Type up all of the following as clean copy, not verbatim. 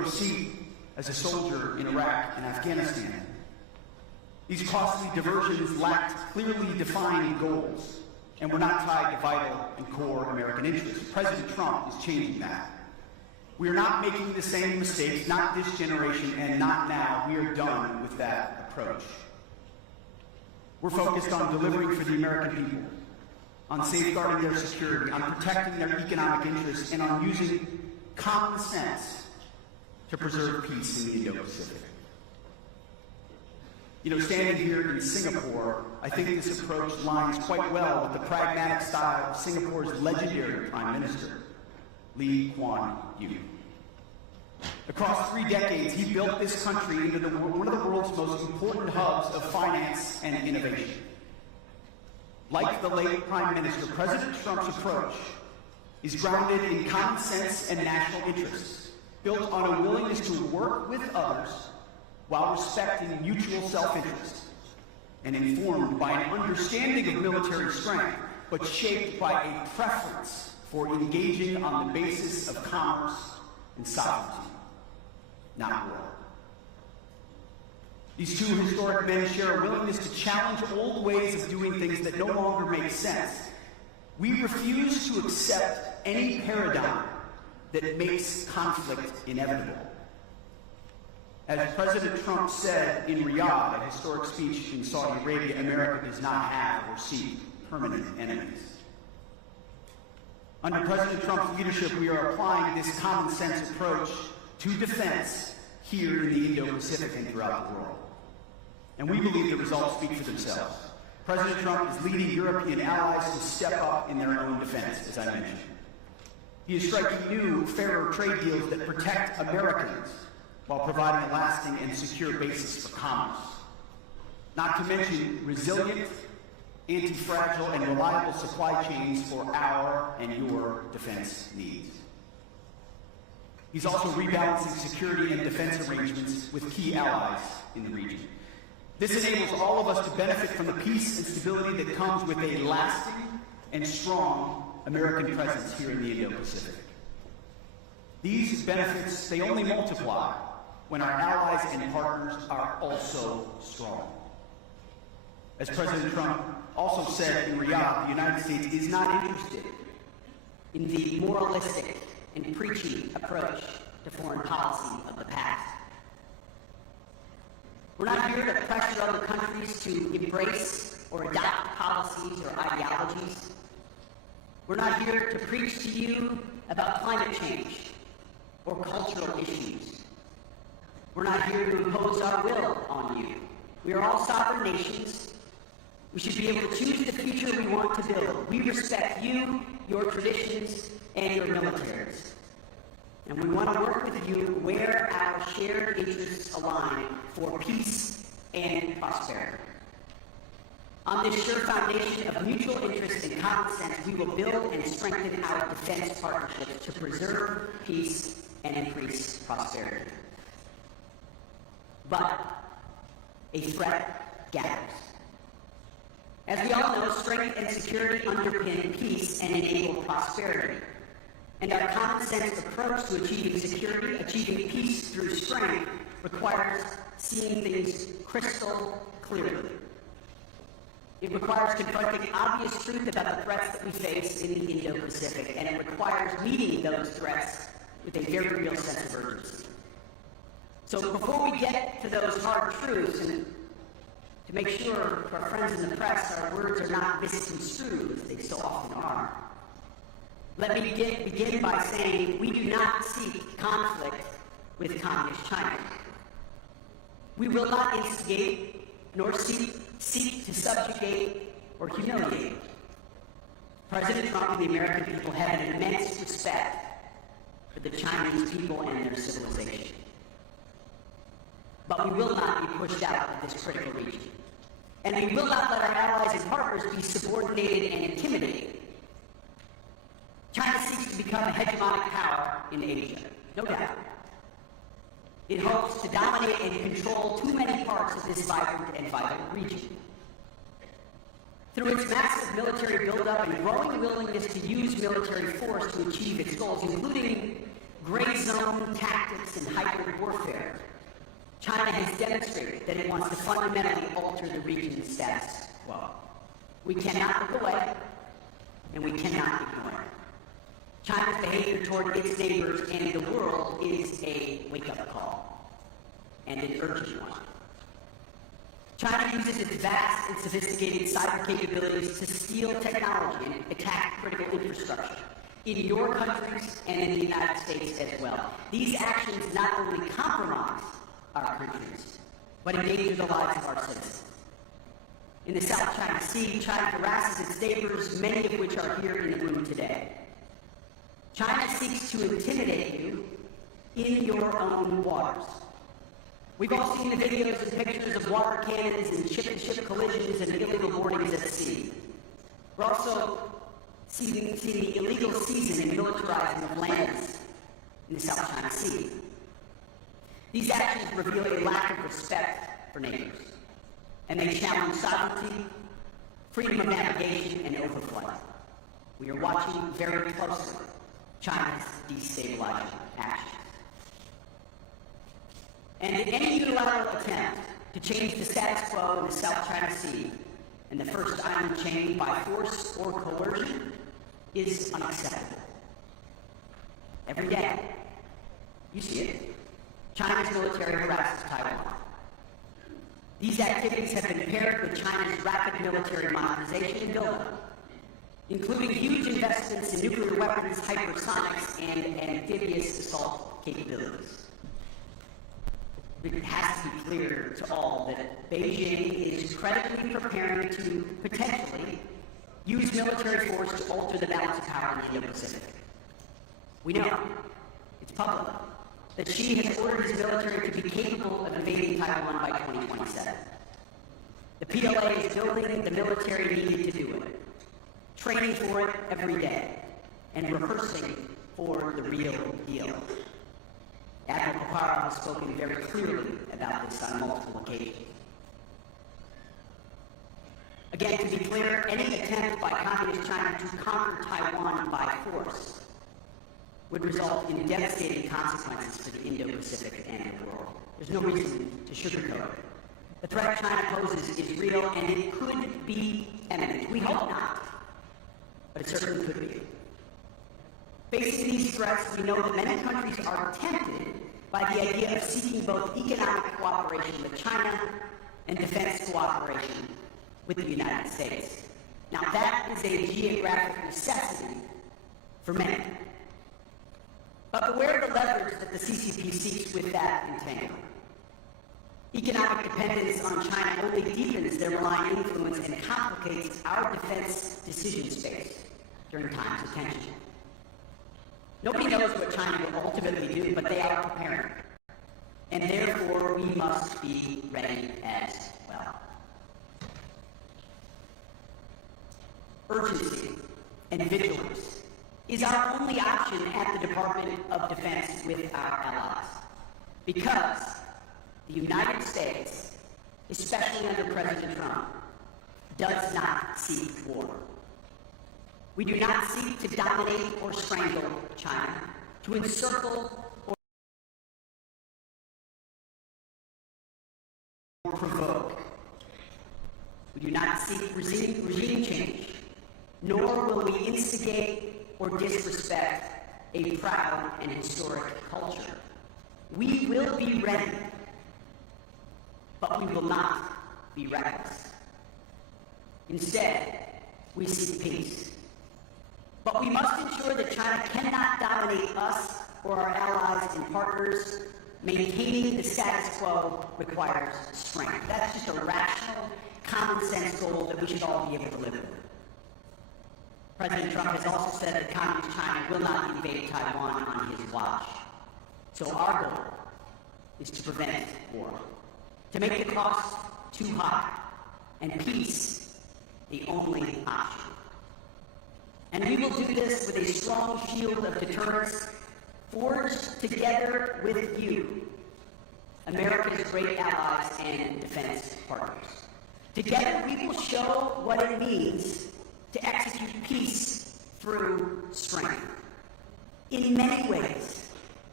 row seat as a soldier in Iraq and Afghanistan. These costly diversions lacked clearly defined goals and were not tied to vital and core American interests. President Trump is changing that. We are not making the same mistakes, not this generation and not now. We are done with that approach. We're focused on delivering for the American people, on safeguarding their security, on protecting their economic interests, and on using common sense to preserve peace in the Indo-Pacific. You know, standing here in Singapore, I think this approach lines quite well with the pragmatic style of Singapore's legendary Prime Minister, Lee Kuan Yew. Across 3 decades, he built this country into one of the world's most important hubs of finance and innovation. Like the late Prime Minister, President Trump's approach is grounded in common sense and national interests, built on a willingness to work with others while respecting mutual self-interest, and informed by an understanding of military strength, but shaped by a preference for engaging on the basis of commerce and sovereignty, not war. These two historic men share a willingness to challenge old ways of doing things that no longer make sense. We refuse to accept any paradigm that makes conflict inevitable. As President Trump said in Riyadh, a historic speech in Saudi Arabia, America does not have or seek permanent enemies. Under President Trump's leadership, we are applying this common sense approach to defense here in the Indo-Pacific and throughout the world. And we believe the results speak for themselves. President Trump is leading European allies to step up in their own defense, as I mentioned. He is striking new, fairer trade deals that protect Americans while providing a lasting and secure basis for commerce. Not to mention resilient, anti-fragile, and reliable supply chains for our and your defense needs. He's also rebalancing security and defense arrangements with key allies in the region. This enables all of us to benefit from the peace and stability that comes with a lasting and strong American presence here in the Indo-Pacific. These benefits, they only multiply when our allies and partners are also strong. As President Trump also said in Riyadh, the United States is not interested in the moralistic and preachy approach to foreign policy of the past. We're not here to pressure other countries to embrace or adopt policies or ideologies. We're not here to preach to you about climate change or cultural issues. We're not here to impose our will on you. We are all sovereign nations. We should be able to choose the future we want to build. We respect you, your traditions, and your militaries. And we want to work with you where our shared interests align for peace and prosperity. On this sure foundation of mutual interest and common sense, we will build and strengthen our defense partnerships to preserve peace and increase prosperity. But a threat gathers. As we all know, strength and security underpin peace and enable prosperity. And our common sense approach to achieving security, achieving peace through strength, requires seeing things crystal clearly. It requires confronting obvious truth about the threats that we face in the Indo-Pacific, and it requires meeting those threats with a very real sense of urgency. So before we get to those hard truths, and to make sure to our friends in the press our words are not misconstrued, as they so often are, let me begin by saying we do not seek conflict with Communist China. We will not instigate nor seek to subjugate or humiliate. President Trump and the American people have an immense respect for the Chinese people and their civilization. But we will not be pushed out of this critical region. And we will not let our allies and partners be subordinated and intimidated. China seeks to become a hegemonic power in Asia, no doubt. It hopes to dominate and control too many parts of this vibrant and vital region. Through its massive military buildup and growing willingness to use military force to achieve its goals, including gray zone tactics and hybrid warfare, China has demonstrated that it wants to fundamentally alter the region's status quo. We cannot look away, and we cannot ignore it. China's behavior toward its neighbors and the world is a wake-up call, and an urgent one. China uses its vast and sophisticated cyber capabilities to steal technology and attack critical infrastructure in your countries and in the United States as well. These actions not only compromise our countries, but endanger the lives of our citizens. In the South China Sea, China harasses its neighbors, many of which are here in the room today. China seeks to intimidate you in your own waters. We've all seen the videos and pictures of water cannons and ship-to-ship collisions and illegal boardings at sea. We're also seeing the illegal seizing and militarizing of lands in the South China Sea. These actions reveal a lack of respect for neighbors, and they challenge sovereignty, freedom of navigation, and overflight. We are watching very closely China's destabilizing actions. And any unilateral attempt to change the status quo in the South China Sea and the First Island chain by force or coercion is unacceptable. Every day, you see it, China's military harasses Taiwan. These activities have been paired with China's rapid military modernization and buildup, including huge investments in nuclear weapons, hypersonics, and amphibious assault capabilities. It has to be clear to all that Beijing is credibly preparing to potentially use military force to alter the balance of power in the Indo-Pacific. We know, it's public, that Xi has ordered his military to be capable of invading Taiwan by 2027. The PLA is building the military needed to do it, training for it every day, and rehearsing for the real deal. Admiral Paparo has spoken very clearly about this on multiple occasions. Again, to be clear, any attempt by Communist China to conquer Taiwan by force would result in devastating consequences for the Indo-Pacific and the world. There's no reason to sugarcoat it. The threat China poses is real, and it could be imminent. We hope not, but it certainly could be. Facing these threats, we know that many countries are tempted by the idea of seeking both economic cooperation with China and defense cooperation with the United States. Now, that is a geographic necessity for many. But beware the leverage that the CCP seeks with that entanglement. Economic dependence on China only deepens their malign influence and complicates our defense decision space during times of tension. Nobody knows what China will ultimately do, but they are preparing. And therefore, we must be ready as well. Urgency and vigilance is our only option at the Department of Defense with our allies. Because the United States, especially under President Trump, does not seek war. We do not seek to dominate or strangle China, to encircle or provoke. We do not seek regime change, nor will we instigate or disrespect a proud and historic culture. We will be ready, but we will not be reckless. Instead, we seek peace. But we must ensure that China cannot dominate us or our allies and partners. Maintaining the status quo requires strength. That's just a rational, common sense goal that we should all be able to live with. President Trump has also said that Communist China will not invade Taiwan on his watch. So our goal is to prevent war, to make the cost too high, and peace the only option. And we will do this with a strong shield of deterrence forged together with you, America's great allies and defense partners. Together we will show what it means to execute peace through strength. In many ways,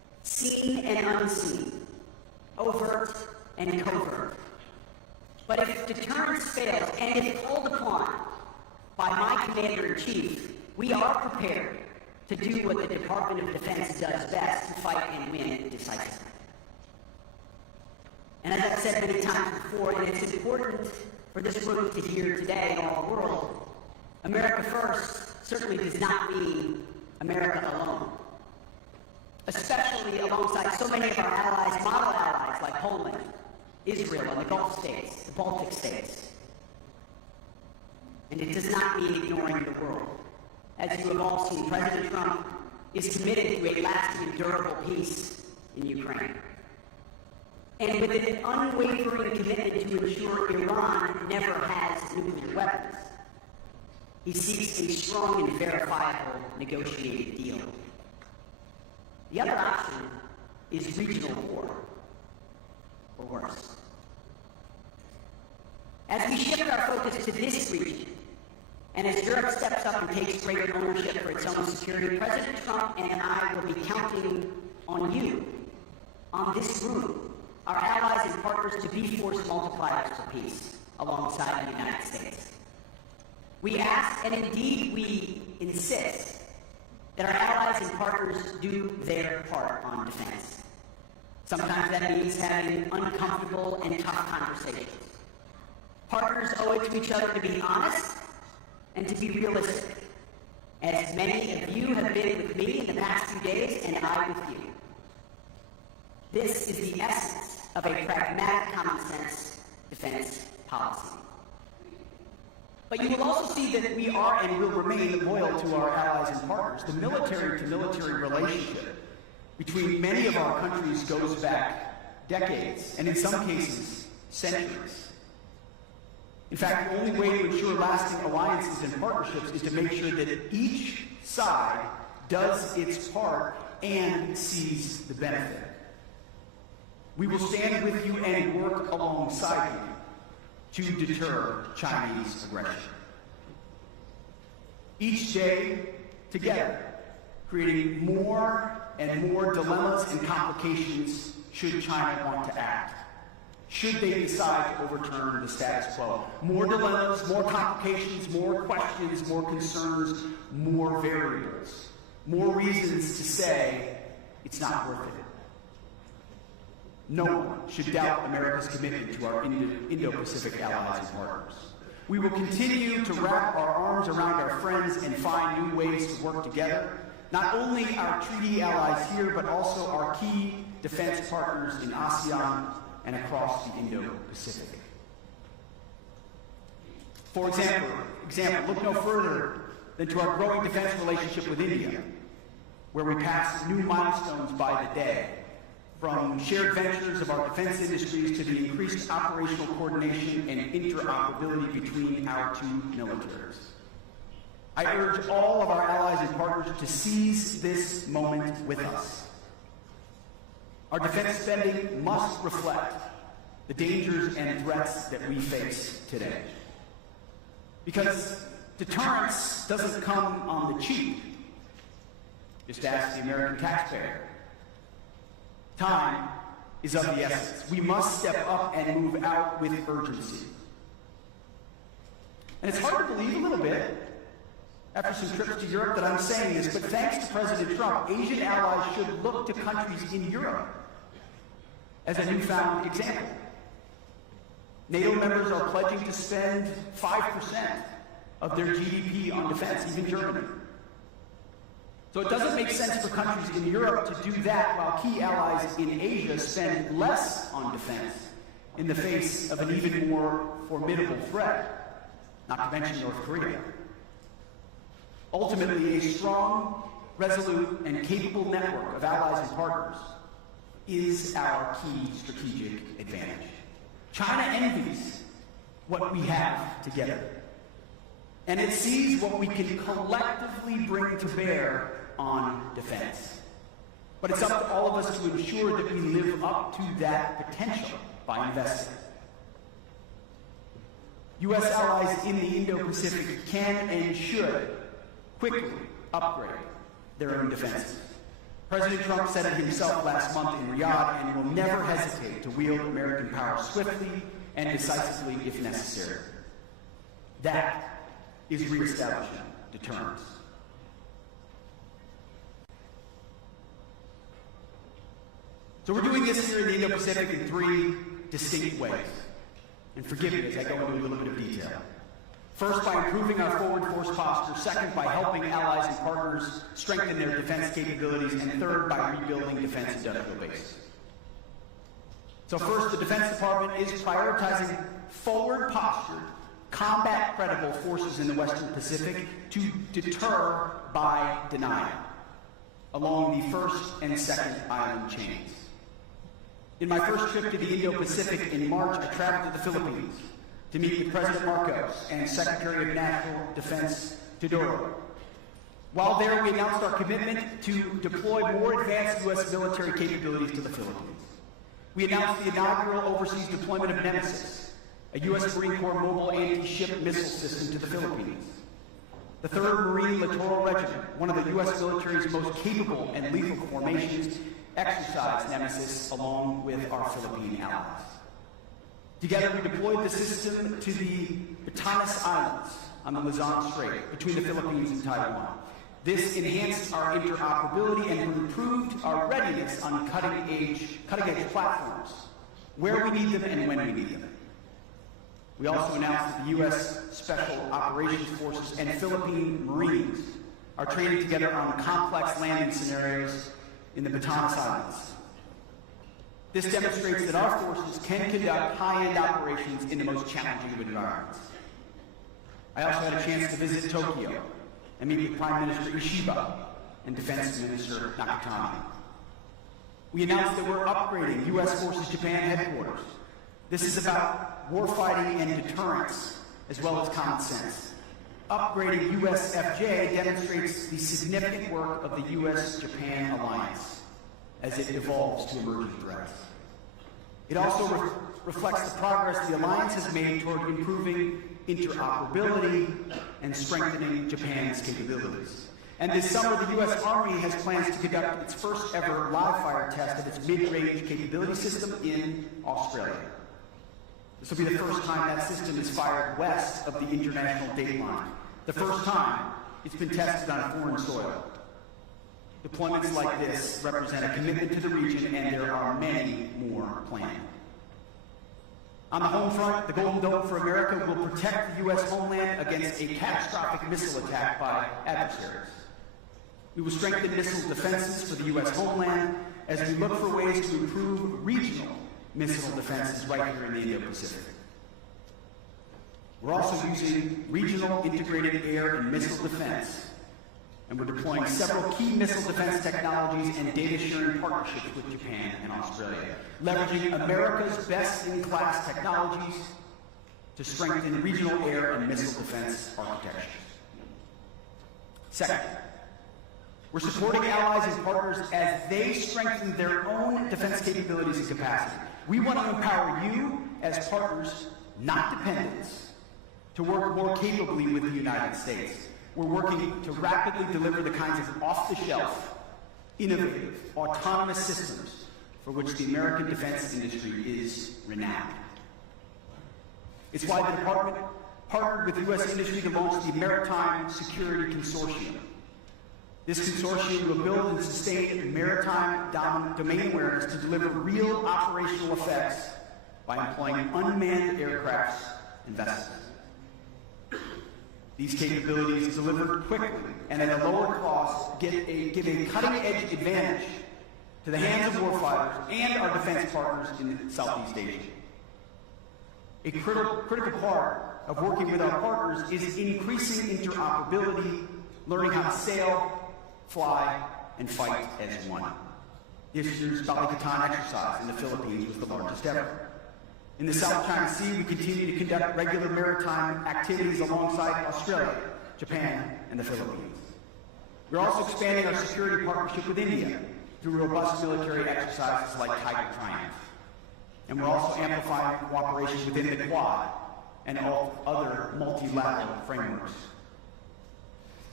seen and unseen, overt and covert. But if deterrence fails, and if called upon by my Commander-in-Chief, we are prepared to do what the Department of Defense does best, to fight and win decisively. And as I've said many times before, and it's important for this room to hear today and all the world, America first certainly does not mean America alone. Especially alongside so many of our allies, model allies like Poland, Israel, and the Gulf states, the Baltic states. And it does not mean ignoring the world. As you have all seen, President Trump is committed to a lasting and durable peace in Ukraine. And with an unwavering commitment to ensure Iran never has nuclear weapons, he seeks a strong and verifiable negotiated deal. The other option is regional war, or worse. As we shift our focus to this region, and as Europe steps up and takes greater ownership for its own security, President Trump and I will be counting on you, on this room, our allies and partners, to be force multipliers for peace alongside the United States. We ask, and indeed we insist, that our allies and partners do their part on defense. Sometimes that means having uncomfortable and tough conversations. Partners owe it to each other to be honest and to be realistic, as many of you have been with me in the past few days, and I with you. This is the essence of a pragmatic, common-sense defense policy. But you will also see that we are and will remain loyal to our allies and partners. The military-to-military relationship between many of our countries goes back decades, and in some cases, centuries. In fact, the only way to ensure lasting alliances and partnerships is to make sure that each side does its part and sees the benefit. We will stand with you and work alongside you to deter Chinese aggression. Each day, together, creating more and more dilemmas and complications should China want to act. Should they decide to overturn the status quo. More dilemmas, more complications, more questions, more concerns, more variables, more reasons to say it's not worth it. No one should doubt America's commitment to our Indo-Pacific allies and partners. We will continue to wrap our arms around our friends and find new ways to work together, not only our treaty allies here, but also our key defense partners in ASEAN and across the Indo-Pacific. For example, look no further than to our growing defense relationship with India, where we pass new milestones by the day, from shared ventures of our defense industries to the increased operational coordination and interoperability between our two militaries. I urge all of our allies and partners to seize this moment with us. Our defense spending must reflect the dangers and threats that we face today. Because deterrence doesn't come on the cheap. Just ask the American taxpayer. Time is of the essence. We must step up and move out with urgency. And it's hard to believe a little bit, after some trips to Europe, that I'm saying this, but thanks to President Trump, Asian allies should look to countries in Europe as a newfound example. NATO members are pledging to spend 5% of their GDP on defense, even Germany. So it doesn't make sense for countries in Europe to do that while key allies in Asia spend less on defense in the face of an even more formidable threat, not to mention North Korea. Ultimately, a strong, resolute, and capable network of allies and partners is our key strategic advantage. China envies what we have together, and it sees what we can collectively bring to bear on defense. But it's up to all of us to ensure that we live up to that potential by investing. U.S. allies in the Indo-Pacific can and should quickly upgrade their own defenses. President Trump said it himself last month in Riyadh and will never hesitate to wield American power swiftly and decisively if necessary. That is reestablishing deterrence. So we're doing this here in the Indo-Pacific in three distinct ways. And forgive me as I go into a little bit of detail. First, by improving our forward force posture. Second, by helping allies and partners strengthen their defense capabilities. And third, by rebuilding defense industrial bases. So first, the Defense Department is prioritizing forward postured, combat-credible forces in the Western Pacific to deter by denial along the first and second island chains. In my first trip to the Indo-Pacific in March, I traveled to the Philippines to meet with President Marcos and Secretary of National Defense Teodoro. While there, we announced our commitment to deploy more advanced U.S. military capabilities to the Philippines. We announced the inaugural overseas deployment of Nemesis, a U.S. Marine Corps mobile anti-ship missile system to the Philippines. The 3rd Marine Littoral Regiment, one of the U.S. military's most capable and lethal formations, exercised Nemesis along with our Philippine allies. Together, we deployed the system to the Batanes Islands on the Luzon Strait between the Philippines and Taiwan. This enhanced our interoperability and improved our readiness on cutting-edge platforms, where we need them and when we need them. We also announced that the U.S. Special Operations Forces and Philippine Marines are training together on complex landing scenarios in the Batanes Islands. This demonstrates that our forces can conduct high-end operations in the most challenging of environments. I also had a chance to visit Tokyo and meet with Prime Minister Ishiba and Defense Minister Nakatani. We announced that we're upgrading U.S. Forces Japan headquarters. This is about warfighting and deterrence, as well as common sense. Upgrading USFJ demonstrates the significant work of the U.S.-Japan alliance as it evolves to emerging threats. It also reflects the progress the alliance has made toward improving interoperability and strengthening Japan's capabilities. And this summer, the U.S. Army has plans to conduct its first ever live-fire test of its mid-range capability system in Australia. This will be the first time that system is fired west of the international date line. The first time it's been tested on foreign soil. Deployments like this represent a commitment to the region, and there are many more planned. On the home front, the Golden Dome for America will protect the U.S. homeland against a catastrophic missile attack by adversaries. We will strengthen missile defenses for the U.S. homeland as we look for ways to improve regional missile defenses right here in the Indo-Pacific. We're also using regional integrated air and missile defense, and we're deploying several key missile defense technologies and data-sharing partnerships with Japan and Australia, leveraging America's best-in-class technologies to strengthen regional air and missile defense architectures. Second, we're supporting allies and partners as they strengthen their own defense capabilities and capacity. We want to empower you as partners, not dependents, to work more capably with the United States. We're working to rapidly deliver the kinds of off-the-shelf, innovative, autonomous systems for which the American defense industry is renowned. It's why the Department partnered with U.S. industry to launch the Maritime Security Consortium. This consortium will build and sustain maritime domain awareness to deliver real operational effects by employing unmanned aircrafts and vessels. These capabilities, delivered quickly and at a lower cost, give a cutting-edge advantage to the hands of warfighters and our defense partners in Southeast Asia. A critical part of working with our partners is increasing interoperability, learning how to sail, fly, and fight as one. This year's Balikatan exercise in the Philippines was the largest ever. In the South China Sea, we continue to conduct regular maritime activities alongside Australia, Japan, and the Philippines. We're also expanding our security partnership with India through robust military exercises like Tiger Triumph. And we're also amplifying cooperation within the Quad and all other multilateral frameworks.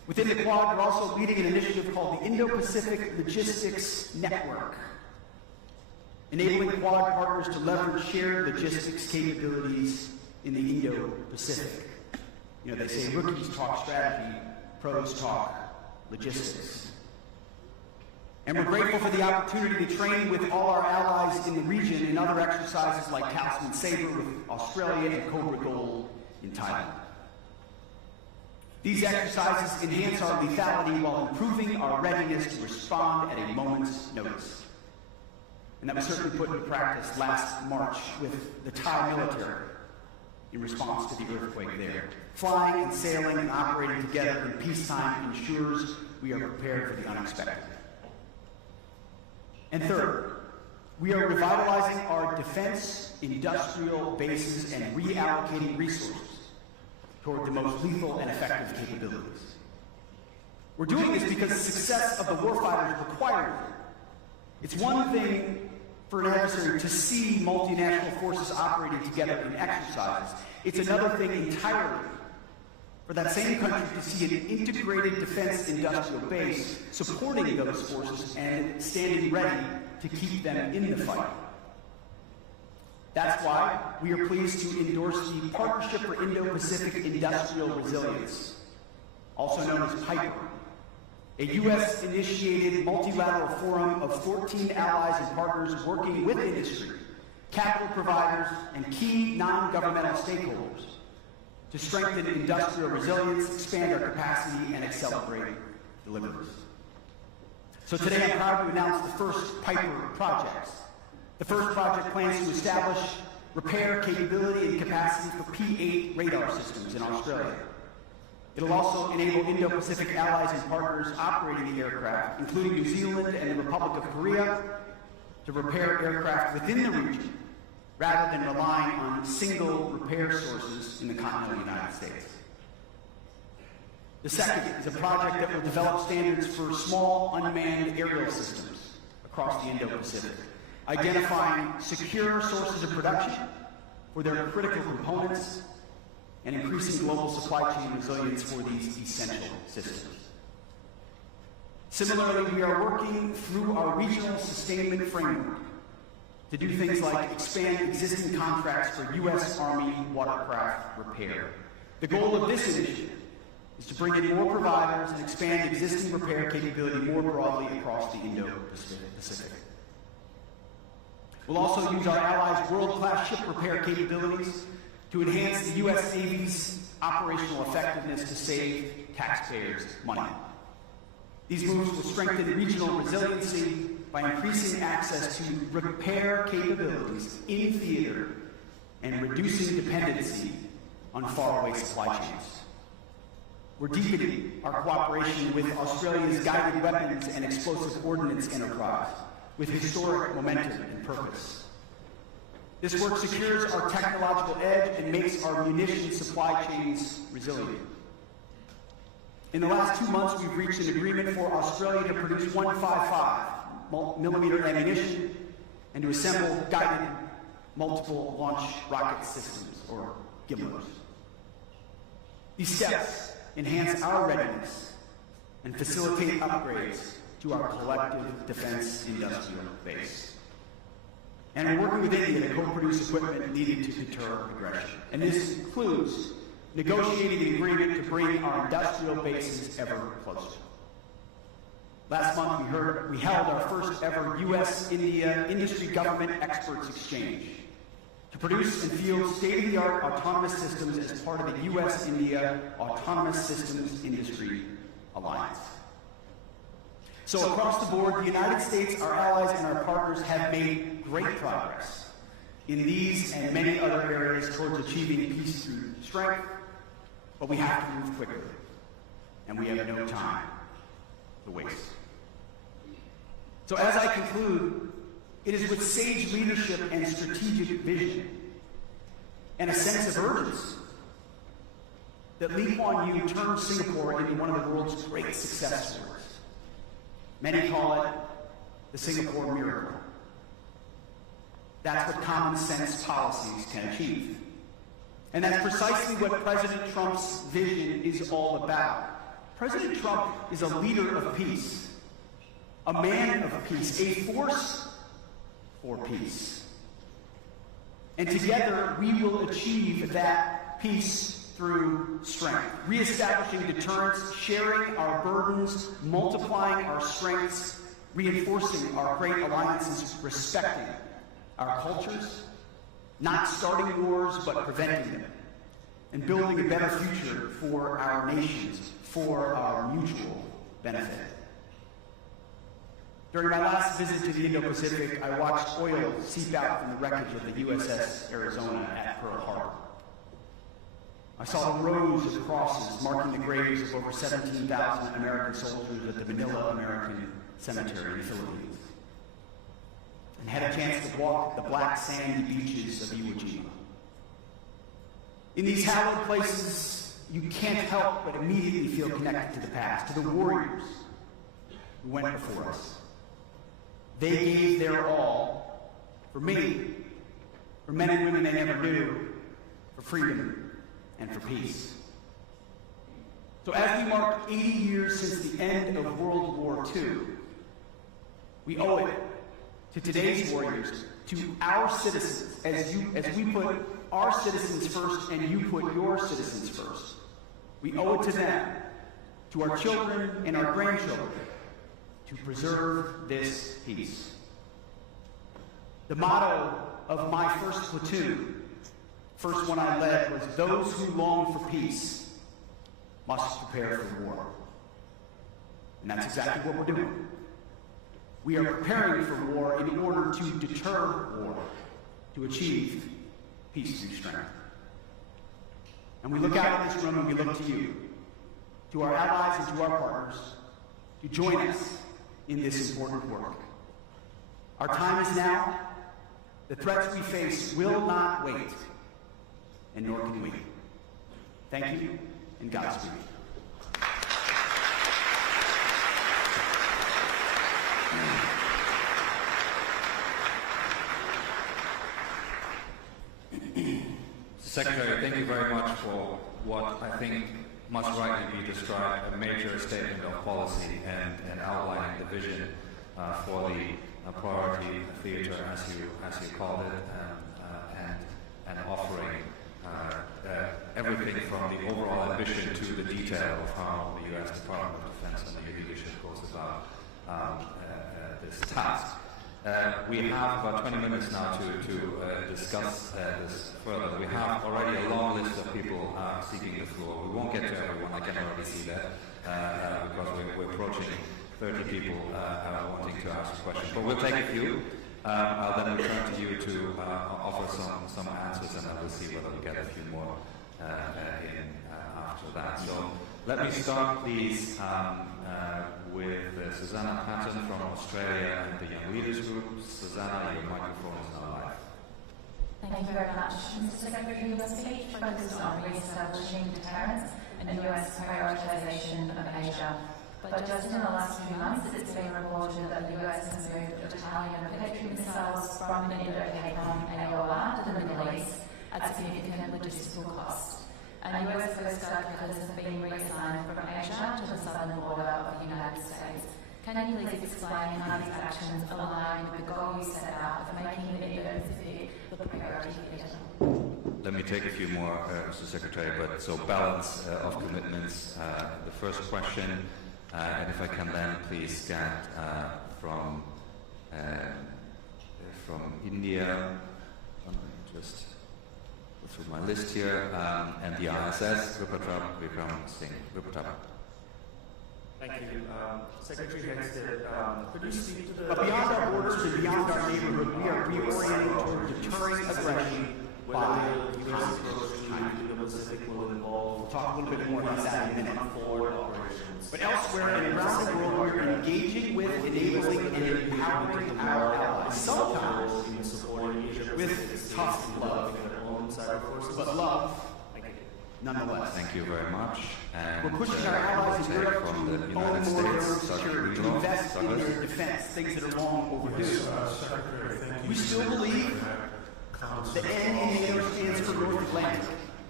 Within the Quad, we're also leading an initiative called the Indo-Pacific Logistics Network, enabling Quad partners to leverage shared logistics capabilities in the Indo-Pacific. You know, they say rookies talk strategy, pros talk logistics. And we're grateful for the opportunity to train with all our allies in the region in other exercises like Talisman Sabre with Australia and Cobra Gold in Thailand. These exercises enhance our lethality while improving our readiness to respond at a moment's notice. And that was certainly put into practice last March with the Thai military in response to the earthquake there. Flying and sailing and operating together in peacetime ensures we are prepared for the unexpected. And third, we are revitalizing our defense industrial bases and reallocating resources toward the most lethal and effective capabilities. We're doing this because the success of the warfighters requires it. It's one thing for an adversary to see multinational forces operating together in exercises. It's another thing entirely for that same country to see an integrated defense industrial base supporting those forces and standing ready to keep them in the fight. That's why we are pleased to endorse the Partnership for Indo-Pacific Industrial Resilience, also known as PIPER, a U.S.-initiated multilateral forum of 14 allies and partners working with industry, capital providers, and key non-governmental stakeholders to strengthen industrial resilience, expand our capacity, and accelerate deliveries. So today I'm proud to announce the first PIPER projects. The first project plans to establish repair capability and capacity for P-8 radar systems in Australia. It'll also enable Indo-Pacific allies and partners operating the aircraft, including New Zealand and the Republic of Korea, to repair aircraft within the region, rather than relying on single repair sources in the continental United States. The second is a project that will develop standards for small unmanned aerial systems across the Indo-Pacific, identifying secure sources of production for their critical components and increasing global supply chain resilience for these essential systems. Similarly, we are working through our regional sustainment framework to do things like expand existing contracts for U.S. Army watercraft repair. The goal of this initiative is to bring in more providers and expand existing repair capability more broadly across the Indo-Pacific. We'll also use our allies' world-class ship repair capabilities to enhance the U.S. Navy's operational effectiveness to save taxpayers money. These moves will strengthen regional resiliency by increasing access to repair capabilities in theater and reducing dependency on faraway supply chains. We're deepening our cooperation with Australia's guided weapons and explosive ordnance enterprise with historic momentum and purpose. This work secures our technological edge and makes our munitions supply chains resilient. In the last 2 months, we've reached an agreement for Australia to produce 155mm ammunition and to assemble guided multiple launch rocket systems, or GMLRS. These steps enhance our readiness and facilitate upgrades to our collective defense industrial base. And we're working with India to co-produce equipment needed to deter aggression. And this includes negotiating an agreement to bring our industrial bases ever closer. Last month, we held our first ever U.S.-India industry government experts exchange to produce and field state-of-the-art autonomous systems as part of the U.S.-India Autonomous Systems Industry Alliance. So across the board, the United States, our allies, and our partners have made great progress in these and many other areas towards achieving peace through strength, but we have to move quickly, and we have no time to waste. So as I conclude, it is with sage leadership and strategic vision and a sense of urgency that Lee Kuan Yew turned Singapore into one of the world's great success stories. Many call it the Singapore miracle. That's what common sense policies can achieve. And that's precisely what President Trump's vision is all about. President Trump is a leader of peace, a man of peace, a force for peace. And together we will achieve that peace through strength, reestablishing deterrence, sharing our burdens, multiplying our strengths, reinforcing our great alliances, respecting our cultures, not starting wars but preventing them, and building a better future for our nations, for our mutual benefit. During my last visit to the Indo-Pacific, I watched oil seep out from the wreckage of the IISS Arizona at Pearl Harbor. I saw the rows of crosses marking the graves of over 17,000 American soldiers at the Manila American Cemetery in the Philippines, and had a chance to walk the black sandy beaches of Iwo Jima. In these hallowed places, you can't help but immediately feel connected to the past, to the warriors who went before us. They gave their all for me, for men and women they never knew, for freedom and for peace. So as we mark 80 years since the end of World War II, we owe it to today's warriors, to our citizens, as we put our citizens first and you put your citizens first. We owe it to them, to our children and our grandchildren, to preserve this peace. The motto of my first platoon, first one I led, was those who long for peace must prepare for war. And that's exactly what we're doing. We are preparing for war in order to deter war, to achieve peace through strength. And we look out at this room and we look to you, to our allies and to our partners, to join us in this important work. Our time is now. The threats we face will not wait, and nor can we. Thank you, and Godspeed. Secretary, thank you very much for what I think must rightly be described a major statement of policy and outlining the vision for the priority theater, as you called it, and offering everything from the overall ambition to the detail of how the U.S. Department of Defense and the leadership goes about this task. We have about 20 minutes now to discuss this further. We have already a long list of people seeking the floor. We won't get to everyone, I can already see that, because we're approaching 30 people wanting to ask questions. But we'll take a few. I'll then return to you to offer some answers, and then we'll see whether we get a few more in after that. So let me start, please, with Susanna Patton from Australia and the Young Leaders Group. Susanna, your microphone is now live. Thank you very much. Mr. Secretary, your speech focuses on re-establishing deterrence and US prioritisation of Asia. But just in the last few months, it's been reported that the US has moved a battalion of Patriot missiles from the Indo-Pacific AOR to the Middle East at significant logistical cost. And US Coast Guard cutters have been reassigned from Asia to the southern border of the United States. Can you please explain how these actions align with the goal you set out of making the Indo-Pacific the priority theatre? Let me take a few more, Mr. Secretary, but so balance of commitments. The first question, and if I can then please get from India, just go through my list here, and the IISS, Vikram Singh. Thank you. Secretary Hegseth, could you speak to the... But beyond our borders and beyond our neighborhood, we are reorienting toward deterring aggression by the U.S. approach to the Indo-Pacific will involve... We'll talk a little bit more about that in a minute. ...forward operations. But elsewhere and around the world, we're engaging with, enabling, and empowering our allies. Sometimes with tough love, but love nonetheless. Thank you very much. And we're pushing our allies in Europe to from the own United more of their States, own security, to invest in their defense, things that are long overdue. We still believe the N in NATO stands for North Atlantic.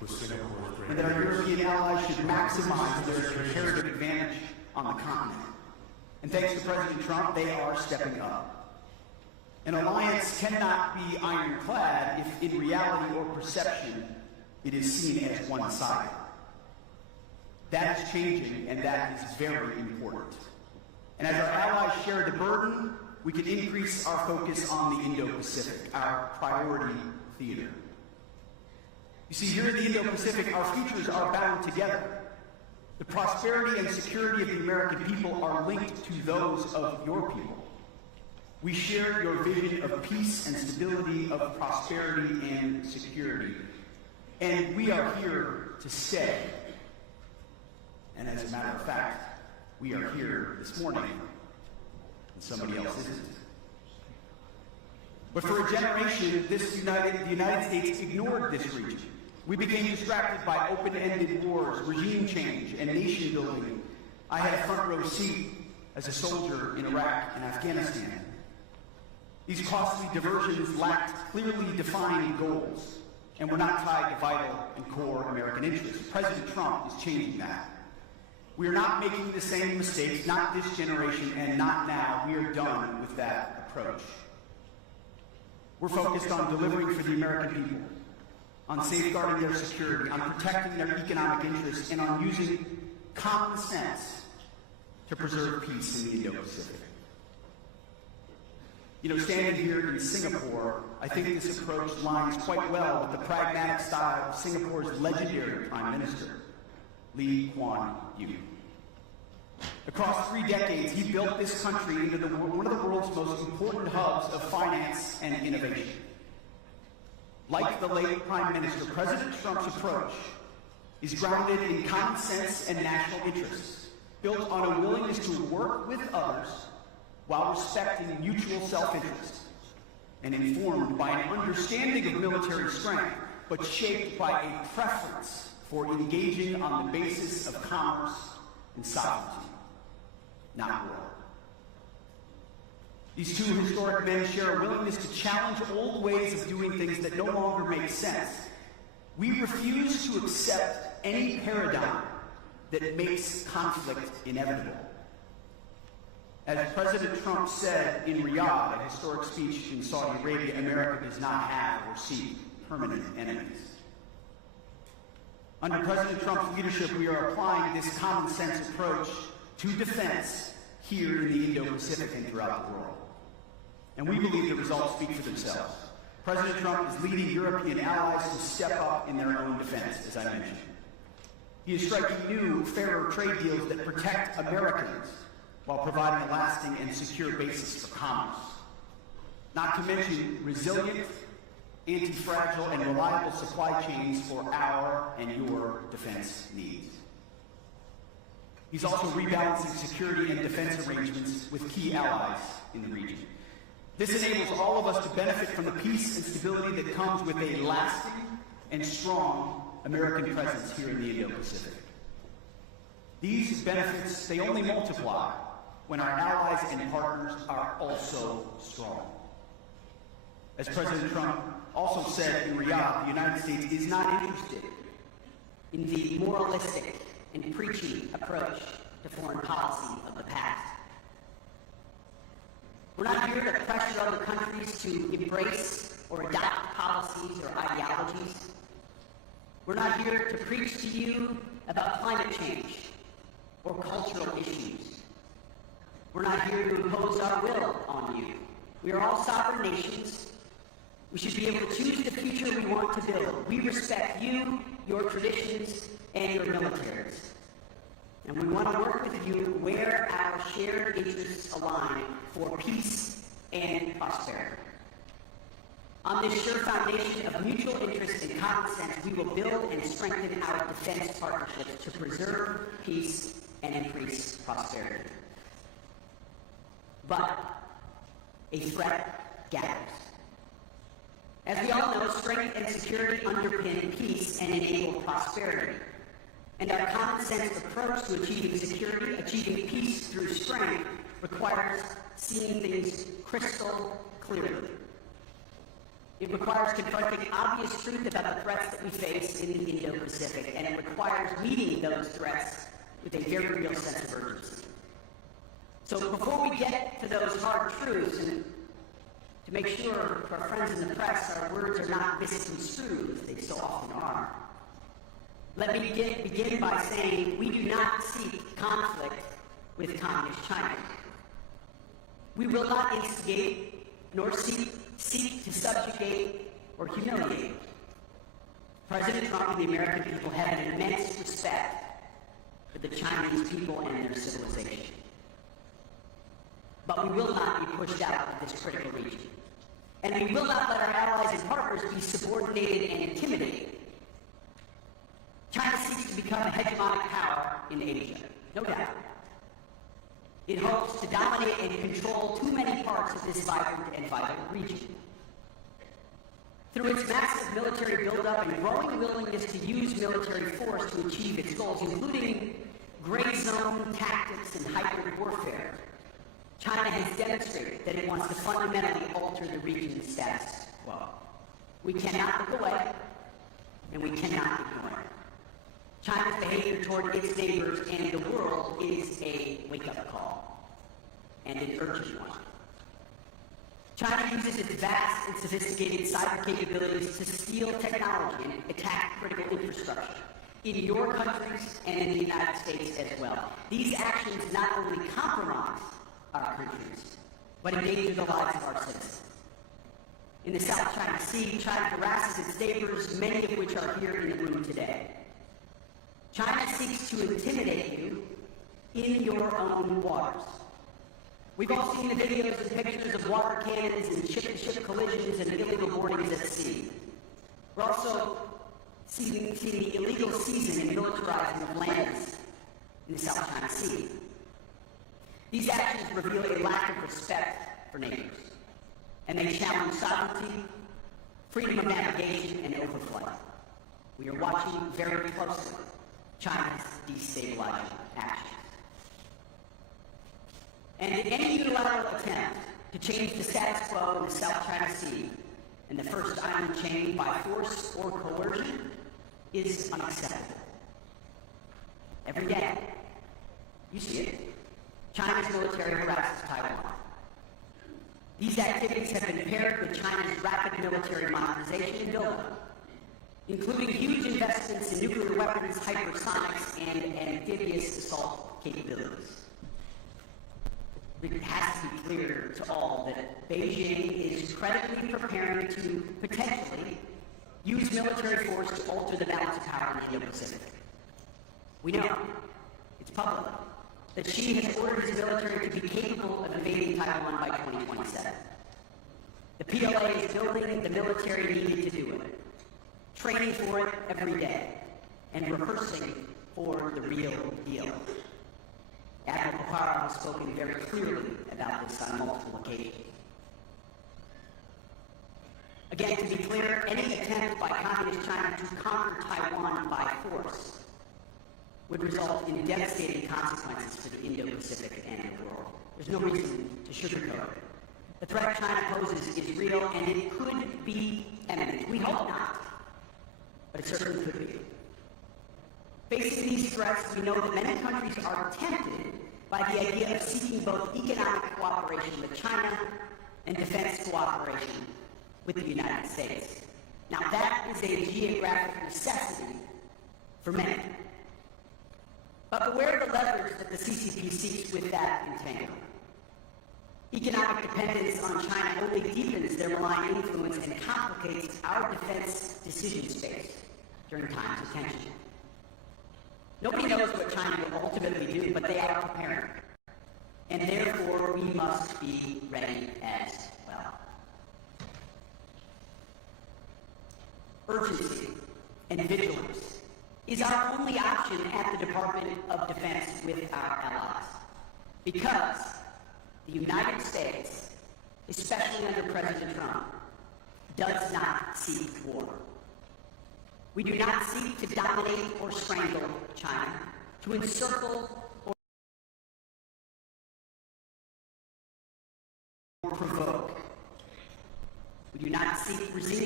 and that our European allies should maximize their comparative advantage on the continent. And thanks to President Trump, they are stepping up. An alliance cannot be ironclad if in reality or perception it is seen as one-sided. That is changing, and that is very important. And as our allies share the burden, we can increase our focus on the Indo-Pacific, our priority theater. You see, here in the Indo-Pacific, our futures are bound together. The prosperity and security of the American people are linked to those of your people. We share your vision of peace and stability, of prosperity and security. And we are here to stay. And as a matter of fact, we are here this morning, and somebody else isn't. But for a generation, the United States ignored this region. We became distracted by open-ended wars, regime change, and nation building. I had a front row seat as a soldier in Iraq and Afghanistan. These costly diversions lacked clearly defined goals and were not tied to vital and core American interests. President Trump is changing that. We are not making the same mistakes, not this generation, and not now. We are done with that approach. We're focused on delivering for the American people, on safeguarding their security, on protecting their economic interests, and on using common sense to preserve peace in the Indo-Pacific. You know, standing here in Singapore, I think this approach lines quite well with the pragmatic style of Singapore's legendary Prime Minister, Lee Kuan Yew. Across 3 decades, he built this country into one of the world's most important hubs of finance and innovation. Like the late Prime Minister, President Trump's approach is grounded in common sense and national interests, built on a willingness to work with others while respecting mutual self-interest, and informed by an understanding of military strength, but shaped by a preference for engaging on the basis of commerce and sovereignty, not war. These two historic men share a willingness to challenge old ways of doing things that no longer make sense. We refuse to accept any paradigm that makes conflict inevitable. As President Trump said in Riyadh, a historic speech in Saudi Arabia, America does not have or seek permanent enemies. Under President Trump's leadership, we are applying this common sense approach to defense here in the Indo-Pacific and throughout the world. And we believe the results speak for themselves. President Trump is leading European allies to step up in their own defense, as I mentioned. He is striking new, fairer trade deals that protect Americans while providing a lasting and secure basis for commerce. Not to mention resilient, anti-fragile, and reliable supply chains for our and your defense needs. He's also rebalancing security and defense arrangements with key allies in the region. This enables all of us to benefit from the peace and stability that comes with a lasting and strong American presence here in the Indo-Pacific. These benefits, they only multiply when our allies and partners are also strong. As President Trump also said in Riyadh, the United States is not interested in the moralistic and preachy approach to foreign policy of the past. We're not here to pressure other countries to embrace or adopt policies or ideologies. We're not here to preach to you about climate change or cultural issues. We're not here to impose our will on you. We are all sovereign nations. We should be able to choose the future we want to build. We respect you, your traditions, and your militaries. And we want to work with you where our shared interests align for peace and prosperity. On this sure foundation of mutual interest and common sense, we will build and strengthen our defense partnerships to preserve peace and increase prosperity. But a threat gathers. As we all know, strength and security underpin peace and enable prosperity. And our common sense approach to achieving security, achieving peace through strength, requires seeing things crystal clearly. It requires confronting obvious truth about the threats that we face in the Indo-Pacific, and it requires meeting those threats with a very real sense of urgency. So before we get to those hard truths, and to make sure for our friends in the press our words are not misconstrued, as they so often are, let me begin by saying we do not seek conflict with Communist China. We will not instigate nor seek to subjugate or humiliate. President Trump and the American people have an immense respect for the Chinese people and their civilization. But we will not be pushed out of this critical region. And we will not let our allies and partners be subordinated and intimidated. China seeks to become a hegemonic power in Asia, no doubt. It hopes to dominate and control too many parts of this vibrant and vital region. Through its massive military buildup and growing willingness to use military force to achieve its goals, including gray zone tactics and hybrid warfare, China has demonstrated that it wants to fundamentally alter the region's status quo. We cannot look away, and we cannot ignore it. China's behavior toward its neighbors and the world is a wake-up call, and an urgent one. China uses its vast and sophisticated cyber capabilities to steal technology and attack critical infrastructure in your countries and in the United States as well. These actions not only compromise our countries, but endanger the lives of our citizens. In the South China Sea, China harasses its neighbors, many of which are here in the room today. China seeks to intimidate you in your own waters. We've all seen the videos and pictures of water cannons and ship-to-ship collisions and illegal boardings at sea. We're also seeing the illegal seizing and militarizing of lands in the South China Sea. These actions reveal a lack of respect for neighbors, and they challenge sovereignty, freedom of navigation, and overflight. We are watching very closely China's destabilizing actions. And any unilateral attempt to change the status quo in the South China Sea and the First Island chain by force or coercion is unacceptable. Every day, you see it, China's military harasses Taiwan. These activities have been paired with China's rapid military modernization and buildup, including huge investments in nuclear weapons, hypersonics, and amphibious assault capabilities. It has to be clear to all that Beijing is credibly preparing to potentially use military force to alter the balance of power in the Indo-Pacific. We know, it's public, that Xi has ordered his military to be capable of invading Taiwan by 2027. The PLA is building the military needed to do it, training for it every day, and rehearsing for the real deal. Admiral Paparo has spoken very clearly about this on multiple occasions. Again, to be clear, any attempt by Communist China to conquer Taiwan by force would result in devastating consequences for the Indo-Pacific and the world. There's no reason to sugarcoat it. The threat China poses is real, and it could be imminent. We hope not, but it certainly could be. Facing these threats, we know that many countries are tempted by the idea of seeking both economic cooperation with China and defense cooperation with the United States. Now, that is a geographic necessity for many. But beware the leverage that the CCP seeks with that entanglement. Economic dependence on China only deepens their malign influence and complicates our defense decision space during times of tension. Nobody knows what China will ultimately do, but they are preparing. And therefore, we must be ready as well. Urgency and vigilance is our only option at the Department of Defense with our allies. Because the United States, especially under President Trump, does not seek war. We do not seek to dominate or strangle China, to encircle or provoke. We do not seek resistance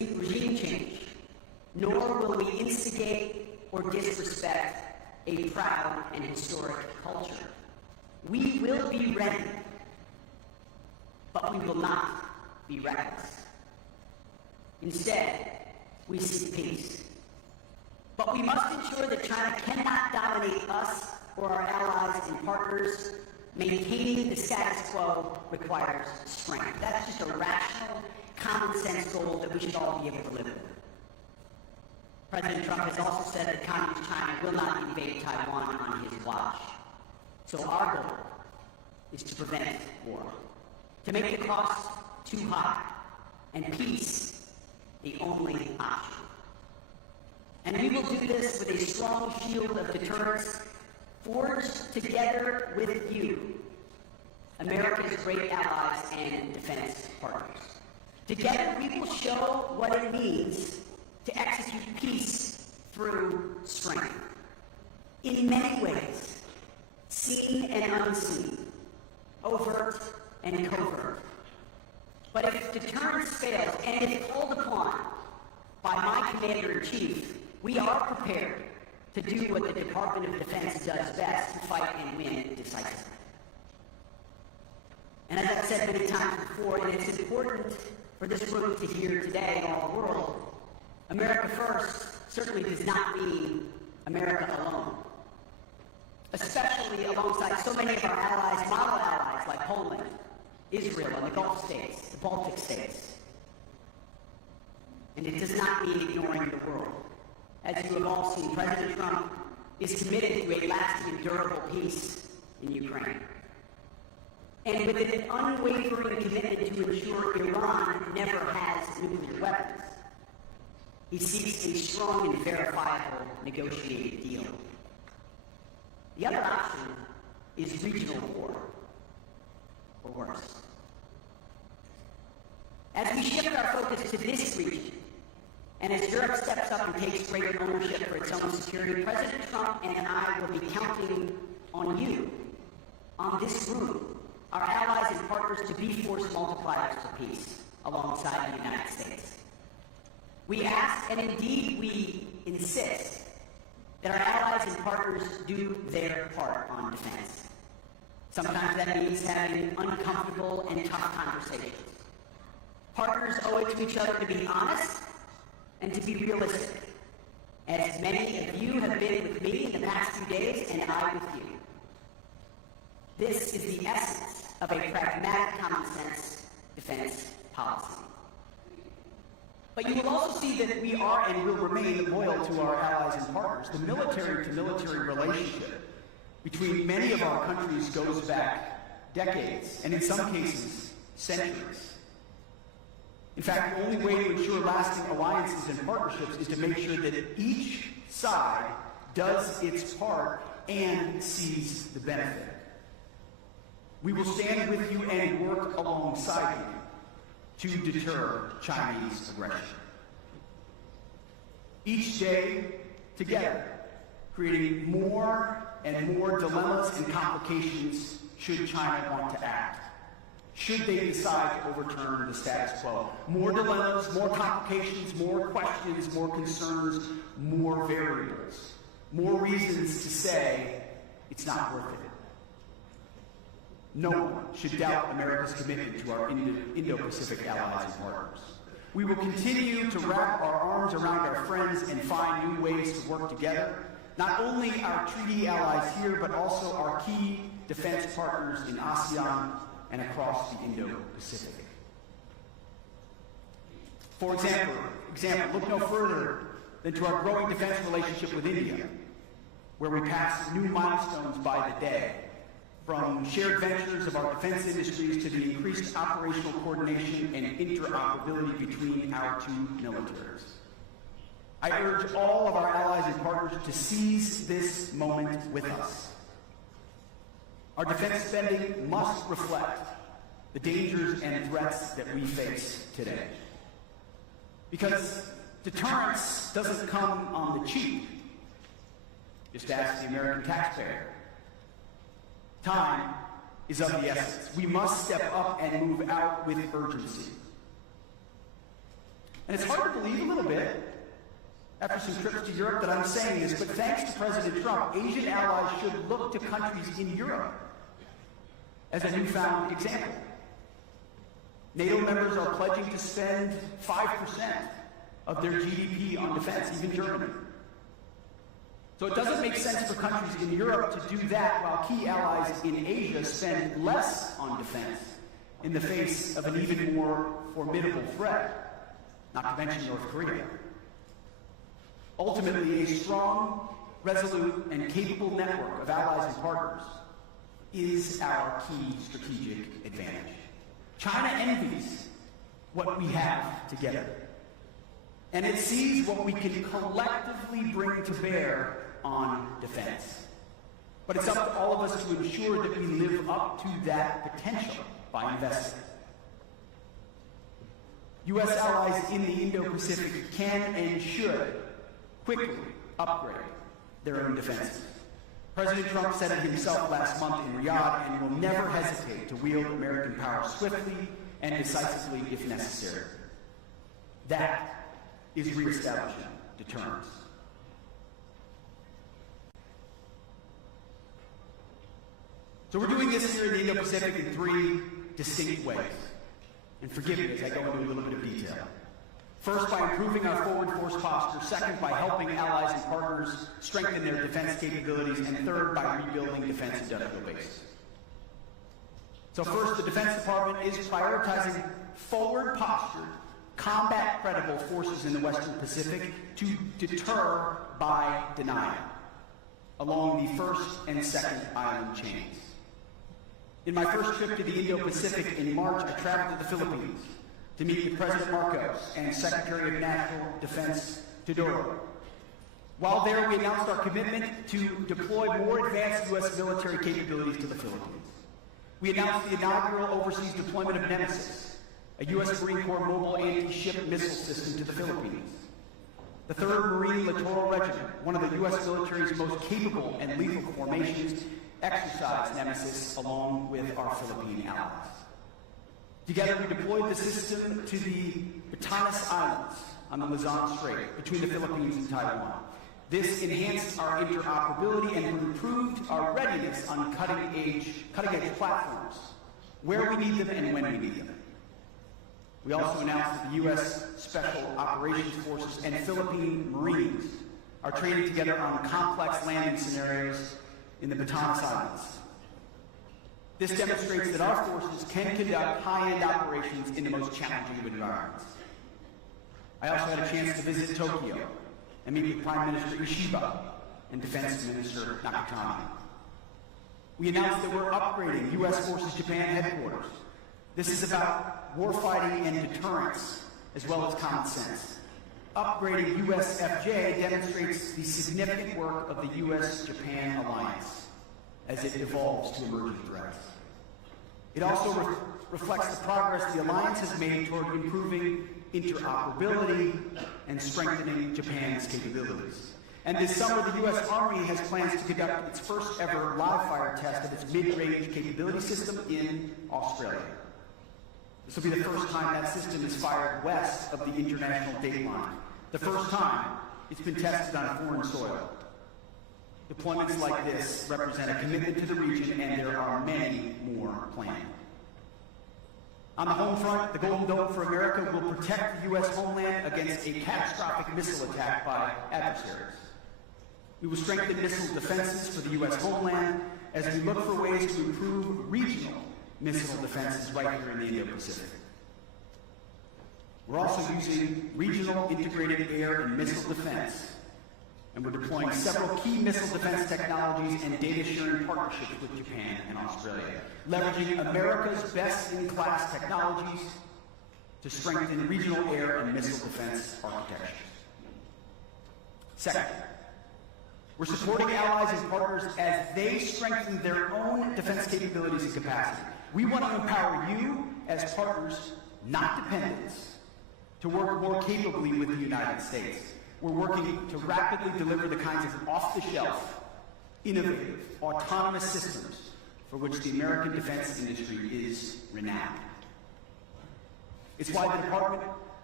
nor will we instigate or disrespect a proud and historic culture. We will be ready, but we will not be reckless. Instead, we seek peace. But we must ensure that China cannot dominate us or our allies and partners. Maintaining the status quo requires strength. That's just a rational, common sense goal that we should all be able to live with. President Trump has also said that Communist China will not invade Taiwan on his watch. So our goal is to prevent war, to make the cost too high, and peace the only option. And we will do this with a strong shield of deterrence forged together with you, America's great allies and defense partners. Together we will show what it means to execute peace through strength. In many ways, seen and unseen, overt and covert. But if deterrence fails, and if called upon by my Commander-in-Chief, we are prepared to do what the Department of Defense does best, to fight and win decisively. And as I've said many times before, and it's important for this room to hear today and all the world, America first certainly does not mean America alone. Especially alongside so many of our allies, model allies like Poland, Israel, and the Gulf states, the Baltic states. And it does not mean ignoring the world. As you have all seen, President Trump is committed to a lasting and durable peace in Ukraine. And with an unwavering commitment to ensure Iran never has nuclear weapons, he seeks a strong and verifiable negotiated deal. The other option is regional war, or worse. As we shift our focus to this region, and as Europe steps up and takes greater ownership for its own security, President Trump and I will be counting on you, on this room, our allies and partners, to be force multipliers for peace alongside the United States. We ask, and indeed we insist, that our allies and partners do their part on defense. Sometimes that means having uncomfortable and tough conversations. Partners owe it to each other to be honest and to be realistic, as many of you have been with me in the past few days, and I with you. This is the essence of a pragmatic, common-sense defense policy. But you will also see that we are and will remain loyal to our allies and partners. The military-to-military relationship between many of our countries goes back decades, and in some cases, centuries. In fact, the only way to ensure lasting alliances and partnerships is to make sure that each side does its part and sees the benefit. We will stand with you and work alongside you to deter Chinese aggression. Each day, together, creating more and more dilemmas and complications should China want to act. Should they decide to overturn the status quo. More dilemmas, more complications, more questions, more concerns, more variables. More reasons to say it's not worth it. No one should doubt America's commitment to our Indo-Pacific allies and partners. We will continue to wrap our arms around our friends and find new ways to work together, not only our treaty allies here, but also our key defense partners in ASEAN and across the Indo-Pacific. For example, look no further than to our growing defense relationship with India, where we pass new milestones by the day, from shared ventures of our defense industries to the increased operational coordination and interoperability between our two militaries. I urge all of our allies and partners to seize this moment with us. Our defense spending must reflect the dangers and threats that we face today. Because deterrence doesn't come on the cheap. Just ask the American taxpayer. Time is of the essence. We must step up and move out with urgency. And it's hard to believe a little bit, after some trips to Europe that I'm saying this, but thanks to President Trump, Asian allies should look to countries in Europe as a newfound example. NATO members are pledging to spend 5% of their GDP on defense, even Germany. So it doesn't make sense for countries in Europe to do that while key allies in Asia spend less on defense in the face of an even more formidable threat, not to mention North Korea. Ultimately, a strong, resolute, and capable network of allies and partners is our key strategic advantage. China envies what we have together, and it sees what we can collectively bring to bear on defense. But it's up to all of us to ensure that we live up to that potential by investing. U.S. allies in the Indo-Pacific can and should quickly upgrade their own defenses. President Trump said it himself last month in Riyadh and will never hesitate to wield American power swiftly and decisively if necessary. That is reestablishing deterrence. So we're doing this here in the Indo-Pacific in three distinct ways. And forgive me as I go into a little bit of detail. First, by improving our forward force posture. Second, by helping allies and partners strengthen their defense capabilities. And third, by rebuilding defense industrial bases. So first, the Defense Department is prioritizing forward postured, combat credible forces in the Western Pacific to deter by denial along the first and second island chains. In my first trip to the Indo-Pacific in March, I traveled to the Philippines to meet with President Marcos and Secretary of National Defense Teodoro. While there, we announced our commitment to deploy more advanced U.S. military capabilities to the Philippines. We announced the inaugural overseas deployment of Nemesis, a U.S. Marine Corps mobile anti-ship missile system to the Philippines. The 3rd Marine Littoral Regiment, one of the U.S. military's most capable and lethal formations, exercised Nemesis along with our Philippine allies. Together, we deployed the system to the Batanes Islands on the Luzon Strait between the Philippines and Taiwan. This enhanced our interoperability and improved our readiness on cutting-edge platforms, where we need them and when we need them. We also announced that the U.S. Special Operations Forces and Philippine Marines are training together on complex landing scenarios in the Batanes Islands. This demonstrates that our forces can conduct high-end operations in the most challenging of environments. I also had a chance to visit Tokyo and meet with Prime Minister Ishiba and Defense Minister Nakatani. We announced that we're upgrading U.S. Forces Japan headquarters. This is about warfighting and deterrence, as well as common sense. Upgrading USFJ demonstrates the significant work of the U.S.-Japan alliance as it evolves to emerging threats. It also reflects the progress the alliance has made toward improving interoperability and strengthening Japan's capabilities. And this summer, the U.S. Army has plans to conduct its first ever live-fire test of its mid-range capability system in Australia. This will be the first time that system is fired west of the international date line. The first time it's been tested on foreign soil. Deployments like this represent a commitment to the region, and there are many more planned. On the home front, the Golden Dome for America will protect the U.S. homeland against a catastrophic missile attack by adversaries. We will strengthen missile defenses for the U.S. homeland as we look for ways to improve regional missile defenses right here in the Indo-Pacific. We're also using regional integrated air and missile defense, and we're deploying several key missile defense technologies and data-sharing partnerships with Japan and Australia, leveraging America's best-in-class technologies to strengthen regional air and missile defense architectures. Second, we're supporting allies and partners as they strengthen their own defense capabilities and capacity. We want to empower you as partners, not dependents, to work more capably with the United States. We're working to rapidly deliver the kinds of off-the-shelf, innovative, autonomous systems for which the American defense industry is renowned. It's why the Department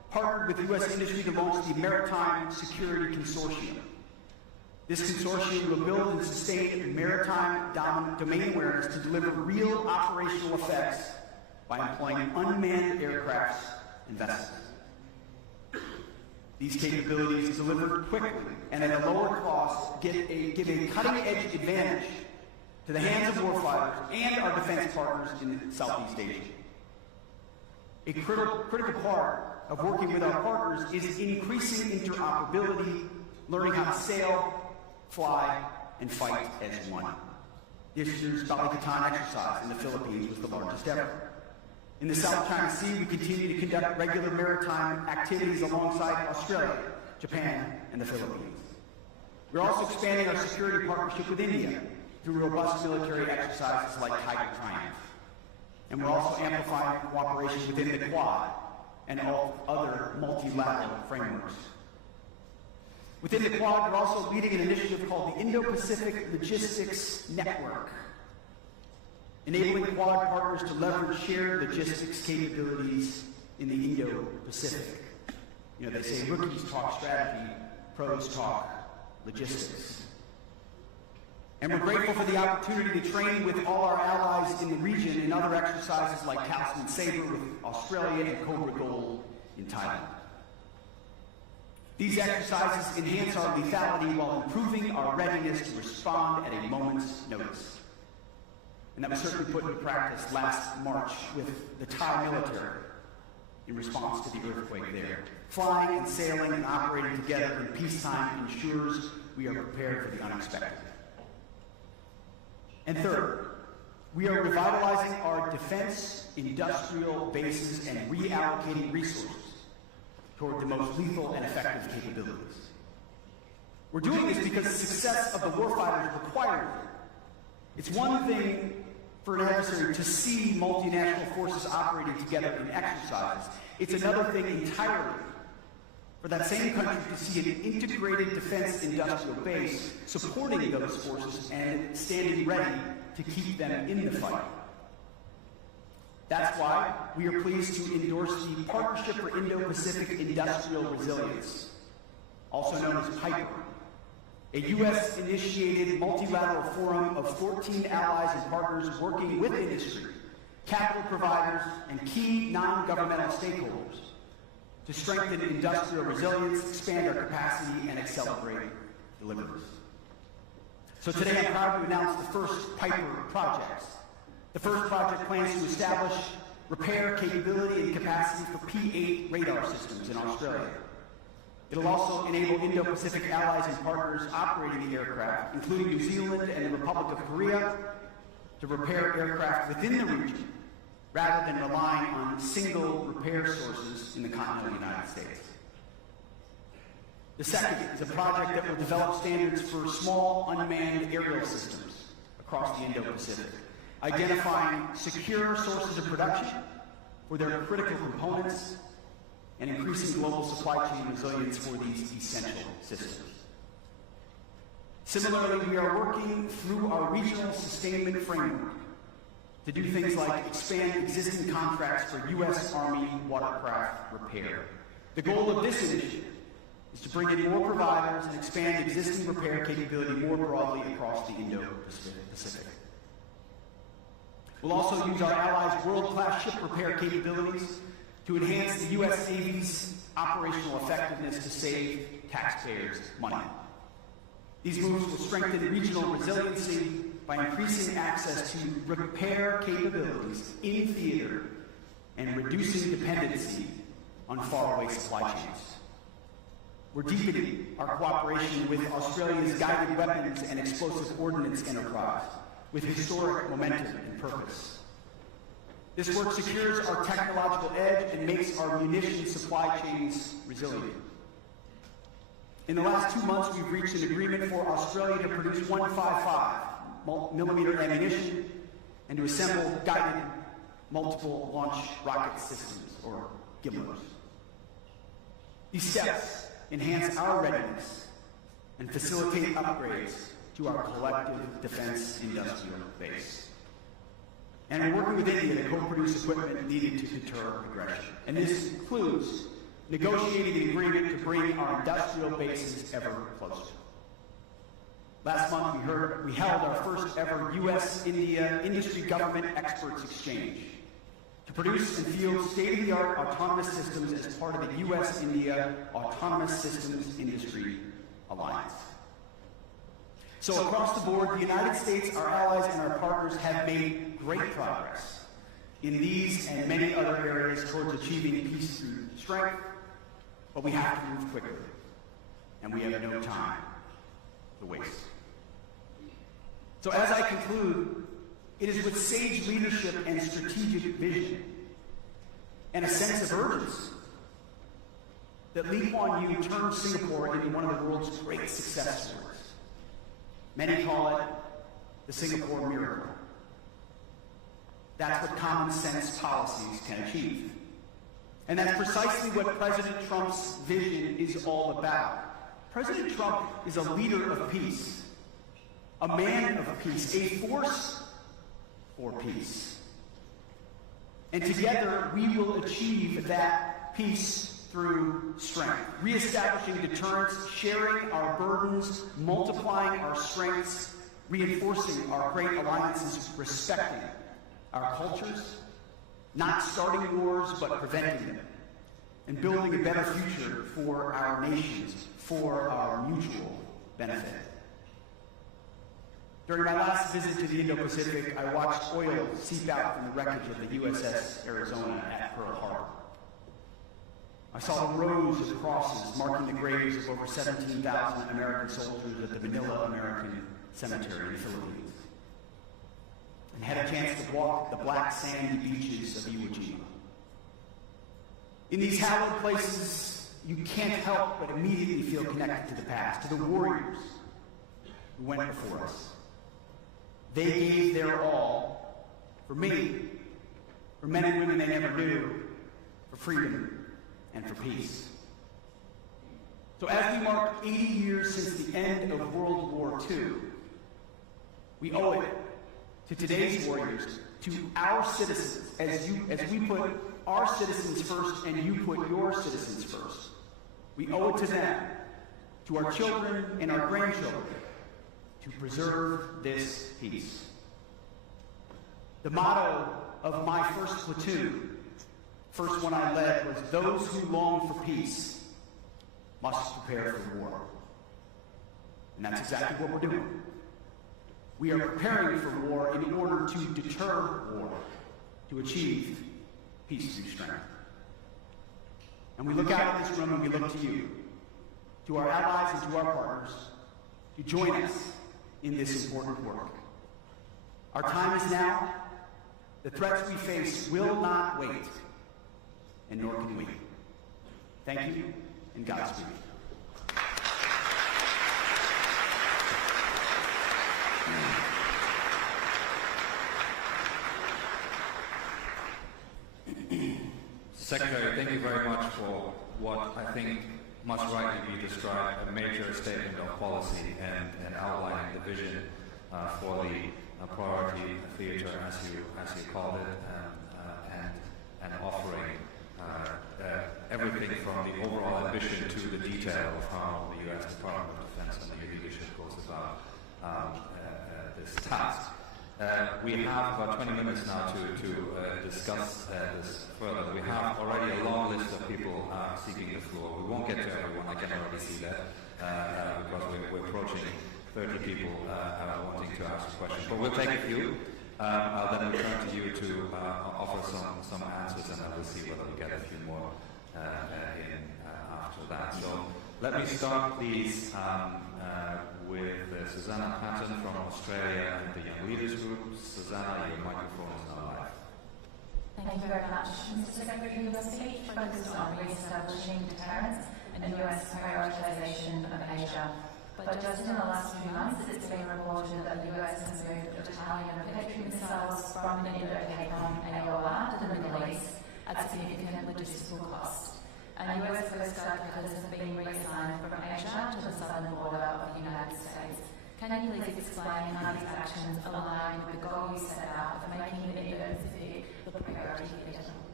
partnered with U.S. industry to launch the Maritime Security Consortium. This consortium will build and sustain maritime domain awareness to deliver real operational effects by employing unmanned aircrafts and vessels. These capabilities, delivered quickly and at a lower cost, give a cutting-edge advantage to the hands of warfighters and our defense partners in Southeast Asia. A critical part of working with our partners is increasing interoperability, learning how to sail, fly, and fight as one. This year's Balikatan exercise in the Philippines was the largest ever. In the South China Sea, we continue to conduct regular maritime activities alongside Australia, Japan, and the Philippines. We're also expanding our security partnership with India through robust military exercises like Tiger Triumph. And we're also amplifying cooperation within the Quad and all other multilateral frameworks. Within the Quad, we're also leading an initiative called the Indo-Pacific Logistics Network, enabling Quad partners to leverage shared logistics capabilities in the Indo-Pacific. You know, they say rookies talk strategy, pros talk logistics. And we're grateful for the opportunity to train with all our allies in the region in other exercises like Talisman Sabre with Australia and Cobra Gold in Thailand. These exercises enhance our lethality while improving our readiness to respond at a moment's notice. And that was certainly put into practice last March with the Thai military in response to the earthquake there. Flying and sailing and operating together in peacetime ensures we are prepared for the unexpected. And third, we are revitalizing our defense industrial bases and reallocating resources toward the most lethal and effective capabilities. We're doing this because the success of the warfighters required it. It's one thing for an adversary to see multinational forces operating together in exercises. It's another thing entirely for that same country to see an integrated defense industrial base supporting those forces and standing ready to keep them in the fight. That's why we are pleased to endorse the Partnership for Indo-Pacific Industrial Resilience, also known as PIPER, a U.S.-initiated multilateral forum of 14 allies and partners working with industry, capital providers, and key non-governmental stakeholders to strengthen industrial resilience, expand our capacity, and accelerate deliveries. So today I'm proud to announce the first PIPER projects. The first project plans to establish repair capability and capacity for P-8 radar systems in Australia. It'll also enable Indo-Pacific allies and partners operating the aircraft, including New Zealand and the Republic of Korea, to repair aircraft within the region, rather than relying on single repair sources in the continental United States. The second is a project that will develop standards for small unmanned aerial systems across the Indo-Pacific, identifying secure sources of production for their critical components and increasing global supply chain resilience for these essential systems. Similarly, we are working through our regional sustainment framework to do things like expand existing contracts for U.S. Army watercraft repair. The goal of this initiative is to bring in more providers and expand existing repair capability more broadly across the Indo-Pacific. We'll also use our allies' world-class ship repair capabilities to enhance the U.S. Navy's operational effectiveness to save taxpayers money. These moves will strengthen regional resiliency by increasing access to repair capabilities in theater and reducing dependency on faraway supply chains. We're deepening our cooperation with Australia's guided weapons and explosive ordnance enterprise with historic momentum and purpose. This work secures our technological edge and makes our munitions supply chains resilient. In the last 2 months, we've reached an agreement for Australia to produce 155mm ammunition and to assemble guided multiple launch rocket systems, or GMLRS. These steps enhance our readiness and facilitate upgrades to our collective defense industrial base. And we're working with India to co-produce equipment needed to deter aggression. And this includes negotiating an agreement to bring our industrial bases ever closer. Last month, we held our first ever U.S.-India Industry Government Experts Exchange to produce and field state-of-the-art autonomous systems as part of the U.S.-India Autonomous Systems Industry Alliance. So across the board, the United States, our allies, and our partners have made great progress in these and many other areas towards achieving peace through strength, but we have to move quickly, and we have no time to waste. So as I conclude, it is with sage leadership and strategic vision and a sense of urgency that Lee Kuan Yew turned Singapore into one of the world's great success stories. Many call it the Singapore miracle. That's what common sense policies can achieve. And that's precisely what President Trump's vision is all about. President Trump is a leader of peace, a man of peace, a force for peace. And together we will achieve that peace through strength, reestablishing deterrence, sharing our burdens, multiplying our strengths, reinforcing our great alliances, respecting our cultures, not starting wars but preventing them, and building a better future for our nations, for our mutual benefit. During my last visit to the Indo-Pacific, I watched oil seep out from the wreckage of the IISS Arizona at Pearl Harbor. I saw the rows of crosses marking the graves of over 17,000 American soldiers at the Manila American Cemetery in the Philippines, and had a chance to walk the black sandy beaches of Iwo Jima. In these hallowed places, you can't help but immediately feel connected to the past, to the warriors who went before us. They gave their all for me, for men and women they never knew, for freedom and for peace. So as we mark 80 years since the end of World War II, we owe it to today's warriors, to our citizens, as we put our citizens first and you put your citizens first. We owe it to them, to our children and our grandchildren, to preserve this peace. The motto of my first platoon, first one I led, was those who long for peace must prepare for war. And that's exactly what we're doing. We are preparing for war in order to deter war, to achieve peace through strength. And we look out at this room and we look to you, to our allies and to our partners, to join us in this important work. Our time is now. The threats we face will not wait, and nor can we. Thank you, and Godspeed. Secretary, thank you very much for what I think must rightly be described a major statement of policy and outlining the vision for the priority theater, as you called it, and offering everything from the overall ambition to the detail of how the U.S. Department of Defense and the leadership goes about this task. We have about 20 minutes now to discuss this further. We have already a long list of people seeking the floor. We won't get to everyone, I can already see that, because we're approaching 30 people wanting to ask a question. But we'll take a few. I'll then return to you to offer some answers, and then we'll see whether we get a few more in after that. So let me start, please, with Susanna Patton from Australia and the Young Leaders Group. Susanna, your microphone is now live. Thank you very much. Mr. Secretary, your speech focused on re-establishing deterrence and US prioritization of Asia. But just in the last few months, it's been reported that the US has moved a battalion of Patriot missiles from the Indo-Pacific AOR to the Middle East at significant logistical cost. And US Coast Guard pilots have been reassigned from Asia to the southern border of the United States. Can you please explain how these actions align with the goal you set out of making the Indo-Pacific the priority theatre?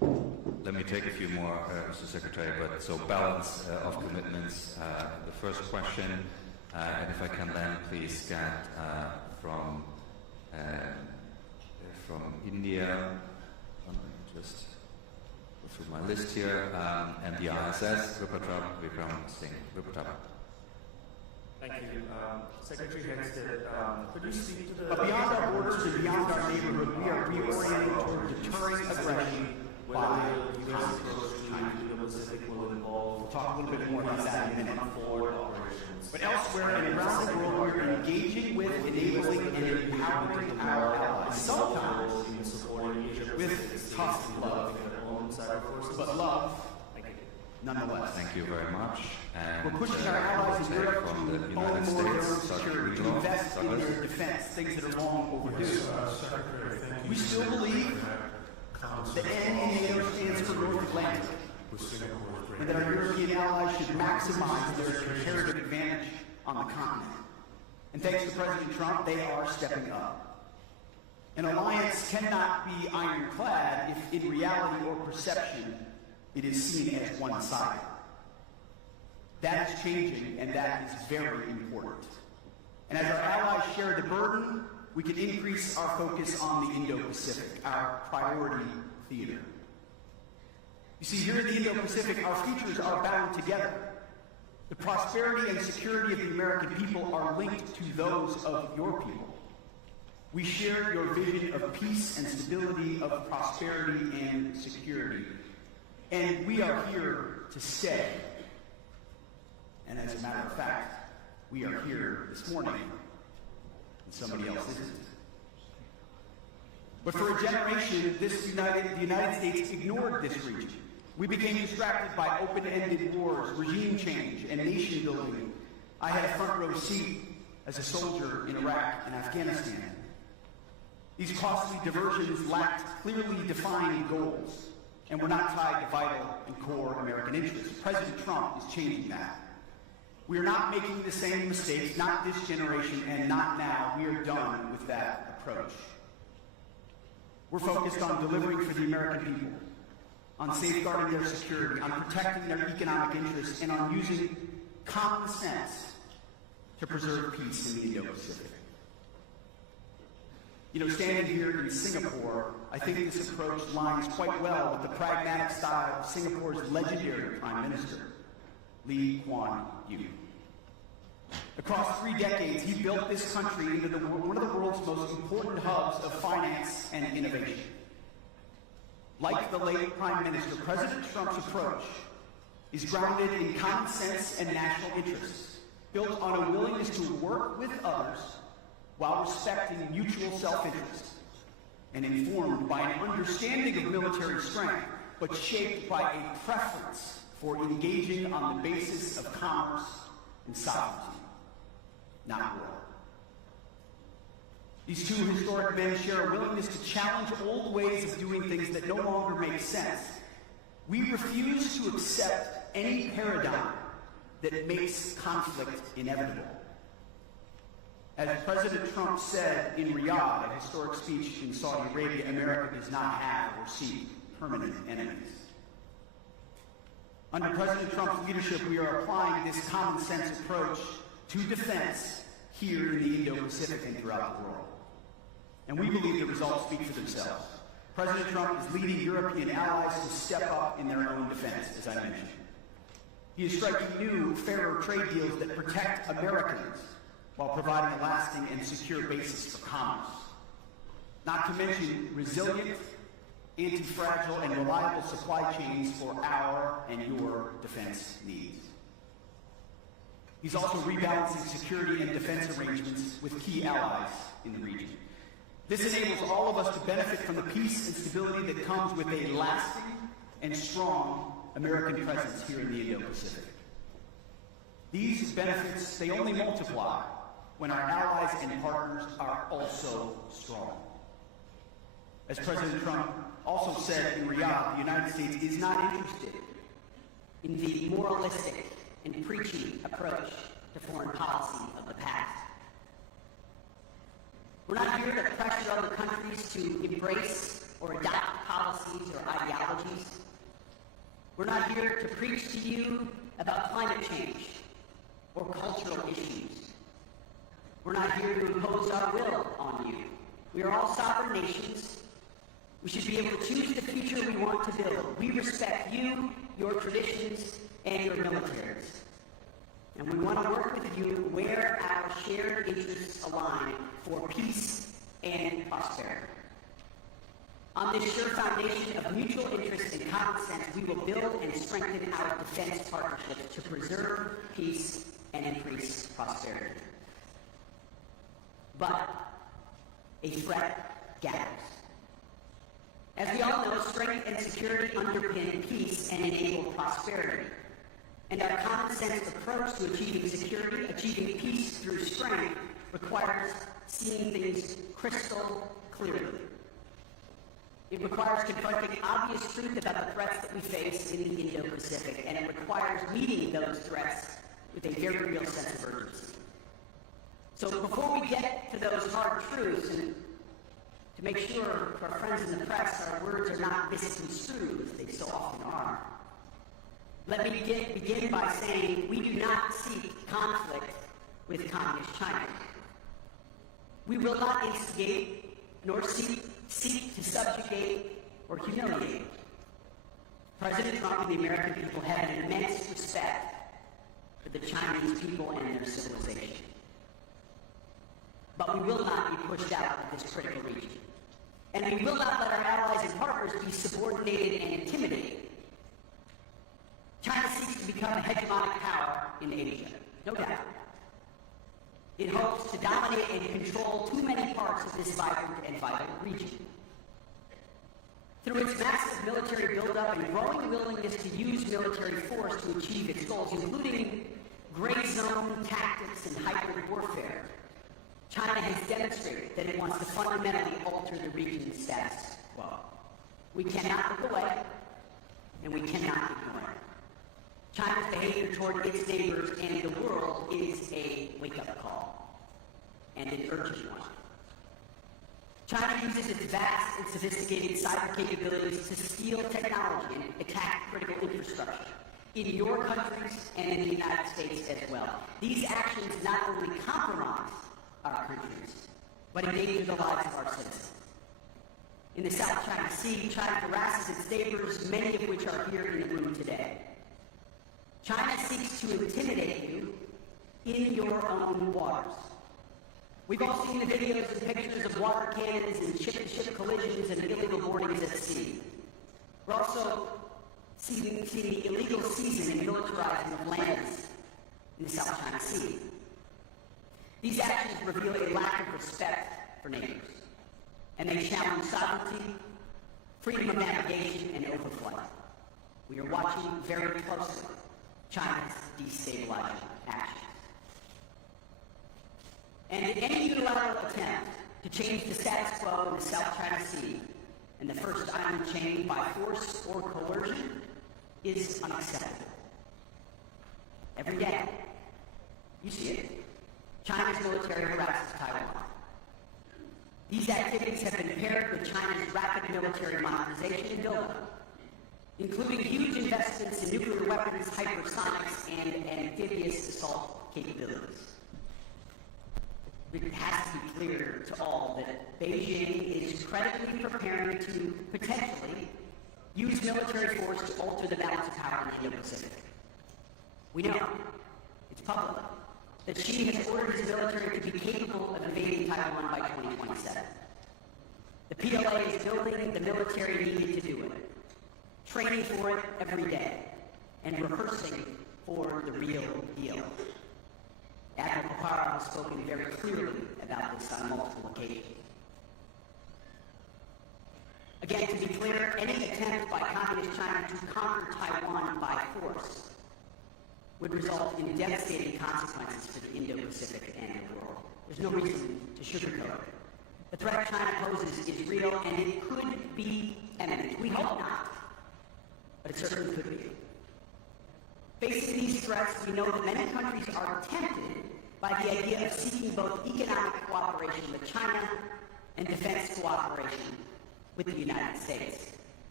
Let me take a few more, Mr. Secretary, but so balance of commitments. The first question, and if I can then please get from India, just go through my list here, and the IISS, Vikram Singh. Thank you. Secretary Hegseth, could you speak to the... But beyond our borders and beyond our neighborhood, we are reorienting toward deterring aggression by the U.S. approach to the Indo-Pacific will involve... We'll talk a little bit more about that in a minute. forward operations. But elsewhere and around the world, we're engaging with, enabling, and empowering our allies. Sometimes with tough love, but love nonetheless. Thank you very much. And we're pushing our allies in Europe from the to United own more of their own States, security, to invest in their defense, things that are long overdue. Secretary, thank you. We still believe the N in NATO stands for North Atlantic, and that our European allies should maximize their comparative advantage on the continent. And thanks to President Trump, they are stepping up. An alliance cannot be ironclad if in reality or perception it is seen as one-sided. That is changing, and that is very important. And as our allies share the burden, we can increase our focus on the Indo-Pacific, our priority theater. You see, here in the Indo-Pacific, our futures are bound together. The prosperity and security of the American people are linked to those of your people. We share your vision of peace and stability, of prosperity and security. And we are here to stay. And as a matter of fact, we are here this morning, and somebody else isn't. But for a generation, the United States ignored this region. We became distracted by open-ended wars, regime change, and nation building. I had a front row seat as a soldier in Iraq and Afghanistan. These costly diversions lacked clearly defined goals and were not tied to vital and core American interests. President Trump is changing that. We are not making the same mistakes, not this generation, and not now. We are done with that approach. We're focused on delivering for the American people, on safeguarding their security, on protecting their economic interests, and on using common sense to preserve peace in the Indo-Pacific. You know, standing here in Singapore, I think this approach lines quite well with the pragmatic style of Singapore's legendary Prime Minister, Lee Kuan Yew. Across 3 decades, he built this country into one of the world's most important hubs of finance and innovation. Like the late Prime Minister, President Trump's approach is grounded in common sense and national interests, built on a willingness to work with others while respecting mutual self-interest, and informed by an understanding of military strength, but shaped by a preference for engaging on the basis of commerce and sovereignty, not war. These two historic men share a willingness to challenge old ways of doing things that no longer make sense. We refuse to accept any paradigm that makes conflict inevitable. As President Trump said in Riyadh, a historic speech in Saudi Arabia, America does not have or seek permanent enemies. Under President Trump's leadership, we are applying this common sense approach to defense here in the Indo-Pacific and throughout the world. And we believe the results speak for themselves. President Trump is leading European allies to step up in their own defense, as I mentioned. He is striking new, fairer trade deals that protect Americans while providing a lasting and secure basis for commerce. Not to mention resilient, anti-fragile, and reliable supply chains for our and your defense needs. He's also rebalancing security and defense arrangements with key allies in the region. This enables all of us to benefit from the peace and stability that comes with a lasting and strong American presence here in the Indo-Pacific. These benefits, they only multiply when our allies and partners are also strong. As President Trump also said in Riyadh, the United States is not interested in the moralistic and preachy approach to foreign policy of the past. We're not here to pressure other countries to embrace or adopt policies or ideologies ideologies. We're not here to preach to you about climate change or cultural issues. We're not here to impose our will on you. We are all sovereign nations. We should be able to choose the future we want to build. We respect you, your traditions, and your militaries. And we want to work with you where our shared interests align for peace and prosperity. On this sure foundation of mutual interest and common sense, we will build and strengthen our defense partnerships to preserve peace and increase prosperity. But a threat gathers. As we all know, strength and security underpin peace and enable prosperity. And our common sense approach to achieving security, achieving peace through strength, requires seeing things crystal clearly. It requires confronting obvious truth about the threats that we face in the Indo-Pacific, and it requires meeting those threats with a very real sense of urgency. So before we get to those hard truths, and to make sure for our friends in the press our words are not misconstrued, as they so often are, let me begin by saying we do not seek conflict with Communist China. We will not instigate nor seek to subjugate or humiliate. President Trump and the American people have an immense respect for the Chinese people and their civilization. But we will not be pushed out of this critical region. And we will not let our allies and partners be subordinated and intimidated. China seeks to become a hegemonic power in Asia, no doubt. It hopes to dominate and control too many parts of this vibrant and vital region. Through its massive military buildup and growing willingness to use military force to achieve its goals, including gray zone tactics and hybrid warfare, China has demonstrated that it wants to fundamentally alter the region's status quo. We cannot look away, and we cannot ignore it. China's behavior toward its neighbors and the world is a wake-up call, and an urgent one. China uses its vast and sophisticated cyber capabilities to steal technology and attack critical infrastructure in your countries and in the United States as well. These actions not only compromise our countries, but endanger the lives of our citizens. In the South China Sea, China harasses its neighbors, many of which are here in the room today. China seeks to intimidate you in your own waters. We've all seen the videos and pictures of water cannons and ship-to-ship collisions and illegal boardings at sea. We're also seeing the illegal seizing and militarizing of lands in the South China Sea. These actions reveal a lack of respect for neighbors, and they challenge sovereignty, freedom of navigation, and overflight. We are watching very closely China's destabilizing actions. And any unilateral attempt to change the status quo in the South China Sea and the First Island chain by force or coercion is unacceptable. Every day, you see it. China's military harasses Taiwan. These activities have been paired with China's rapid military modernization and buildup, including huge investments in nuclear weapons, hypersonics, and amphibious assault capabilities. It has to be clear to all that Beijing is credibly preparing to potentially use military force to alter the balance of power in the Indo-Pacific. We know, it's public, that Xi has ordered his military to be capable of invading Taiwan by 2027. The PLA is building the military needed to do it, training for it every day, and rehearsing for the real deal. Admiral Paparo has spoken very clearly about this on multiple occasions. Again, to be clear, any attempt by Communist China to conquer Taiwan by force would result in devastating consequences for the Indo-Pacific and the world. There's no reason to sugarcoat it. The threat China poses is real, and it could be imminent. We hope not, but it certainly could be. Facing these threats, we know that many countries are tempted by the idea of seeking both economic cooperation with China and defense cooperation with the United States.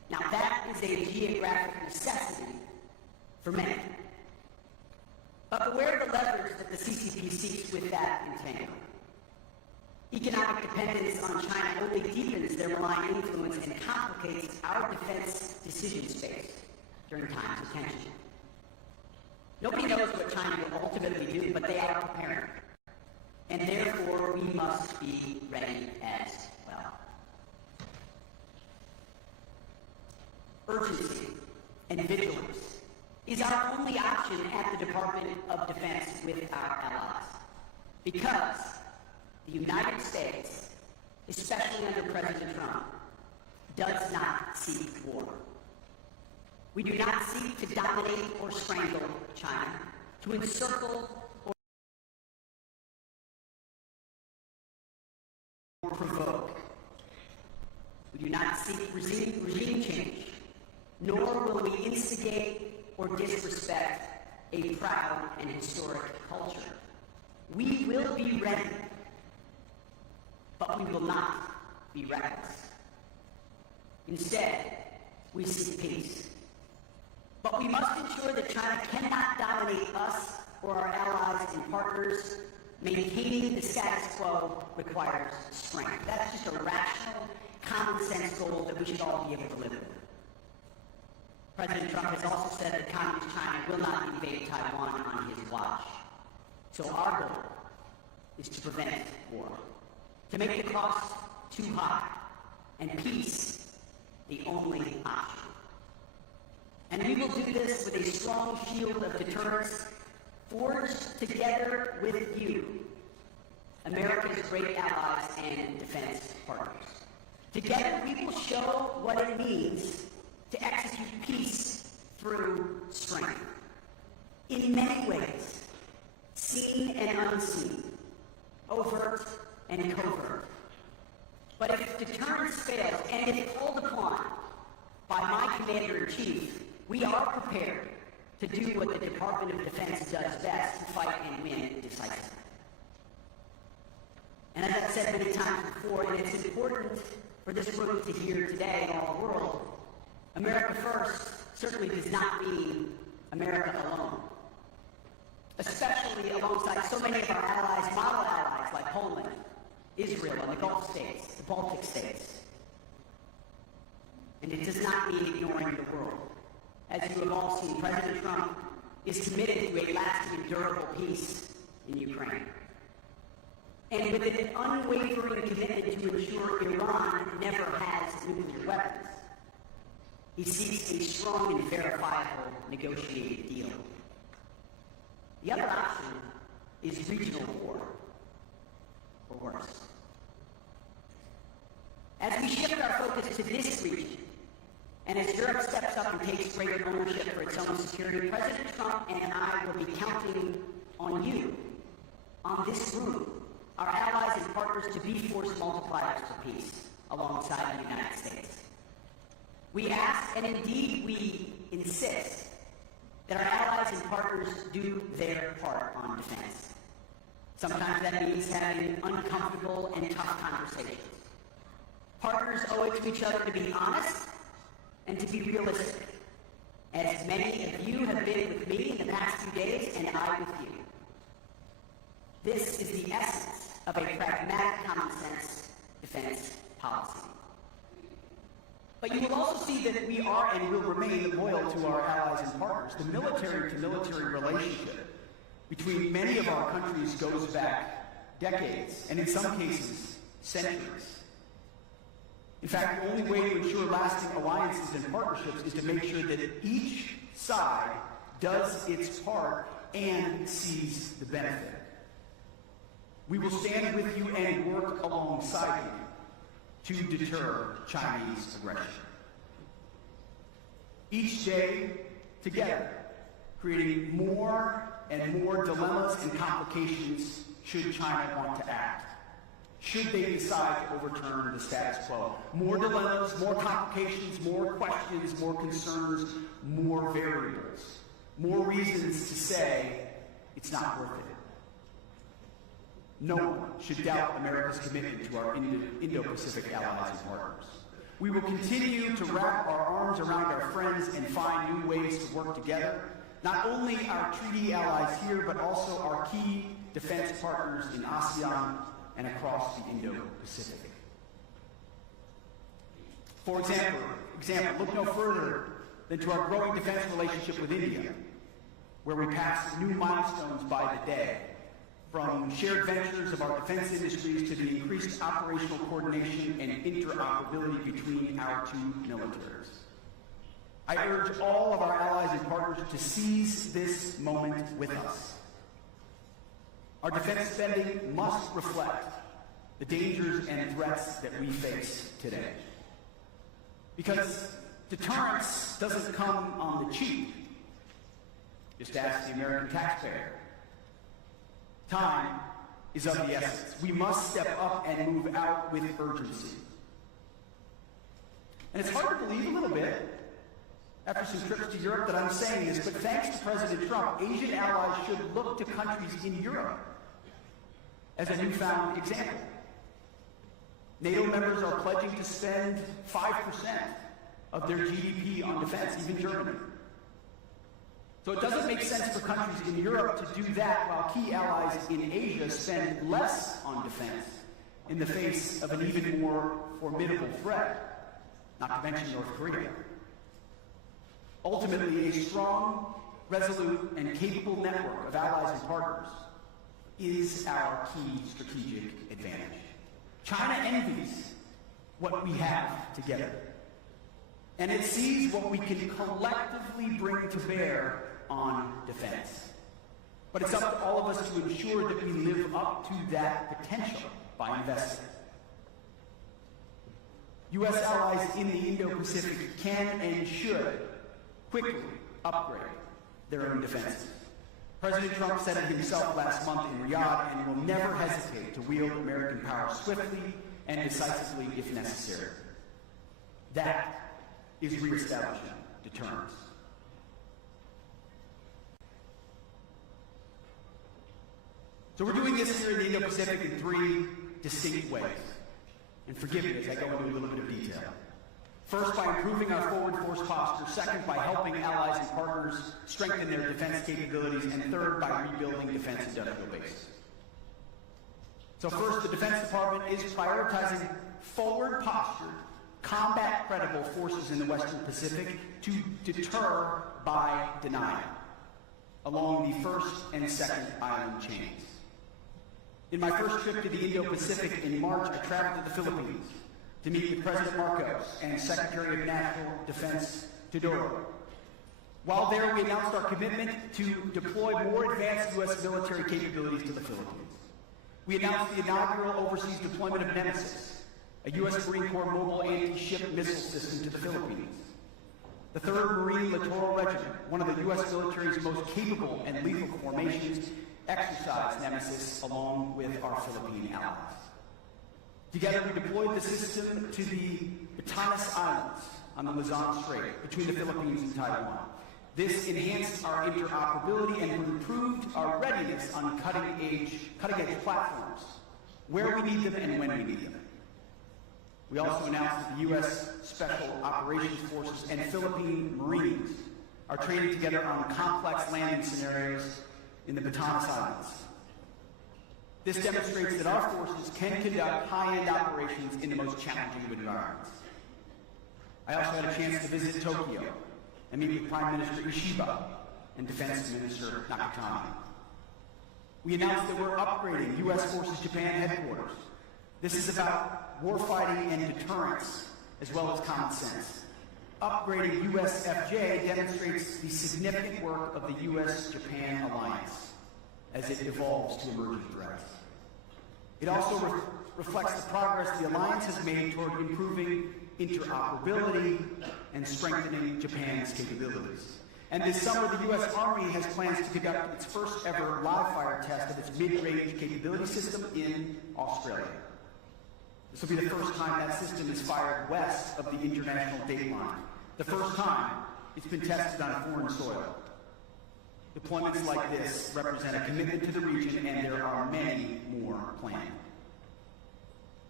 Now that is a geographic necessity for many. But beware the leverage that the CCP seeks with that entangle. Economic dependence on China only deepens their malign influence and complicates our defense decision space during times of tension. Nobody knows what China will ultimately do, but they are preparing. And therefore, we must be ready as well. Urgency and vigilance is our only option at the Department of Defense with our allies. Because the United States, especially under President Trump, does not seek war. We do not seek to dominate or strangle China, to encircle or provoke. We do not seek regime change, nor will we instigate or disrespect a proud and historic culture. We will be ready, but we will not be reckless. Instead, we seek peace. But we must ensure that China cannot dominate us or our allies and partners. Maintaining the status quo requires strength. That's just a rational, common sense goal that we should all be able to live with. President Trump has also said that Communist China will not invade Taiwan on his watch. So our goal is to prevent war, to make the cost too high, and peace the only option. And we will do this with a strong shield of deterrence forged together with you, America's great allies and defense partners. Together we will show what it means to execute peace through strength. In many ways, seen and unseen, overt and covert. But if deterrence fails, and if called upon by my Commander-in-Chief, we are prepared to do what the Department of Defense does best, to fight and win decisively. And as I've said many times before, and it's important for this room to hear today and all the world, America first certainly does not mean America alone. Especially alongside so many of our allies, model allies like Poland, Israel, and the Gulf states, the Baltic states. And it does not mean ignoring the world. As you have all seen, President Trump is committed to a lasting and durable peace in Ukraine. And with an unwavering commitment to ensure Iran never has nuclear weapons, he seeks a strong and verifiable negotiated deal. The other option is regional war, or worse. As we shift our focus to this region, and as Europe steps up and takes greater ownership for its own security, President Trump and I will be counting on you, on this room, our allies and partners, to be force multipliers for peace alongside the United States. We ask, and indeed we insist, that our allies and partners do their part on defense. Sometimes that means having uncomfortable and tough conversations. Partners owe it to each other to be honest and to be realistic, as many of you have been with me in the past few days, and I with you. This is the essence of a pragmatic, common-sense defense policy. But you will also see that we are and will remain loyal to our allies and partners. The military-to-military relationship between many of our countries goes back decades, and in some cases, centuries. In fact, the only way to ensure lasting alliances and partnerships is to make sure that each side does its part and sees the benefit. We will stand with you and work alongside you to deter Chinese aggression. Each day, together, creating more and more dilemmas and complications should China want to act. Should they decide to overturn the status quo. More dilemmas, more complications, more questions, more concerns, more variables, more reasons to say it's not worth it. No one should doubt America's commitment to our Indo-Pacific allies and partners. We will continue to wrap our arms around our friends and find new ways to work together, not only our treaty allies here, but also our key defense partners in ASEAN and across the Indo-Pacific. For example, look no further than to our growing defense relationship with India, where we pass new milestones by the day, from shared ventures of our defense industries to the increased operational coordination and interoperability between our two militaries. I urge all of our allies and partners to seize this moment with us. Our defense spending must reflect the dangers and threats that we face today. Because deterrence doesn't come on the cheap. Just ask the American taxpayer. Time is of the essence. We must step up and move out with urgency. And it's hard to believe a little bit, after some trips to Europe, that I'm saying this, but thanks to President Trump, Asian allies should look to countries in Europe as a newfound example. NATO members are pledging to spend 5% of their GDP on defense, even Germany. So it doesn't make sense for countries in Europe to do that while key allies in Asia spend less on defense in the face of an even more formidable threat, not to mention North Korea. Ultimately, a strong, resolute, and capable network of allies and partners is our key strategic advantage. China envies what we have together, and it sees what we can collectively bring to bear on defense. But it's up to all of us to ensure that we live up to that potential by investing. U.S. allies in the Indo-Pacific can and should quickly upgrade their own defenses. President Trump said it himself last month in Riyadh and will never hesitate to wield American power swiftly and decisively if necessary. That is reestablishing deterrence. So we're doing this here in the Indo-Pacific in three distinct ways. And forgive me as I go into a little bit of detail. First, by improving our forward force posture. Second, by helping allies and partners strengthen their defense capabilities. And third, by rebuilding defense industrial bases. So first, the Defense Department is prioritizing forward postured, combat credible forces in the Western Pacific to deter by denial along the first and second island chains. In my first trip to the Indo-Pacific in March, I traveled to the Philippines to meet with President Marcos and Secretary of National Defense Teodoro. While there, we announced our commitment to deploy more advanced U.S. military capabilities to the Philippines. We announced the inaugural overseas deployment of Nemesis, a U.S. Marine Corps mobile anti-ship missile system to the Philippines. The 3rd Marine Littoral Regiment, one of the U.S. military's most capable and lethal formations, exercised Nemesis along with our Philippine allies. Together, we deployed the system to the Batanes Islands on the Luzon Strait between the Philippines and Taiwan. This enhanced our interoperability and improved our readiness on cutting-edge platforms, where we need them and when we need them. We also announced that the U.S. Special Operations Forces and Philippine Marines are training together on complex landing scenarios in the Batanes Islands. This demonstrates that our forces can conduct high-end operations in the most challenging of environments. I also had a chance to visit Tokyo and meet with Prime Minister Ishiba and Defense Minister Nakatani. We announced that we're upgrading U.S. Forces Japan headquarters. This is about warfighting and deterrence, as well as common sense. Upgrading USFJ demonstrates the significant work of the U.S.-Japan alliance as it evolves to emerging threats. It also reflects the progress the alliance has made toward improving interoperability and strengthening Japan's capabilities. And this summer, the U.S. Army has plans to conduct its first ever live-fire test of its mid-range capability system in Australia. This will be the first time that system is fired west of the international date line. The first time it's been tested on foreign soil. Deployments like this represent a commitment to the region, and there are many more planned.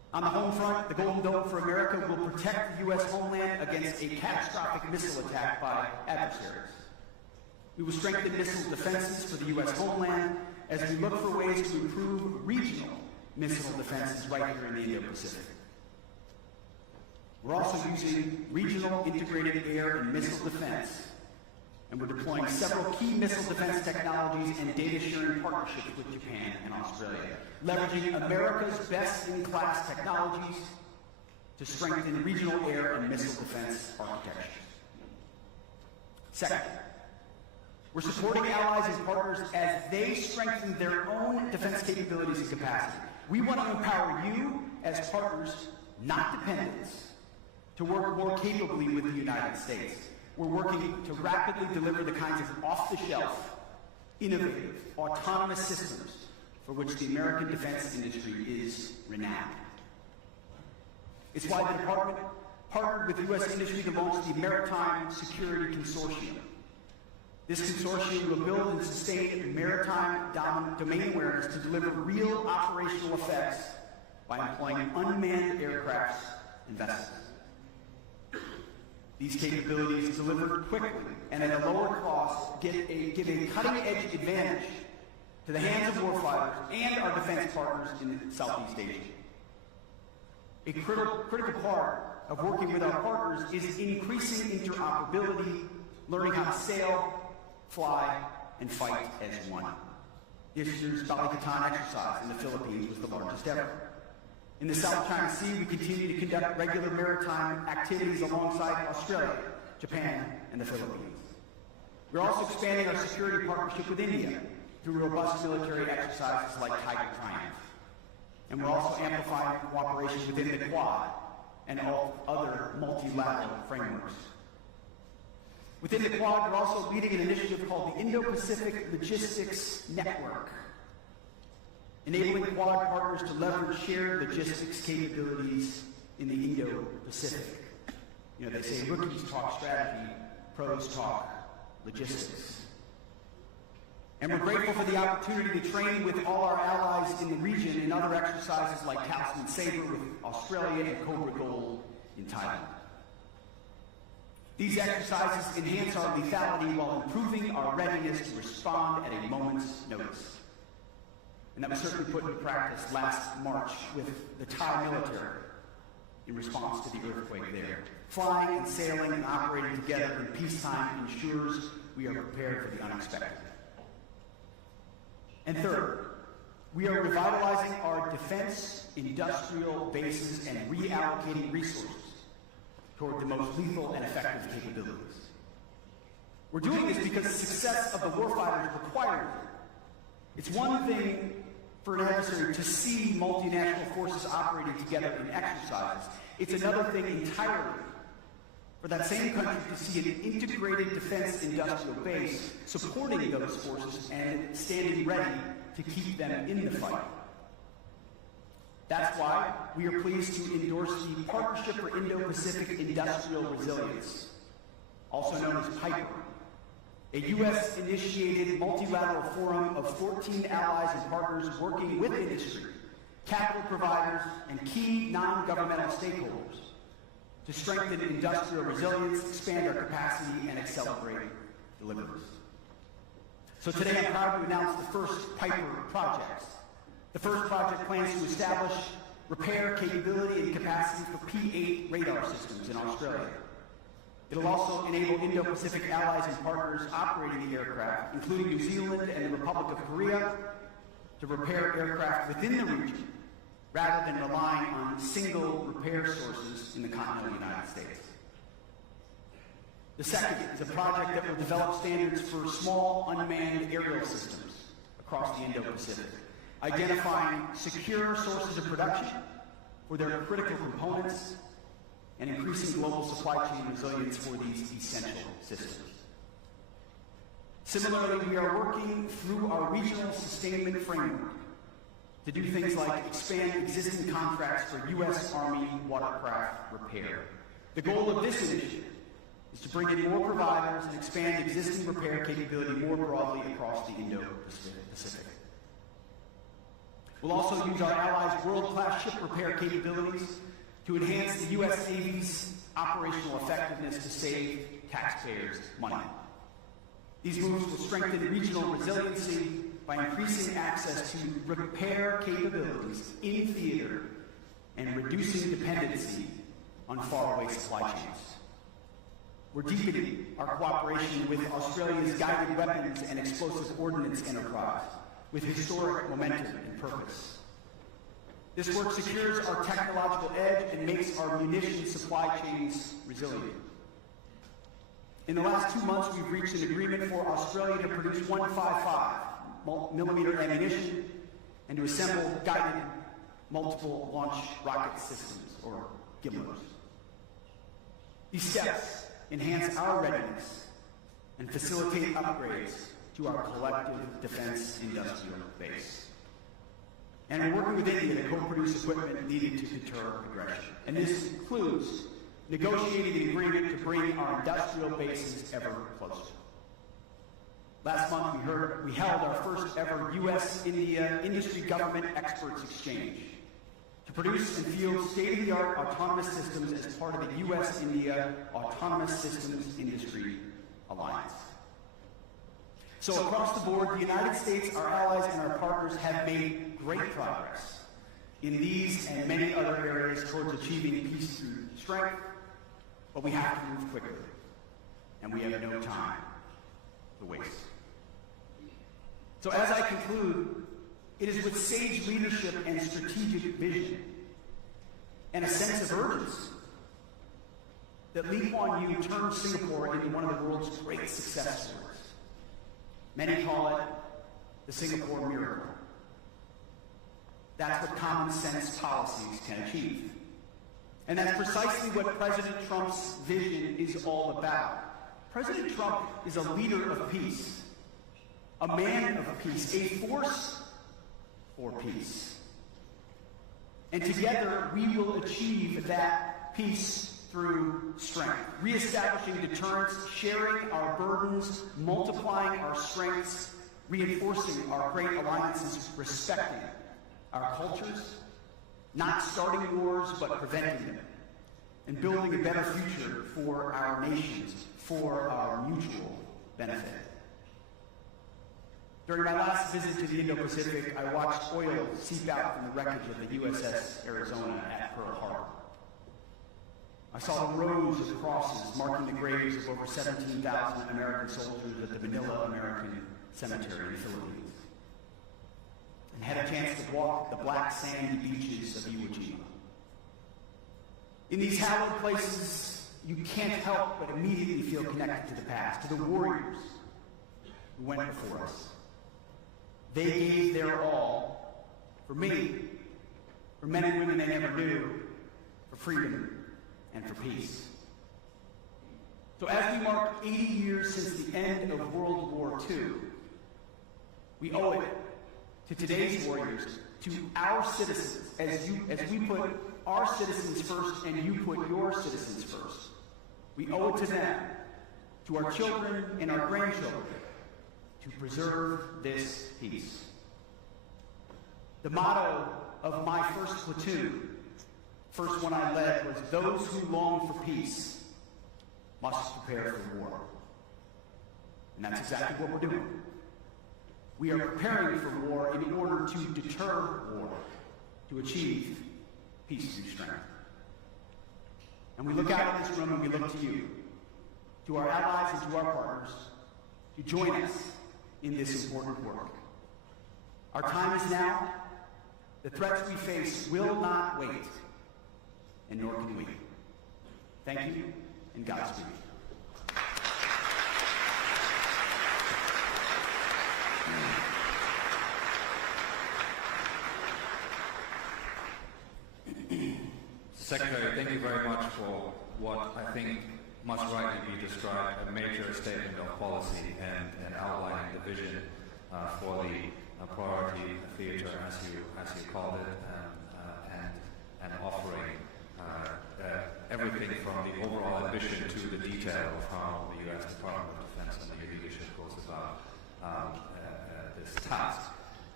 On the home front, the Golden Dome for America will protect the U.S. homeland against a catastrophic missile attack by adversaries. We will strengthen missile defenses for the U.S. homeland as we look for ways to improve regional missile defenses right here in the Indo-Pacific. We're also using regional integrated air and missile defense, and we're deploying several key missile defense technologies and data-sharing partnerships with Japan and Australia, leveraging America's best-in-class technologies to strengthen regional air and missile defense architectures. Second, we're supporting allies and partners as they strengthen their own defense capabilities and capacity. We want to empower you as partners, not dependents, to work more capably with the United States. We're working to rapidly deliver the kinds of off-the-shelf, innovative, autonomous systems for which the American defense industry is renowned. It's why the Department partnered with U.S. industry to launch the Maritime Security Consortium. This consortium will build and sustain maritime domain awareness to deliver real operational effects by employing unmanned aircrafts and vessels. These capabilities, delivered quickly and at a lower cost, give a cutting-edge advantage to the hands of warfighters and our defense partners in Southeast Asia. A critical part of working with our partners is increasing interoperability, learning how to sail, fly, and fight as one. This year's Balikatan exercise in the Philippines was the largest ever. In the South China Sea, we continue to conduct regular maritime activities alongside Australia, Japan, and the Philippines. We're also expanding our security partnership with India through robust military exercises like Tiger Triumph. And we're also amplifying cooperation within the Quad and all other multilateral frameworks. Within the Quad, we're also leading an initiative called the Indo-Pacific Logistics Network, enabling Quad partners to leverage shared logistics capabilities in the Indo-Pacific. You know, they say rookies talk strategy, pros talk logistics. And we're grateful for the opportunity to train with all our allies in the region in other exercises like Talisman Sabre with Australia and Cobra Gold in Thailand. These exercises enhance our lethality while improving our readiness to respond at a moment's notice. And that was certainly put into practice last March with the Thai military in response to the earthquake there. Flying and sailing and operating together in peacetime ensures we are prepared for the unexpected. And third, we are revitalizing our defense industrial bases and reallocating resources toward the most lethal and effective capabilities. We're doing this because the success of the warfighters requires it. It's one thing for an adversary to see multinational forces operating together in exercises. It's another thing entirely for that same country to see an integrated defense industrial base supporting those forces and standing ready to keep them in the fight. That's why we are pleased to endorse the Partnership for Indo-Pacific Industrial Resilience, also known as PIPER, a U.S.-initiated multilateral forum of 14 allies and partners working with industry, capital providers, and key non-governmental stakeholders to strengthen industrial resilience, expand our capacity, and accelerate deliveries. So today I'm proud to announce the first PIPER projects. The first project plans to establish repair capability and capacity for P-8 radar systems in Australia. It'll also enable Indo-Pacific allies and partners operating the aircraft, including New Zealand and the Republic of Korea, to repair aircraft within the region, rather than relying on single repair sources in the continental United States. The second is a project that will develop standards for small unmanned aerial systems across the Indo-Pacific, identifying secure sources of production for their critical components and increasing global supply chain resilience for these essential systems. Similarly, we are working through our regional sustainment framework to do things like expand existing contracts for U.S. Army watercraft repair. The goal of this initiative is to bring in more providers and expand existing repair capability more broadly across the Indo-Pacific. We'll also use our allies' world-class ship repair capabilities to enhance the U.S. Navy's operational effectiveness to save taxpayers money. These moves will strengthen regional resiliency by increasing access to repair capabilities in theater and reducing dependency on faraway supply chains. We're deepening our cooperation with Australia's guided weapons and explosive ordnance enterprise with historic momentum and purpose. This work secures our technological edge and makes our munitions supply chains resilient. In the last 2 months, we've reached an agreement for Australia to produce 155mm ammunition and to assemble guided multiple launch rocket systems, or GMLRS. These steps enhance our readiness and facilitate upgrades to our collective defense industrial base. And we're working with India to co-produce equipment needed to deter aggression. And this includes negotiating an agreement to bring our industrial bases ever closer. Last month, we held our first ever U.S.-India industry government experts exchange to produce and field state-of-the-art autonomous systems as part of the U.S.-India Autonomous Systems Industry Alliance. So across the board, the United States, our allies, and our partners have made great progress in these and many other areas towards achieving peace through strength, but we have to move quickly, and we have no time to waste. So as I conclude, it is with sage leadership and strategic vision and a sense of urgency that Lee Kuan Yew turned Singapore into one of the world's great success stories. Many call it the Singapore miracle. That's what common sense policies can achieve. And that's precisely what President Trump's vision is all about. President Trump is a leader of peace, a man of peace, a force for peace. And together we will achieve that peace through strength, reestablishing deterrence, sharing our burdens, multiplying our strengths, reinforcing our great alliances, respecting our cultures, not starting wars but preventing them, and building a better future for our nations, for our mutual benefit. During my last visit to the Indo-Pacific, I watched oil seep out from the wreckage of the IISS Arizona at Pearl Harbor. I saw rows of crosses marking the graves of over 17,000 American soldiers at the Manila American Cemetery in the Philippines, and had a chance to walk the black sandy beaches of Iwo Jima. In these hallowed places, you can't help but immediately feel connected to the past, to the warriors who went before us. They gave their all for me, for men and women they never knew, for freedom and for peace. So as we mark 80 years since the end of World War II, we owe it to today's warriors, to our citizens, as we put our citizens first and you put your citizens first. We owe it to them, to our children and our grandchildren, to preserve this peace. The motto of my first platoon, first one I led, was those who long for peace must prepare for war. And that's exactly what we're doing. We are preparing for war in order to deter war, to achieve peace through strength. And we look out at this room and we look to you, to our allies and to our partners, to join us in this important work. Our time is now. The threats we face will not wait, and nor can we. Thank you, and Godspeed. Secretary, thank you very much for what I think must rightly be described a major statement of policy and outlining the vision for the priority theater, as you called it, and offering everything from the overall ambition to the detail of how the U.S. Department of Defense and the leadership goes about this task.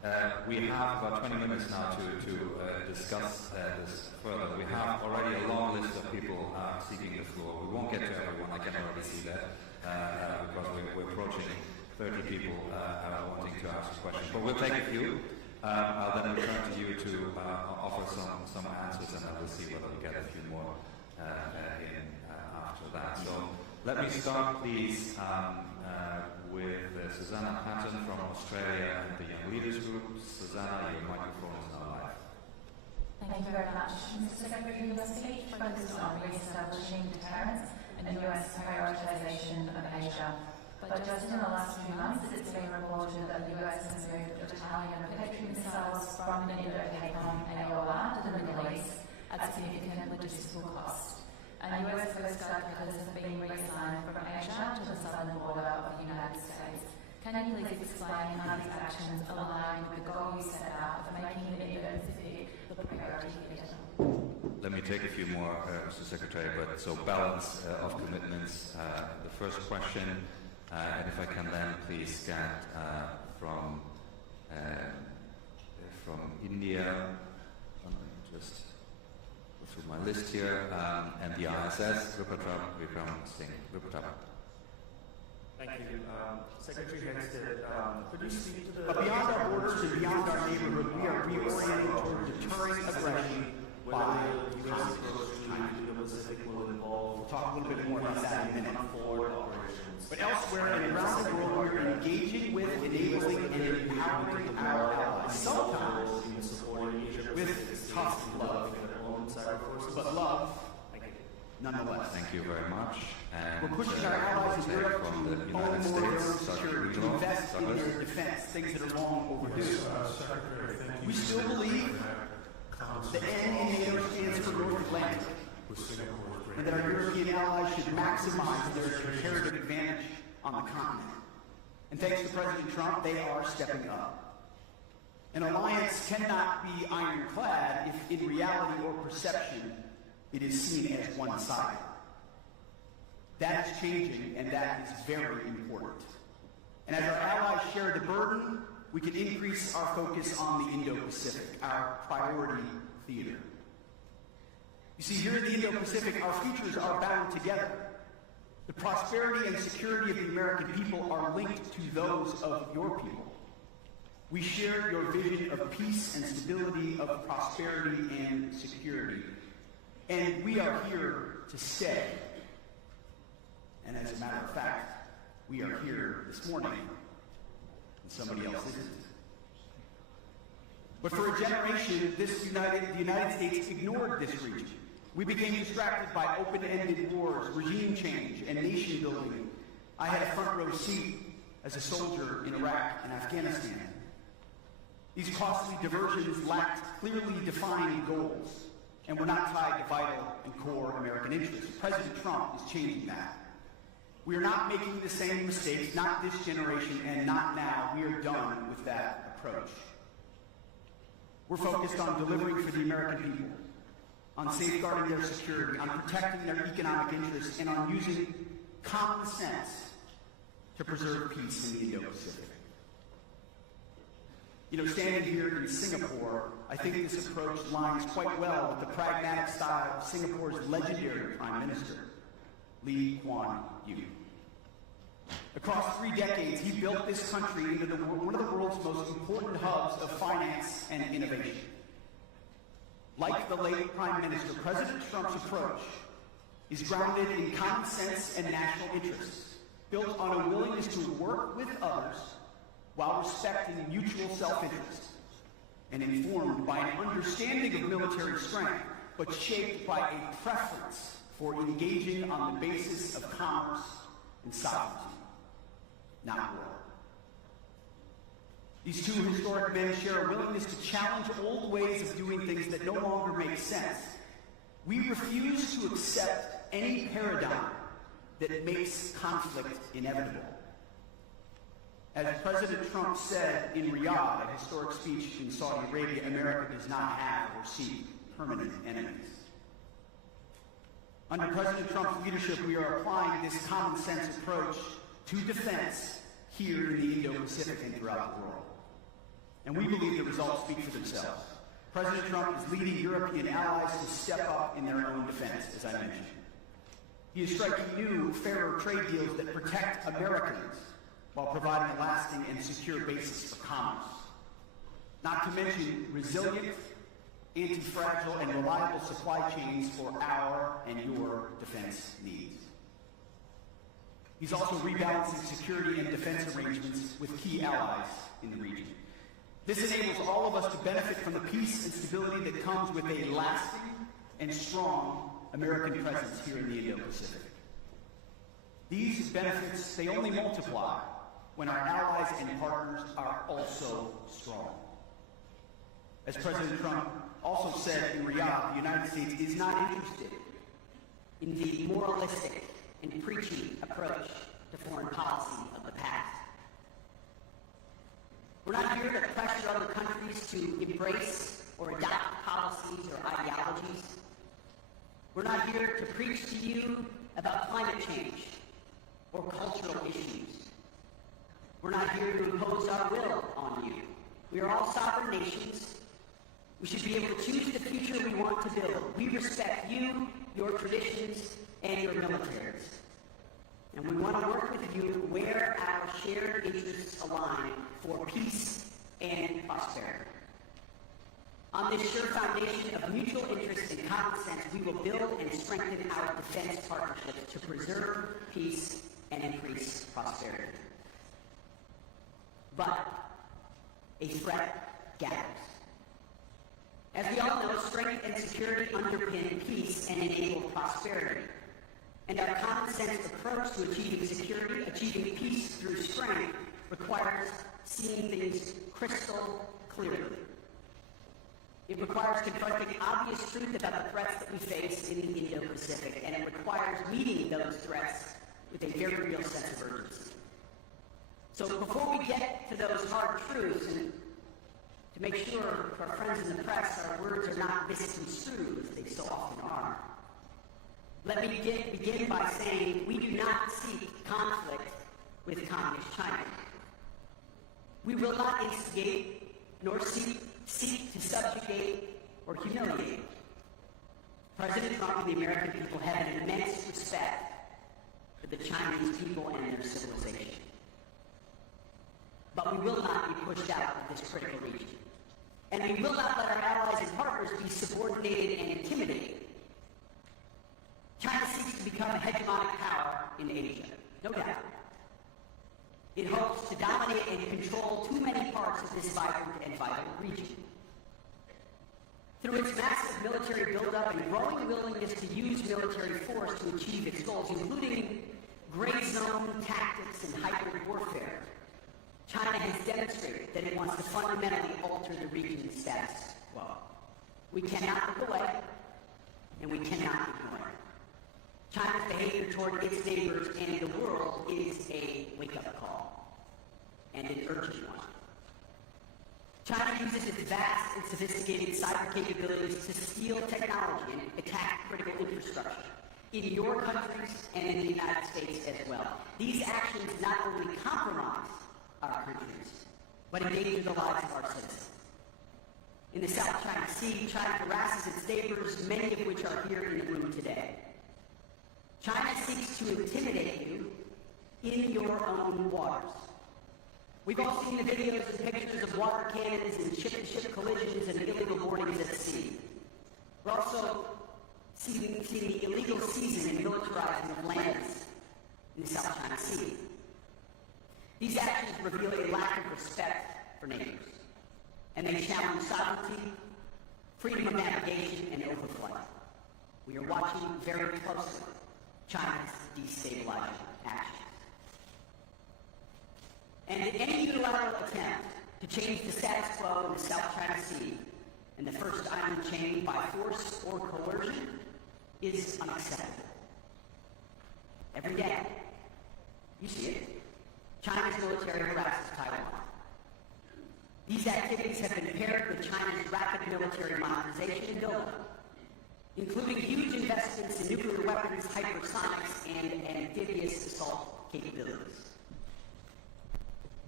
We have about 20 minutes now to discuss this further. We have already a long list of people seeking the floor. We won't get to everyone, I can already see that, because we're approaching 30 people wanting to ask questions. But we'll take a few. I'll then return to you to offer some answers, and then we'll see whether we get a few more in after that. So let me start, please, with Susanna Patton from Australia and the Young Leaders Group. Susanna, your microphone is now live. Thank you very much. Mr. Secretary, your speech focuses on re-establishing deterrence and the US prioritisation of Asia. But just in the last few months, it's been reported that the US has moved a battalion of military missiles from the Indo-Pacific to the Middle East at significant logistical cost. And US Coast Guard cutters have been reassigned from Asia to the southern border of the United States. Can you please explain how these actions align with the goal you set out of making the Indo-Pacific the priority theatre? Let me take a few more, Mr. Secretary, but so balance of commitments. The first question, and if I can then please get from India, just go through my list here, and the IISS, Vikram Singh. Thank you. Secretary Hegseth, could you speak to the... But beyond our borders and beyond our neighborhood, we are reorienting toward deterring aggression by the U.S. approach to the Indo-Pacific will involve... We'll talk a little bit more about that in a minute. ...forward operations. But elsewhere and around the world, we are engaging with, enabling, and empowering our allies. Sometimes with tough love, but love nonetheless. Thank you very much. And we're pushing our allies in Europe from to the United own more of their own States, security, to invest in their defense, things that are long overdue. We still believe the N in NATO stands for North Atlantic, and that our European allies should maximize their comparative advantage on the continent. And thanks to President Trump, they are stepping up. An alliance cannot be ironclad if in reality or perception it is seen as one-sided. That is changing, and that is very important. And as our allies share the burden, we can increase our focus on the Indo-Pacific, our priority theater. You see, here in the Indo-Pacific, our futures are bound together. The prosperity and security of the American people are linked to those of your people. We share your vision of peace and stability, of prosperity and security. And we are here to stay. And as a matter of fact, we are here this morning, and somebody else isn't. But for a generation, the United States ignored this region. We became distracted by open-ended wars, regime change, and nation building. I had a front row seat as a soldier in Iraq and Afghanistan. These costly diversions lacked clearly defined goals and were not tied to vital and core American interests. President Trump is changing that. We are not making the same mistakes, not this generation, and not now. We are done with that approach. We're focused on delivering for the American people, on safeguarding their security, on protecting their economic interests, and on using common sense to preserve peace in the Indo-Pacific. You know, standing here in Singapore, I think this approach lines quite well with the pragmatic style of Singapore's legendary Prime Minister, Lee Kuan Yew. Across 3 decades, he built this country into one of the world's most important hubs of finance and innovation. Like the late Prime Minister, President Trump's approach is grounded in common sense and national interests, built on a willingness to work with others while respecting mutual self-interest, and informed by an understanding of military strength, but shaped by a preference for engaging on the basis of commerce and sovereignty, not war. These two historic men share a willingness to challenge old ways of doing things that no longer make sense. We refuse to accept any paradigm that makes conflict inevitable. As President Trump said in Riyadh, a historic speech in Saudi Arabia, America does not have or seek permanent enemies. Under President Trump's leadership, we are applying this common sense approach to defense here in the Indo-Pacific and throughout the world. And we believe the results speak for themselves. President Trump is leading European allies to step up in their own defense, as I mentioned. He is striking new, fairer trade deals that protect Americans while providing a lasting and secure basis for commerce. Not to mention resilient, anti-fragile, and reliable supply chains for our and your defense needs. He's also rebalancing security and defense arrangements with key allies in the region. This enables all of us to benefit from the peace and stability that comes with a lasting and strong American presence here in the Indo-Pacific. These benefits, they only multiply when our allies and partners are also strong. As President Trump also said in Riyadh, the United States is not interested in the moralistic and preachy approach to foreign policy of the past. We're not here to pressure other countries to embrace or adopt policies or ideologies. We're not here to preach to you about climate change or cultural issues. We're not here to impose our will on you. We are all sovereign nations. We should be able to choose the future we want to build. We respect you, your traditions, and your militaries. And we want to work with you where our shared interests align for peace and prosperity. On this sure foundation of mutual interest and common sense, we will build and strengthen our defense partnerships to preserve peace and increase prosperity. But a threat gathers. As we all know, strength and security underpin peace and enable prosperity. And our common sense approach to achieving security, achieving peace through strength, requires seeing things crystal clearly. It requires confronting obvious truth about the threats that we face in the Indo-Pacific, and it requires meeting those threats with a very real sense of urgency. So before we get to those hard truths, and to make sure for our friends in the press our words are not misconstrued, as they so often are, let me begin by saying we do not seek conflict with Communist China. We will not instigate nor seek to subjugate or humiliate. President Trump and the American people have an immense respect for the Chinese people and their civilization. But we will not be pushed out of this critical region. And we will not let our allies and partners be subordinated and intimidated. China seeks to become a hegemonic power in Asia, no doubt. It hopes to dominate and control too many parts of this vibrant and vital region. Through its massive military buildup and growing willingness to use military force to achieve its goals, including gray zone tactics and hybrid warfare, China has demonstrated that it wants to fundamentally alter the region's status quo. We cannot look away, and we cannot ignore it. China's behavior toward its neighbors and the world is a wake-up call, and an urgent one. China uses its vast and sophisticated cyber capabilities to steal technology and attack critical infrastructure in your countries and in the United States as well. These actions not only compromise our countries, but endanger the lives of our citizens. In the South China Sea, China harasses its neighbors, many of which are here in the room today. China seeks to intimidate you in your own waters. We've all seen the videos and pictures of water cannons and ship-to-ship collisions and illegal boardings at sea. We're also seeing the illegal seizing and militarizing of lands in the South China Sea. These actions reveal a lack of respect for neighbors, and they challenge sovereignty, freedom of navigation, and overflight. We are watching very closely China's destabilizing actions. And any unilateral attempt to change the status quo in the South China Sea and the First Island chain by force or coercion is unacceptable. Every day, you see it, China's military harasses Taiwan. These activities have been paired with China's rapid military modernization and buildup, including huge investments in nuclear weapons, hypersonics, and amphibious assault capabilities.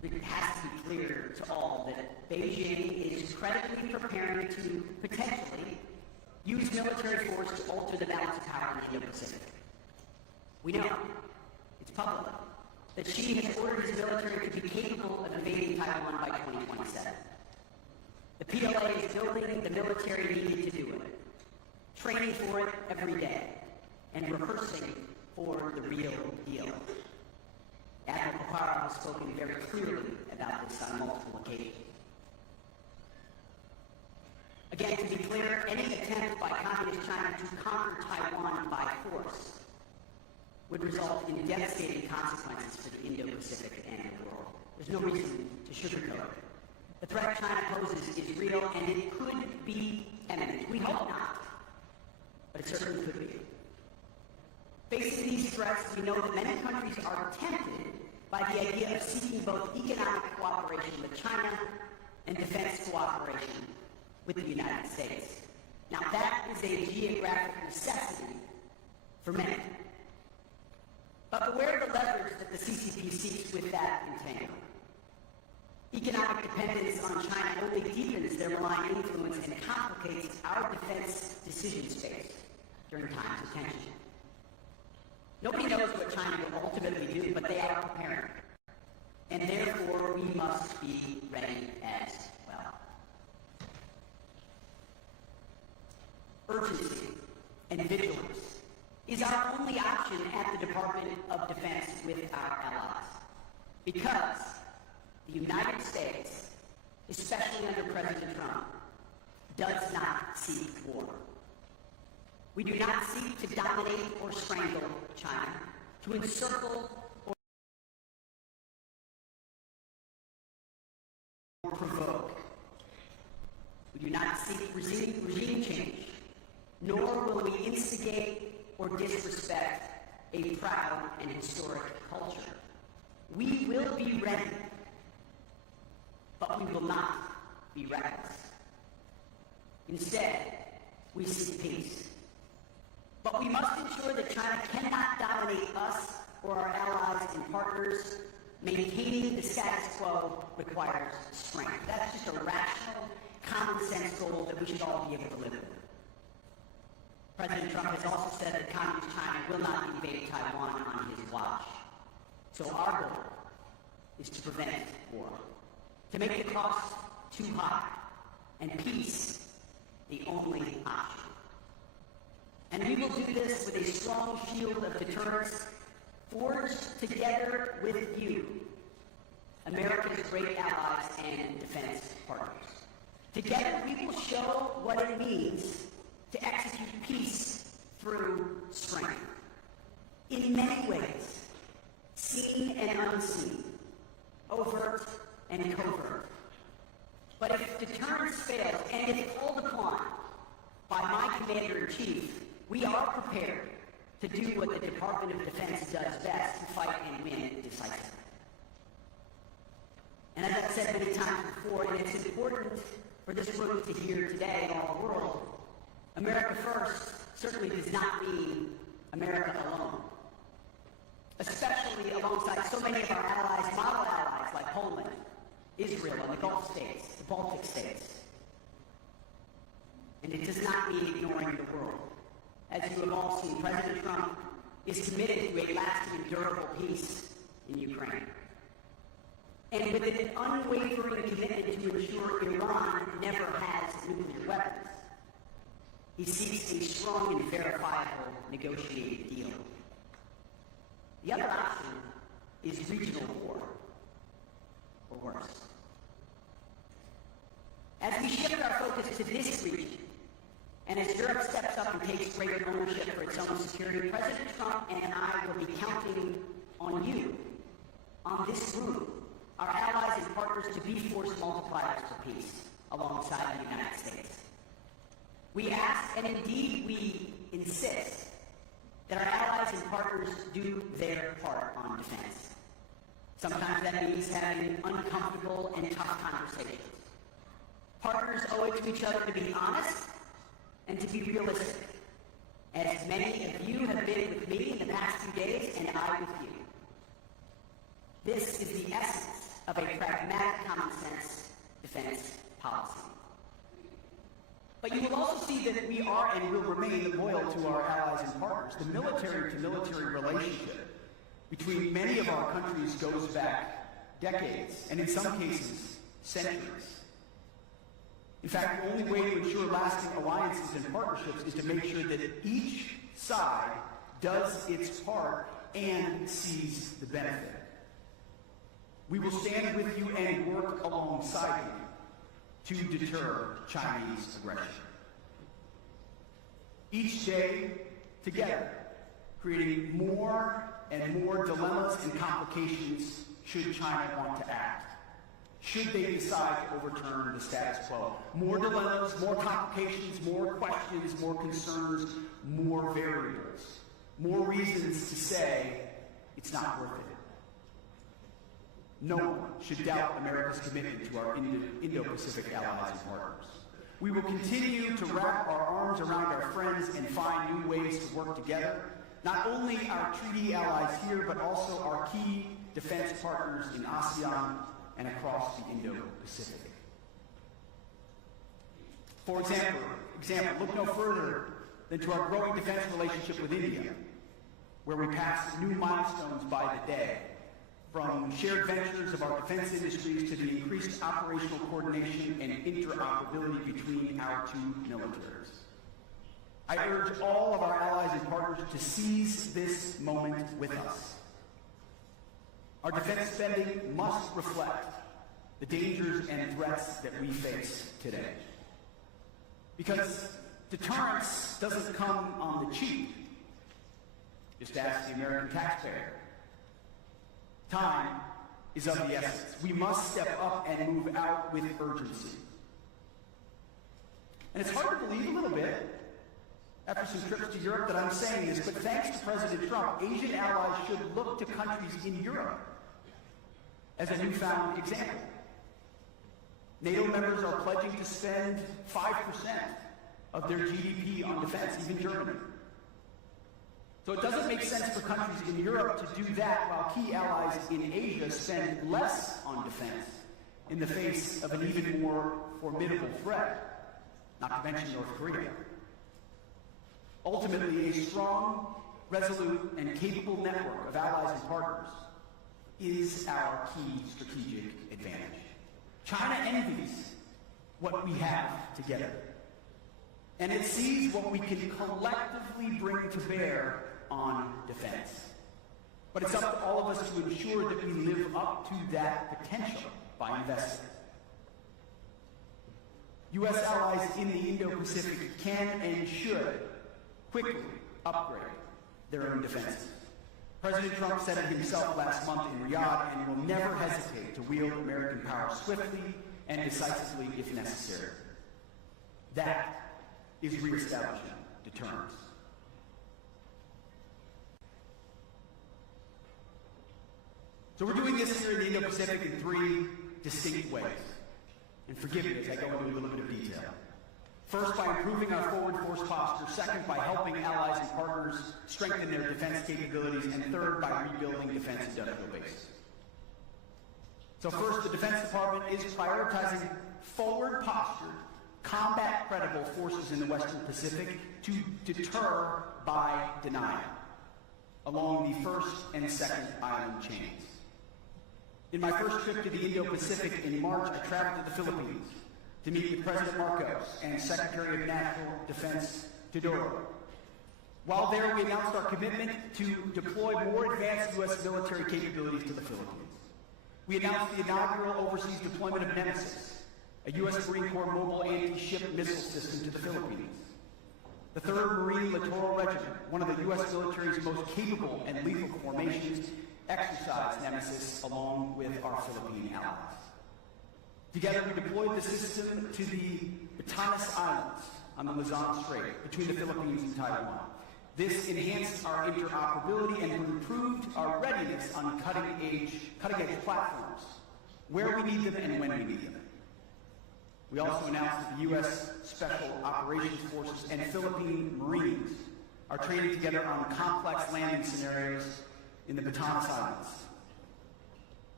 it has to be clear to all that Beijing is credibly preparing to potentially use military force to alter the balance of power in the Indo-Pacific. We know, it's public, that Xi has ordered his military to be capable of invading Taiwan by 2027. The PLA is building the military needed to do it, training for it every day, and rehearsing for the real deal. Admiral Paparo has spoken very clearly about this on multiple occasions. Again, to be clear, any attempt by Communist China to conquer Taiwan by force would result in devastating consequences for the Indo-Pacific and the world. There's no reason to sugarcoat it. The threat China poses is real, and it could be imminent. We hope not, but it certainly could be. Facing these threats, we know that many countries are tempted by the idea of seeking both economic cooperation with China and defense cooperation with the United States. Now, that is a geographic necessity for many. But beware the leverage that the CCP seeks with that entanglement. Economic dependence on China only deepens their malign influence and complicates our defense decision space during times of tension. Nobody knows what China will ultimately do, but they are preparing. And therefore, we must be ready as well. Urgency and vigilance is our only option at the Department of Defense with our allies. Because the United States, especially under President Trump, does not seek war. We do not seek to dominate or strangle China, to encircle or provoke. We do not seek regime change, nor will we instigate or disrespect a proud and historic culture. We will be ready, but we will not be reckless. Instead, we seek peace. But we must ensure that China cannot dominate us or our allies and partners. Maintaining the status quo requires strength. That's just a rational, common sense goal that we should all be able to live with. President Trump has also said that Communist China will not invade Taiwan on his watch. So our goal is to prevent war, to make the cost too high, and peace the only option. And we will do this with a strong shield of deterrence forged together with you, America's great allies and defense partners. Together we will show what it means to execute peace through strength. In many ways, seen and unseen, overt and covert. But if deterrence fails, and if called upon by my Commander-in-Chief, we are prepared to do what the Department of Defense does best, to fight and win decisively. And as I've said many times before, and it's important for this room to hear today and all the world, America first certainly does not mean America alone. Especially alongside so many of our allies, model allies like Poland, Israel, and the Gulf states, the Baltic states. And it does not mean ignoring the world. As you have all seen, President Trump is committed to a lasting and durable peace in Ukraine. And with an unwavering commitment to ensure Iran never has nuclear weapons, he seeks a strong and verifiable negotiated deal. The other option is regional war, or worse. As we shift our focus to this region, and as Europe steps up and takes greater ownership for its own security, President Trump and I will be counting on you, on this room, our allies and partners, to be force multipliers for peace alongside the United States. We ask, and indeed we insist, that our allies and partners do their part on defense. Sometimes that means having uncomfortable and tough conversations. Partners owe it to each other to be honest and to be realistic, as many of you have been with me in the past few days, and I with you. This is the essence of a pragmatic, common-sense defense policy. But you will also see that we are and will remain loyal to our allies and partners. The military-to-military relationship between many of our countries goes back decades, and in some cases, centuries. In fact, the only way to ensure lasting alliances and partnerships is to make sure that each side does its part and sees the benefit. We will stand with you and work alongside you to deter Chinese aggression. Each day, together, creating more and more dilemmas and complications should China want to act. Should they decide to overturn the status quo. More dilemmas, more complications, more questions, more concerns, more variables. More reasons to say it's not worth it. No one should doubt America's commitment to our Indo-Pacific allies and partners. We will continue to wrap our arms around our friends and find new ways to work together, not only our treaty allies here, but also our key defense partners in ASEAN and across the Indo-Pacific. For example, look no further than to our growing defense relationship with India, where we pass new milestones by the day, from shared ventures of our defense industries to the increased operational coordination and interoperability between our two militaries. I urge all of our allies and partners to seize this moment with us. Our defense spending must reflect the dangers and threats that we face today. Because deterrence doesn't come on the cheap. Just ask the American taxpayer. Time is of the essence. We must step up and move out with urgency. And it's hard to believe a little bit, after some trips to Europe, that I'm saying this, but thanks to President Trump, Asian allies should look to countries in Europe as a newfound example. NATO members are pledging to spend 5% of their GDP on defense, even Germany. So it doesn't make sense for countries in Europe to do that while key allies in Asia spend less on defense in the face of an even more formidable threat, not to mention North Korea. Ultimately, a strong, resolute, and capable network of allies and partners is our key strategic advantage. China envies what we have together, and it sees what we can collectively bring to bear on defense. But it's up to all of us to ensure that we live up to that potential by investing. U.S. allies in the Indo-Pacific can and should quickly upgrade their own defenses. President Trump said it himself last month in Riyadh and will never hesitate to wield American power swiftly and decisively if necessary. That is reestablishing deterrence. So we're doing this here in the Indo-Pacific in three distinct ways. And forgive me as I go into a little bit of detail. First, by improving our forward force posture. Second, by helping allies and partners strengthen their defense capabilities. And third, by rebuilding defense industrial bases. So first, the Defense Department is prioritizing forward postured, combat-credible forces in the Western Pacific to deter by denial along the first and second island chains. In my first trip to the Indo-Pacific in March, I traveled to the Philippines to meet with President Marcos and Secretary of National Defense Teodoro. While there, we announced our commitment to deploy more advanced U.S. military capabilities to the Philippines. We announced the inaugural overseas deployment of Nemesis, a U.S. Marine Corps mobile anti-ship missile system to the Philippines. The 3rd Marine Littoral Regiment, one of the U.S. military's most capable and lethal formations, exercised Nemesis along with our Philippine allies. Together, we deployed the system to the Batanes Islands on the Luzon Strait between the Philippines and Taiwan. This enhanced our interoperability and improved our readiness on cutting-edge platforms, where we need them and when we need them. We also announced that the U.S. Special Operations Forces and Philippine Marines are training together on complex landing scenarios in the Batanes Islands.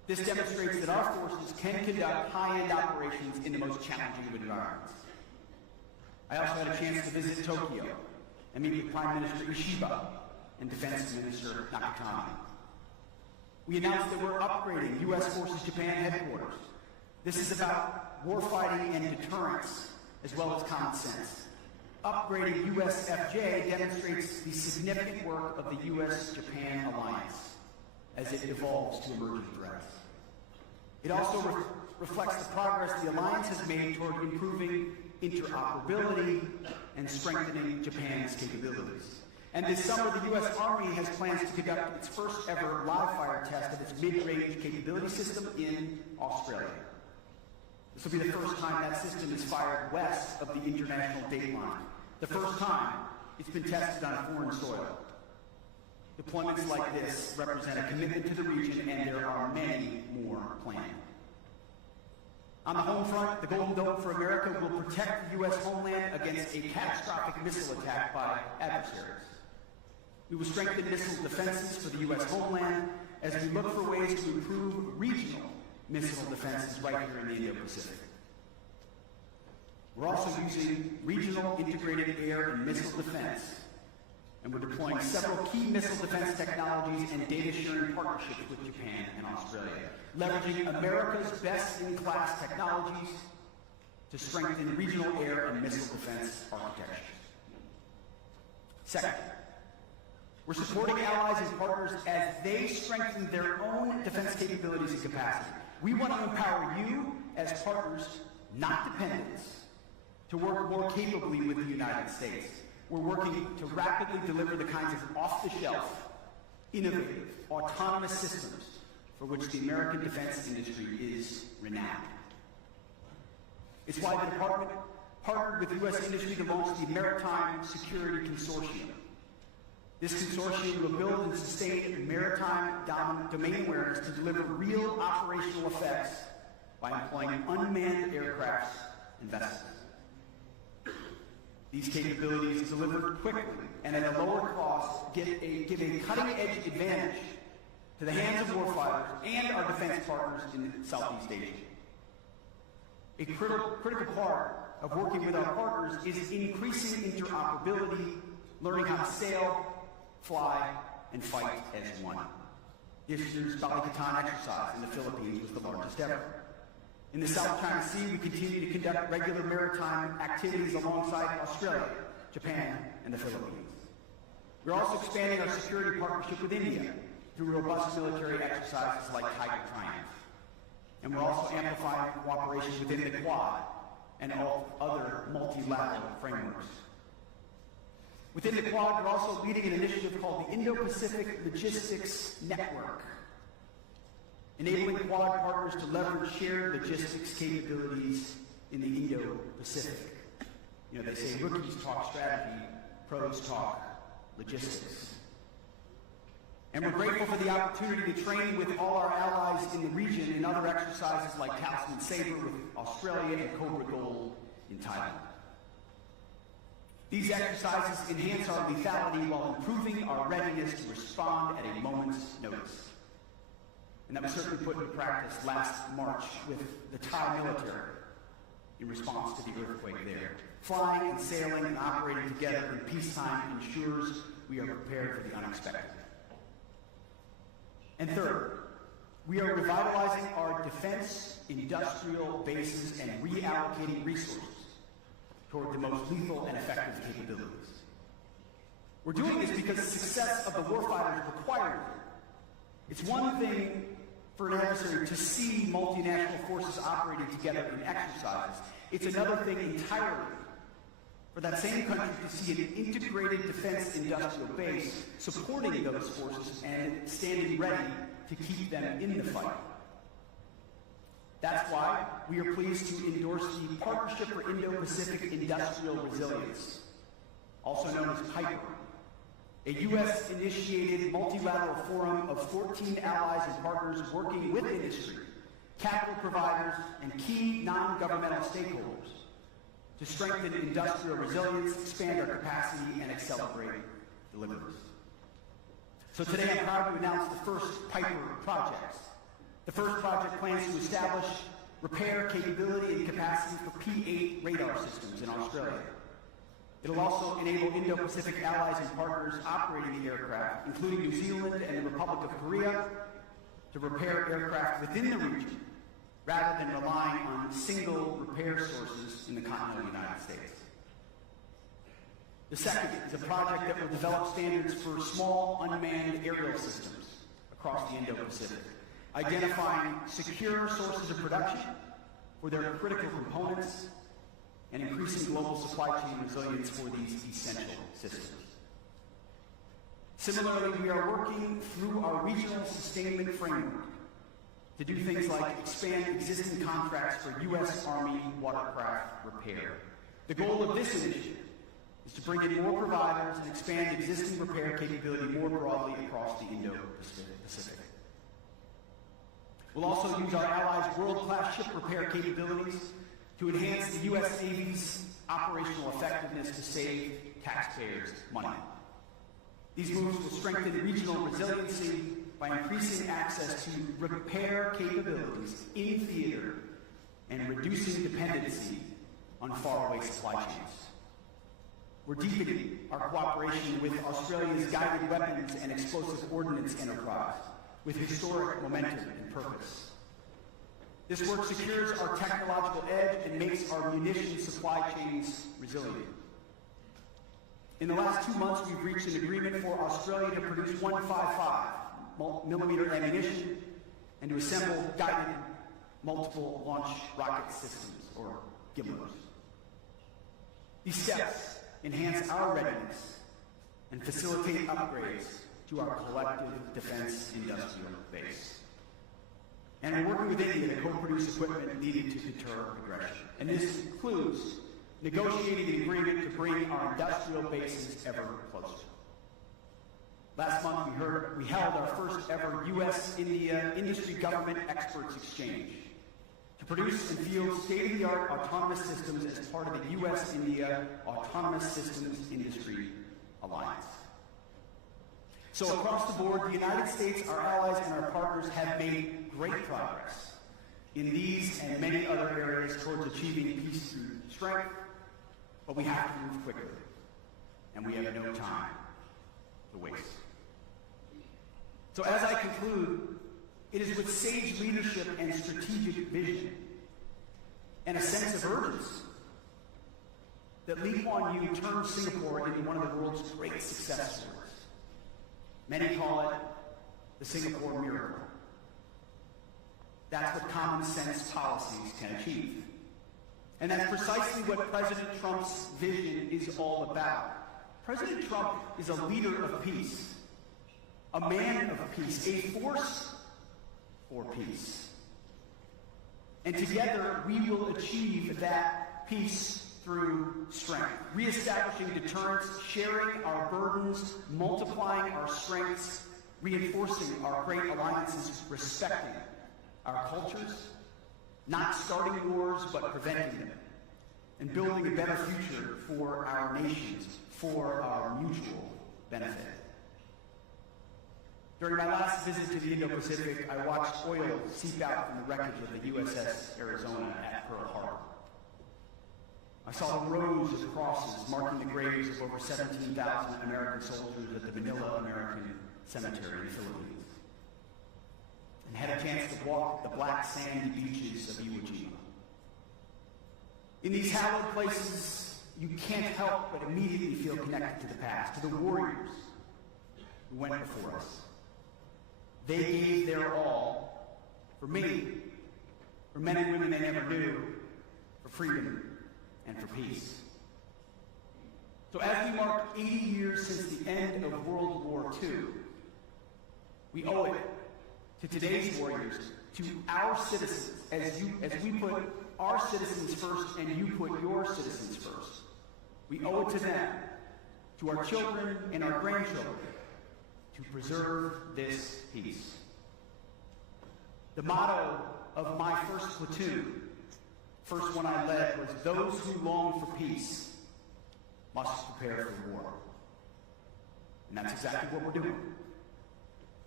This demonstrates that our forces can conduct high-end operations in the most challenging of environments. I also had a chance to visit Tokyo and meet with Prime Minister Ishiba and Defense Minister Nakatani. We announced that we're upgrading U.S. Forces Japan headquarters. This is about warfighting and deterrence, as well as common sense. Upgrading USFJ demonstrates the significant work of the U.S.-Japan alliance as it evolves to emerging threats. It also reflects the progress the alliance has made toward improving interoperability and strengthening Japan's capabilities. And this summer, the U.S. Army has plans to conduct its first ever live-fire test of its mid-range capability system in Australia. This will be the first time that system is fired west of the international date line. The first time it's been tested on foreign soil. Deployments like this represent a commitment to the region, and there are many more planned. On the home front, the Golden Dome for America will protect the U.S. homeland against a catastrophic missile attack by adversaries. We will strengthen missile defenses for the U.S. homeland as we look for ways to improve regional missile defenses right here in the Indo-Pacific. We're also using regional integrated air and missile defense, and we're deploying several key missile defense technologies and data sharing partnerships with Japan and Australia, leveraging America's best-in-class technologies to strengthen regional air and missile defense architectures. Second, we're supporting allies and partners as they strengthen their own defense capabilities and capacity. We want to empower you as partners, not dependents, to work more capably with the United States. We're working to rapidly deliver the kinds of off-the-shelf, innovative, autonomous systems for which the American defense industry is renowned. It's why the Department partnered with U.S. industry to launch the Maritime Security Consortium. This consortium will build and sustain maritime domain awareness to deliver real operational effects by employing unmanned aircrafts and vessels. These capabilities, delivered quickly and at a lower cost, give a cutting-edge advantage to the hands of warfighters and our defense partners in Southeast Asia. A critical part of working with our partners is increasing interoperability, learning how to sail, fly, and fight as one. This year's Balikatan exercise in the Philippines was the largest ever. In the South China Sea, we continue to conduct regular maritime activities alongside Australia, Japan, and the Philippines. We're also expanding our security partnership with India through robust military exercises like Tiger Triumph. And we're also amplifying cooperation within the Quad and all other multilateral frameworks. Within the Quad, we're also leading an initiative called the Indo-Pacific Logistics Network, enabling Quad partners to leverage shared logistics capabilities in the Indo-Pacific. You know, they say rookies talk strategy, pros talk logistics. And we're grateful for the opportunity to train with all our allies in the region in other exercises like Talisman Sabre with Australia and Cobra Gold in Thailand. These exercises enhance our lethality while improving our readiness to respond at a moment's notice. And that was certainly put into practice last March with the Thai military in response to the earthquake there. Flying and sailing and operating together in peacetime ensures we are prepared for the unexpected. And third, we are revitalizing our defense industrial bases and reallocating resources toward the most lethal and effective capabilities. We're doing this because the success of the warfighters required it. It's one thing for an adversary to see multinational forces operating together in exercises. It's another thing entirely for that same country to see an integrated defense industrial base supporting those forces and standing ready to keep them in the fight. That's why we are pleased to endorse the Partnership for Indo-Pacific Industrial Resilience, also known as PIPER, a U.S.-initiated multilateral forum of 14 allies and partners working with industry, capital providers, and key non-governmental stakeholders to strengthen industrial resilience, expand our capacity, and accelerate deliveries. So today I'm proud to announce the first PIPER projects. The first project plans to establish repair capability and capacity for P-8 radar systems in Australia. It'll also enable Indo-Pacific allies and partners operating the aircraft, including New Zealand and the Republic of Korea, to repair aircraft within the region, rather than relying on single repair sources in the continental United States. The second is a project that will develop standards for small unmanned aerial systems across the Indo-Pacific, identifying secure sources of production for their critical components and increasing global supply chain resilience for these essential systems. Similarly, we are working through our regional sustainment framework to do things like expand existing contracts for U.S. Army watercraft repair. The goal of this initiative is to bring in more providers and expand existing repair capability more broadly across the Indo-Pacific. We'll also use our allies' world-class ship repair capabilities to enhance the U.S. Navy's operational effectiveness to save taxpayers money. These moves will strengthen regional resiliency by increasing access to repair capabilities in theater and reducing dependency on faraway supply chains. We're deepening our cooperation with Australia's guided weapons and explosive ordnance enterprise with historic momentum and purpose. This work secures our technological edge and makes our munitions supply chains resilient. In the last 2 months, we've reached an agreement for Australia to produce 155mm ammunition and to assemble guided multiple launch rocket systems, or GMLRS. These steps enhance our readiness and facilitate upgrades to our collective defense industrial base. And we're working with India to co-produce equipment needed to deter aggression. And this includes negotiating an agreement to bring our industrial bases ever closer. Last month, we held our first ever U.S.-India industry government experts exchange to produce and field state-of-the-art autonomous systems as part of the U.S.-India Autonomous Systems Industry Alliance. So across the board, the United States, our allies, and our partners have made great progress in these and many other areas towards achieving peace through strength, but we have to move quickly, and we have no time to waste. So as I conclude, it is with sage leadership and strategic vision and a sense of urgency that Lee Kuan Yew turned Singapore into one of the world's great success stories. Many call it the Singapore miracle. That's what common sense policies can achieve. And that's precisely what President Trump's vision is all about. President Trump is a leader of peace, a man of peace, a force for peace. And together we will achieve that peace through strength, reestablishing deterrence, sharing our burdens, multiplying our strengths, reinforcing our great alliances, respecting our cultures, not starting wars but preventing them, and building a better future for our nations, for our mutual benefit. During my last visit to the Indo-Pacific, I watched oil seep out from the wreckage of the USS Arizona at Pearl Harbor. I saw the rows of crosses marking the graves of over 17,000 American soldiers at the Manila American Cemetery in the Philippines, and had a chance to walk the black sandy beaches of Iwo Jima. In these hallowed places, you can't help but immediately feel connected to the past, to the warriors who went before us. They gave their all for me, for men and women they never knew, for freedom and for peace. So as we mark 80 years since the end of World War II, we owe it to today's warriors, to our citizens, as we put our citizens first and you put your citizens first. We owe it to them, to our children and our grandchildren, to preserve this peace. The motto of my first platoon, first one I led, was those who long for peace must prepare for war. And that's exactly what we're doing.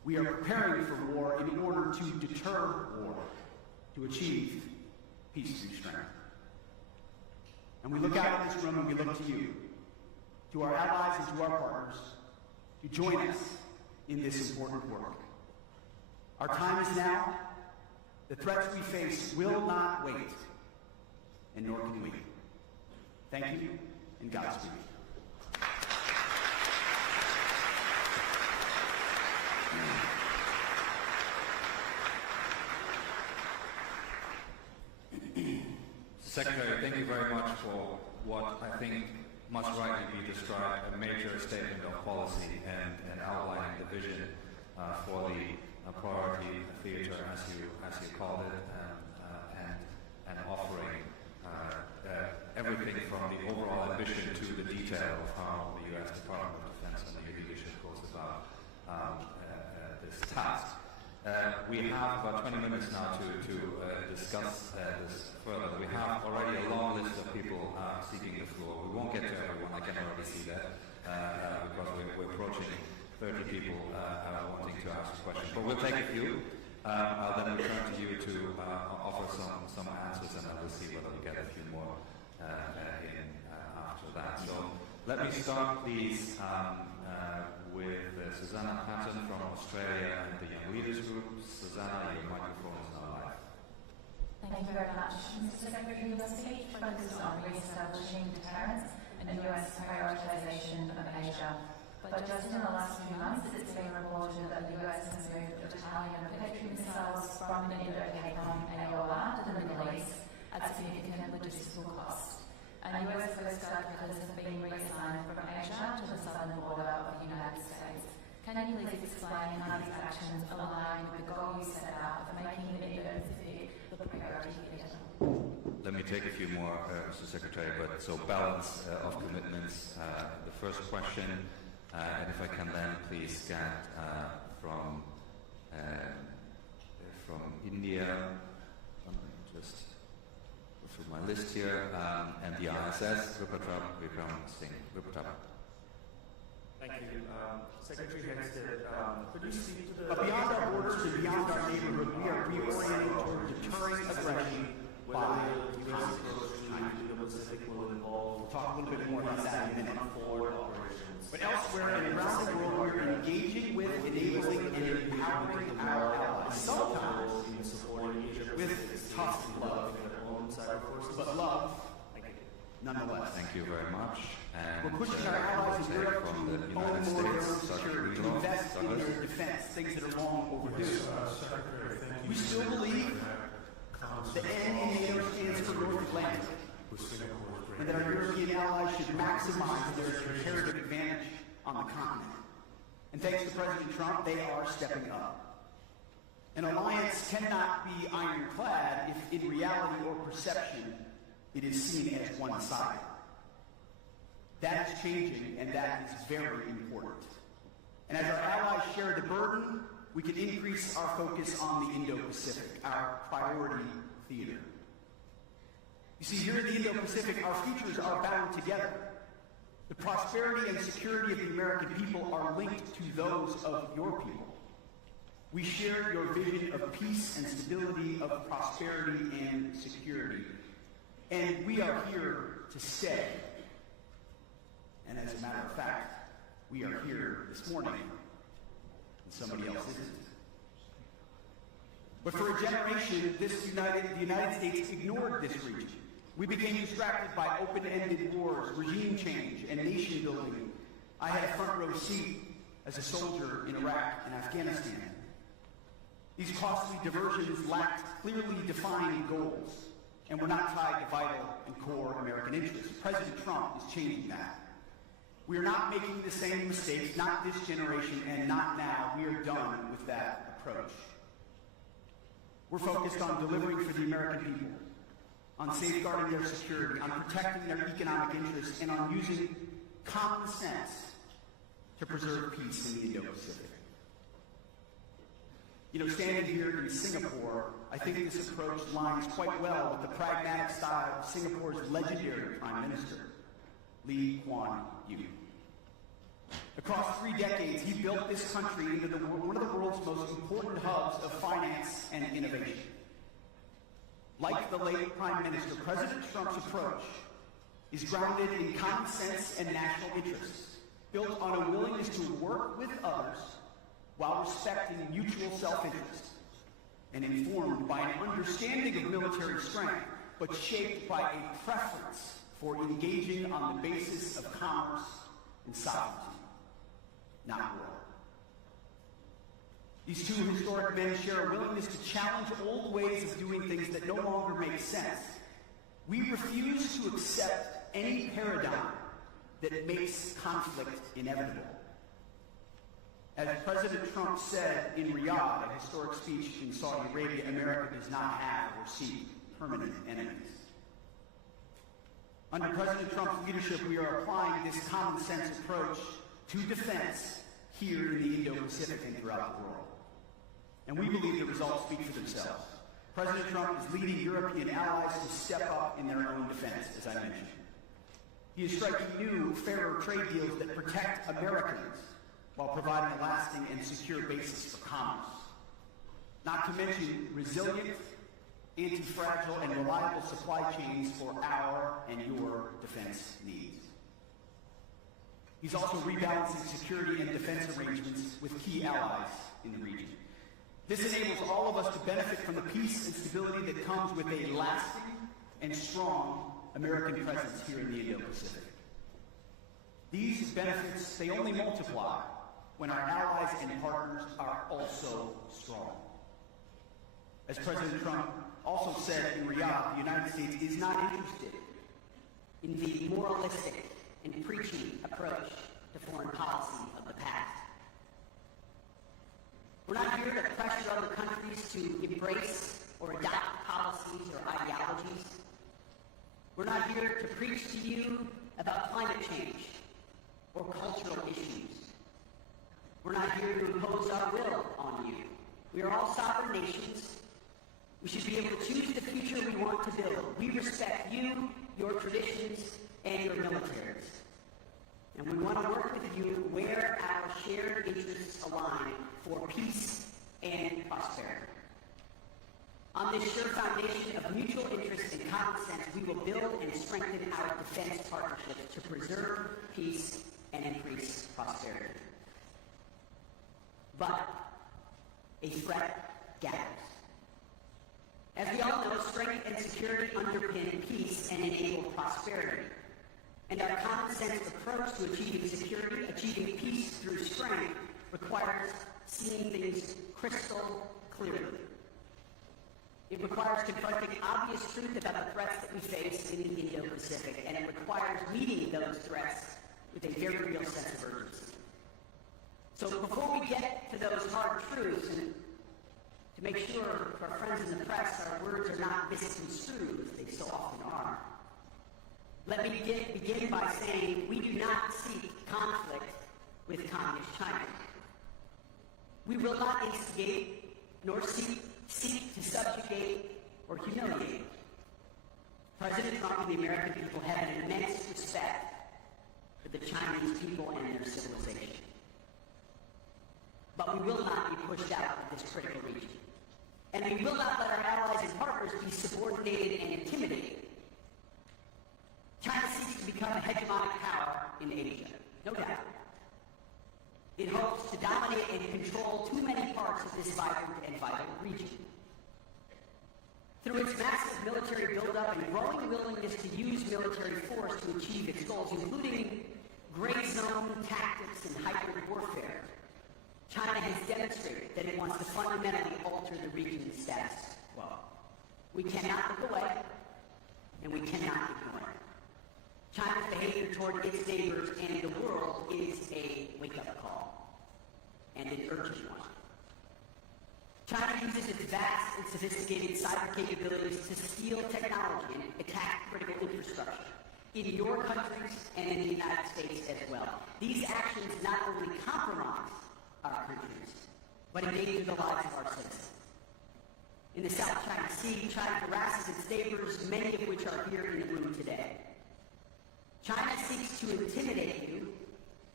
We are preparing for war in order to deter war, to achieve peace through strength. And we look out in this room and we look to you, to our allies and to our partners, to join us in this important work. Our time is now. The threats we face will not wait, and nor can we. Thank you, and Godspeed. Secretary, thank you very much for what I think must rightly be described a major statement of policy and outlining the vision for the priority theater, as you called it, and offering everything from the overall ambition to the detail of how the U.S. Department of Defense and the leadership goes about this task. We have about 20 minutes now to discuss this further. We have already a long list of people seeking the floor. We won't get to everyone, I can already see that, because we're approaching 30 people wanting to ask a question. But we'll take a few. I'll then return to you to offer some answers, and I will see whether we get a few more in after that. So let me start, please, with Susanna Patton from Australia and the Young Leaders Group. Susanna, your microphone is now live. Thank you very much. Mr. Secretary, your speech focuses on re-establishing deterrence and US prioritization of Asia. But just in the last few months, it's been reported that the US has moved a battalion of military missiles from the Indo-Pacific AOR to the Middle East at significant logistical cost. And US Coast Guard pilots have been reassigned from Asia to the southern border of the United States. Can you please explain how these actions align with the goal you set out of making the Indo-Pacific the priority theater? Let me take a few more, Mr. Secretary, but so balance of commitments. The first question, and if I can then please get from India, just go through my list here, and the IISS, Vikram Singh. Thank you. Secretary Hegseth, could you speak to the... But beyond our borders and beyond our neighborhood, we are reorienting toward deterring aggression by the U.S. approach to the Indo-Pacific will involve... We'll talk a little bit more about that in a minute. Forward operations. But elsewhere and around the world, we're engaging with, enabling, and empowering our allies. Sometimes with tough love, but love nonetheless. Thank you very much. And we're pushing our allies in Europe from the to United own more of their own States, security, to invest in their defense, things that are long overdue. We still believe the N in NATO stands for North Atlantic, and that our European allies should maximize their comparative advantage on the continent. And thanks to President Trump, they are stepping up. An alliance cannot be ironclad if in reality or perception it is seen as one-sided. That is changing, and that is very important. And as our allies share the burden, we can increase our focus on the Indo-Pacific, our priority theater. You see, here in the Indo-Pacific, our futures are bound together. The prosperity and security of the American people are linked to those of your people. We share your vision of peace and stability, of prosperity and security. And we are here to stay. And as a matter of fact, we are here this morning, and somebody else isn't. But for a generation, the United States ignored this region. We became distracted by open-ended wars, regime change, and nation building. I had a front row seat as a soldier in Iraq and Afghanistan. These costly diversions lacked clearly defined goals and were not tied to vital and core American interests. President Trump is changing that. We are not making the same mistakes, not this generation, and not now. We are done with that approach. We're focused on delivering for the American people, on safeguarding their security, on protecting their economic interests, and on using common sense to preserve peace in the Indo-Pacific. You know, standing here in Singapore, I think this approach lines quite well with the pragmatic style of Singapore's legendary Prime Minister, Lee Kuan Yew. Across 3 decades, he built this country into one of the world's most important hubs of finance and innovation. Like the late Prime Minister, President Trump's approach is grounded in common sense and national interests, built on a willingness to work with others while respecting mutual self-interest, and informed by an understanding of military strength, but shaped by a preference for engaging on the basis of commerce and sovereignty, not war. These two historic men share a willingness to challenge old ways of doing things that no longer make sense. We refuse to accept any paradigm that makes conflict inevitable. As President Trump said in Riyadh, a historic speech in Saudi Arabia, America does not have or seek permanent enemies. Under President Trump's leadership, we are applying this common sense approach to defense here in the Indo-Pacific and throughout the world. And we believe the results speak for themselves. President Trump is leading European allies to step up in their own defense, as I mentioned. He is striking new, fairer trade deals that protect Americans while providing a lasting and secure basis for commerce. Not to mention resilient, anti-fragile, and reliable supply chains for our and your defense needs. He's also rebalancing security and defense arrangements with key allies in the region. This enables all of us to benefit from the peace and stability that comes with a lasting and strong American presence here in the Indo-Pacific. These benefits, they only multiply when our allies and partners are also strong. As President Trump also said in Riyadh, the United States is not interested in the moralistic and preachy approach to foreign policy of the past. We're not here to pressure other countries to embrace or adopt policies or ideologies. We're not here to preach to you about climate change or cultural issues. We're not here to impose our will on you. We are all sovereign nations. We should be able to choose the future we want to build. We respect you, your traditions, and your militaries. And we want to work with you where our shared interests align for peace and prosperity. On this sure foundation of mutual interest and common sense, we will build and strengthen our defense partnerships to preserve peace and increase prosperity. But a threat gathers. As we all know, strength and security underpin peace and enable prosperity. And our common sense approach to achieving security, achieving peace through strength, requires seeing things crystal clearly. It requires confronting obvious truth about the threats that we face in the Indo-Pacific, and it requires meeting those threats with a very real sense of urgency. So before we get to those hard truths, and to make sure for our friends in the press our words are not misconstrued, as they so often are, let me begin by saying we do not seek conflict with Communist China. We will not instigate nor seek to subjugate or humiliate. President Trump and the American people have an immense respect for the Chinese people and their civilization. But we will not be pushed out of this critical region. And we will not let our allies and partners be subordinated and intimidated. China seeks to become a hegemonic power in Asia, no doubt. It hopes to dominate and control too many parts of this vibrant and vital region. Through its massive military buildup and growing willingness to use military force to achieve its goals, including gray zone tactics and hybrid warfare, China has demonstrated that it wants to fundamentally alter the region's status quo. We cannot look away, and we cannot ignore it. China's behavior toward its neighbors and the world is a wake-up call, and an urgent one. China uses its vast and sophisticated cyber capabilities to steal technology and attack critical infrastructure in your countries and in the United States as well. These actions not only compromise our countries, but endanger the lives of our citizens. In the South China Sea, China harasses its neighbors, many of which are here in the room today. China seeks to intimidate you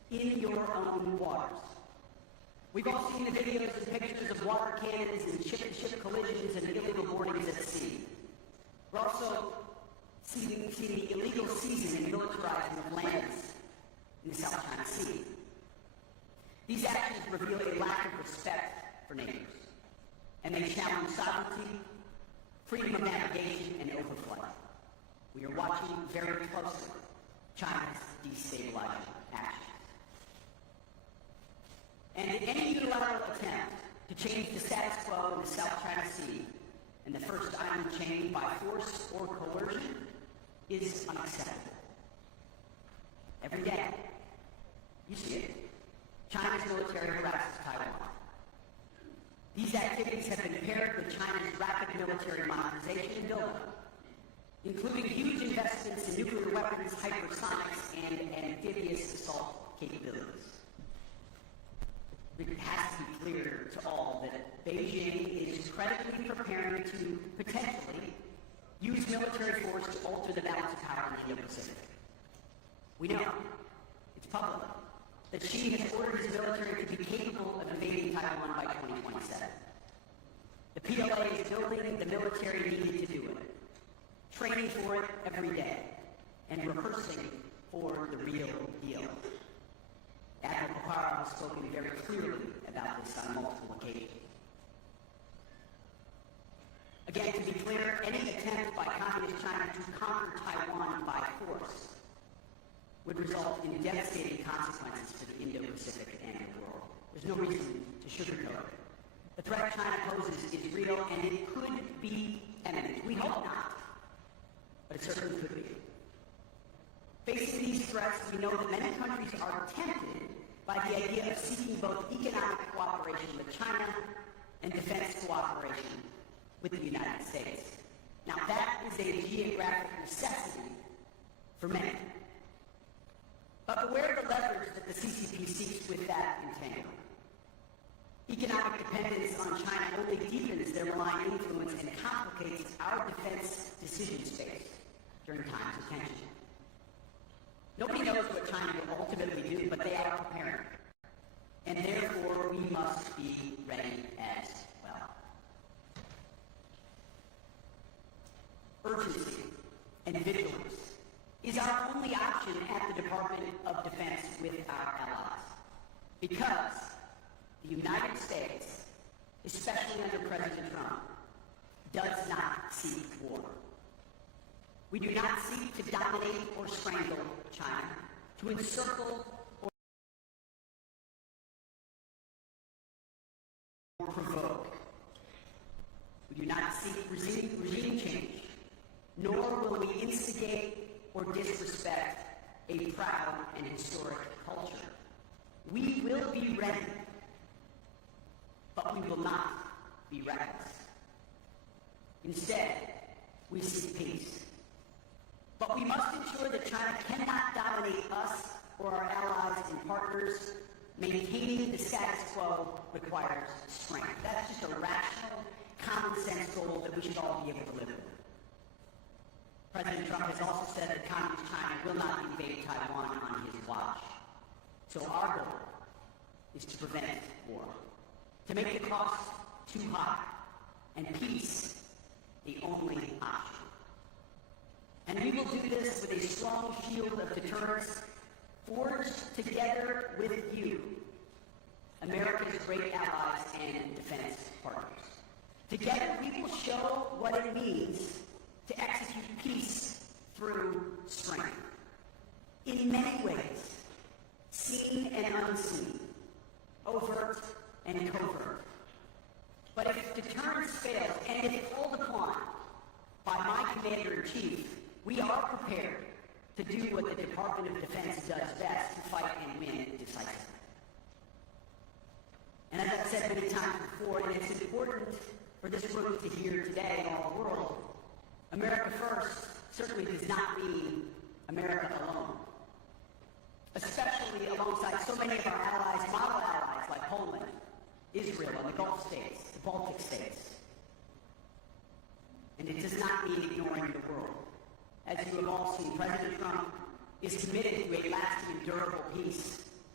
in your own waters. We've all seen the videos and pictures of water cannons and ship-to-ship collisions and illegal boardings at sea. We're also seeing the illegal seizing and militarizing of lands in the South China Sea. These actions reveal a lack of respect for neighbors, and they challenge sovereignty, freedom of navigation, and overflight. We are watching very closely China's destabilizing actions. And any unilateral attempt to change the status quo in the South China Sea and the First Island chain by force or coercion is unacceptable. Every day, you see it. China's military harasses Taiwan. These activities have been paired with China's rapid military modernization and buildup, including huge investments in nuclear weapons, hypersonics, and amphibious assault capabilities. It has to be clear to all that Beijing is credibly preparing to potentially use military force to alter the balance of power in the Indo-Pacific. We know, it's public, that Xi has ordered his military to be capable of invading Taiwan by 2027. The PLA is building the military needed to do it, training for it every day, and rehearsing for the real deal. Admiral Paparo has spoken very clearly about this on multiple occasions. Again, to be clear, any attempt by Communist China to conquer Taiwan by force would result in devastating consequences for the Indo-Pacific and the world. There's no reason to sugarcoat it. The threat China poses is real, and it could be imminent. We hope not, but it certainly could be. Facing these threats, we know that many countries are tempted by the idea of seeking both economic cooperation with China and defense cooperation with the United States. Now, that is a geographic necessity for many. But beware the leverage that the CCP seeks with that entanglement. Economic dependence on China only deepens their malign influence and complicates our defense decision space during times of tension. Nobody knows what China will ultimately do, but they are preparing. And therefore, we must be ready as well. Urgency and vigilance is our only option at the Department of Defense with our allies. Because the United States, especially under President Trump, does not seek war. We do not seek to dominate or strangle China, to encircle or provoke. We do not seek regime change, nor will we instigate or disrespect a proud and historic culture. We will be ready, but we will not be reckless. Instead, we seek peace. But we must ensure that China cannot dominate us or our allies and partners. Maintaining the status quo requires strength. That's just a rational, common-sense goal that we should all be able to live with. President Trump has also said that Communist China will not invade Taiwan on his watch. So our goal is to prevent war, to make the cost too high, and peace the only option. And we will do this with a strong shield of deterrence forged together with you, America's great allies and defense partners. Together, we will show what it means to execute peace through strength. In many ways, seen and unseen, overt and covert. But if deterrence fails, and if called upon by my Commander-in-Chief, we are prepared to do what the Department of Defense does best, to fight and win decisively. And as I've said many times before, and it's important for this room to hear today and all the world, America first certainly does not mean America alone. Especially alongside so many of our allies, model allies like Poland, Israel, and the Gulf states, the Baltic states. And it does not mean ignoring the world. As you have all seen, President Trump is committed to a lasting and durable peace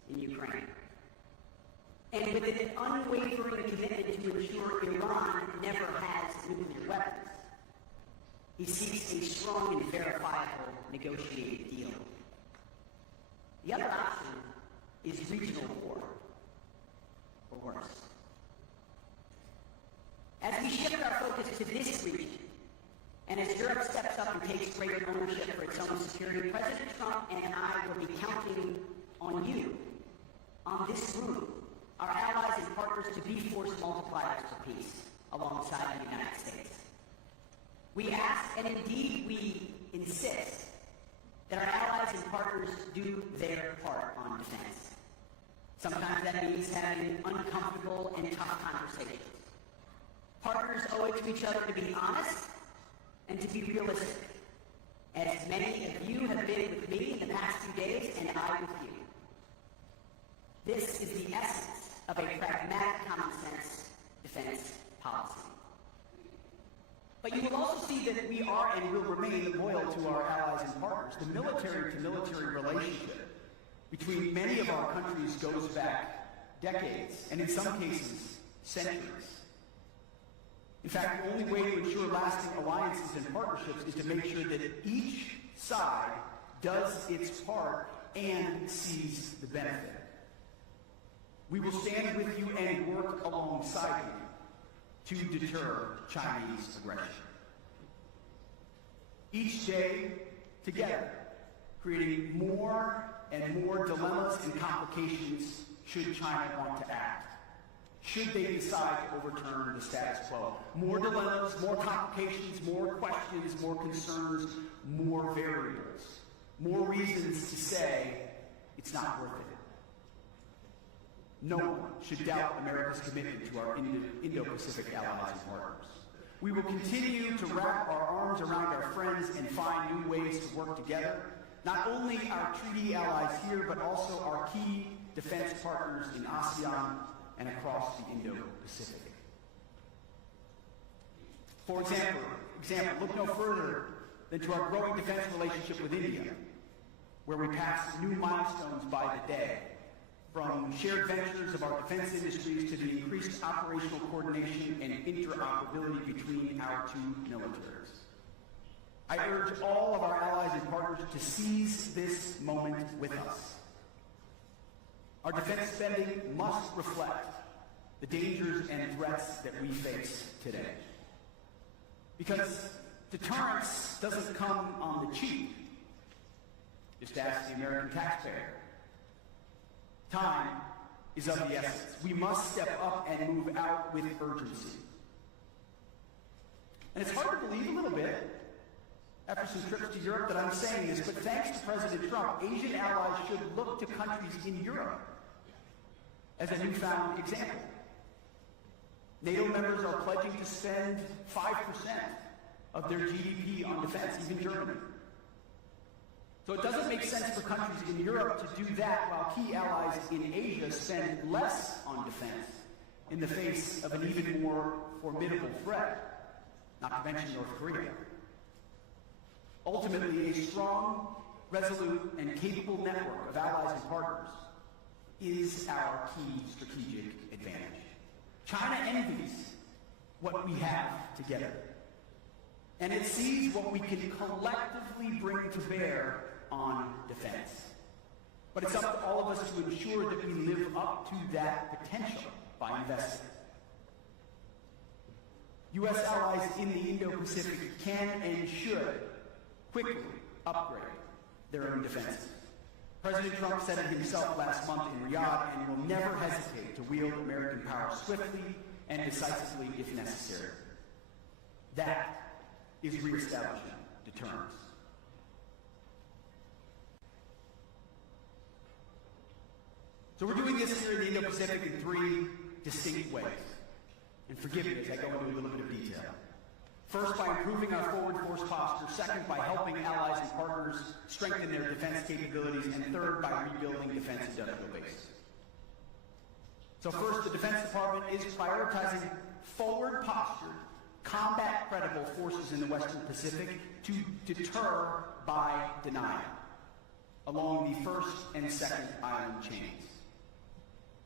in Ukraine. And with an unwavering commitment to ensure Iran never has nuclear weapons, he seeks a strong and verifiable negotiated deal. The other option is regional war, or worse. As we shift our focus to this region, and as Europe steps up and takes greater ownership for its own security, President Trump and I will be counting on you, on this room, our allies and partners, to be force multipliers for peace alongside the United States. We ask, and indeed we insist, that our allies and partners do their part on defense. Sometimes that means having uncomfortable and tough conversations. Partners owe it to each other to be honest and to be realistic, as many of you have been with me in the past few days, and I with you. This is the essence of a pragmatic, common-sense defense policy. But you will also see that we are and will remain loyal to our allies and partners. The military-to-military relationship between many of our countries goes back decades, and in some cases, centuries. In fact, the only way to ensure lasting alliances and partnerships is to make sure that each side does its part and sees the benefit. We will stand with you and work alongside you to deter Chinese aggression. Each day, together, creating more and more dilemmas and complications should China want to act. Should they decide to overturn the status quo. More dilemmas, more complications, more questions, more concerns, more variables, more reasons to say it's not worth it. No one should doubt America's commitment to our Indo-Pacific allies and partners. We will continue to wrap our arms around our friends and find new ways to work together, not only our treaty allies here, but also our key defense partners in ASEAN and across the Indo-Pacific. For example, look no further than to our growing defense relationship with India, where we pass new milestones by the day, from shared ventures of our defense industries to the increased operational coordination and interoperability between our two militaries. I urge all of our allies and partners to seize this moment with us. Our defense spending must reflect the dangers and threats that we face today. Because deterrence doesn't come on the cheap. Just ask the American taxpayer. Time is of the essence. We must step up and move out with urgency. And it's hard to believe a little bit, after some trips to Europe, that I'm saying this, but thanks to President Trump, Asian allies should look to countries in Europe as a newfound example. NATO members are pledging to spend 5% of their GDP on defense, even Germany. So it doesn't make sense for countries in Europe to do that while key allies in Asia spend less on defense in the face of an even more formidable threat, not to mention North Korea. Ultimately, a strong, resolute, and capable network of allies and partners is our key strategic advantage. China envies what we have together, and it sees what we can collectively bring to bear on defense. But it's up to all of us to ensure that we live up to that potential by investing. U.S. allies in the Indo-Pacific can and should quickly upgrade their own defenses. President Trump said it himself last month in Riyadh and will never hesitate to wield American power swiftly and decisively if necessary. That is reestablishing deterrence. So we're doing this here in the Indo-Pacific in three distinct ways. And forgive me as I go into a little bit of detail. First, by improving our forward force posture. Second, by helping allies and partners strengthen their defense capabilities. And third, by rebuilding defense industrial base. So first, the Defense Department is prioritizing forward postured, combat-credible forces in the Western Pacific to deter by denial along the first and second island chains.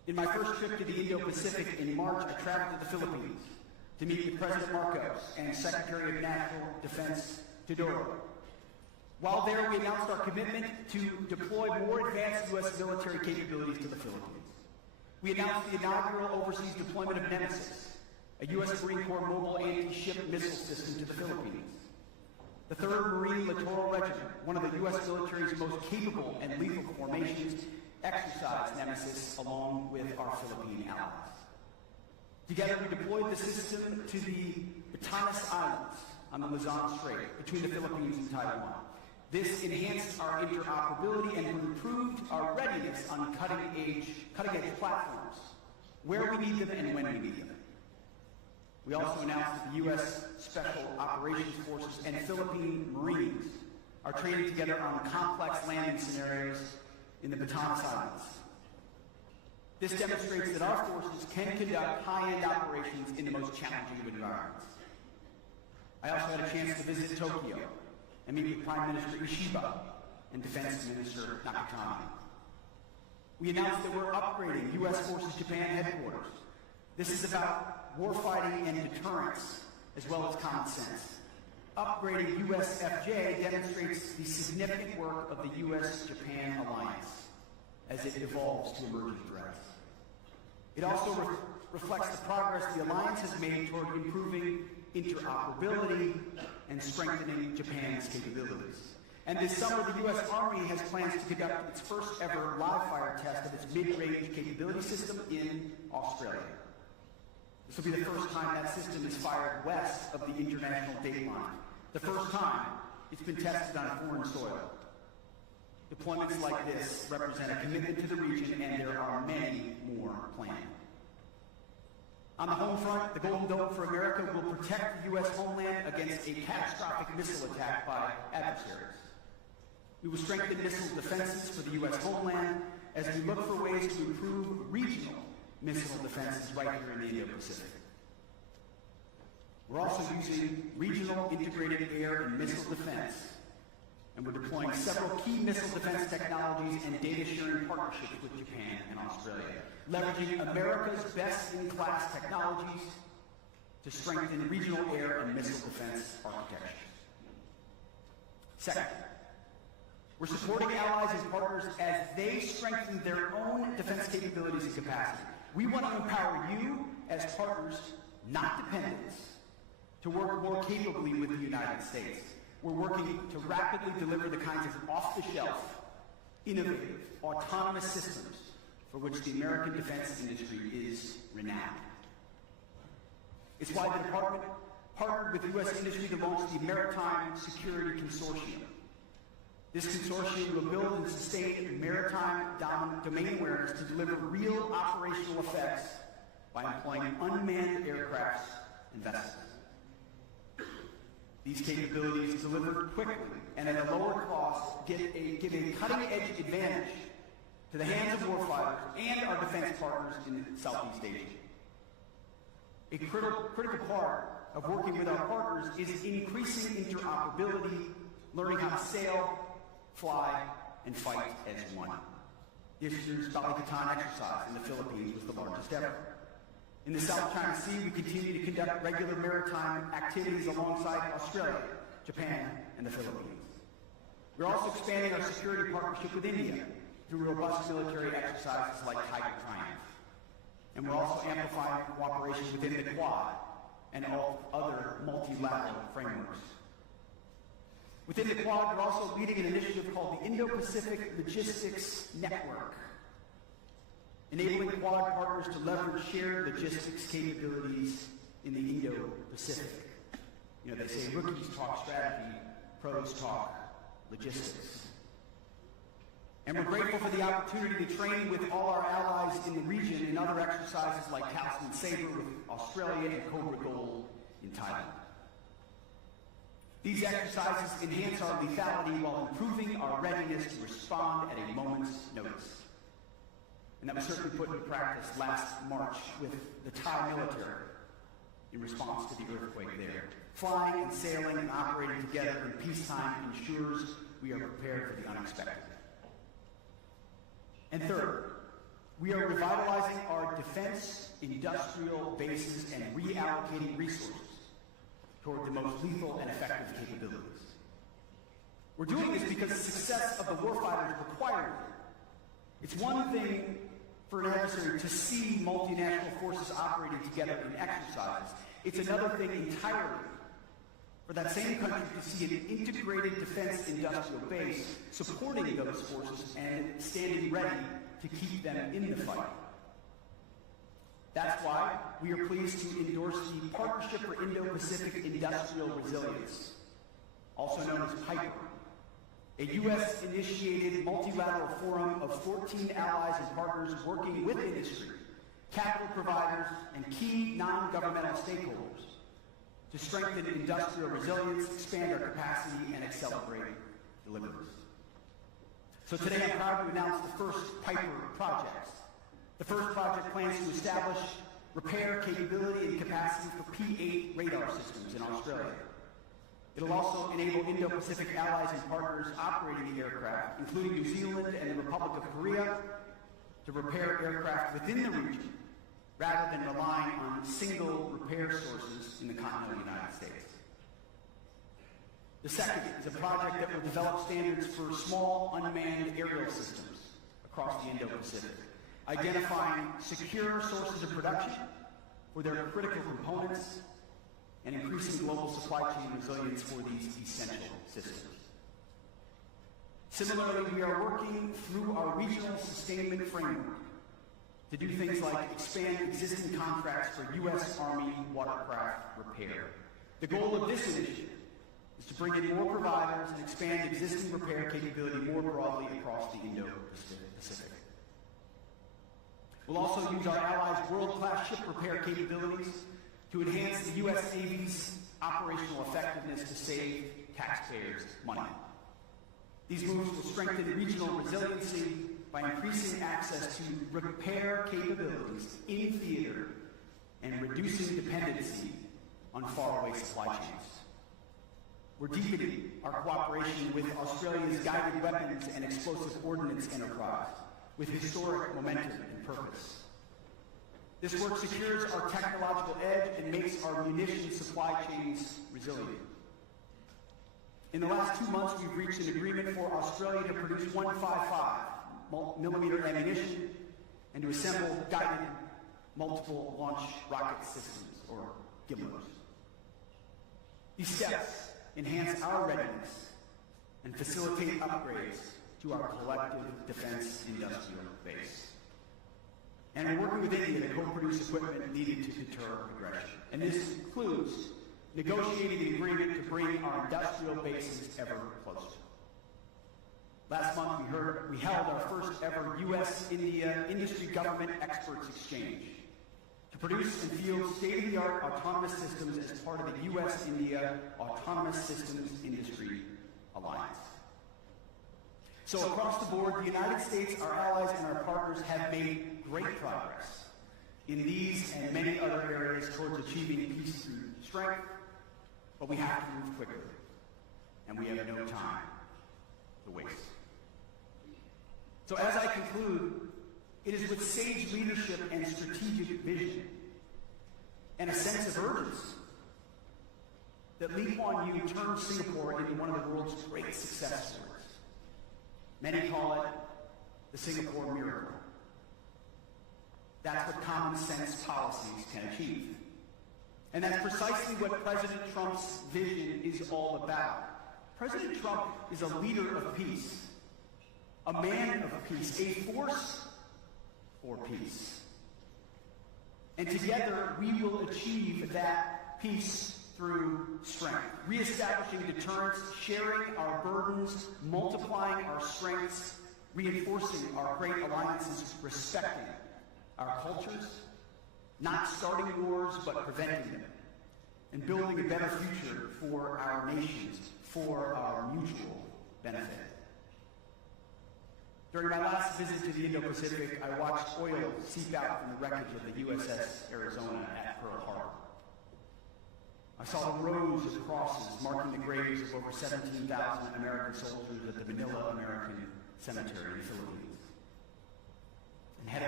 In my first trip to the Indo-Pacific in March, I traveled to the Philippines to meet with President Marcos and Secretary of National Defense Teodoro. While there, we announced our commitment to deploy more advanced U.S. military capabilities to the Philippines. We announced the inaugural overseas deployment of Nemesis, a U.S. Marine Corps mobile anti-ship missile system, to the Philippines. The 3rd Marine Littoral Regiment, one of the U.S. military's most capable and lethal formations, exercised Nemesis along with our Philippine allies. Together, we deployed the system to the Batanes Islands on the Luzon Strait between the Philippines and Taiwan. This enhanced our interoperability and improved our readiness on cutting-edge platforms, where we need them and when we need them. We also announced that the U.S. Special Operations Forces and Philippine Marines are training together on complex landing scenarios in the Batanes Islands. This demonstrates that our forces can conduct high-end operations in the most challenging of environments. I also had a chance to visit Tokyo and meet with Prime Minister Ishiba and Defense Minister Nakatani. We announced that we're upgrading U.S. Forces Japan headquarters. This is about warfighting and deterrence, as well as common sense. Upgrading USFJ demonstrates the significant work of the U.S.-Japan alliance as it evolves to emerging threats. It also reflects the progress the alliance has made toward improving interoperability and strengthening Japan's capabilities. And this summer, the U.S. Army has plans to conduct its first ever live-fire test of its mid-range capability system in Australia. This will be the first time that system is fired west of the international date line. The first time it's been tested on foreign soil. Deployments like this represent a commitment to the region, and there are many more planned. On the home front, the Golden Dome for America will protect the U.S. homeland against a catastrophic missile attack by adversaries. We will strengthen missile defenses for the U.S. homeland as we look for ways to improve regional missile defenses right here in the Indo-Pacific. We're also using regional integrated air and missile defense, and we're deploying several key missile defense technologies and data-sharing partnerships with Japan and Australia, leveraging America's best-in-class technologies to strengthen regional air and missile defense architectures. Second, we're supporting allies and partners as they strengthen their own defense capabilities and capacity. We want to empower you as partners, not dependents, to work more capably with the United States. We're working to rapidly deliver the kinds of off-the-shelf, innovative, autonomous systems for which the American defense industry is renowned. It's why the Department partnered with U.S. industry to launch the Maritime Security Consortium. This consortium will build and sustain maritime domain awareness to deliver real operational effects by employing unmanned aircrafts and vessels. These capabilities, delivered quickly and at a lower cost, give a cutting-edge advantage to the hands of warfighters and our defense partners in Southeast Asia. A critical part of working with our partners is increasing interoperability, learning how to sail, fly, and fight as one. This year's Balikatan exercise in the Philippines was the largest ever. In the South China Sea, we continue to conduct regular maritime activities alongside Australia, Japan, and the Philippines. We're also expanding our security partnership with India through robust military exercises like Tiger Triumph. And we're also amplifying cooperation within the Quad and all other multilateral frameworks. Within the Quad, we're also leading an initiative called the Indo-Pacific Logistics Network, enabling Quad partners to leverage shared logistics capabilities in the Indo-Pacific. You know, they say rookies talk strategy, pros talk logistics. And we're grateful for the opportunity to train with all our allies in the region in other exercises like Talisman Sabre with Australia and Cobra Gold in Thailand. These exercises enhance our lethality while improving our readiness to respond at a moment's notice. And that was certainly put into practice last March with the Thai military in response to the earthquake there. Flying and sailing and operating together in peacetime ensures we are prepared for the unexpected. And third, We are revitalizing our defense industrial bases and reallocating resources toward the most lethal and effective capabilities. We're doing this because the success of the warfighters requires it. It's one thing for an adversary to see multinational forces operating together in exercise. It's another thing entirely for that same country to see an integrated defense industrial base supporting those forces and standing ready to keep them in the fight. That's why we are pleased to endorse the Partnership for Indo-Pacific Industrial Resilience, also known as PIPER, a U.S.-initiated multilateral forum of 14 allies and partners working with industry, capital providers, and key non-governmental stakeholders to strengthen industrial resilience, expand our capacity, and accelerate deliveries. So today I'm proud to announce the first PIPER projects. The first project plans to establish repair capability and capacity for P-8 radar systems in Australia. It'll also enable Indo-Pacific allies and partners operating the aircraft, including New Zealand and the Republic of Korea, to repair aircraft within the region, rather than relying on single repair sources in the continental United States. The second is a project that will develop standards for small unmanned aerial systems across the Indo-Pacific, identifying secure sources of production for their critical components and increasing global supply chain resilience for these essential systems. Similarly, we are working through our regional sustainment framework to do things like expand existing contracts for U.S. Army watercraft repair. The goal of this initiative is to bring in more providers and expand existing repair capability more broadly across the Indo-Pacific. We'll also use our allies' world-class ship repair capabilities to enhance the U.S. Navy's operational effectiveness to save taxpayers money. These moves will strengthen regional resiliency by increasing access to repair capabilities in theater and reducing dependency on faraway supply chains. We're deepening our cooperation with Australia's guided weapons and explosive ordnance enterprise with historic momentum and purpose. This work secures our technological edge and makes our munitions supply chains resilient. In the last 2 months, we've reached an agreement for Australia to produce 155mm ammunition and to assemble guided multiple launch rocket systems, or GMLRS. These steps enhance our readiness and facilitate upgrades to our collective defense industrial base. And we're working with India to co-produce equipment needed to deter aggression. And this includes negotiating an agreement to bring our industrial bases ever closer. Last month, we held our first ever U.S.-India industry government experts exchange to produce and field state-of-the-art autonomous systems as part of the U.S.-India Autonomous Systems Industry Alliance. So across the board, the United States, our allies, and our partners have made great progress in these and many other areas towards achieving peace through strength, but we have to move quickly, and we have no time to waste. So as I conclude, it is with sage leadership and strategic vision and a sense of urgency that Lee Kuan Yew turned Singapore into one of the world's great success stories. Many call it the Singapore miracle. That's what common sense policies can achieve. And that's precisely what President Trump's vision is all about. President Trump is a leader of peace, a man of peace, a force for peace. And together we will achieve that peace through strength, reestablishing deterrence, sharing our burdens, multiplying our strengths, reinforcing our great alliances, respecting our cultures, not starting wars but preventing them, and building a better future for our nations, for our mutual benefit. During my last visit to the Indo-Pacific, I watched oil seep out from the wreckage of the USS Arizona at Pearl Harbor. I saw the rows of crosses marking the graves of over 17,000 American soldiers at the Manila American Cemetery in the Philippines, and had a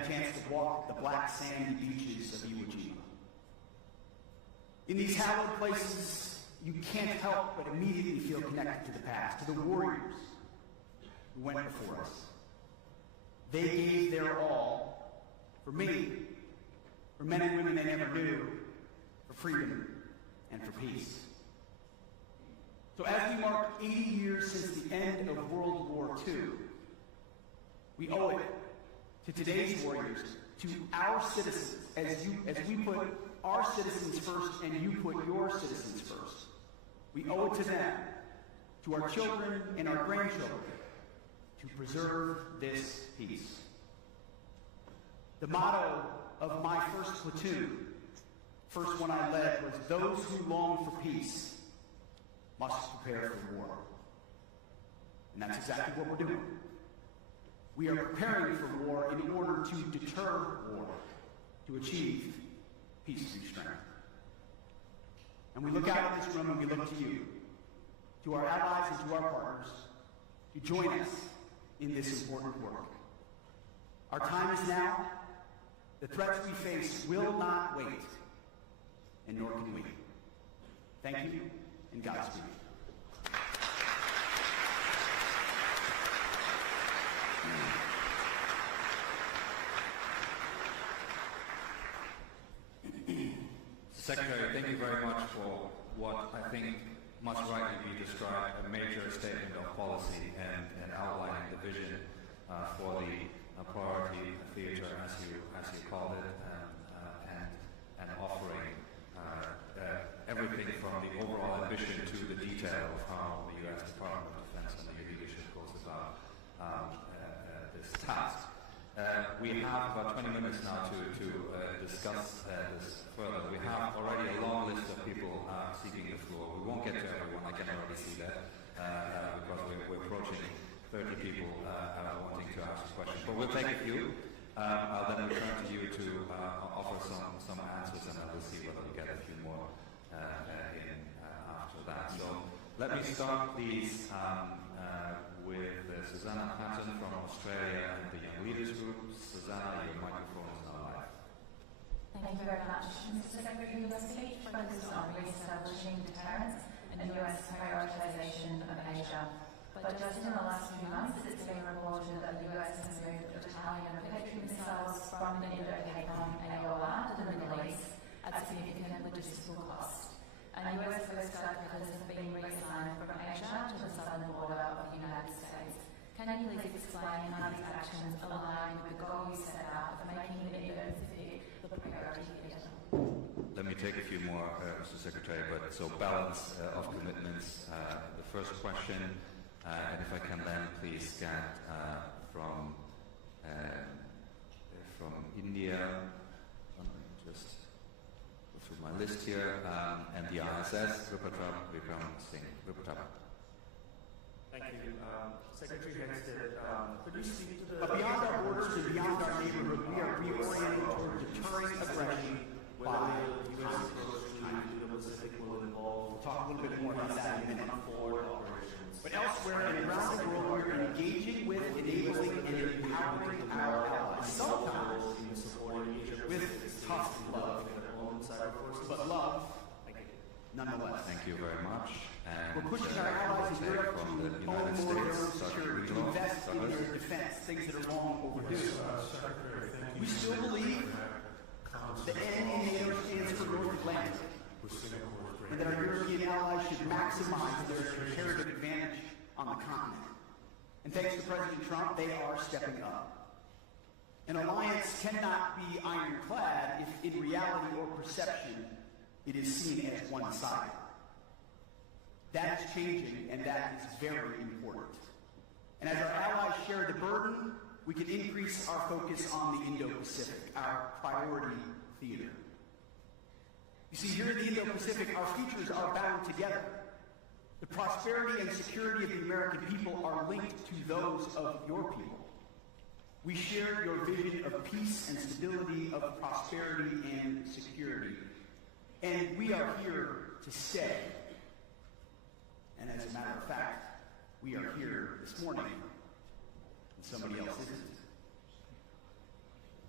chance to walk the black sandy beaches of Iwo Jima. In these hallowed places, you can't help but immediately feel connected to the past, to the warriors who went before us. They gave their all for me, for men and women they never knew, for freedom and for peace. So as we mark 80 years since the end of World War II, we owe it to today's warriors, to our citizens, as we put our citizens first and you put your citizens first. We owe it to them, to our children and our grandchildren, to preserve this peace. The motto of my first platoon, first one I led, was those who long for peace must prepare for war. And that's exactly what we're doing. We are preparing for war in order to deter war, to achieve peace through strength. And we look out at this room and we look to you, to our allies and to our partners, to join us in this important work. Our time is now. The threats we face will not wait, and nor can we. Thank you, and Godspeed. Secretary, thank you very much for what I think must rightly be described a major statement of policy and outlining the vision for the priority theater, as you called it, and offering everything from the overall ambition to the detail of how the U.S. Department of Defense and the leadership goes about this task. We have about 20 minutes now to discuss this further. We have already a long list of people seeking the floor. We won't get to everyone, I can already see that, because we're approaching 30 people wanting to ask questions. But we'll take a few. I'll then return to you to offer some answers, and then we'll see whether we get a few more in after that. So let me start these with Susanna Patton from Australia and the Young Leaders Group. Susanna, your microphone is now live. Thank you very much. Mr. Secretary, your speech focuses on re-establishing deterrence and US prioritization of Asia. But just in the last few months, it's been reported that the US has moved a battalion of Patriot missiles from the Indo-Pacific AOR to the Middle East at significant logistical cost. And US Coast Guard cutters have been reassigned from Asia to the southern border of the United States. Can you please explain how these actions align with the goal you set out of making the Indo-Pacific the priority theater? Let me take a few more, Mr. Secretary, but so balance of commitments. The first question, and if I can then please get from India, just go through my list here, and the IISS, Vikram Singh. Thank you. Secretary Hegseth, could you speak to the... But beyond our borders and beyond our neighborhood, we are reorienting toward deterring aggression by the U.S. approach to the Indo-Pacific will involve... We'll talk a little bit more about that in a minute. ...forward operations. But elsewhere and around the world, we are engaging with, enabling, and empowering our allies. Sometimes with tough love, but love nonetheless. Thank you very much. And we're pushing our allies in Europe to from the own United more of their own States, security, to invest in their defense, things that are long overdue. We still believe the N in NATO stands for North Atlantic, and that our European allies should maximize their comparative advantage on the continent. And thanks to President Trump, they are stepping up. An alliance cannot be ironclad if in reality or perception it is seen as one-sided. That is changing, and that is very important. And as our allies share the burden, we can increase our focus on the Indo-Pacific, our priority theater. You see, here in the Indo-Pacific, our futures are bound together. The prosperity and security of the American people are linked to those of your people. We share your vision of peace and stability, of prosperity and security. And we are here to stay. And as a matter of fact, we are here this morning, and somebody else isn't.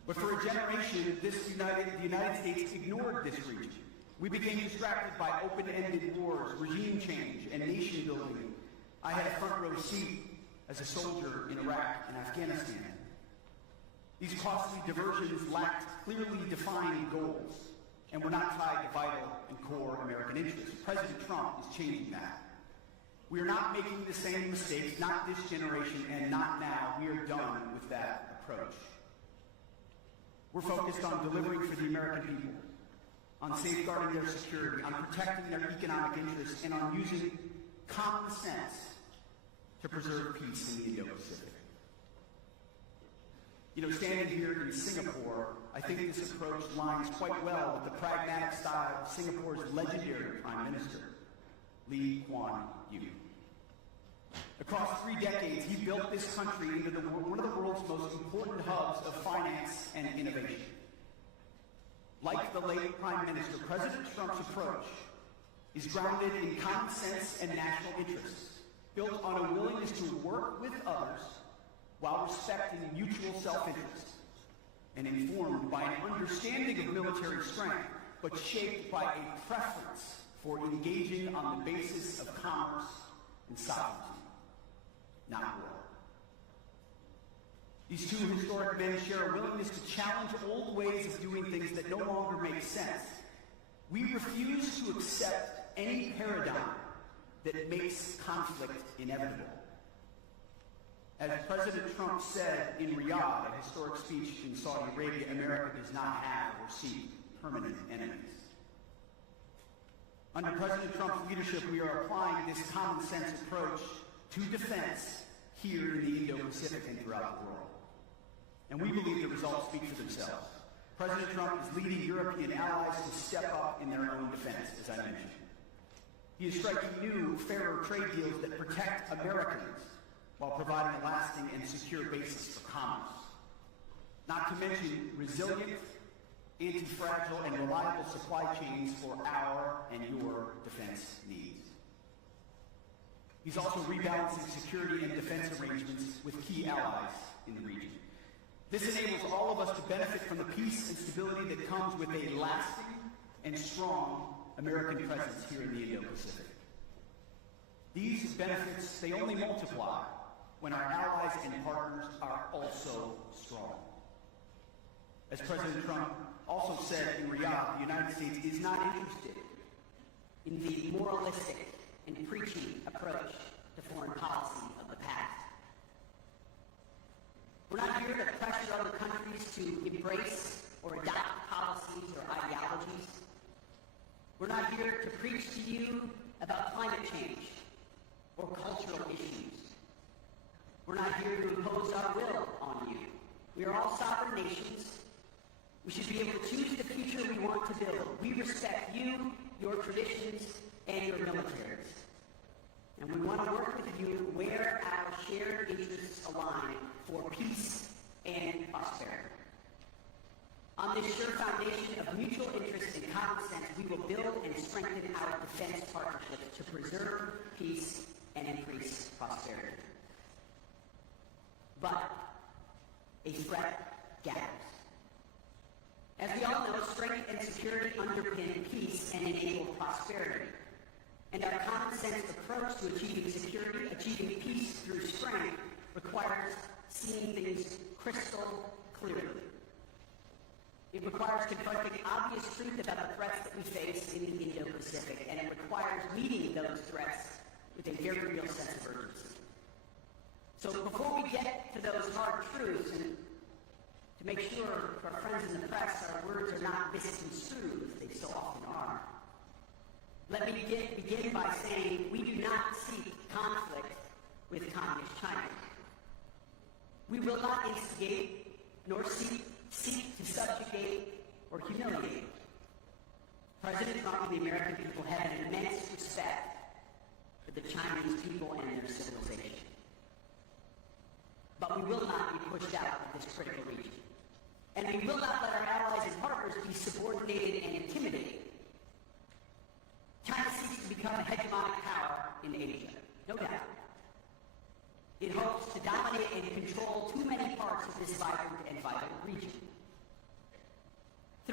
But for a generation, the United States ignored this region. We became distracted by open-ended wars, regime change, and nation building. I had a front row seat as a soldier in Iraq and Afghanistan. These costly diversions lacked clearly defined goals and were not tied to vital and core American interests. President Trump is changing that. We are not making the same mistakes, not this generation and not now. We are done with that approach. We're focused on delivering for the American people, on safeguarding their security, on protecting their economic interests, and on using common sense to preserve peace in the Indo-Pacific. You know, standing here in Singapore, I think this approach lines quite well with the pragmatic style of Singapore's legendary Prime Minister, Lee Kuan Yew. Across 3 decades, he built this country into one of the world's most important hubs of finance and innovation. Like the late Prime Minister, President Trump's approach is grounded in common sense and national interests, built on a willingness to work with others while respecting mutual self-interest, and informed by an understanding of military strength, but shaped by a preference for engaging on the basis of commerce and sovereignty, not war. These two historic men share a willingness to challenge old ways of doing things that no longer make sense. We refuse to accept any paradigm that makes conflict inevitable. As President Trump said in Riyadh, a historic speech in Saudi Arabia, America does not have or seek permanent enemies. Under President Trump's leadership, we are applying this common sense approach to defense here in the Indo-Pacific and throughout the world. And we believe the results speak for themselves. President Trump is leading European allies to step up in their own defense, as I mentioned. He is striking new, fairer trade deals that protect Americans while providing a lasting and secure basis for commerce. Not to mention resilient, anti-fragile, and reliable supply chains for our and your defense needs. He's also rebalancing security and defense arrangements with key allies in the region. This enables all of us to benefit from the peace and stability that comes with a lasting and strong American presence here in the Indo-Pacific. These benefits, they only multiply when our allies and partners are also strong. As President Trump also said in Riyadh, the United States is not interested in the moralistic and preachy approach to foreign policy of the past. We're not here to pressure other countries to embrace or adopt policies or ideologies. We're not here to preach to you about climate change or cultural issues. We're not here to impose our will on you. We are all sovereign nations. We should be able to choose the future we want to build. We respect you, your traditions, and your militaries. And we want to work with you where our shared interests align for peace and prosperity. On this sure foundation of mutual interest and common sense, we will build and strengthen our defense partnerships to preserve peace and increase prosperity. But a threat gathers. As we all know, strength and security underpin peace and enable prosperity. And our common sense approach to achieving security, achieving peace through strength, requires seeing things crystal clearly. It requires confronting obvious truth about the threats that we face in the Indo-Pacific, and it requires meeting those threats with a very real sense of urgency. So before we get to those hard truths, and to make sure for our friends in the press our words are not misconstrued, as they so often are, let me begin by saying we do not seek conflict with Communist China. We will not instigate nor seek to subjugate or humiliate. President Trump and the American people have an immense respect for the Chinese people and their civilization. But we will not be pushed out of this critical region. And we will not let our allies and partners be subordinated and intimidated. China seeks to become a hegemonic power in Asia, no doubt. It hopes to dominate and control too many parts of this vibrant and vital region.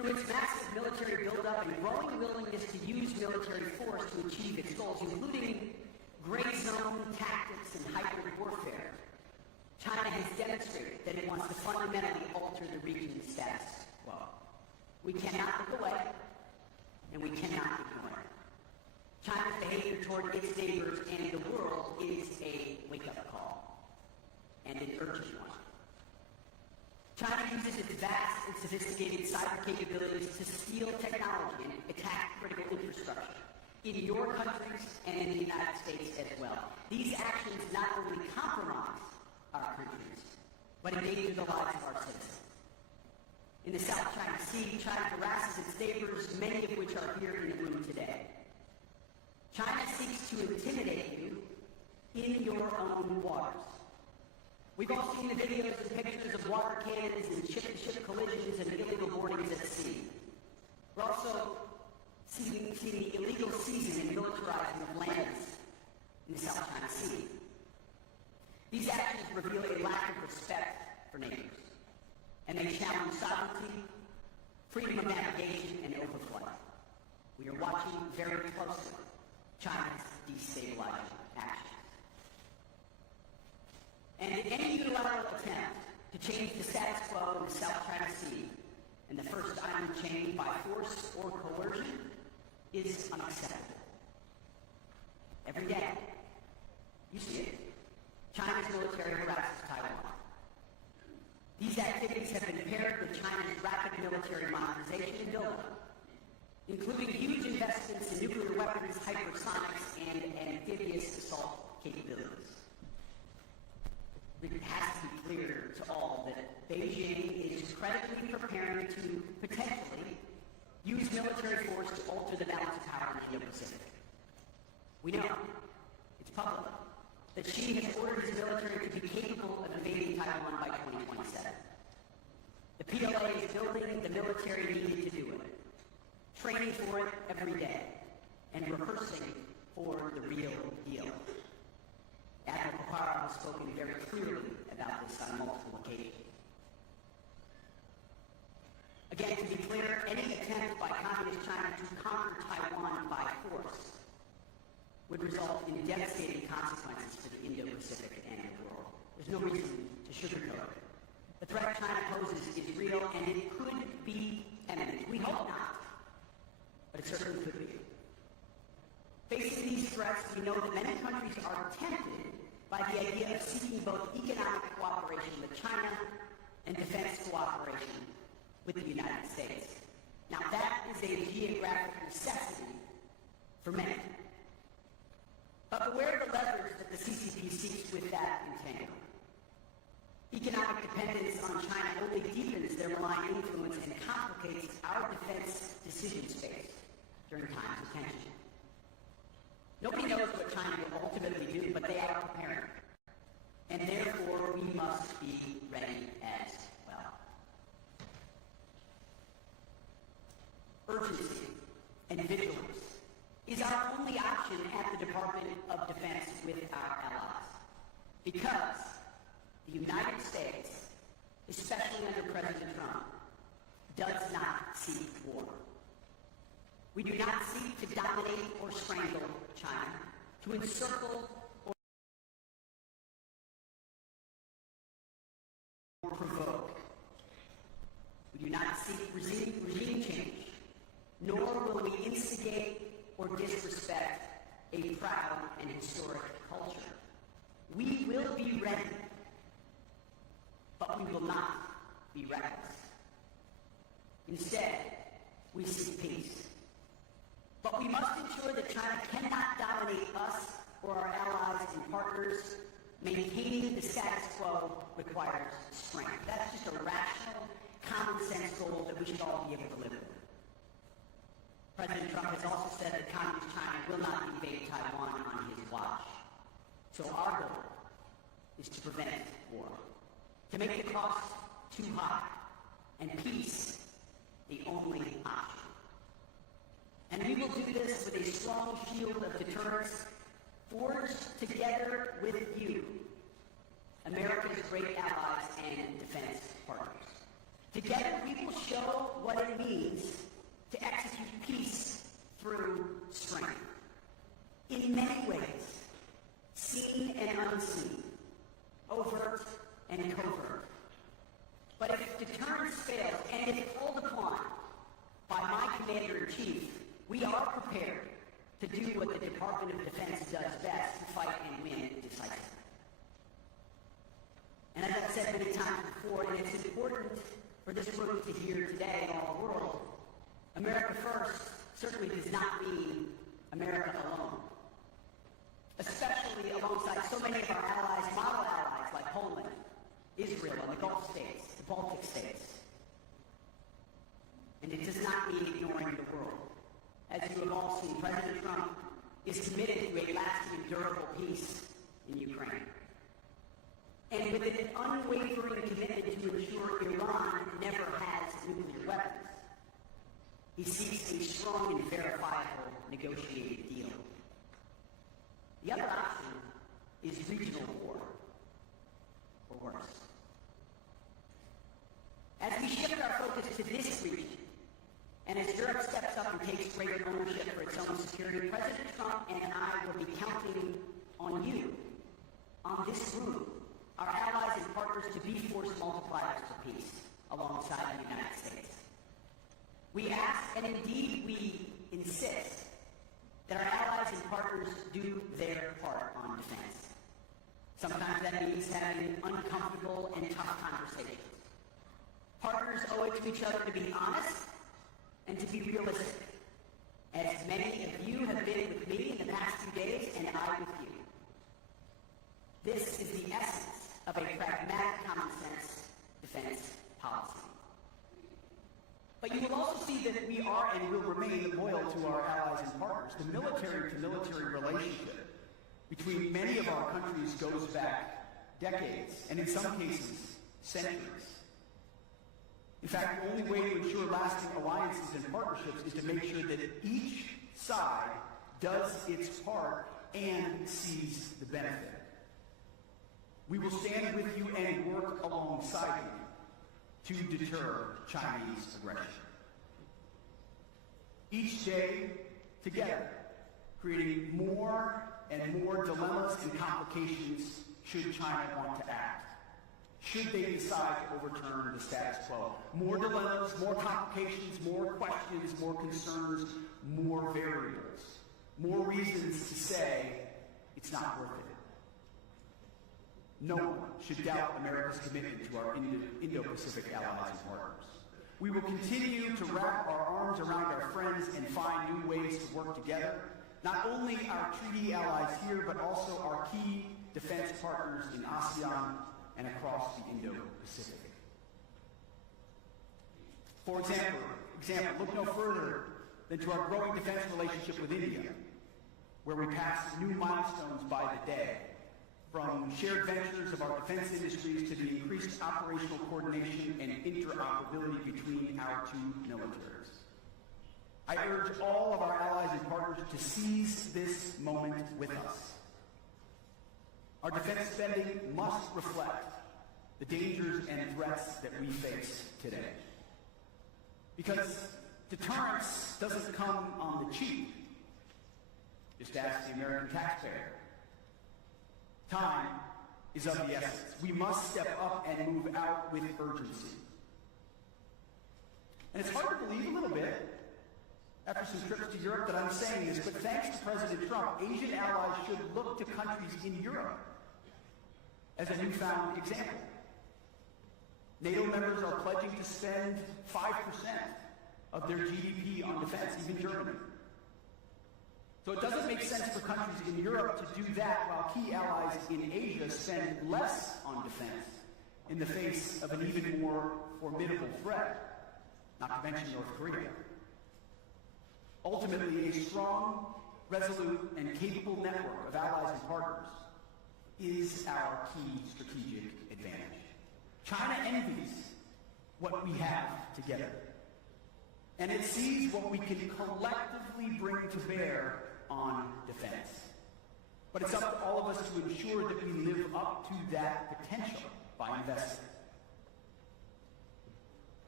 Through its massive military buildup and growing willingness to use military force to achieve its goals, including gray zone tactics and hybrid warfare, China has demonstrated that it wants to fundamentally alter the region's status quo. We cannot look away, and we cannot ignore it. China's behavior toward its neighbors and the world is a wake-up call, and an urgent one. China uses its vast and sophisticated cyber capabilities to steal technology and attack critical infrastructure in your countries and in the United States as well. These actions not only compromise our countries, but endanger the lives of our citizens. In the South China Sea, China harasses its neighbors, many of which are here in the room today. China seeks to intimidate you in your own waters. We've all seen the videos and pictures of water cannons and ship-to-ship collisions and illegal boardings at sea. We're also seeing the illegal seizing and militarizing of lands in the South China Sea. These actions reveal a lack of respect for neighbors, and they challenge sovereignty, freedom of navigation, and overflight. We are watching very closely China's destabilizing actions. And any unilateral attempt to change the status quo in the South China Sea and the First Island chain by force or coercion is unacceptable. Every day, you see it, China's military harasses Taiwan. These activities have been paired with China's rapid military modernization and buildup, including huge investments in nuclear weapons, hypersonics, and amphibious assault capabilities. It has to be clear to all that Beijing is credibly preparing to potentially use military force to alter the balance of power in the Indo-Pacific. We know, it's public, that Xi has ordered his military to be capable of invading Taiwan by 2027. The PLA is building the military needed to do it, training for it every day, and rehearsing for the real deal. Admiral Paparo has spoken very clearly about this on multiple occasions. Again, to be clear, any attempt by Communist China to conquer Taiwan by force would result in devastating consequences for the Indo-Pacific and the world. There's no reason to sugarcoat it. The threat China poses is real, and it could be imminent. We hope not, but it certainly could be. Facing these threats, we know that many countries are tempted by the idea of seeking both economic cooperation with China and defense cooperation with the United States. Now, that is a geographic necessity for many. But beware the leverage that the CCP seeks with that entanglement. Economic dependence on China only deepens their malign influence and complicates our defense decision space during times of tension. Nobody knows what China will ultimately do, but they are preparing. And therefore, we must be ready as well. Urgency and vigilance is our only option at the Department of Defense with our allies. Because the United States, especially under President Trump, does not seek war. We do not seek to dominate or strangle China, to encircle or provoke. We do not seek regime change, nor will we instigate or disrespect a proud and historic culture. We will be ready, but we will not be reckless. Instead, we seek peace. But we must ensure that China cannot dominate us or our allies and partners. Maintaining the status quo requires strength. That's just a rational, common sense goal that we should all be able to live with. President Trump has also said that Communist China will not invade Taiwan on his watch. So our goal is to prevent war, to make the cost too high, and peace the only option. And we will do this with a strong shield of deterrence forged together with you, America's great allies and defense partners. Together, we will show what it means to execute peace through strength. In many ways, seen and unseen, overt and covert. But if deterrence fails, and if called upon by my Commander-in-Chief, we are prepared to do what the Department of Defense does best, to fight and win decisively. And as I've said many times before, and it's important for this room to hear today and all the world, America first certainly does not mean America alone. Especially alongside so many of our allies, model allies like Poland, Israel, and the Gulf states, the Baltic states. And it does not mean ignoring the world. As you have all seen, President Trump is committed to a lasting and durable peace in Ukraine. And with an unwavering commitment to ensure Iran never has nuclear weapons, he seeks a strong and verifiable negotiated deal. The other option is regional war, or worse. As we shift our focus to this region, and as Europe steps up and takes greater ownership for its own security, President Trump and I will be counting on you, on this room, our allies and partners, to be force multipliers for peace alongside the United States. We ask, and indeed we insist, that our allies and partners do their part on defense. Sometimes that means having uncomfortable and tough conversations. Partners owe it to each other to be honest and to be realistic, as many of you have been with me in the past few days, and I with you. This is the essence of a pragmatic, common-sense defense policy. But you will also see that we are and will remain loyal to our allies and partners. The military-to-military relationship between many of our countries goes back decades, and in some cases, centuries. In fact, the only way to ensure lasting alliances and partnerships is to make sure that each side does its part and sees the benefit. We will stand with you and work alongside you to deter Chinese aggression. Each day, together, creating more and more dilemmas and complications should China want to act. Should they decide to overturn the status quo. More dilemmas, more complications, more questions, more concerns, more variables. More reasons to say it's not worth it. No one should doubt America's commitment to our Indo-Pacific allies and partners. We will continue to wrap our arms around our friends and find new ways to work together, not only our treaty allies here, but also our key defense partners in ASEAN and across the Indo-Pacific. For example, look no further than to our growing defense relationship with India, where we pass new milestones by the day, from shared ventures of our defense industries to the increased operational coordination and interoperability between our two militaries. I urge all of our allies and partners to seize this moment with us. Our defense spending must reflect the dangers and threats that we face today. Because deterrence doesn't come on the cheap. Just ask the American taxpayer. Time is of the essence. We must step up and move out with urgency. And it's hard to believe a little bit, after some trips to Europe, that I'm saying this, but thanks to President Trump, Asian allies should look to countries in Europe as a newfound example. NATO members are pledging to spend 5% of their GDP on defense, even Germany. So it doesn't make sense for countries in Europe to do that while key allies in Asia spend less on defense in the face of an even more formidable threat, not to mention North Korea. Ultimately, a strong, resolute, and capable network of allies and partners is our key strategic advantage. China envies what we have together, and it sees what we can collectively bring to bear on defense. But it's up to all of us to ensure that we live up to that potential by investing.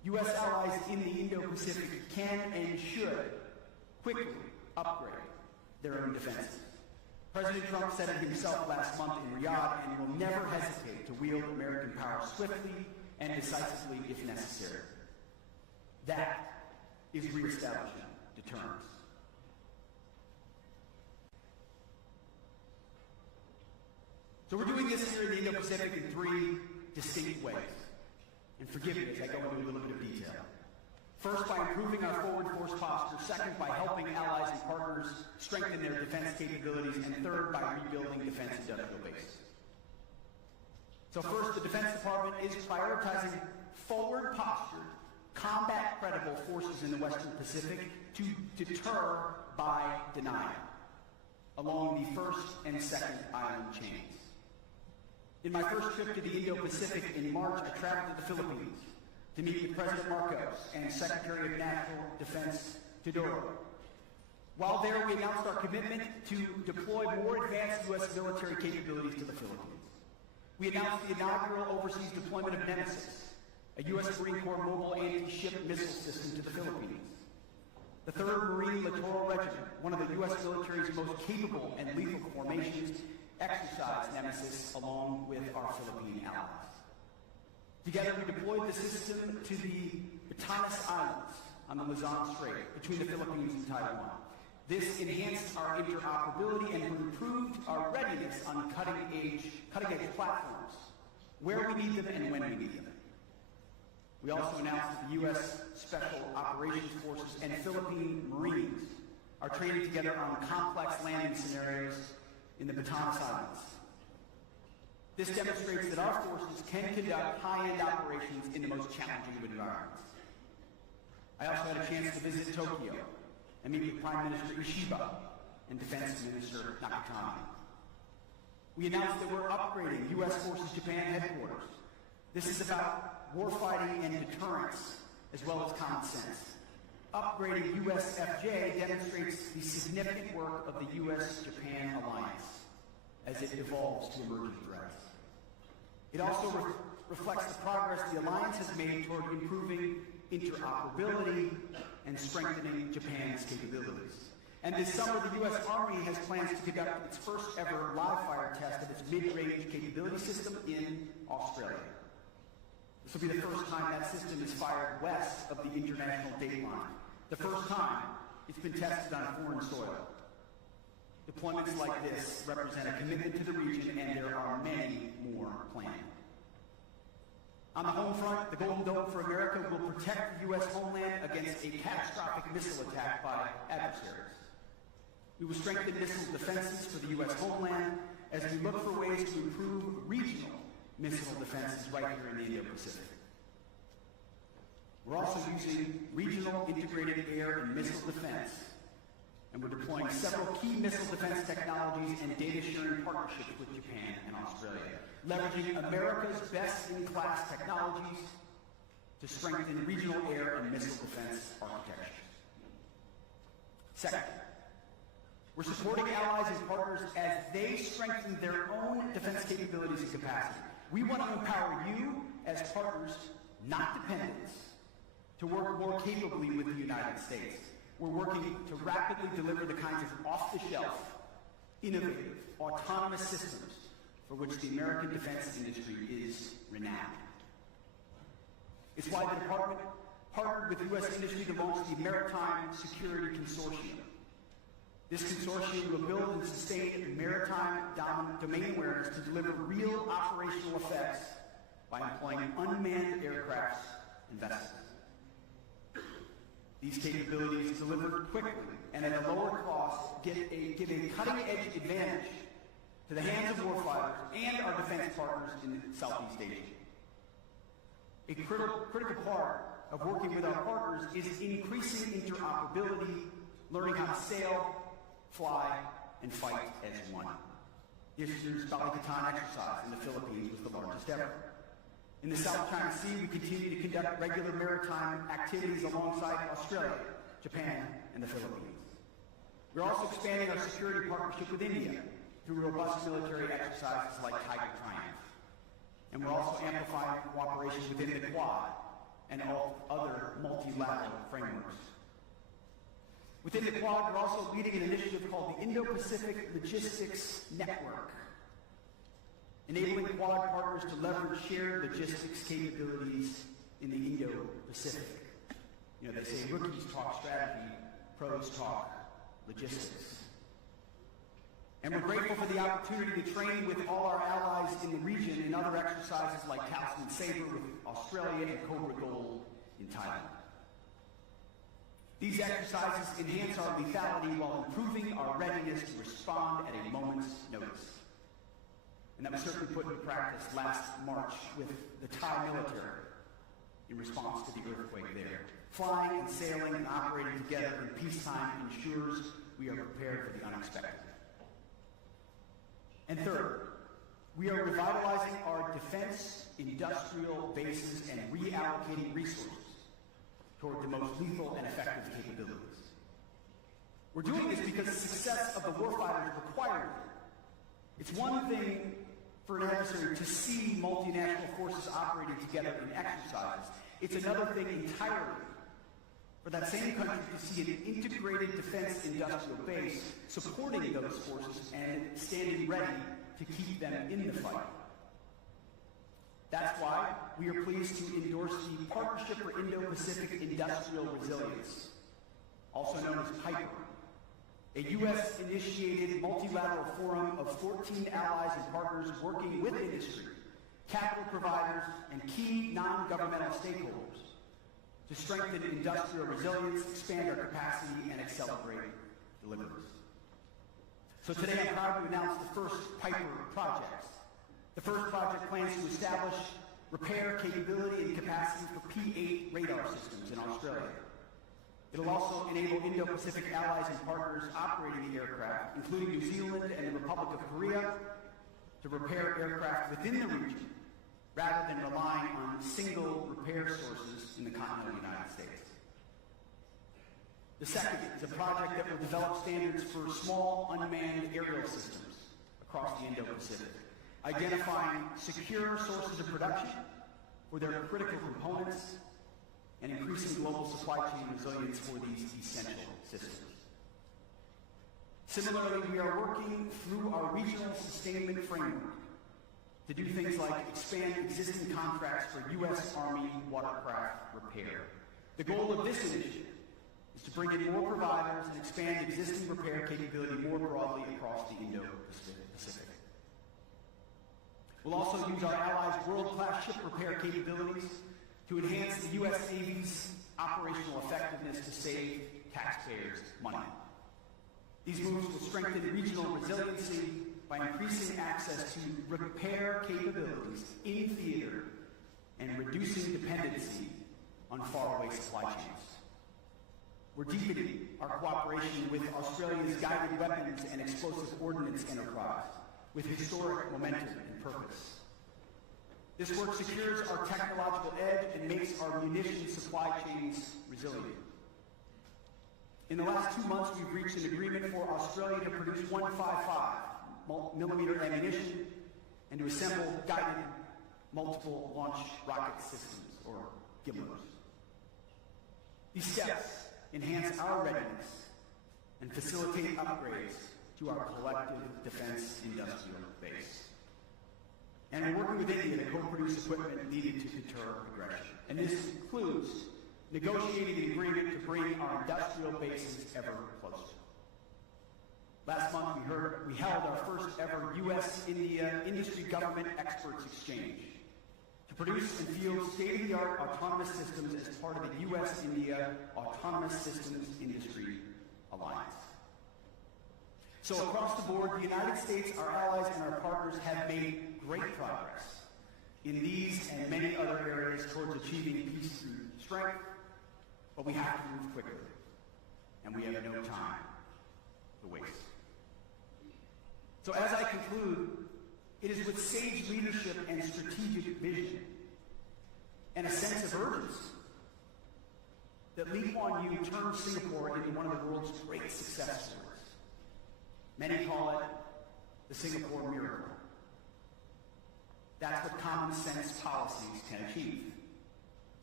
U.S. allies in the Indo-Pacific can and should quickly upgrade their own defenses. President Trump said it himself last month in Riyadh and will never hesitate to wield American power swiftly and decisively if necessary. That is reestablishing deterrence. So we're doing this here in the Indo-Pacific in three distinct ways. And forgive me as I go into a little bit of detail. First, by improving our forward force posture. Second, by helping allies and partners strengthen their defense capabilities. And third, by rebuilding defense industrial bases. So first, the Defense Department is prioritizing forward postured, combat-credible forces in the Western Pacific to deter by denial along the first and second island chains. In my first trip to the Indo-Pacific in March, I traveled to the Philippines to meet with President Marcos and Secretary of National Defense Teodoro. While there, we announced our commitment to deploy more advanced U.S. military capabilities to the Philippines. We announced the inaugural overseas deployment of Nemesis, a U.S. Marine Corps mobile anti-ship missile system to the Philippines. The 3rd Marine Littoral Regiment, one of the U.S. military's most capable and lethal formations, exercised Nemesis along with our Philippine allies. Together, we deployed the system to the Batanes Islands on the Luzon Strait between the Philippines and Taiwan. This enhanced our interoperability and improved our readiness on cutting-edge platforms, where we need them and when we need them. We also announced that the U.S. Special Operations Forces and Philippine Marines are training together on complex landing scenarios in the Batanes Islands. This demonstrates that our forces can conduct high-end operations in the most challenging of environments. I also had a chance to visit Tokyo and meet with Prime Minister Ishiba and Defense Minister Nakatani. We announced that we're upgrading U.S. Forces Japan headquarters. This is about warfighting and deterrence, as well as common sense. Upgrading USFJ demonstrates the significant work of the U.S.-Japan alliance as it evolves to emerging threats. It also reflects the progress the alliance has made toward improving interoperability and strengthening Japan's capabilities. And this summer, the U.S. Army has plans to conduct its first ever live-fire test of its mid-range capability system in Australia. This will be the first time that system is fired west of the international date line. The first time it's been tested on foreign soil. Deployments like this represent a commitment to the region, and there are many more planned. On the home front, the Golden Dome for America will protect the U.S. homeland against a catastrophic missile attack by adversaries. We will strengthen missile defenses for the U.S. homeland as we look for ways to improve regional missile defenses right here in the Indo-Pacific. We're also using regional integrated air and missile defense, and we're deploying several key missile defense technologies and data-sharing partnerships with Japan and Australia, leveraging America's best-in-class technologies to strengthen regional air and missile defense architectures. Second, we're supporting allies and partners as they strengthen their own defense capabilities and capacity. We want to empower you as partners, not dependents, to work more capably with the United States. We're working to rapidly deliver the kinds of off-the-shelf, innovative, autonomous systems for which the American defense industry is renowned. It's why the Department partnered with U.S. industry to launch the Maritime Security Consortium. This consortium will build and sustain maritime domain awareness to deliver real operational effects by employing unmanned aircrafts and vessels. These capabilities, delivered quickly and at a lower cost, give a cutting-edge advantage to the hands of warfighters and our defense partners in Southeast Asia. A critical part of working with our partners is increasing interoperability, learning how to sail, fly, and fight as one. This year's Balikatan exercise in the Philippines was the largest ever. In the South China Sea, we continue to conduct regular maritime activities alongside Australia, Japan, and the Philippines. We're also expanding our security partnership with India through robust military exercises like Tiger Triumph. And we're also amplifying cooperation within the Quad and all other multilateral frameworks. Within the Quad, we're also leading an initiative called the Indo-Pacific Logistics Network, enabling Quad partners to leverage shared logistics capabilities in the Indo-Pacific. You know, they say rookies talk strategy, pros talk logistics. And we're grateful for the opportunity to train with all our allies in the region in other exercises like Talisman Sabre with Australia and Cobra Gold in Thailand. These exercises enhance our lethality while improving our readiness to respond at a moment's notice. And that was certainly put into practice last March with the Thai military in response to the earthquake there. Flying and sailing and operating together in peacetime ensures we are prepared for the unexpected. And third, we are revitalizing our defense industrial bases and reallocating resources toward the most lethal and effective capabilities. We're doing this because the success of the warfighters requires it. It's one thing for an adversary to see multinational forces operating together in exercises. It's another thing entirely for that same country to see an integrated defense industrial base supporting those forces and standing ready to keep them in the fight. That's why we are pleased to endorse the Partnership for Indo-Pacific Industrial Resilience, also known as PIPER, a U.S.-initiated multilateral forum of 14 allies and partners working with industry, capital providers, and key non-governmental stakeholders to strengthen industrial resilience, expand our capacity, and accelerate deliveries. So today I'm proud to announce the first PIPER project. The first project plans to establish repair capability and capacity for P-8 radar systems in Australia. It'll also enable Indo-Pacific allies and partners operating the aircraft, including New Zealand and the Republic of Korea, to repair aircraft within the region, rather than relying on single repair sources in the continental United States. The second is a project that will develop standards for small unmanned aerial systems across the Indo-Pacific, identifying secure sources of production for their critical components and increasing global supply chain resilience for these essential systems. Similarly, we are working through our regional sustainment framework to do things like expand existing contracts for U.S. Army watercraft repair. The goal of this initiative is to bring in more providers and expand existing repair capability more broadly across the Indo-Pacific. We'll also use our allies' world-class ship repair capabilities to enhance the U.S. Navy's operational effectiveness to save taxpayers money. These moves will strengthen regional resiliency by increasing access to repair capabilities in theater and reducing dependency on faraway supply chains. We're deepening our cooperation with Australia's guided weapons and explosive ordnance enterprise with historic momentum and purpose. This work secures our technological edge and makes our munitions supply chains resilient. In the last 2 months, we've reached an agreement for Australia to produce 155mm ammunition and to assemble guided multiple launch rocket systems, or GMLRS. These steps enhance our readiness and facilitate upgrades to our collective defense industrial base. And we're working with India to co-produce equipment needed to deter aggression. And this includes negotiating an agreement to bring our industrial bases ever closer. Last month, we held our first ever U.S.-India industry government experts exchange to produce and field state-of-the-art autonomous systems as part of the U.S.-India Autonomous Systems Industry Alliance. So across the board, the United States, our allies, and our partners have made great progress in these and many other areas towards achieving peace through strength, but we have to move quickly, and we have no time to waste. So as I conclude, it is with sage leadership and strategic vision and a sense of urgency that Lee Kuan Yew turned Singapore into one of the world's great success stories. Many call it the Singapore miracle. That's what common sense policies can achieve.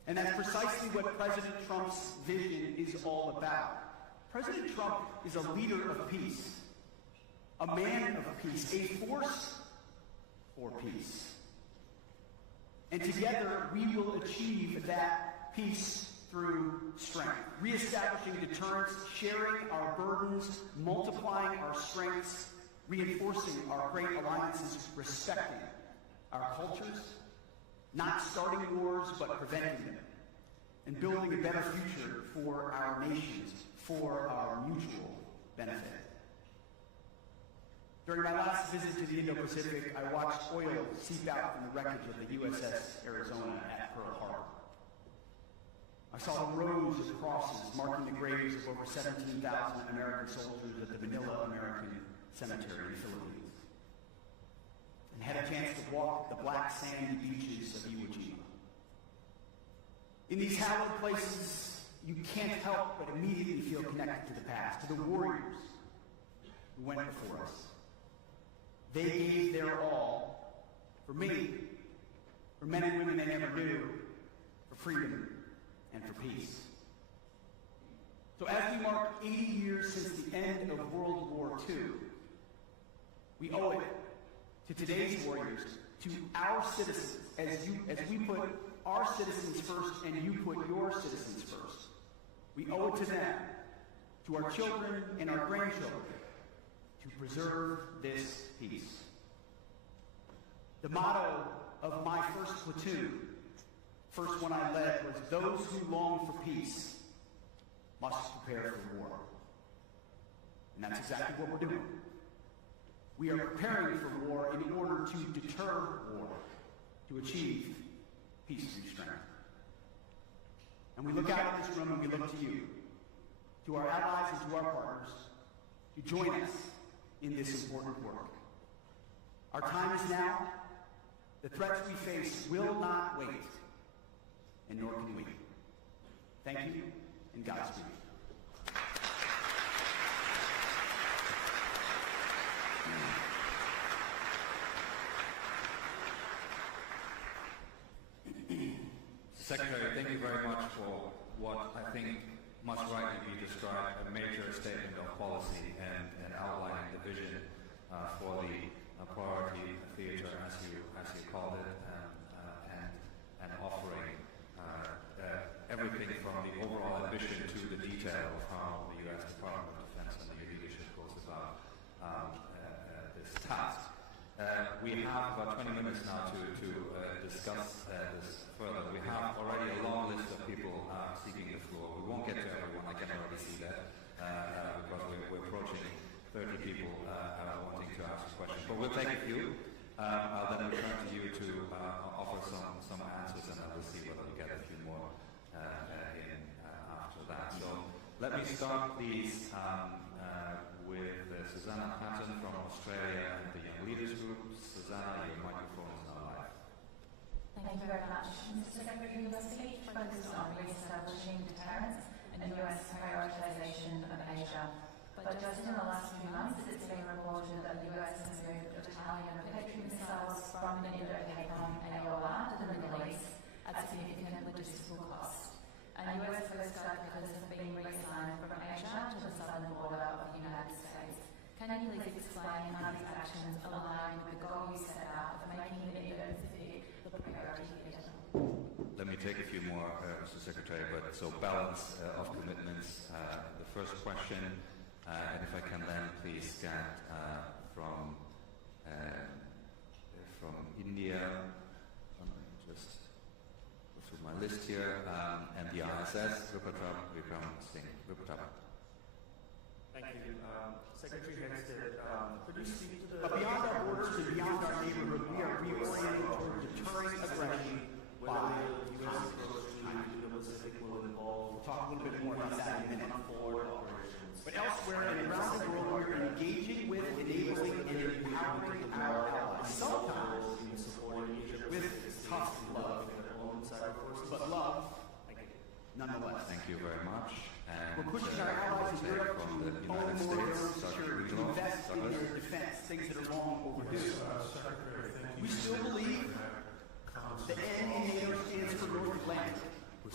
And that's precisely what President Trump's vision is all about. President Trump is a leader of peace, a man of peace, a force for peace. And together we will achieve that peace through strength, reestablishing deterrence, sharing our burdens, multiplying our strengths, reinforcing our great alliances, respecting our cultures, not starting wars but preventing them, and building a better future for our nations, for our mutual benefit. During my last visit to the Indo-Pacific, I watched oil seep out from the wreckage of the USS Arizona at Pearl Harbor. I saw the rows of crosses marking the graves of over 17,000 American soldiers at the Manila American Cemetery in the Philippines, and had a chance to walk the black sandy beaches of Iwo Jima. In these hallowed places, you can't help but immediately feel connected to the past, to the warriors who went before us. They gave their all for me, for men and women they never knew, for freedom and for peace. So as we mark 80 years since the end of World War II, we owe it to today's warriors, to our citizens, as we put our citizens first and you put your citizens first. We owe it to them, to our children and our grandchildren, to preserve this peace. The motto of my first platoon, first one I led, was those who long for peace must prepare for war. And that's exactly what we're doing. We are preparing for war in order to deter war, to achieve peace through strength. And we look out at this room and we look to you, to our allies and to our partners, to join us in this important work. Our time is now. The threats we face will not wait, and nor can we. Thank you, and Godspeed. Secretary, thank you very much for what I think must rightly be described a major statement of policy and outlining the vision for the priority theater, as you called it, and offering everything from the overall ambition to the detail of how the U.S. Department of Defense and the leadership goes about this task. We have about 20 minutes now to discuss this further. We have already a long list of people seeking the floor. We won't get to everyone, I can already see that, because we're approaching 30 people wanting to ask a question. But we'll take a few. I'll then return to you to offer some answers, and then we'll see whether we get a few more in after that. So let me start these with Susanna Patton from Australia and the Young Leaders Group. Susanna, your microphone is now live. Thank you very much. Mr. Secretary, your speech focused on re-establishing deterrence and US prioritization of Asia. But just in the last few months, it's been reported that the US has moved a battalion of military missiles from the Indo-Pacific and AOR to the Middle East at significant logistical cost. And US Coast Guard pilots have been reassigned from Asia to the southern border of the United States. Can you please explain how these actions align with the goal you set out of making the Indo-Pacific the priority theater? Let me take a few more, Mr. Secretary, but so balance of commitments. The first question, and if I can then please get from India, just go through my list here, and the IISS, Vikram Singh. Thank you. Secretary Hegseth, could you speak to the... But beyond our borders and beyond our neighborhood, we are reorienting toward deterring aggression by the U.S. approach to the Indo-Pacific will involve... We'll talk a little bit more about that in a minute. ...forward operations. But elsewhere and around the world, we are engaging with, enabling, and empowering our allies. Sometimes with tough love, but love nonetheless. Thank you very much. And we're pushing our allies in Europe to own more of their own security, to invest in their defense, things that are long overdue. We still believe the N in NATO stands for North Atlantic,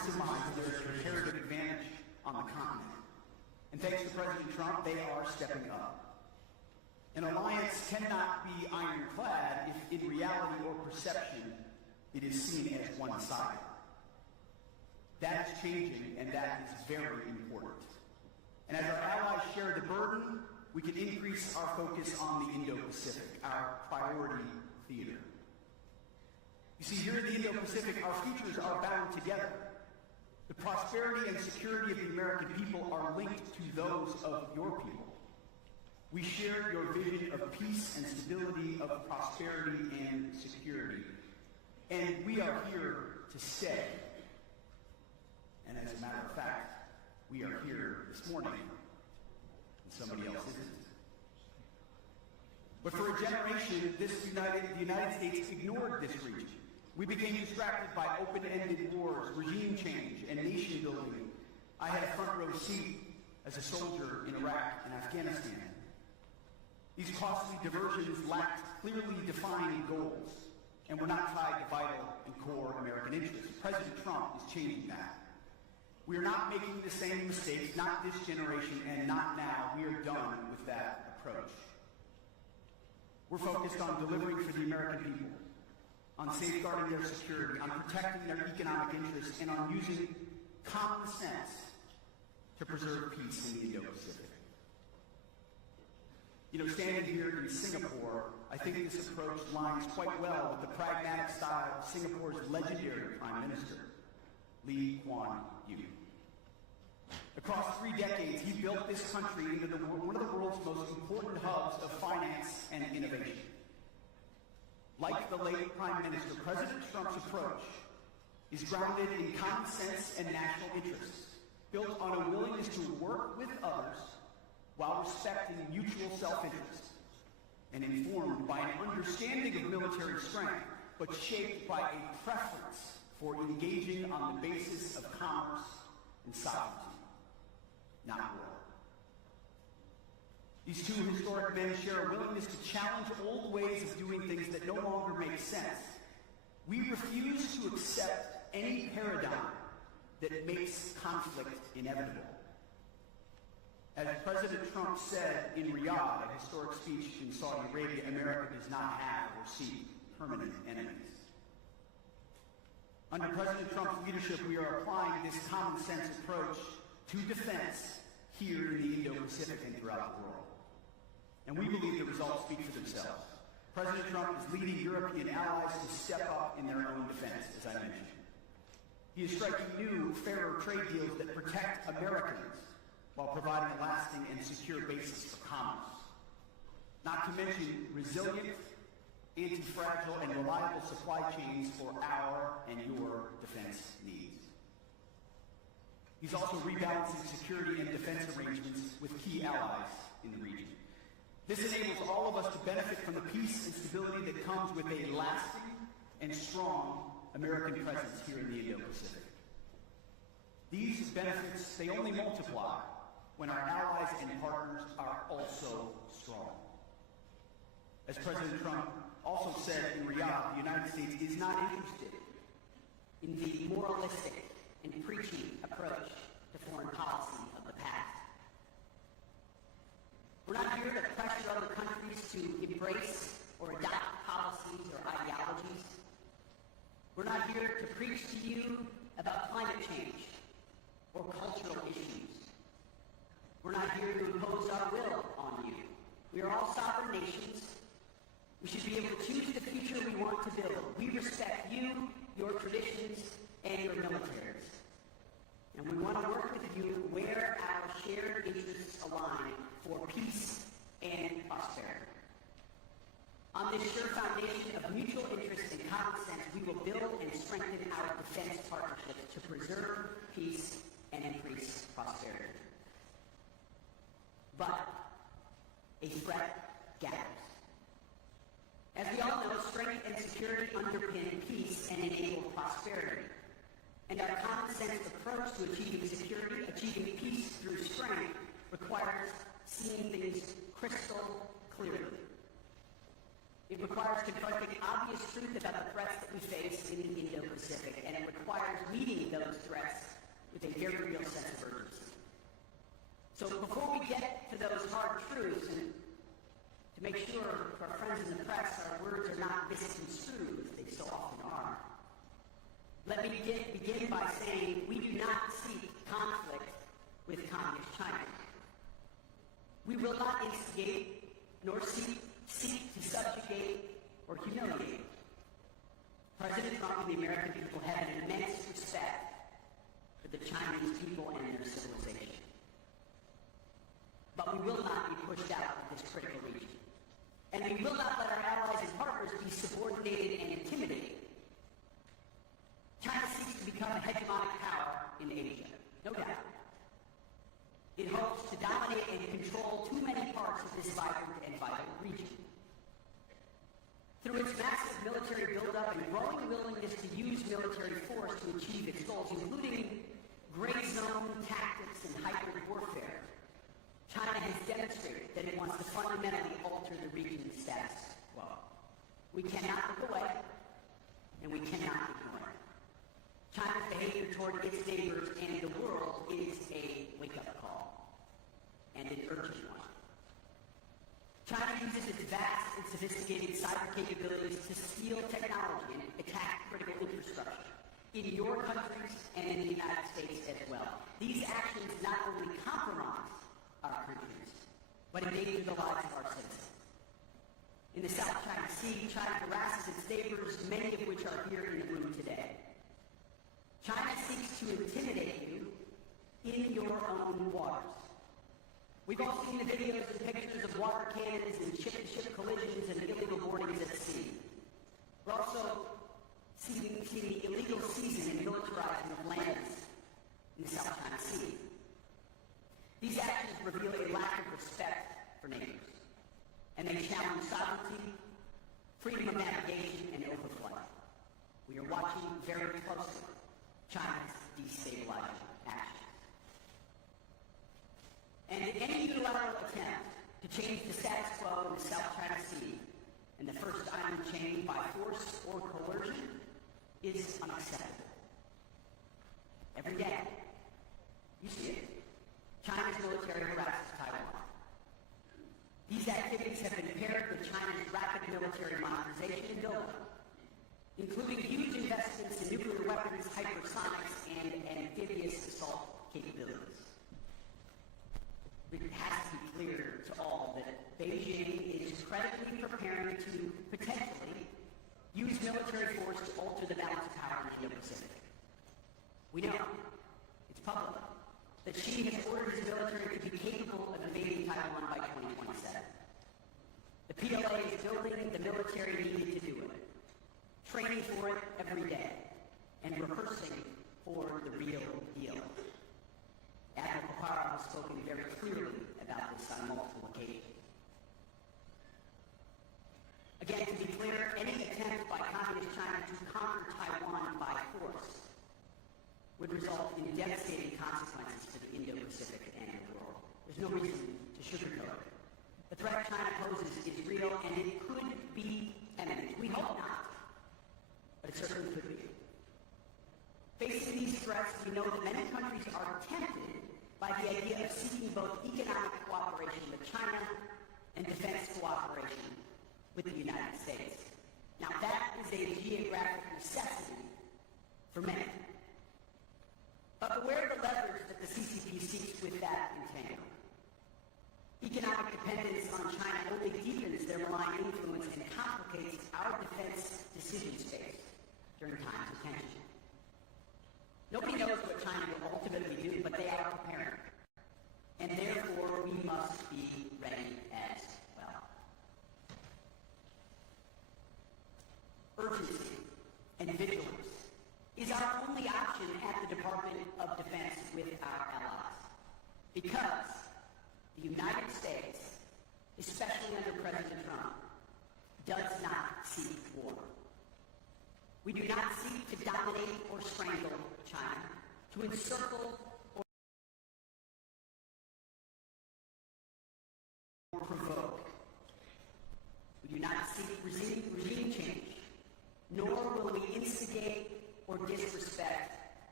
maximize their comparative advantage on the continent. And thanks to President Trump, they are stepping up. An alliance cannot be ironclad if in reality or perception it is seen as one-sided. That is changing, and that is very important. And as our allies share the burden, we can increase our focus on the Indo-Pacific, our priority theater. You see, here in the Indo-Pacific, our futures are bound together. The prosperity and security of the American people are linked to those of your people. We share your vision of peace and stability, of prosperity and security. And we are here to stay. And as a matter of fact, we are here this morning, and somebody else isn't. But for a generation, the United States ignored this region. We became distracted by open-ended wars, regime change, and nation building. I had a front row seat as a soldier in Iraq and Afghanistan. These costly diversions lacked clearly defined goals and were not tied to vital and core American interests. President Trump is changing that. We are not making the same mistakes, not this generation and not now. We are done with that approach. We're focused on delivering for the American people, on safeguarding their security, on protecting their economic interests, and on using common sense to preserve peace in the Indo-Pacific. You know, standing here in Singapore, I think this approach lines quite well with the pragmatic style of Singapore's legendary Prime Minister, Lee Kuan Yew. Across 3 decades, he built this country into one of the world's most important hubs of finance and innovation. Like the late Prime Minister, President Trump's approach is grounded in common sense and national interests, built on a willingness to work with others while respecting mutual self-interest, and informed by an understanding of military strength, but shaped by a preference for engaging on the basis of commerce and sovereignty, not war. These two historic men share a willingness to challenge old ways of doing things that no longer make sense. We refuse to accept any paradigm that makes conflict inevitable. As President Trump said in Riyadh, a historic speech in Saudi Arabia, America does not have or seek permanent enemies. Under President Trump's leadership, we are applying this common sense approach to defense here in the Indo-Pacific and throughout the world. And we believe the results speak for themselves. President Trump is leading European allies to step up in their own defense, as I mentioned. He is striking new, fairer trade deals that protect Americans while providing a lasting and secure basis for commerce. Not to mention resilient, anti-fragile, and reliable supply chains for our and your defense needs. He's also rebalancing security and defense arrangements with key allies in the region. This enables all of us to benefit from the peace and stability that comes with a lasting and strong American presence here in the Indo-Pacific. These benefits, they only multiply when our allies and partners are also strong. As President Trump also said in Riyadh, the United States is not interested in the moralistic and preachy approach to foreign policy of the past. We're not here to pressure other countries to embrace or adopt policies or ideologies. We're not here to preach to you about climate change or cultural issues. We're not here to impose our will on you. We are all sovereign nations. We should be able to choose the future we want to build. We respect you, your traditions, and your militaries. And we want to work with you where our shared interests align for peace and prosperity. On this sure foundation of mutual interest and common sense, we will build and strengthen our defense partnership to preserve peace and increase prosperity. But a threat gathers. As we all know, strength and security underpin peace and enable prosperity. And our common sense approach to achieving security, achieving peace through strength, requires seeing things crystal clearly. It requires confronting obvious truth about the threats that we face in the Indo-Pacific, and it requires meeting those threats with a very real sense of urgency. So before we get to those hard truths, and to make sure for our friends in the press our words are not misconstrued, as they so often are, let me begin by saying we do not seek conflict with Communist China. We will not instigate nor seek to subjugate or humiliate. President Trump and the American people have an immense respect for the Chinese people and their civilization. But we will not be pushed out of this critical region. And we will not let our allies and partners be subordinated and intimidated. China seeks to become a hegemonic power in Asia, no doubt. It hopes to dominate and control too many parts of this vibrant and vital region. Through its massive military buildup and growing willingness to use military force to achieve its goals, including gray zone tactics and hybrid warfare, China has demonstrated that it wants to fundamentally alter the region's status quo. We cannot look away, and we cannot ignore it. China's behavior toward its neighbors and the world is a wake-up call, and an urgent one. China uses its vast and sophisticated cyber capabilities to steal technology and attack critical infrastructure in your countries and in the United States as well. These actions not only compromise our countries, but endanger the lives of our citizens. In the South China Sea, China harasses its neighbors, many of which are here in the room today. China seeks to intimidate you in your own waters. We've all seen the videos and pictures of water cannons and ship-to-ship collisions and illegal boardings at sea. We're also seeing the illegal seizing and militarizing of lands in the South China Sea. These actions reveal a lack of respect for neighbors, and they challenge sovereignty, freedom of navigation, and overflight. We are watching very closely China's destabilizing actions. And any unilateral attempt to change the status quo in the South China Sea and the First Island chain by force or coercion is unacceptable. Every day, you see it, China's military harasses Taiwan. These activities have been paired with China's rapid military modernization and buildup, including huge investments in nuclear weapons, hypersonics, and amphibious assault capabilities. It has to be clear to all that Beijing is credibly preparing to potentially use military force to alter the balance of power in the Indo-Pacific. We know, it's public, that Xi has ordered his military to be capable of invading Taiwan by 2027. The PLA is building the military needed to do it, training for it every day, and rehearsing for the real deal. Admiral Paparo has spoken very clearly about this on multiple occasions. Again, to be clear, any attempt by Communist China to conquer Taiwan by force would result in devastating consequences for the Indo-Pacific and the world. There's no reason to sugarcoat it. The threat China poses is real, and it could be imminent. We hope not, but it certainly could be. Facing these threats, we know that many countries are tempted by the idea of seeking both economic cooperation with China and defense cooperation with the United States. Now, that is a geographic necessity for many. But beware the leverage that the CCP seeks with that entangle. Economic dependence on China only deepens their malign influence and complicates our defense decision space during times of tension. Nobody knows what China will ultimately do, but they are preparing. And therefore, we must be ready as well. Urgency and vigilance is our only option at the Department of Defense with our allies. Because the United States, especially under President Trump, does not seek war. We do not seek to dominate or strangle China, to encircle or provoke. We do not seek regime change, nor will we instigate or disrespect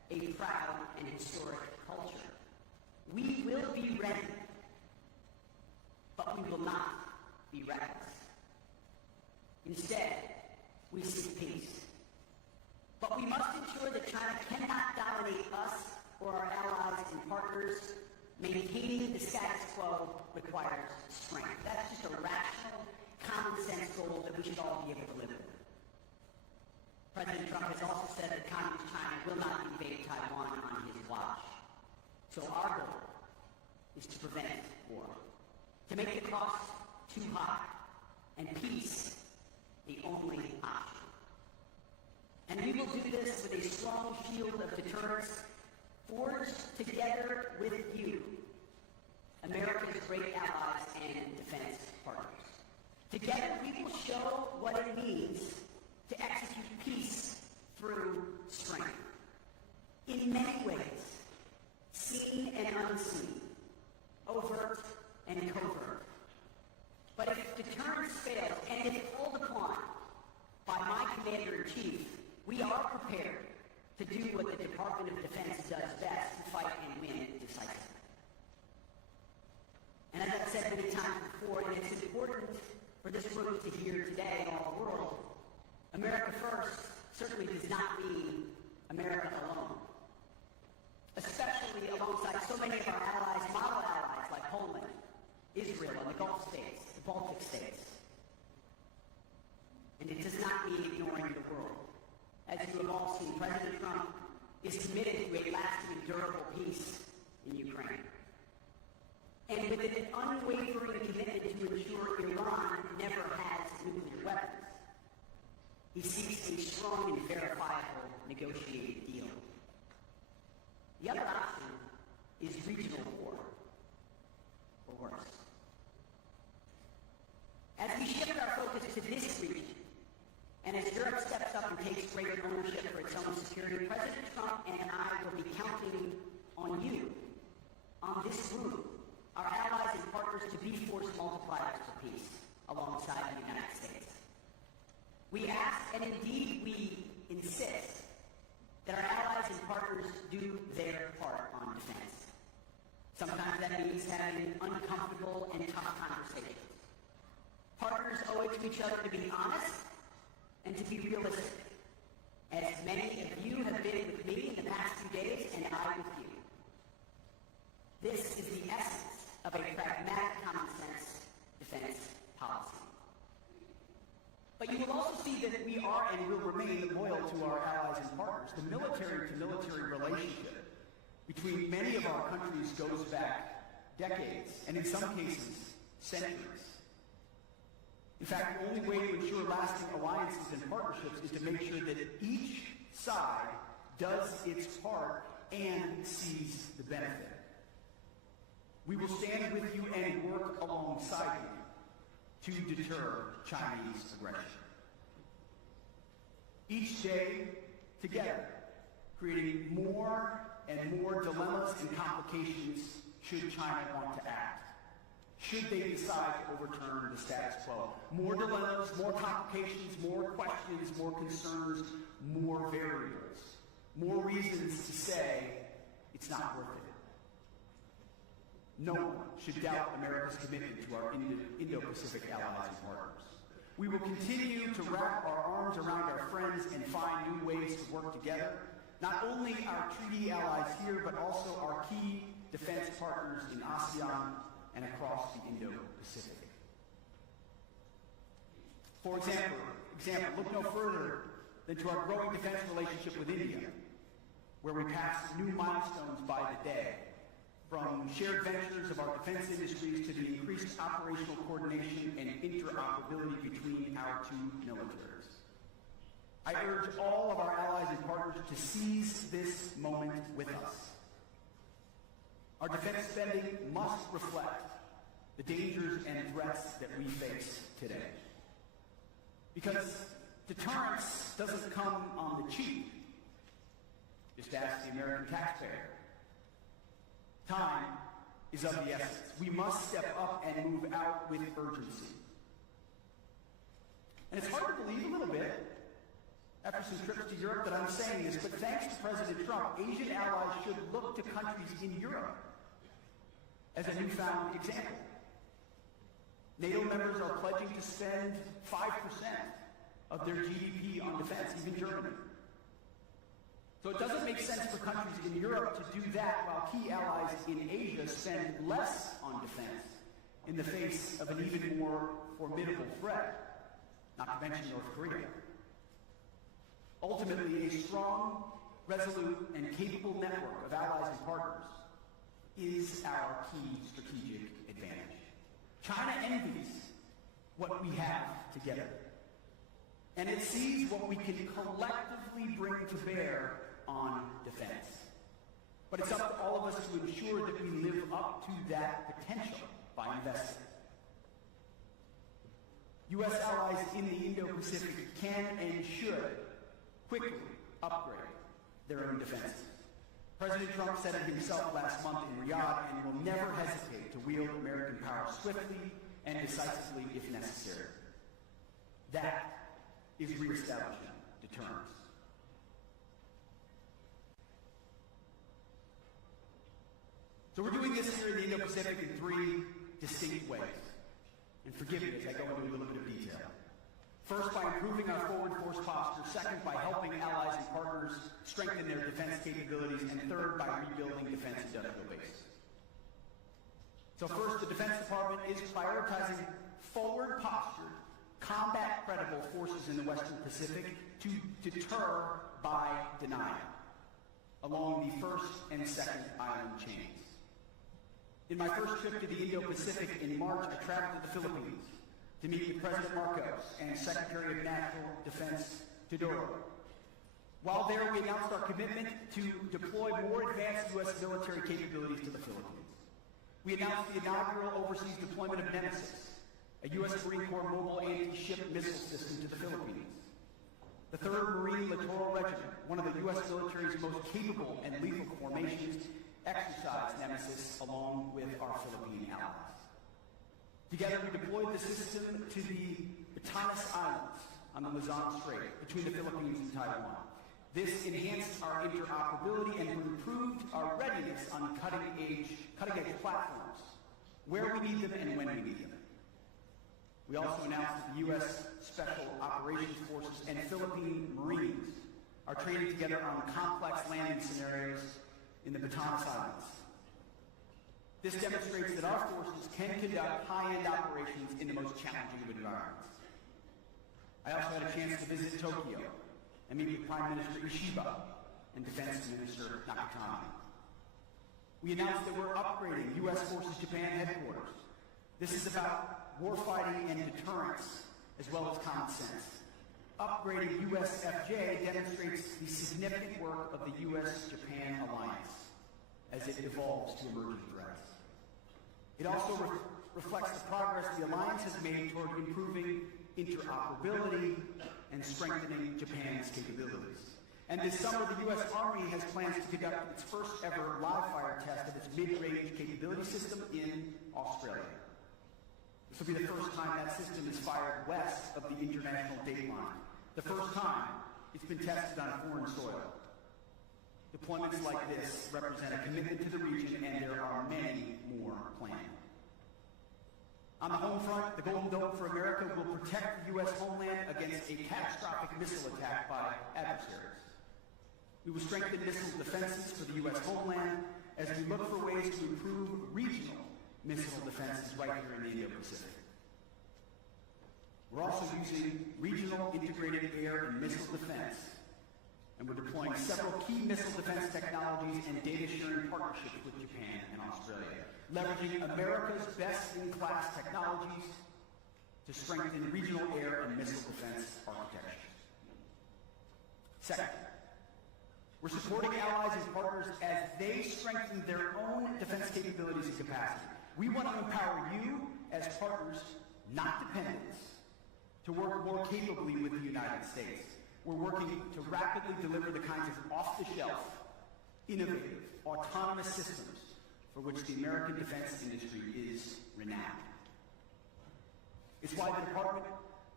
a proud and historic culture. We will be ready, but we will not be reckless. Instead, we seek peace. But we must ensure that China cannot dominate us or our allies and partners. Maintaining the status quo requires strength. That's just a rational, common sense goal that we should all be able to live with. President Trump has also said that Communist China will not invade Taiwan on his watch. So our goal is to prevent war, to make the cost too high, and peace the only option. And we will do this with a strong shield of deterrence forged together with you, America's great allies and defense partners. Together we will show what it means to execute peace through strength. In many ways, seen and unseen, overt and covert. But if deterrence fails, and if called upon by my Commander-in-Chief, we are prepared to do what the Department of Defense does best, to fight and win decisively. And as I've said many times before, and it's important for this room to hear today and all the world, America first certainly does not mean America alone. Especially alongside so many of our allies, model allies like Poland, Israel, and the Gulf states, the Baltic states. And it does not mean ignoring the world. As you have all seen, President Trump is committed to a lasting and durable peace in Ukraine. And with an unwavering commitment to ensure Iran never has nuclear weapons, he seeks a strong and verifiable negotiated deal. The other option is regional war, or worse. As we shift our focus to this region, and as Europe steps up and takes greater ownership for its own security, President Trump and I will be counting on you, on this room, our allies and partners, to be force multipliers for peace alongside the United States. We ask, and indeed we insist, that our allies and partners do their part on defense. Sometimes that means having uncomfortable and tough conversations. Partners owe it to each other to be honest and to be realistic, as many of you have been with me in the past few days, and I with you. This is the essence of a pragmatic, common-sense defense policy. But you will also see that we are and will remain loyal to our allies and partners. The military-to-military relationship between many of our countries goes back decades, and in some cases, centuries. In fact, the only way to ensure lasting alliances and partnerships is to make sure that each side does its part and sees the benefit. We will stand with you and work alongside you to deter Chinese aggression. Each day, together, creating more and more dilemmas and complications should China want to act. Should they decide to overturn the status quo. More dilemmas, more complications, more questions, more concerns, more variables. More reasons to say it's not worth it. No one should doubt America's commitment to our Indo-Pacific allies and partners. We will continue to wrap our arms around our friends and find new ways to work together. Not only our treaty allies here, but also our key defense partners in ASEAN and across the Indo-Pacific. For example, look no further than to our growing defense relationship with India, where we pass new milestones by the day, from shared ventures of our defense industries to the increased operational coordination and interoperability between our two militaries. I urge all of our allies and partners to seize this moment with us. Our defense spending must reflect the dangers and threats that we face today. Because deterrence doesn't come on the cheap. Just ask the American taxpayer. Time is of the essence. We must step up and move out with urgency. And it's hard to believe a little bit, after some trips to Europe that I'm saying this, but thanks to President Trump, Asian allies should look to countries in Europe as a newfound example. NATO members are pledging to spend 5% of their GDP on defense, even Germany. So it doesn't make sense for countries in Europe to do that while key allies in Asia spend less on defense in the face of an even more formidable threat, not to mention North Korea. Ultimately, a strong, resolute, and capable network of allies and partners is our key strategic advantage. China envies what we have together, and it sees what we can collectively bring to bear on defense. But it's up to all of us to ensure that we live up to that potential by investing. U.S. allies in the Indo-Pacific can and should quickly upgrade their own defense. President Trump said it himself last month in Riyadh and will never hesitate to wield American power swiftly and decisively if necessary. That is reestablishing deterrence. So we're doing this here in the Indo-Pacific in three distinct ways. And forgive me as I go into a little bit of detail. First, by improving our forward force posture. Second, by helping allies and partners strengthen their defense capabilities. And third, by rebuilding defense industrial base. So first, the Defense Department is prioritizing forward postured, combat-credible forces in the Western Pacific to deter by denial along the first and second island chains. In my first trip to the Indo-Pacific in March, I traveled to the Philippines to meet with President Marcos and Secretary of National Defense Teodoro. While there, we announced our commitment to deploy more advanced U.S. military capabilities to the Philippines. We announced the inaugural overseas deployment of Nemesis, a U.S. Marine Corps mobile anti-ship missile system to the Philippines. The 3rd Marine Littoral Regiment, one of the U.S. military's most capable and lethal formations, exercised Nemesis along with our Philippine allies. Together, we deployed the system to the Batanes Islands on the Luzon Strait between the Philippines and Taiwan. This enhanced our interoperability and improved our readiness on cutting-edge platforms, where we need them and when we need them. We also announced that the U.S. Special Operations Forces and Philippine Marines are training together on complex landing scenarios in the Batanes Islands. This demonstrates that our forces can conduct high-end operations in the most challenging of environments. I also had a chance to visit Tokyo and meet with Prime Minister Ishiba and Defense Minister Nakatani. We announced that we're upgrading U.S. Forces Japan headquarters. This is about warfighting and deterrence, as well as common sense. Upgrading USFJ demonstrates the significant work of the U.S.-Japan alliance as it evolves to emerging threats. It also reflects the progress the alliance has made toward improving interoperability and strengthening Japan's capabilities. And this summer, the U.S. Army has plans to conduct its first ever live-fire test of its mid-range capability system in Australia. This will be the first time that system is fired west of the international date line. The first time it's been tested on foreign soil. Deployments like this represent a commitment to the region, and there are many more planned. On the home front, the Golden Dome for America will protect the U.S. homeland against a catastrophic missile attack by adversaries. We will strengthen missile defenses for the U.S. homeland as we look for ways to improve regional missile defenses right here in the Indo-Pacific. We're also using regional integrated air and missile defense, and we're deploying several key missile defense technologies and data-sharing partnerships with Japan and Australia, leveraging America's best-in-class technologies to strengthen regional air and missile defense architectures. Second, we're supporting allies and partners as they strengthen their own defense capabilities and capacity. We want to empower you as partners, not dependents, to work more capably with the United States. We're working to rapidly deliver the kinds of off-the-shelf, innovative, autonomous systems for which the American defense industry is renowned. It's why the Department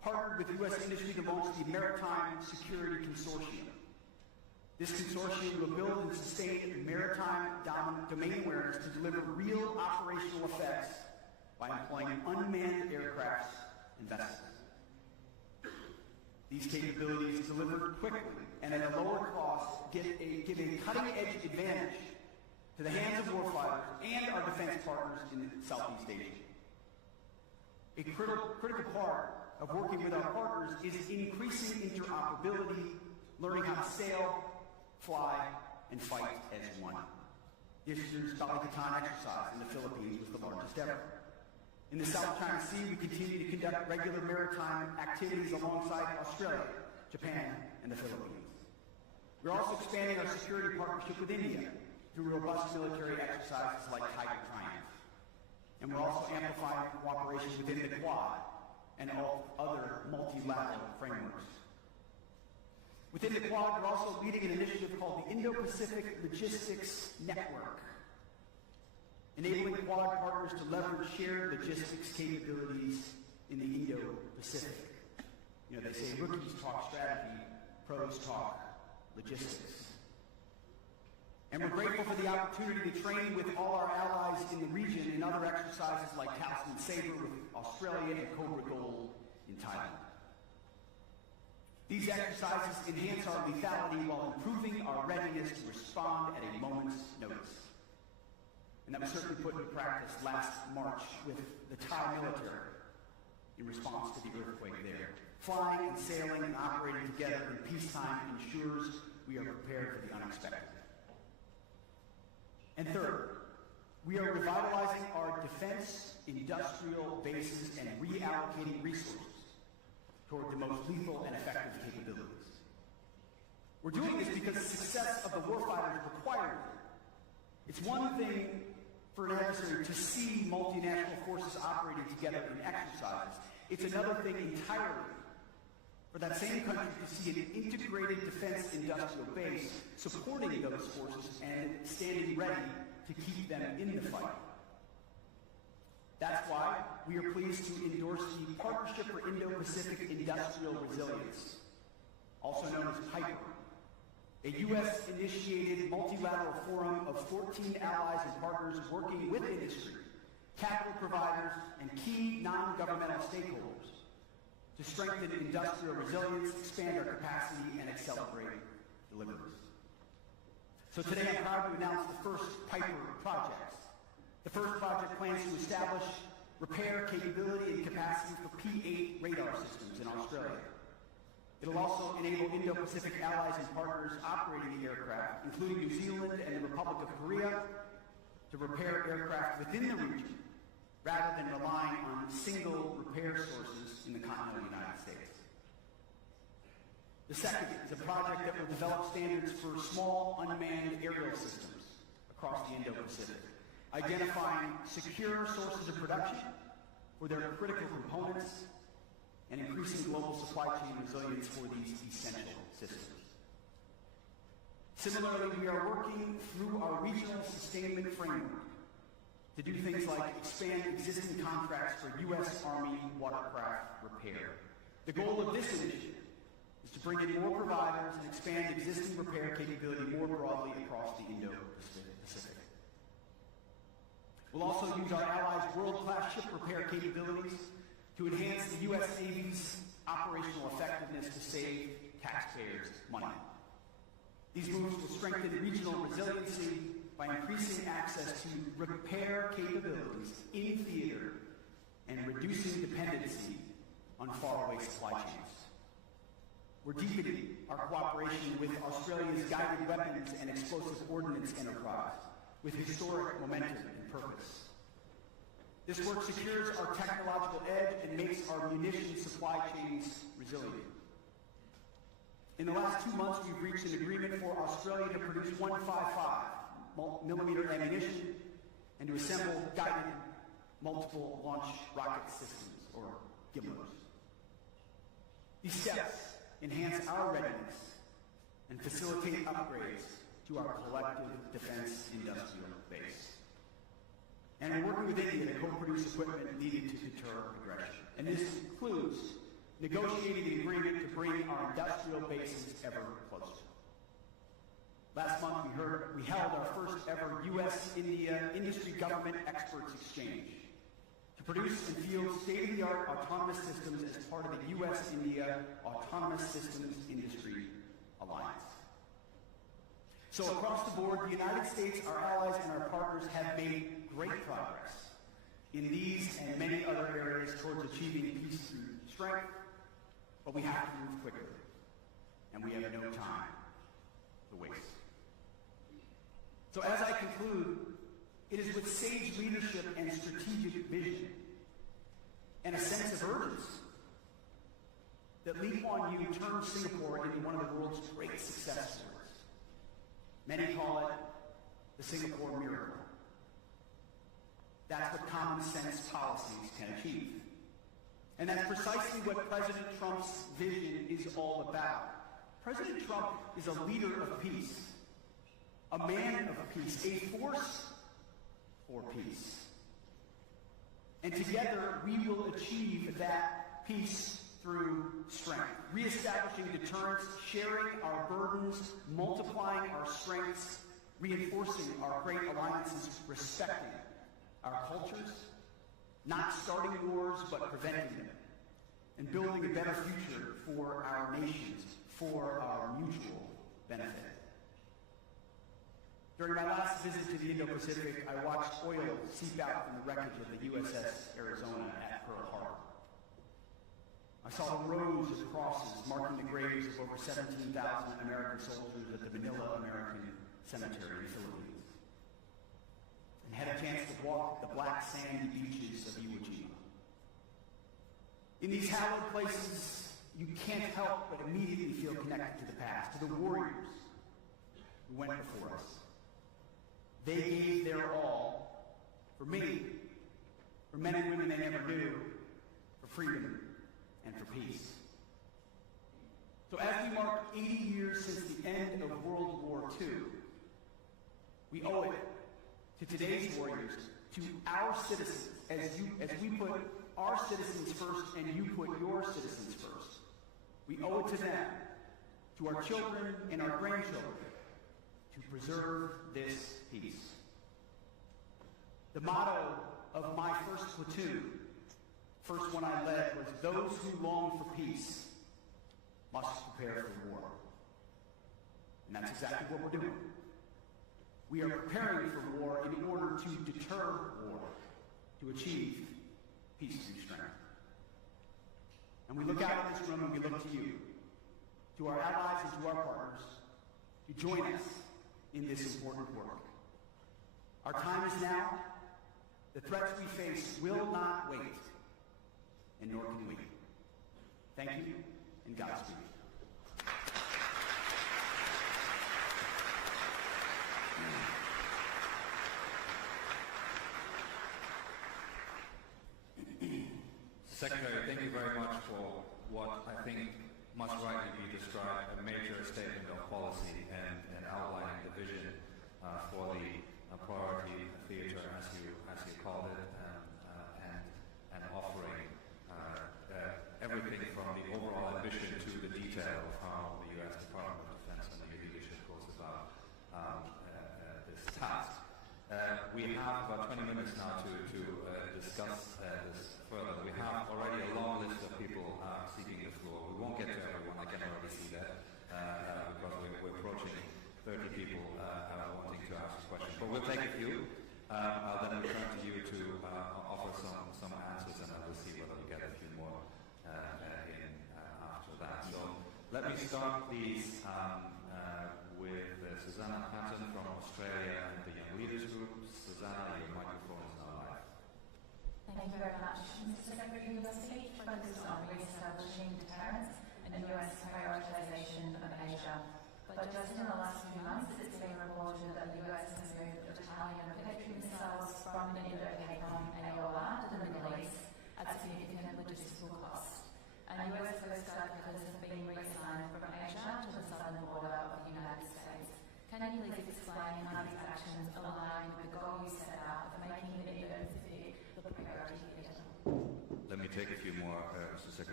partnered with U.S. industry to launch the Maritime Security Consortium. This consortium will build and sustain maritime domain awareness to deliver real operational effects by employing unmanned aircrafts and vessels. These capabilities, delivered quickly and at a lower cost, give a cutting-edge advantage to the hands of warfighters and our defense partners in Southeast Asia. A critical part of working with our partners is increasing interoperability, learning how to sail, fly, and fight as one. This year's Balikatan exercise in the Philippines was the largest ever. In the South China Sea, we continue to conduct regular maritime activities alongside Australia, Japan, and the Philippines. We're also expanding our security partnership with India through robust military exercises like Tiger Triumph. And we're also amplifying cooperation within the Quad and all other multilateral frameworks. Within the Quad, we're also leading an initiative called the Indo-Pacific Logistics Network, enabling Quad partners to leverage shared logistics capabilities in the Indo-Pacific. You know, they say rookies talk strategy, pros talk logistics. And we're grateful for the opportunity to train with all our allies in the region in other exercises like Talisman Sabre with Australia and Cobra Gold in Thailand. These exercises enhance our lethality while improving our readiness to respond at a moment's notice. And that was certainly put into practice last March with the Thai military in response to the earthquake there. Flying and sailing and operating together in peacetime ensures we are prepared for the unexpected. And third, we are revitalizing our defense industrial bases and reallocating resources toward the most lethal and effective capabilities. We're doing this because the success of the warfighters required it. It's one thing for an adversary to see multinational forces operating together in exercises. It's another thing entirely for that same country to see an integrated defense industrial base supporting those forces and standing ready to keep them in the fight. That's why we are pleased to endorse the Partnership for Indo-Pacific Industrial Resilience, also known as PIPER, a U.S.-initiated multilateral forum of 14 allies and partners working with industry, capital providers, and key non-governmental stakeholders to strengthen industrial resilience, expand our capacity, and accelerate deliveries. So today I'm proud to announce the first PIPER project. The first project plans to establish repair capability and capacity for P-8 radar systems in Australia. It'll also enable Indo-Pacific allies and partners operating the aircraft, including New Zealand and the Republic of Korea, to repair aircraft within the region, rather than relying on single repair sources in the continental United States. The second is a project that will develop standards for small unmanned aerial systems across the Indo-Pacific, identifying secure sources of production for their critical components and increasing global supply chain resilience for these essential systems. Similarly, we are working through our regional sustainment framework to do things like expand existing contracts for U.S. Army watercraft repair. The goal of this initiative is to bring in more providers and expand existing repair capability more broadly across the Indo-Pacific. We'll also use our allies' world-class ship repair capabilities to enhance the U.S. Navy's operational effectiveness to save taxpayers money. These moves will strengthen regional resiliency by increasing access to repair capabilities in theater and reducing dependency on faraway supply chains. We're deepening our cooperation with Australia's guided weapons and explosive ordnance enterprise with historic momentum and purpose. This work secures our technological edge and makes our munitions supply chains resilient. In the last 2 months, we've reached an agreement for Australia to produce 155mm ammunition and to assemble guided multiple launch rocket systems, or GMLRS. These steps enhance our readiness and facilitate upgrades to our collective defense industrial base. And we're working with India to co-produce equipment needed to deter aggression. And this includes negotiated an agreement to bring our industrial bases ever closer. Last month, we held our first ever U.S.-India Industry Government Experts Exchange to produce and field state-of-the-art autonomous systems as part of the U.S.-India Autonomous Systems Industry Alliance. So across the board, the United States, our allies, and our partners have made great progress in these and many other areas towards achieving peace through strength, but we have to move quickly, and we have no time to waste. So as I conclude, it is with sage leadership and strategic vision and a sense of urgency that Lee Kuan Yew turned Singapore into one of the world's great success stories. Many call it the Singapore miracle. That's what common sense policies can achieve. And that's precisely what President Trump's vision is all about. President Trump is a leader of peace, a man of peace, a force for peace. And together we will achieve that peace through strength, reestablishing deterrence, sharing our burdens, multiplying our strengths, reinforcing our great alliances, respecting our cultures, not starting wars but preventing them, and building a better future for our nations, for our mutual benefit. During my last visit to the Indo-Pacific, I watched oil seep out from the wreckage of the IISS Arizona at Pearl Harbor. I saw the rows of crosses marking the graves of over 17,000 American soldiers at the Manila American Cemetery in the Philippines, and had a chance to walk the black sandy beaches of Iwo Jima. In these hallowed places, you can't help but immediately feel connected to the past, to the warriors who went before us. They gave their all for me, for men and women they never knew, for freedom and for peace. So as we mark 80 years since the end of World War II, we owe it to today's warriors, to our citizens, as we put our citizens first and you put your citizens first. We owe it to them, to our children and our grandchildren, to preserve this peace. The motto of my first platoon, first one I led, was those who long for peace must prepare for war. And that's exactly what we're doing. We are preparing for war in order to deter war, to achieve peace through strength. And we look out at this room and we look to you, to our allies and to our partners, to join us in this important work. Our time is now. The threats we face will not wait, and nor can we. Thank you, and Godspeed. Secretary, thank you very much for what I think must rightly be described a major statement of policy and outlining the vision for the priority theater, as you called it, and offering everything from the overall ambition to the detail of how the U.S. Department of Defense and the new leadership goes about this task. We have about 20 minutes now to discuss this further. We have already a long list of people seeking the floor. We won't get to everyone, I can already see that, because we're approaching 30 people wanting to ask questions. But we'll take a few. I'll then return to you to offer some answers, and I will see whether we get a few more in after that. So let me start these with Susanna Patton from Australia and the Young Leaders Group. Susanna, your microphone is now live. Thank you very much. Mr. Secretary, your speech focuses on re-establishing deterrence and U.S. prioritization of Asia. But just in the last few months, it's been reported that the U.S. has moved a battalion of military missiles from the Indo-Pacific AOR to the Middle East at significant logistical cost. And U.S. Coast Guard cutters have been reassigned from Asia to the southern border of the United States. Can you please explain how these actions align with the goal you set out of making the Indo-Pacific the priority theater? Let me take a few more, Mr. Secretary.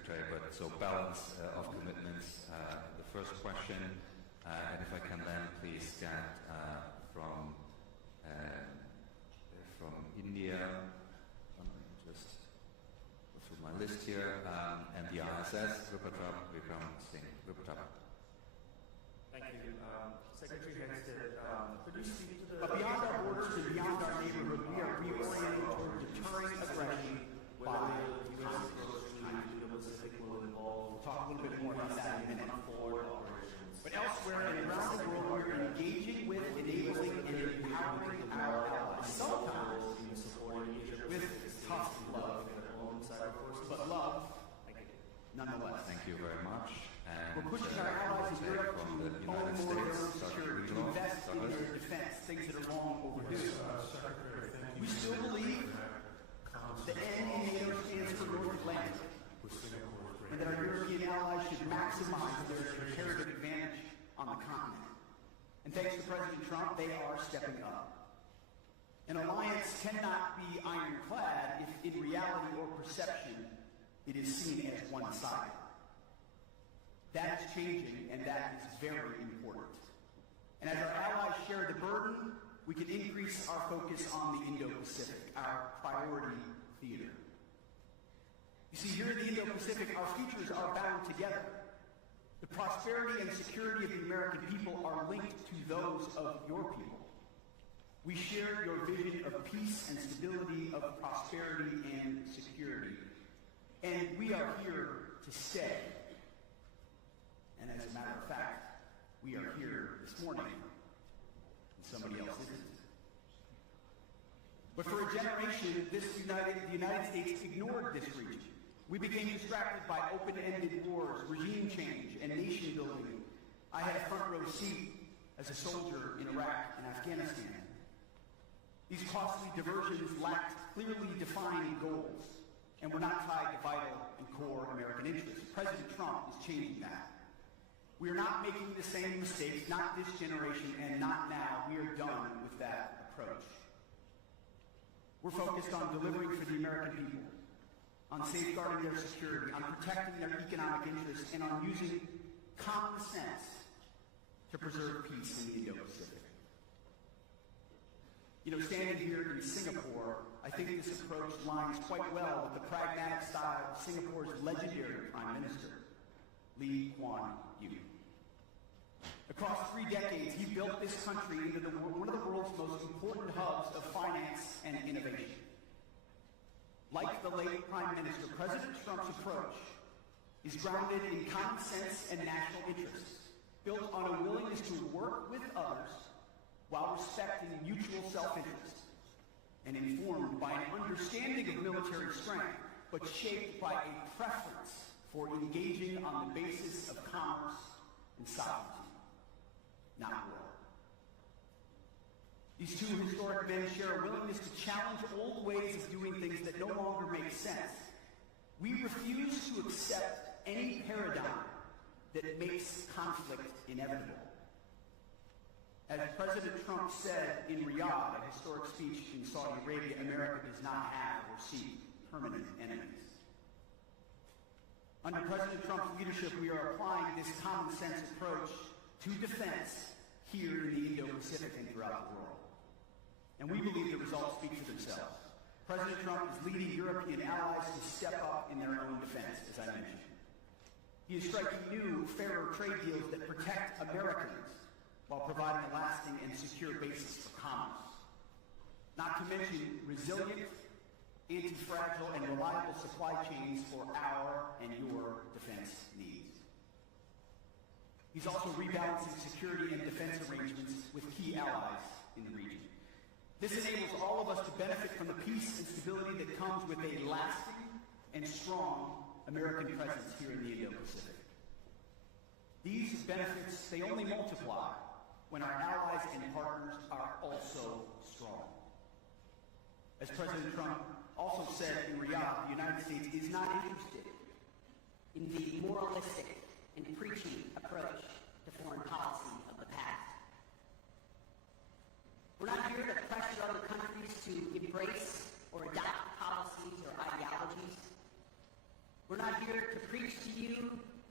Secretary, but so balance of commitments. The first question, and if I can then please get from India, just go through my list here, and the IISS, Vikram Singh. Thank you. Secretary Hegseth, could you speak to the... But beyond our borders and beyond our neighborhood, we are reorienting toward deterring aggression by the U.S. approach to the Indo-Pacific will involve... We'll talk a little bit more about that in a minute. forward operations. But elsewhere and around the world, we are engaging with, enabling, and empowering our allies. Sometimes with tough love, but love nonetheless. Thank you very much. And we're pushing our allies in Europe to from the own United more of their own States, security, to invest in their defense, things that are long overdue. We still believe the N in NATO stands for North Atlantic, and that our European allies should maximize their comparative advantage on the continent. And thanks to President Trump, they are stepping up. An alliance cannot be ironclad if in reality or perception it is seen as one-sided. That is changing, and that is very important. And as our allies share the burden, we can increase our focus on the Indo-Pacific, our priority theater. You see, here in the Indo-Pacific, our futures are bound together. The prosperity and security of the American people are linked to those of your people. We share your vision of peace and stability, of prosperity and security. And we are here to stay. And as a matter of fact, we are here this morning, and somebody else isn't. But for a generation, the United States ignored this region. We became distracted by open-ended wars, regime change, and nation building. I had a front row seat as a soldier in Iraq and Afghanistan. These costly diversions lacked clearly defined goals and were not tied to vital and core American interests. President Trump is changing that. We are not making the same mistakes, not this generation and not now. We are done with that approach. We're focused on delivering for the American people, on safeguarding their security, on protecting their economic interests, and on using common sense to preserve peace in the Indo-Pacific. You know, standing here in Singapore, I think this approach lines quite well with the pragmatic style of Singapore's legendary Prime Minister, Lee Kuan Yew. Across 3 decades, he built this country into one of the world's most important hubs of finance and innovation. Like the late Prime Minister, President Trump's approach is grounded in common sense and national interests, built on a willingness to work with others while respecting mutual self-interest, and informed by an understanding of military strength, but shaped by a preference for engaging on the basis of commerce and sovereignty, not war. These two historic men share a willingness to challenge old ways of doing things that no longer make sense. We refuse to accept any paradigm that makes conflict inevitable. As President Trump said in Riyadh, a historic speech in Saudi Arabia, America does not have or seek permanent enemies. Under President Trump's leadership, we are applying this common sense approach to defense here in the Indo-Pacific and throughout the world. And we believe the results speak for themselves. President Trump is leading European allies to step up in their own defense, as I mentioned. He is striking new, fairer trade deals that protect Americans while providing a lasting and secure basis for commerce. Not to mention resilient, anti-fragile, and reliable supply chains for our and your defense needs. He's also rebalancing security and defense arrangements with key allies in the region. This enables all of us to benefit from the peace and stability that comes with a lasting and strong American presence here in the Indo-Pacific. These benefits, they only multiply when our allies and partners are also strong. As President Trump also said in Riyadh, the United States is not interested in the moralistic and preachy approach to foreign policy of the past. We're not here to pressure other countries to embrace or adopt policies or ideologies. We're not here to preach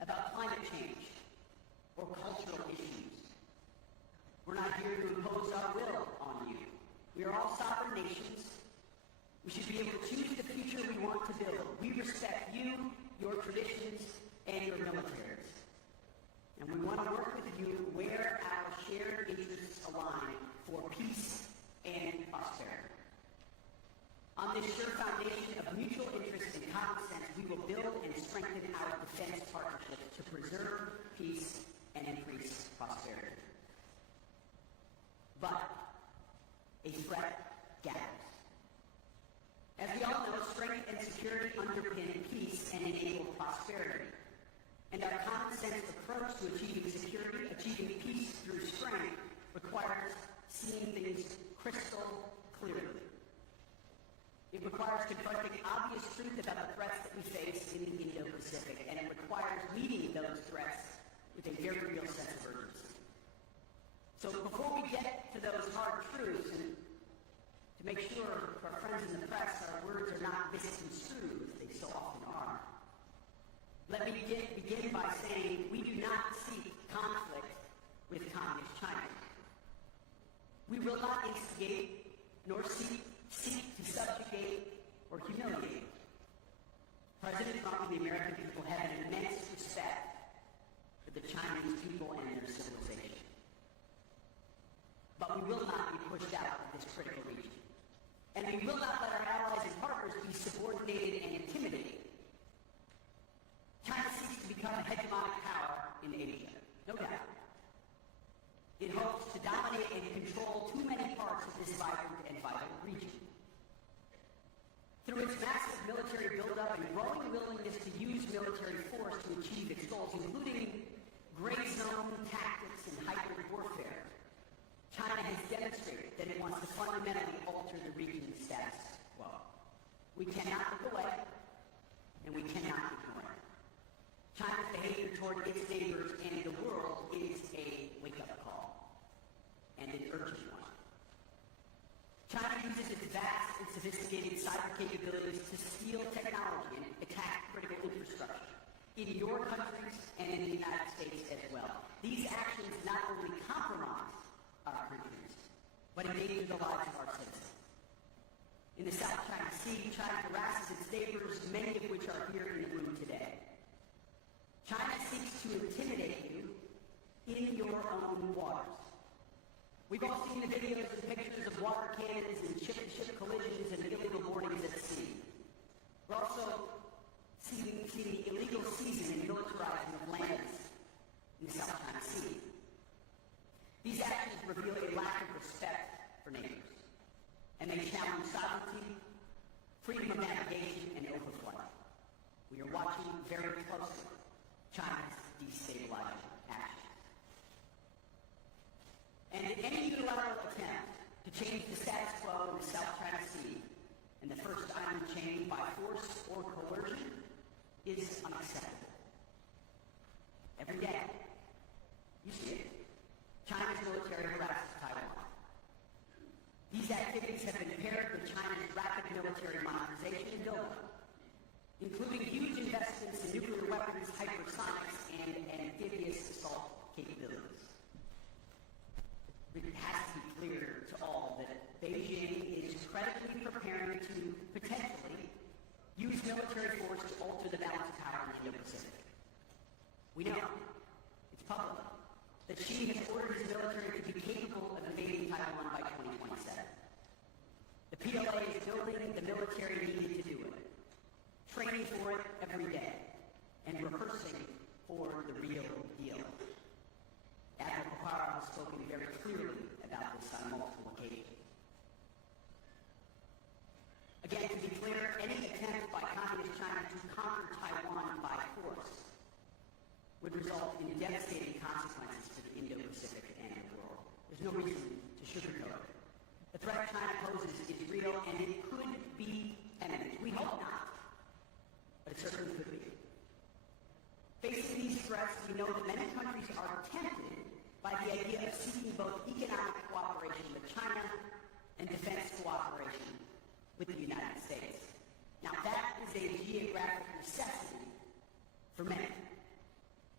about climate change or cultural issues. We're not here to impose our will on you. We are all sovereign nations. We should be able to choose the future we want to build. We respect you, your traditions, and your militaries. And we want to work with you where our shared interests align for peace and prosperity. On this sure foundation of mutual interest and common sense, we will build and strengthen our defense partnerships to preserve peace and increase prosperity. But a threat gathers. As we all know, strength and security underpin peace and enable prosperity. And our common sense approach to achieving security, achieving peace through strength, requires seeing things crystal clearly. It requires confronting obvious truth about the threats that we face in the Indo-Pacific, and it requires meeting those threats with a very real sense of urgency. So before we get to those hard truths, and to make sure for our friends in the press our words are not misconstrued, as they so often are, let me begin by saying we do not seek conflict with Communist China. We will not instigate nor seek to subjugate or humiliate. President Trump and the American people have an immense respect for the Chinese people and their civilization. But we will not be pushed out of this critical region. And we will not let our allies and partners be subordinated and intimidated. China seeks to become a hegemonic power in Asia, no doubt. It hopes to dominate and control too many parts of this vibrant and vital region. Through its massive military buildup and growing willingness to use military force to achieve its goals, including gray zone tactics and hybrid warfare, China has demonstrated that it wants to fundamentally alter the region's status quo. We cannot look away, and we cannot ignore it. China's behavior toward its neighbors and the world is a wake-up call, and an urgent one. China uses its vast and sophisticated cyber capabilities to steal technology and attack critical infrastructure in your countries and in the United States as well. These actions not only compromise our countries, but endanger the lives of our citizens. In the South China Sea, China harasses its neighbors, many of which are here in the room today. China seeks to intimidate you in your own waters. We've all seen the videos and pictures of water cannons and ship-to-ship collisions and illegal boardings at sea. We're also seeing the illegal seizing and militarizing of lands in the South China Sea. These actions reveal a lack of respect for neighbors, and they challenge sovereignty, freedom of navigation, and overflight. We are watching very closely China's destabilizing actions. And any unilateral attempt to change the status quo in the South China Sea and the First Island chain by force or coercion is unacceptable. Every day, you see it. China's military harasses Taiwan. These activities have been paired with China's rapid military modernization and buildup, including huge investments in nuclear weapons, hypersonics, and amphibious assault capabilities. It has to be clear to all that Beijing is credibly preparing to potentially use military force to alter the balance of power in the Indo-Pacific. We know, it's public, that Xi has ordered his military to be capable of invading Taiwan by 2027. The PLA is building the military needed to do it, training for it every day, and rehearsing for the real deal. Admiral Paparo has spoken very clearly about this on multiple occasions. Again, to be clear, any attempt by Communist China to conquer Taiwan by force would result in devastating consequences to the Indo-Pacific and the world. There's no reason to sugarcoat it. The threat China poses is real, and it could be imminent. We hope not, but it certainly could be. Facing these threats, we know that many countries are tempted by the idea of seeking both economic cooperation with China and defense cooperation with the United States. Now, that is a geographic necessity for many.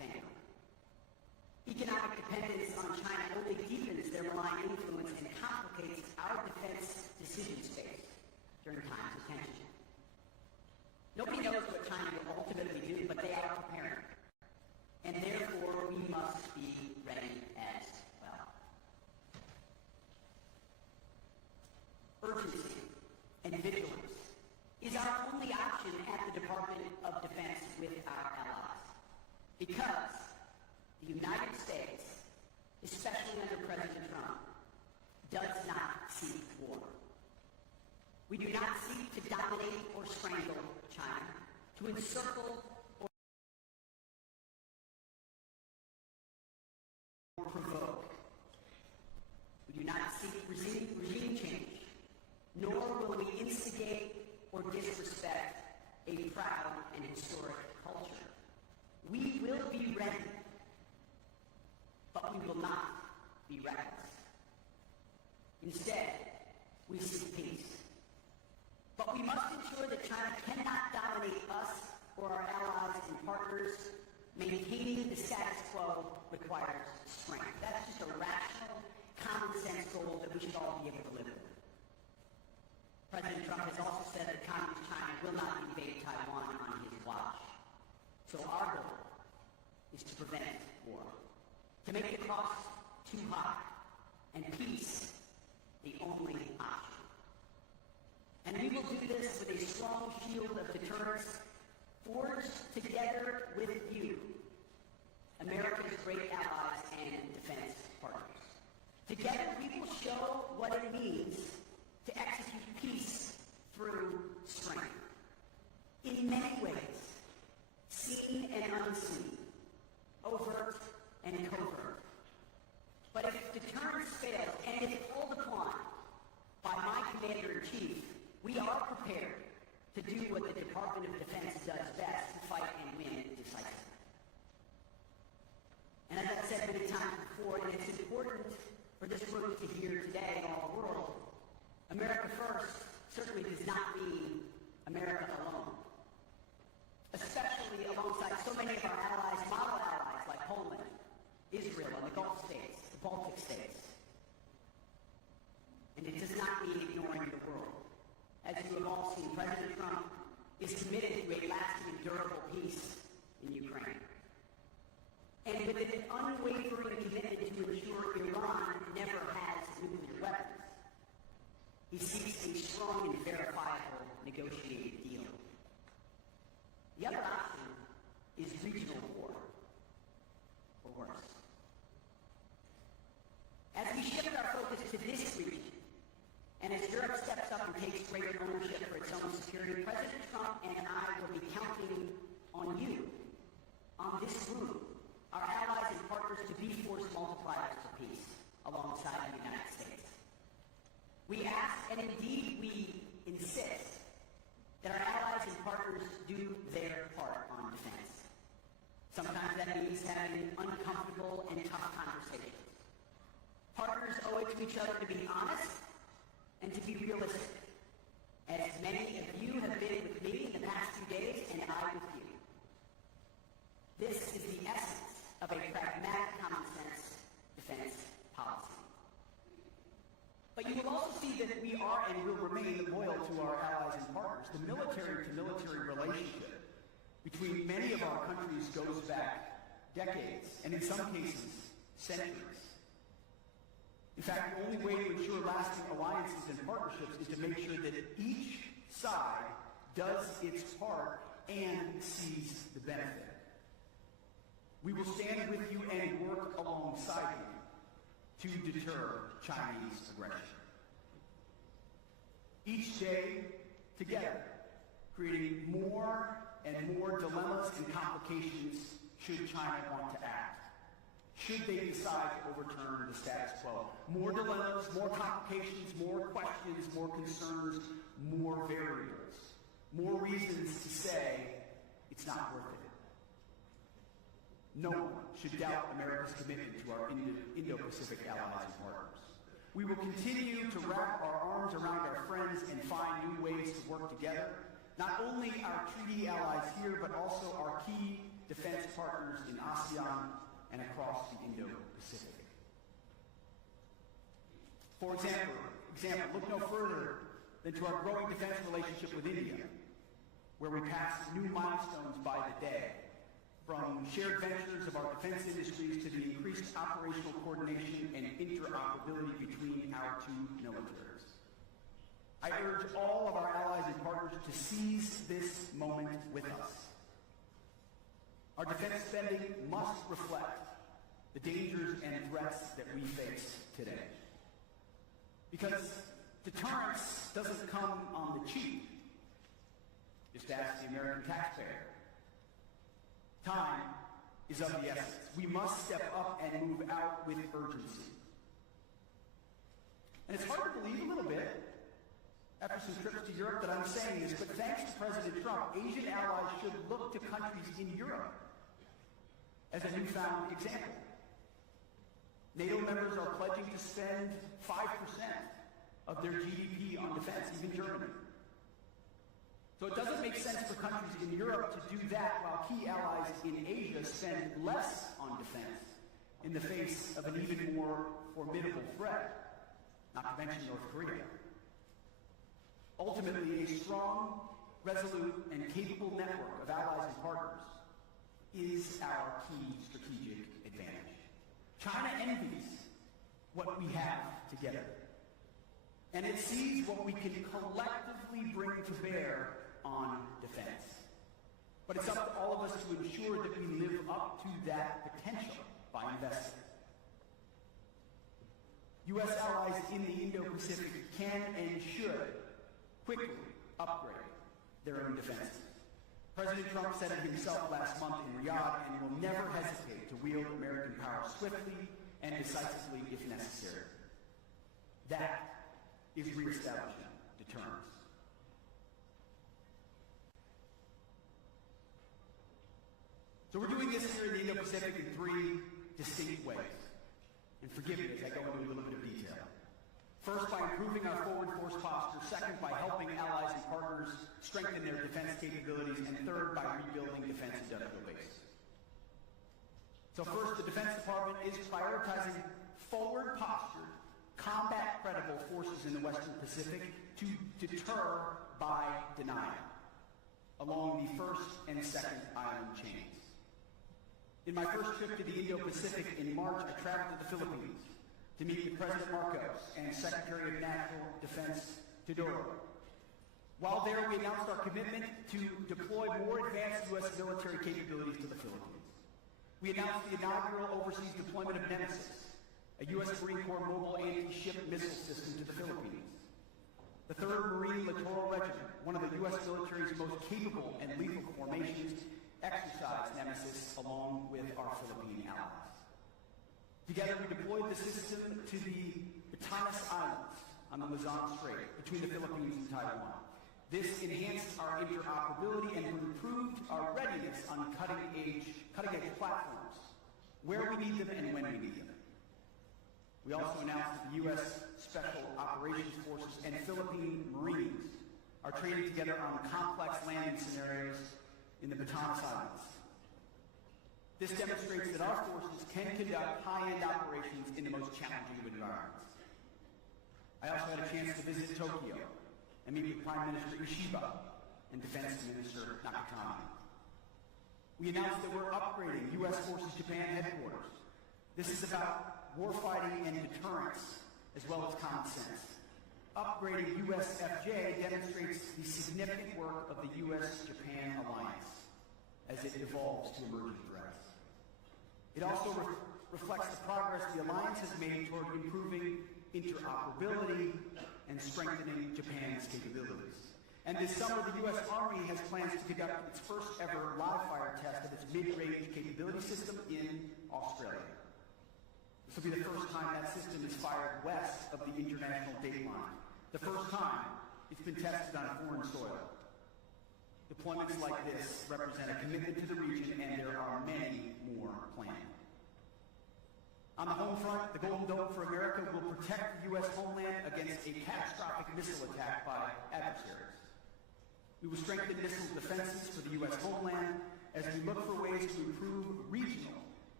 Economic dependence on China only deepens their malign influence and complicates our defense decision space during times of tension. Nobody knows what China will ultimately do, but they are preparing. And therefore, we must be ready as well. Urgency and vigilance is our only option at the Department of Defense with our allies. Because the United States, especially under President Trump, does not seek war. We do not seek to dominate or strangle China, to encircle or provoke. We do not seek regime change, nor will we instigate or disrespect a proud and historic culture. We will be ready, but we will not be reckless. Instead, we seek peace. But we must ensure that China cannot dominate us or our allies and partners. Maintaining the status quo requires strength. That's just a rational, common sense goal that we should all be able to live with. President Trump has also said that Communist China will not invade Taiwan on his watch. So our goal is to prevent war, to make the cost too high, and peace the only option. And we will do this with a strong shield of deterrence forged together with you, America's great allies and defense partners. Together we will show what it means to execute peace through strength. In many ways, seen and unseen, overt and covert. But if deterrence fails, and if called upon by my Commander-in-Chief, we are prepared to do what the Department of Defense does best, to fight and win decisively. And as I've said many times before, and it's important for this group to hear today and all the world, America first certainly does not mean America alone. Especially alongside so many of our allies, model allies like Poland, Israel, and the Gulf states, the Baltic states. And it does not mean ignoring the world. As you have all seen, President Trump is committed to a lasting and durable peace in Ukraine. And with an unwavering commitment to ensure Iran never has nuclear weapons, he seeks a strong and verifiable negotiated deal. The other option is regional war, or worse. As we shift our focus to this region, and as Europe steps up and takes greater ownership for its own security, President Trump and I will be counting on you, on this group, our allies and partners, to be force multipliers for peace alongside the United States. We ask, and indeed we insist, that our allies and partners do their part on defense. Sometimes that means having uncomfortable and tough conversations. Partners owe it to each other to be honest and to be realistic, as many of you have been with me in the past few days, and I with you. This is the essence of a pragmatic, common-sense defense policy. But you will also see that we are and will remain loyal to our allies and partners. The military-to-military relationship between many of our countries goes back decades, and in some cases, centuries. In fact, the only way to ensure lasting alliances and partnerships is to make sure that each side does its part and sees the benefit. We will stand with you and work alongside you to deter Chinese aggression. Each day, together, creating more and more dilemmas and complications should China want to act. Should they decide to overturn the status quo. More dilemmas, more complications, more questions, more concerns, more variables, more reasons to say it's not worth it. No one should doubt America's commitment to our Indo-Pacific allies and partners. We will continue to wrap our arms around our friends and find new ways to work together, not only our treaty allies here, but also our key defense partners in ASEAN, and across the Indo-Pacific. For example, look no further than to our growing defense relationship with India, where we pass new milestones by the day, from shared ventures of our defense industries to the increased operational coordination and interoperability between our two militaries. I urge all of our allies and partners to seize this moment with us. Our defense spending must reflect the dangers and threats that we face today. Because deterrence doesn't come on the cheap. Just ask the American taxpayer. Time is of the essence. We must step up and move out with urgency. And it's hard to believe a little bit, after some trips to Europe, that I'm saying this, but thanks to President Trump, Asian allies should look to countries in Europe as a newfound example. NATO members are pledging to spend 5% of their GDP on defense, even Germany. So it doesn't make sense for countries in Europe to do that while key allies in Asia spend less on defense in the face of an even more formidable threat, not to mention North Korea. Ultimately, a strong, resolute, and capable network of allies and partners is our key strategic advantage. China envies what we have together, and it sees what we can collectively bring to bear on defense. But it's up to all of us to ensure that we live up to that potential by investing. U.S. allies in the Indo-Pacific can and should quickly upgrade their own defenses. President Trump said it himself last month in Riyadh and will never hesitate to wield American power swiftly and decisively if necessary. That is reestablishing deterrence. So we're doing this here in the Indo-Pacific in three distinct ways. And forgive me as I go into a little bit of detail. First, by improving our forward force posture. Second, by helping allies and partners strengthen their defense capabilities. And third, by rebuilding defense industrial bases. So first, the Defense Department is prioritizing forward postured, combat-credible forces in the Western Pacific to deter by denial along the first and second island chains. In my first trip to the Indo-Pacific in March, I traveled to the Philippines to meet with President Marcos and Secretary of National Defense Teodoro. While there, we announced our commitment to deploy more advanced U.S. military capabilities to the Philippines. We announced the inaugural overseas deployment of Nemesis, a U.S. Marine Corps mobile anti-ship missile system to the Philippines. The 3rd Marine Littoral Regiment, one of the U.S. military's most capable and lethal formations, exercised Nemesis along with our Philippine allies. Together, we deployed the system to the Batanes Islands on the Luzon Strait between the Philippines and Taiwan. This enhanced our interoperability and improved our readiness on cutting-edge platforms, where we need them and when we need them. We also announced that the U.S. Special Operations Forces and Philippine Marines are training together on complex landing scenarios in the Batanes Islands. This demonstrates that our forces can conduct high-end operations in the most challenging of environments. I also had a chance to visit Tokyo and meet with Prime Minister Ishiba and Defense Minister Nakatani. We announced that we're upgrading U.S. Forces Japan headquarters. This is about warfighting and deterrence, as well as common sense. Upgrading USFJ demonstrates the significant work of the U.S.-Japan alliance as it evolves to emerging threats. It also reflects the progress the alliance has made toward improving interoperability and strengthening Japan's capabilities. And this summer, the U.S. Army has plans to conduct its first ever live-fire test of its mid-range capability system in Australia. This will be the first time that system is fired west of the international date line. The first time it's been tested on foreign soil. Deployments like this represent a commitment to the region, and there are many more planned. On the home front, the Golden Dome for America will protect the U.S. homeland against a catastrophic missile attack by adversaries. We will strengthen missile defenses for the U.S. homeland as we look for ways to improve regional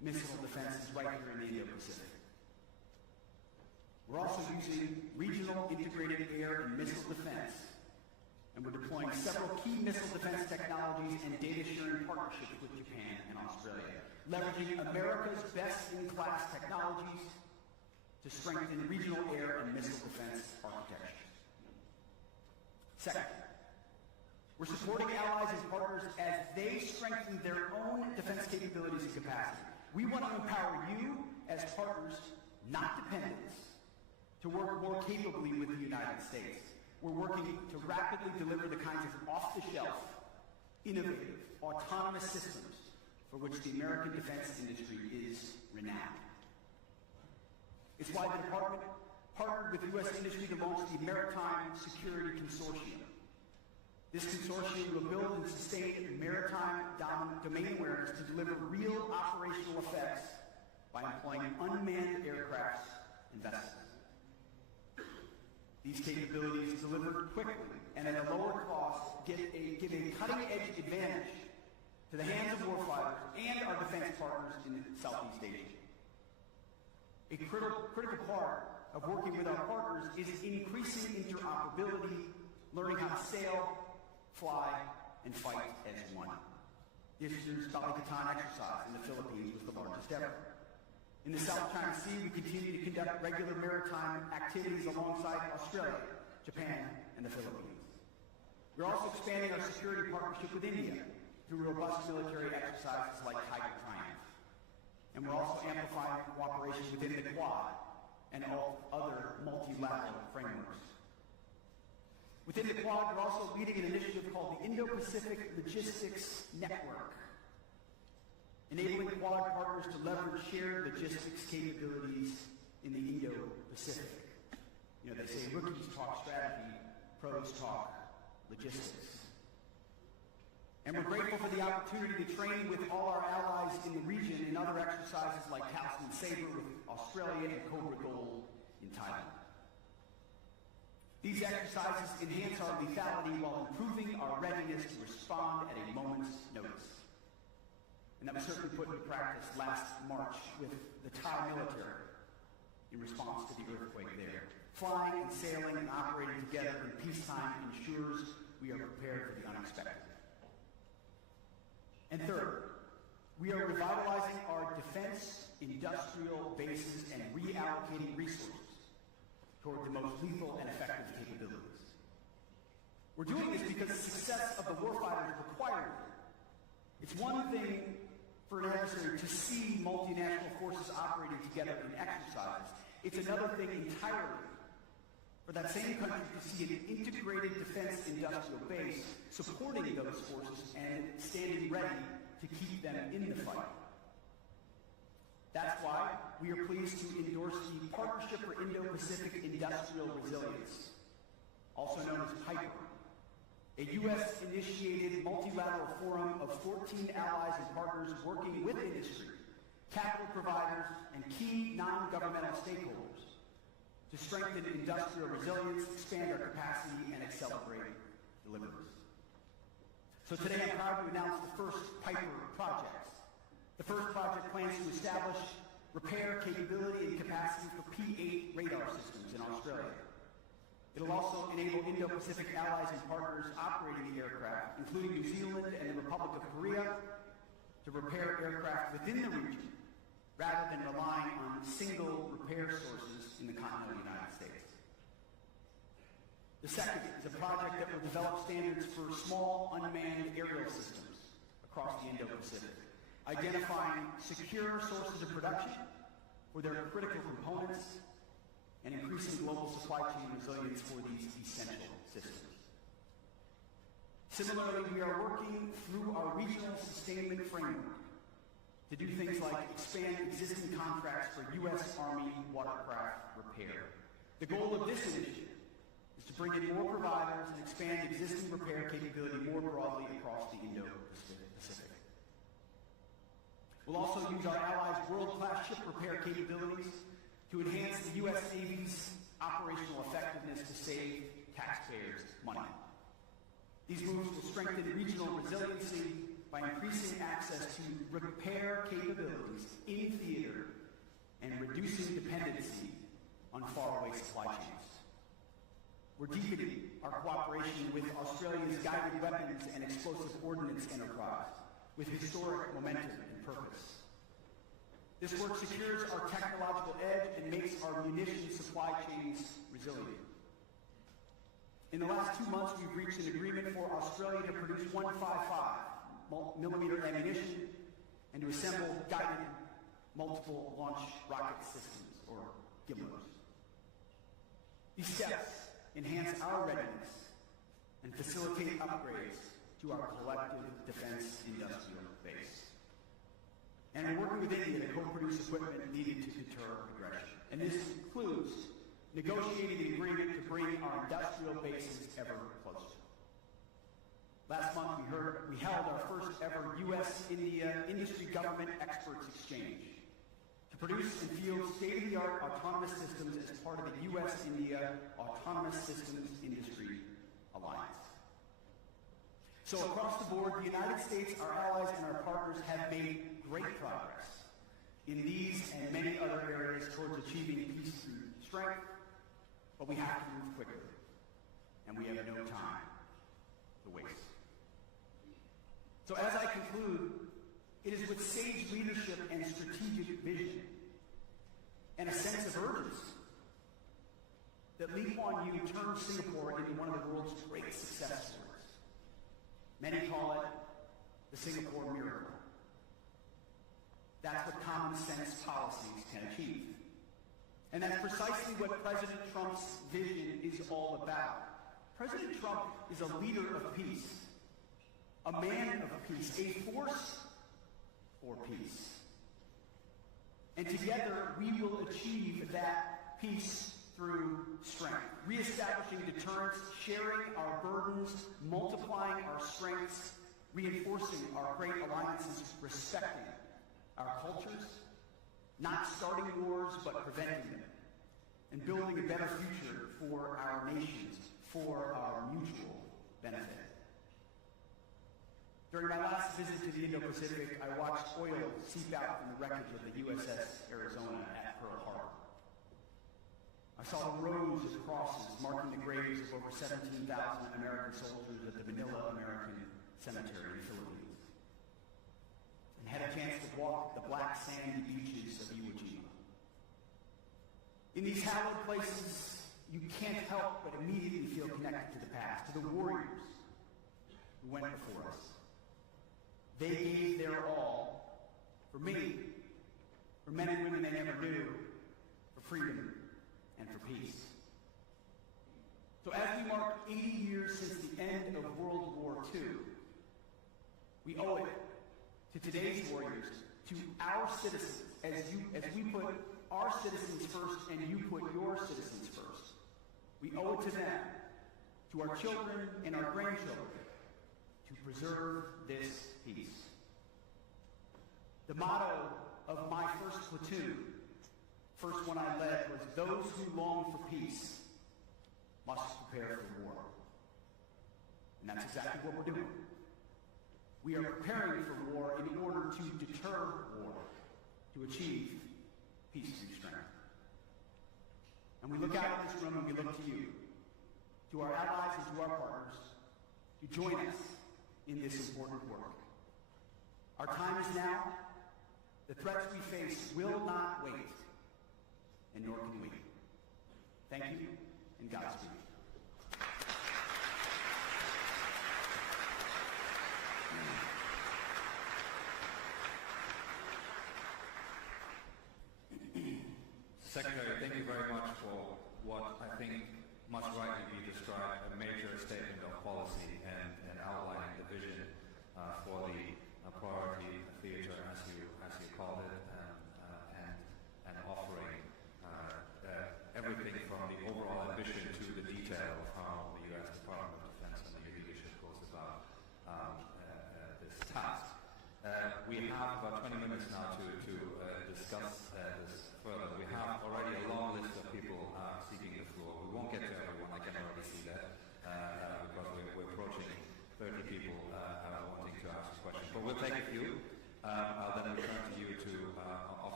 missile defenses right here in the Indo-Pacific. We're also using regional integrated air and missile defense, and we're deploying several key missile defense technologies and data sharing partnerships with Japan and Australia, leveraging America's best-in-class technologies to strengthen regional air and missile defense architectures. Second, we're supporting allies and partners as they strengthen their own defense capabilities and capacity. We want to empower you as partners, not dependents, to work more capably with the United States. We're working to rapidly deliver the kinds of off-the-shelf, innovative, autonomous systems for which the American defense industry is renowned. It's why the Department partnered with U.S. industry to launch the Maritime Security Consortium. This consortium will build and sustain maritime domain awareness to deliver real operational effects by employing unmanned aircraft and vessels. These capabilities, delivered quickly and at a lower cost, give a cutting-edge advantage to the hands of warfighters and our defense partners in Southeast Asia. A critical part of working with our partners is increasing interoperability, learning how to sail, fly, and fight as one. This year's Balikatan exercise in the Philippines was the largest ever. In the South China Sea, we continue to conduct regular maritime activities alongside Australia, Japan, and the Philippines. We're also expanding our security partnership with India through robust military exercises like Tiger Triumph. And we're also amplifying cooperation within the Quad and all other multilateral frameworks. Within the Quad, we're also leading an initiative called the Indo-Pacific Logistics Network, enabling Quad partners to leverage shared logistics capabilities in the Indo-Pacific. You know, they say rookies talk strategy, pros talk logistics. And we're grateful for the opportunity to train with all our allies in the region in other exercises like Talisman Sabre with Australia and Cobra Gold in Thailand. These exercises enhance our lethality while improving our readiness to respond at a moment's notice. And that was certainly put into practice last March with the Thai military in response to the earthquake there. Flying and sailing and operating together in peacetime ensures we are prepared for the unexpected. And third, we are revitalizing our defense industrial bases and reallocating resources toward the most lethal and effective capabilities. We're doing this because the success of the warfighters required it. It's one thing for an adversary to see multinational forces operating together in exercise. It's another thing entirely for that same country to see an integrated defense industrial base supporting those forces and standing ready to keep them in the fight. That's why we are pleased to endorse the Partnership for Indo-Pacific Industrial Resilience, also known as PIPER, a U.S.-initiated multilateral forum of 14 allies and partners working with industry, capital providers, and key non-governmental stakeholders to strengthen industrial resilience, expand our capacity, and accelerate deliveries. So today I'm proud to announce the first PIPER project. The first project plans to establish repair capability and capacity for P-8 radar systems in Australia. It'll also enable Indo-Pacific allies and partners operating the aircraft, including New Zealand and the Republic of Korea, to repair aircraft within the region, rather than relying on single repair sources in the continental United States. The second is a project that will develop standards for small unmanned aerial systems across the Indo-Pacific, identifying secure sources of production for their critical components and increasing global supply chain resilience for these essential systems. Similarly, we are working through our regional sustainment framework to do things like expand existing contracts for U.S. Army watercraft repair. The goal of this initiative is to bring in more providers and expand existing repair capability more broadly across the Indo-Pacific. We'll also use our allies' world-class ship repair capabilities to enhance the U.S. Navy's operational effectiveness to save taxpayers money. These moves will strengthen regional resiliency by increasing access to repair capabilities in theater and reducing dependency on faraway supply chains. We're deepening our cooperation with Australia's guided weapons and explosive ordnance enterprise with historic momentum and purpose. This work secures our technological edge and makes our munitions supply chains resilient. In the last 2 months, we've reached an agreement for Australia to produce 155mm ammunition and to assemble guided multiple launch rocket systems, or GMLRS. These steps enhance our readiness and facilitate upgrades to our collective defense industrial base. And we're working with India to co-produce equipment needed to deter aggression. And this includes negotiating an agreement to bring our industrial bases ever closer. Last month, we held our first ever U.S.-India industry government experts exchange to produce and field state-of-the-art autonomous systems as part of the U.S.-India Autonomous Systems Industry Alliance. So across the board, the United States, our allies, and our partners have made great progress in these and many other areas towards achieving peace through strength, but we have to move quickly, and we have no time to waste. So as I conclude, it is with sage leadership and strategic vision and a sense of urgency that Lee Kuan Yew turned Singapore into one of the world's great success stories. Many call it the Singapore miracle. That's what common sense policies can achieve. And that's precisely what President Trump's vision is all about. President Trump is a leader of peace, a man of peace, a force for peace. And together we will achieve that peace through strength, reestablishing deterrence, sharing our burdens, multiplying our strengths, reinforcing our great alliances, respecting our cultures, not starting wars but preventing them, and building a better future for our nations, for our mutual benefit. During my last visit to the Indo-Pacific, I watched oil seep out from the wreckage of the USS Arizona at Pearl Harbor. I saw the rows of crosses marking the graves of over 17,000 American soldiers at the Manila American Cemetery in the Philippines, and had a chance to walk the black sandy beaches of Iwo Jima. In these hallowed places, you can't help but immediately feel connected to the past, to the warriors who went before us. They gave their all for me, for men and women they never knew, for freedom and for peace. So as we mark 80 years since the end of World War II, we owe it to today's warriors, to our citizens, as we put our citizens first and you put your citizens first. We owe it to them, to our children and our grandchildren, to preserve this peace. The motto of my first platoon, first one I led, was those who long for peace must prepare for war. And that's exactly what we're doing. We are preparing for war in order to deter war, to achieve peace through strength. And we look out at this room and we look to you, to our allies and to our partners, to join us in this important work. Our time is now. The threats we face will not wait, and nor can we. Thank you, and Godspeed. Secretary, thank you very much for what I think must rightly be described a major statement of policy and outlining the vision for the priority theater, as you called it, and offering everything from the overall ambition to the detail of how the U.S. Department of Defense and the leadership goes about this task. We have about 20 minutes now to discuss this further. We have already a long list of people seeking the floor. We won't get to everyone, I can already see that, because we're approaching 30 people wanting to ask a question. But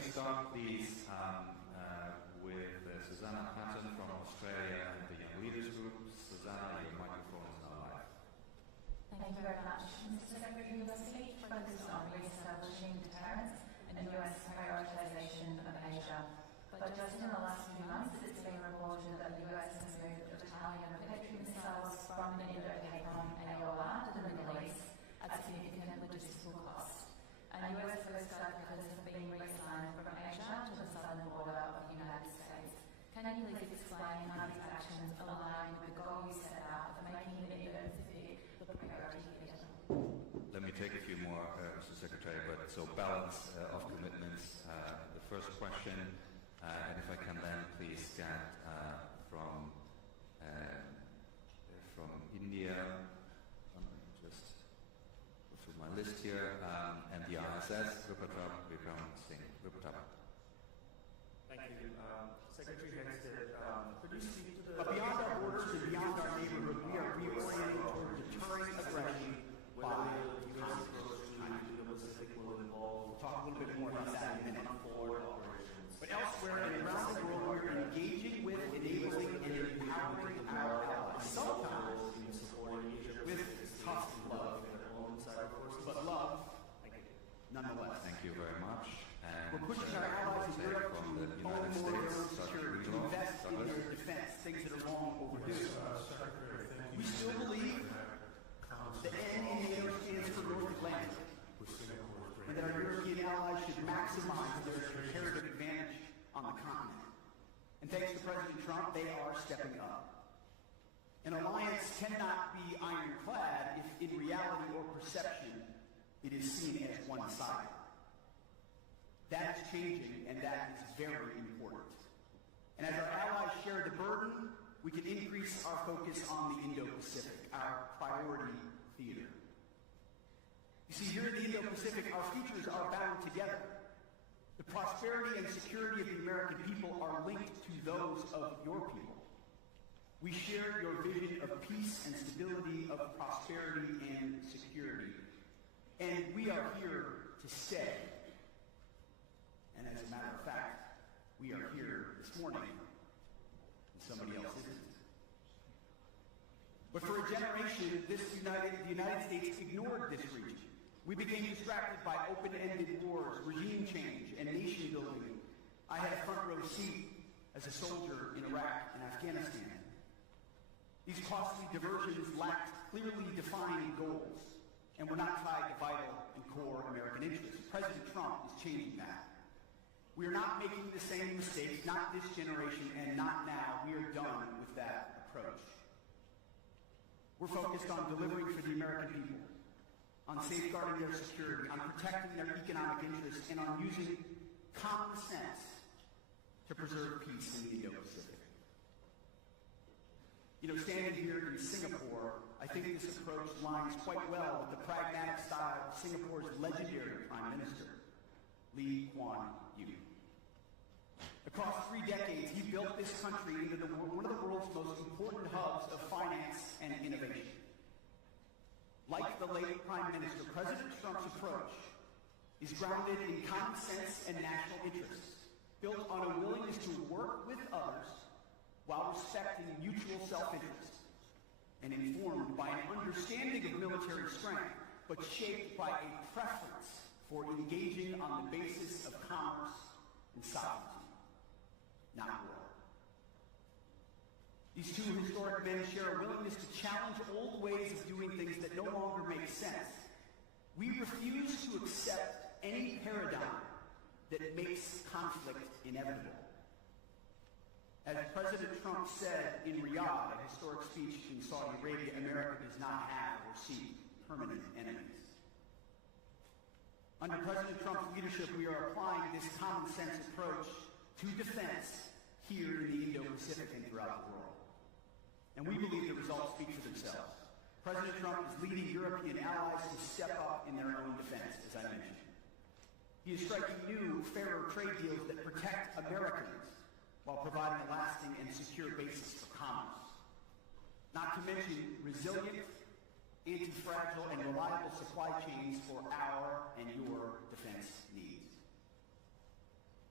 start, please, with Susanna Patton from Australia and the Young Leaders Group. Susanna, your microphone is now live. Thank you very much. Mr. Secretary, your speech focused on re-establishing deterrence and US prioritization of Asia. But just in the last few months, it's been reported that the US has moved a battalion of military missiles from the Indo-Pacific to the Middle East at significant logistical cost. And US Coast Guard pilots have been reassigned from Asia to the southern border of the United States. Can you please explain how these actions align with the goal you set out of making the Indo-Pacific the priority theatre? Let me take a few more, Mr. Secretary, but so balance of commitments. The first question, and if I can then please get from India, just go through my list here, and the IISS, Vikram Singh. Thank you. Secretary Hegseth, could you speak to the... But beyond our borders and beyond our neighborhood, we are reorienting toward deterring aggression by the U.S. approach to the Indo-Pacific will involve... We'll talk a little bit more about that in a minute. Forward operations. But elsewhere and around the world, we are engaging with, enabling, and empowering our allies. Sometimes with tough love, but love nonetheless. Thank you very much. And we're pushing our allies in Europe to from the own United more of their own States, security, to invest in their defense, things that are long overdue. We still believe the N in NATO stands for North Atlantic, and that our European allies should maximize their comparative advantage on the continent. And thanks to President Trump, they are stepping up. An alliance cannot be ironclad if in reality or perception it is seen as one-sided. That is changing, and that is very important. And as our allies share the burden, we can increase our focus on the Indo-Pacific, our priority theater. You see, here in the Indo-Pacific, our futures are bound together. The prosperity and security of the American people are linked to those of your people. We share your vision of peace and stability, of prosperity and security. And we are here to stay. And as a matter of fact, we are here this morning, and somebody else isn't. But for a generation, the United States ignored this region. We became distracted by open-ended wars, regime change, and nation building. I had a front row seat as a soldier in Iraq and Afghanistan. These costly diversions lacked clearly defined goals and were not tied to vital and core American interests. President Trump is changing that. We are not making the same mistakes, not this generation and not now. We are done with that approach. We're focused on delivering for the American people, on safeguarding their security, on protecting their economic interests, and on using common sense to preserve peace in the Indo-Pacific. You know, standing here in Singapore, I think this approach lines quite well with the pragmatic style of Singapore's legendary Prime Minister, Lee Kuan Yew. Across 3 decades, he built this country into one of the world's most important hubs of finance and innovation. Like the late Prime Minister, President Trump's approach is grounded in common sense and national interests, built on a willingness to work with others while respecting mutual self-interest, and informed by an understanding of military strength, but shaped by a preference for engaging on the basis of commerce and sovereignty, not war. These two historic men share a willingness to challenge old ways of doing things that no longer make sense. We refuse to accept any paradigm that makes conflict inevitable. As President Trump said in Riyadh, a historic speech in Saudi Arabia, America does not have or seek permanent enemies. Under President Trump's leadership, we are applying this common sense approach to defense here in the Indo-Pacific and throughout the world. And we believe the results speak for themselves. President Trump is leading European allies to step up in their own defense, as I mentioned. He is striking new, fairer trade deals that protect Americans while providing a lasting and secure basis for commerce. Not to mention resilient, anti-fragile, and reliable supply chains for our and your defense needs.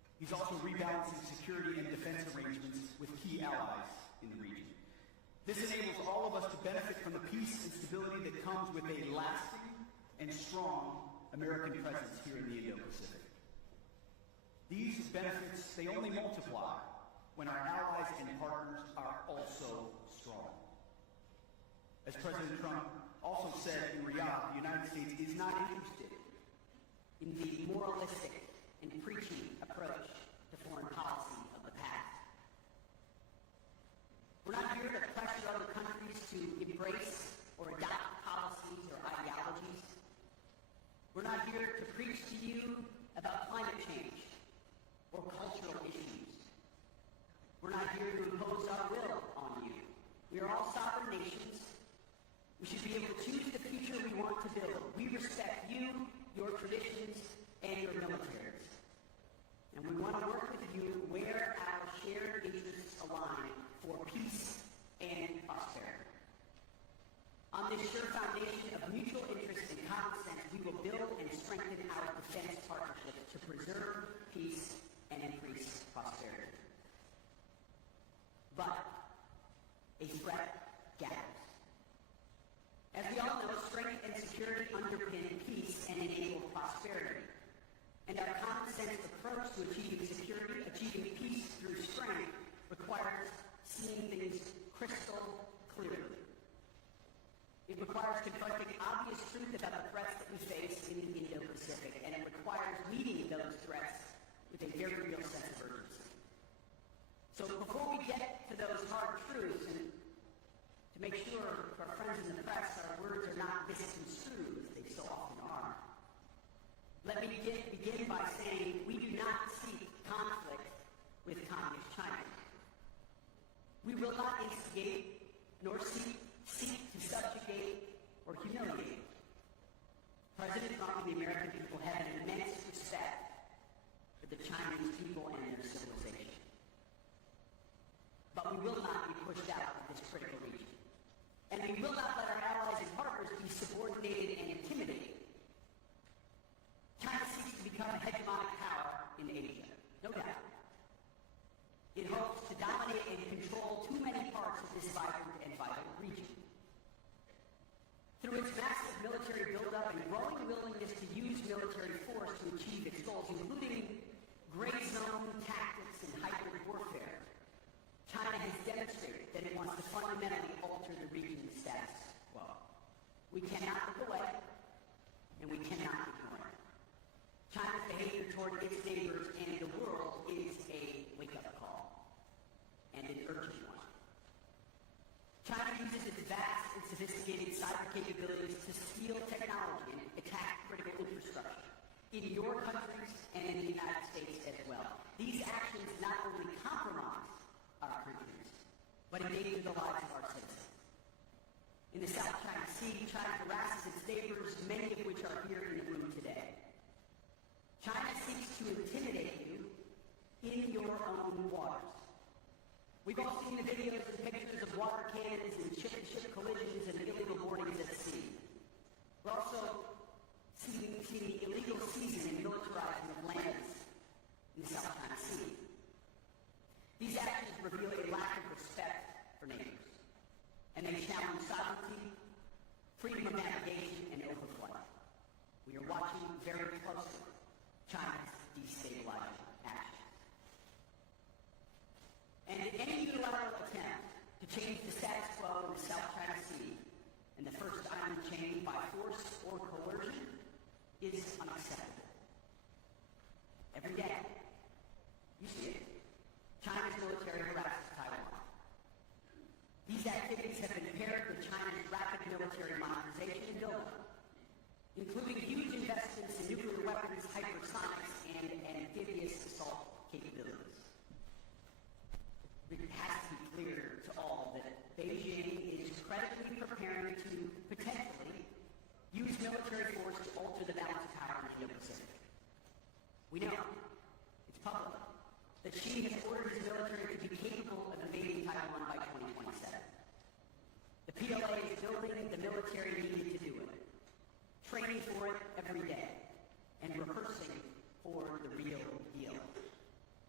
He's also rebalancing security and defense arrangements with key allies in the region. This enables all of us to benefit from the peace and stability that comes with a lasting and strong American presence here in the Indo-Pacific. These benefits, they only multiply when our allies and partners are also strong. As President Trump also said in Riyadh, the United States is not interested in the moralistic and preachy approach to foreign policy of the past. We're not here to pressure other countries to embrace or adopt policies or ideologies. We're not here to preach to you about climate change or cultural issues. We're not here to impose our will on you. We are all sovereign nations. We should be able to choose the future we want to build. We respect you, your traditions, and your militaries. And we want to work with you where our shared interests align for peace and prosperity. On this sure foundation of mutual interest and common sense, we will build and strengthen our defense partnerships to preserve peace and increase prosperity. But a threat gathers. As we all know, strength and security underpin peace and enable prosperity. And our common sense approach to achieving security, achieving peace through strength, requires seeing things crystal clearly. It requires confronting obvious truth about the threats that we face in the Indo-Pacific, and it requires meeting those threats with a very real sense of urgency. So before we get to those hard truths, and to make sure for our friends in the press our words are not misconstrued, as they so often are, let me begin by saying we do not seek conflict with Communist China. We will not instigate nor seek to subjugate or humiliate. President Trump and the American people have an immense respect for the Chinese people and their civilization. But we will not be pushed out of this critical region. And we will not let our allies and partners be subordinated and intimidated. China seeks to become a hegemonic power in Asia, no doubt. It hopes to dominate and control too many parts of this vibrant and vital region. Through its massive military buildup and growing willingness to use military force to achieve its goals, including gray zone tactics and hybrid warfare, China has demonstrated that it wants to fundamentally alter the region's status quo. We cannot look away, and we cannot ignore it. China's behavior toward its neighbors and the world is a wake-up call, and an urgent one. China uses its vast and sophisticated cyber capabilities to steal technology and attack critical infrastructure in your countries and in the United States as well. These actions not only compromise our countries, but endanger the lives of our citizens. In the South China Sea, China harasses its neighbors, many of which are here in the room today. China seeks to intimidate you in your own waters. We've all seen the videos and pictures of water cannons and ship-to-ship collisions and illegal boardings at sea. We're also seeing the illegal seizing and militarizing of lands in the South China Sea. These actions reveal a lack of respect for neighbors, and they challenge sovereignty, freedom of navigation, and overflight. We are watching very closely China's destabilizing actions. And any unilateral attempt to change the status quo in the South China Sea and the first island chain by force or coercion is unacceptable. Every day, you see it, China's military harasses Taiwan. These activities have been paired with China's rapid military modernization and buildup, including huge investments in nuclear weapons, hypersonics, and amphibious assault capabilities. It has to be clear to all that Beijing is credibly preparing to potentially use military force to alter the balance of power in the Indo-Pacific. We know, it's public, that Xi has ordered his military to be capable of invading Taiwan by 2027. The PLA is building the military needed to do it, training for it every day, and rehearsing for the real deal.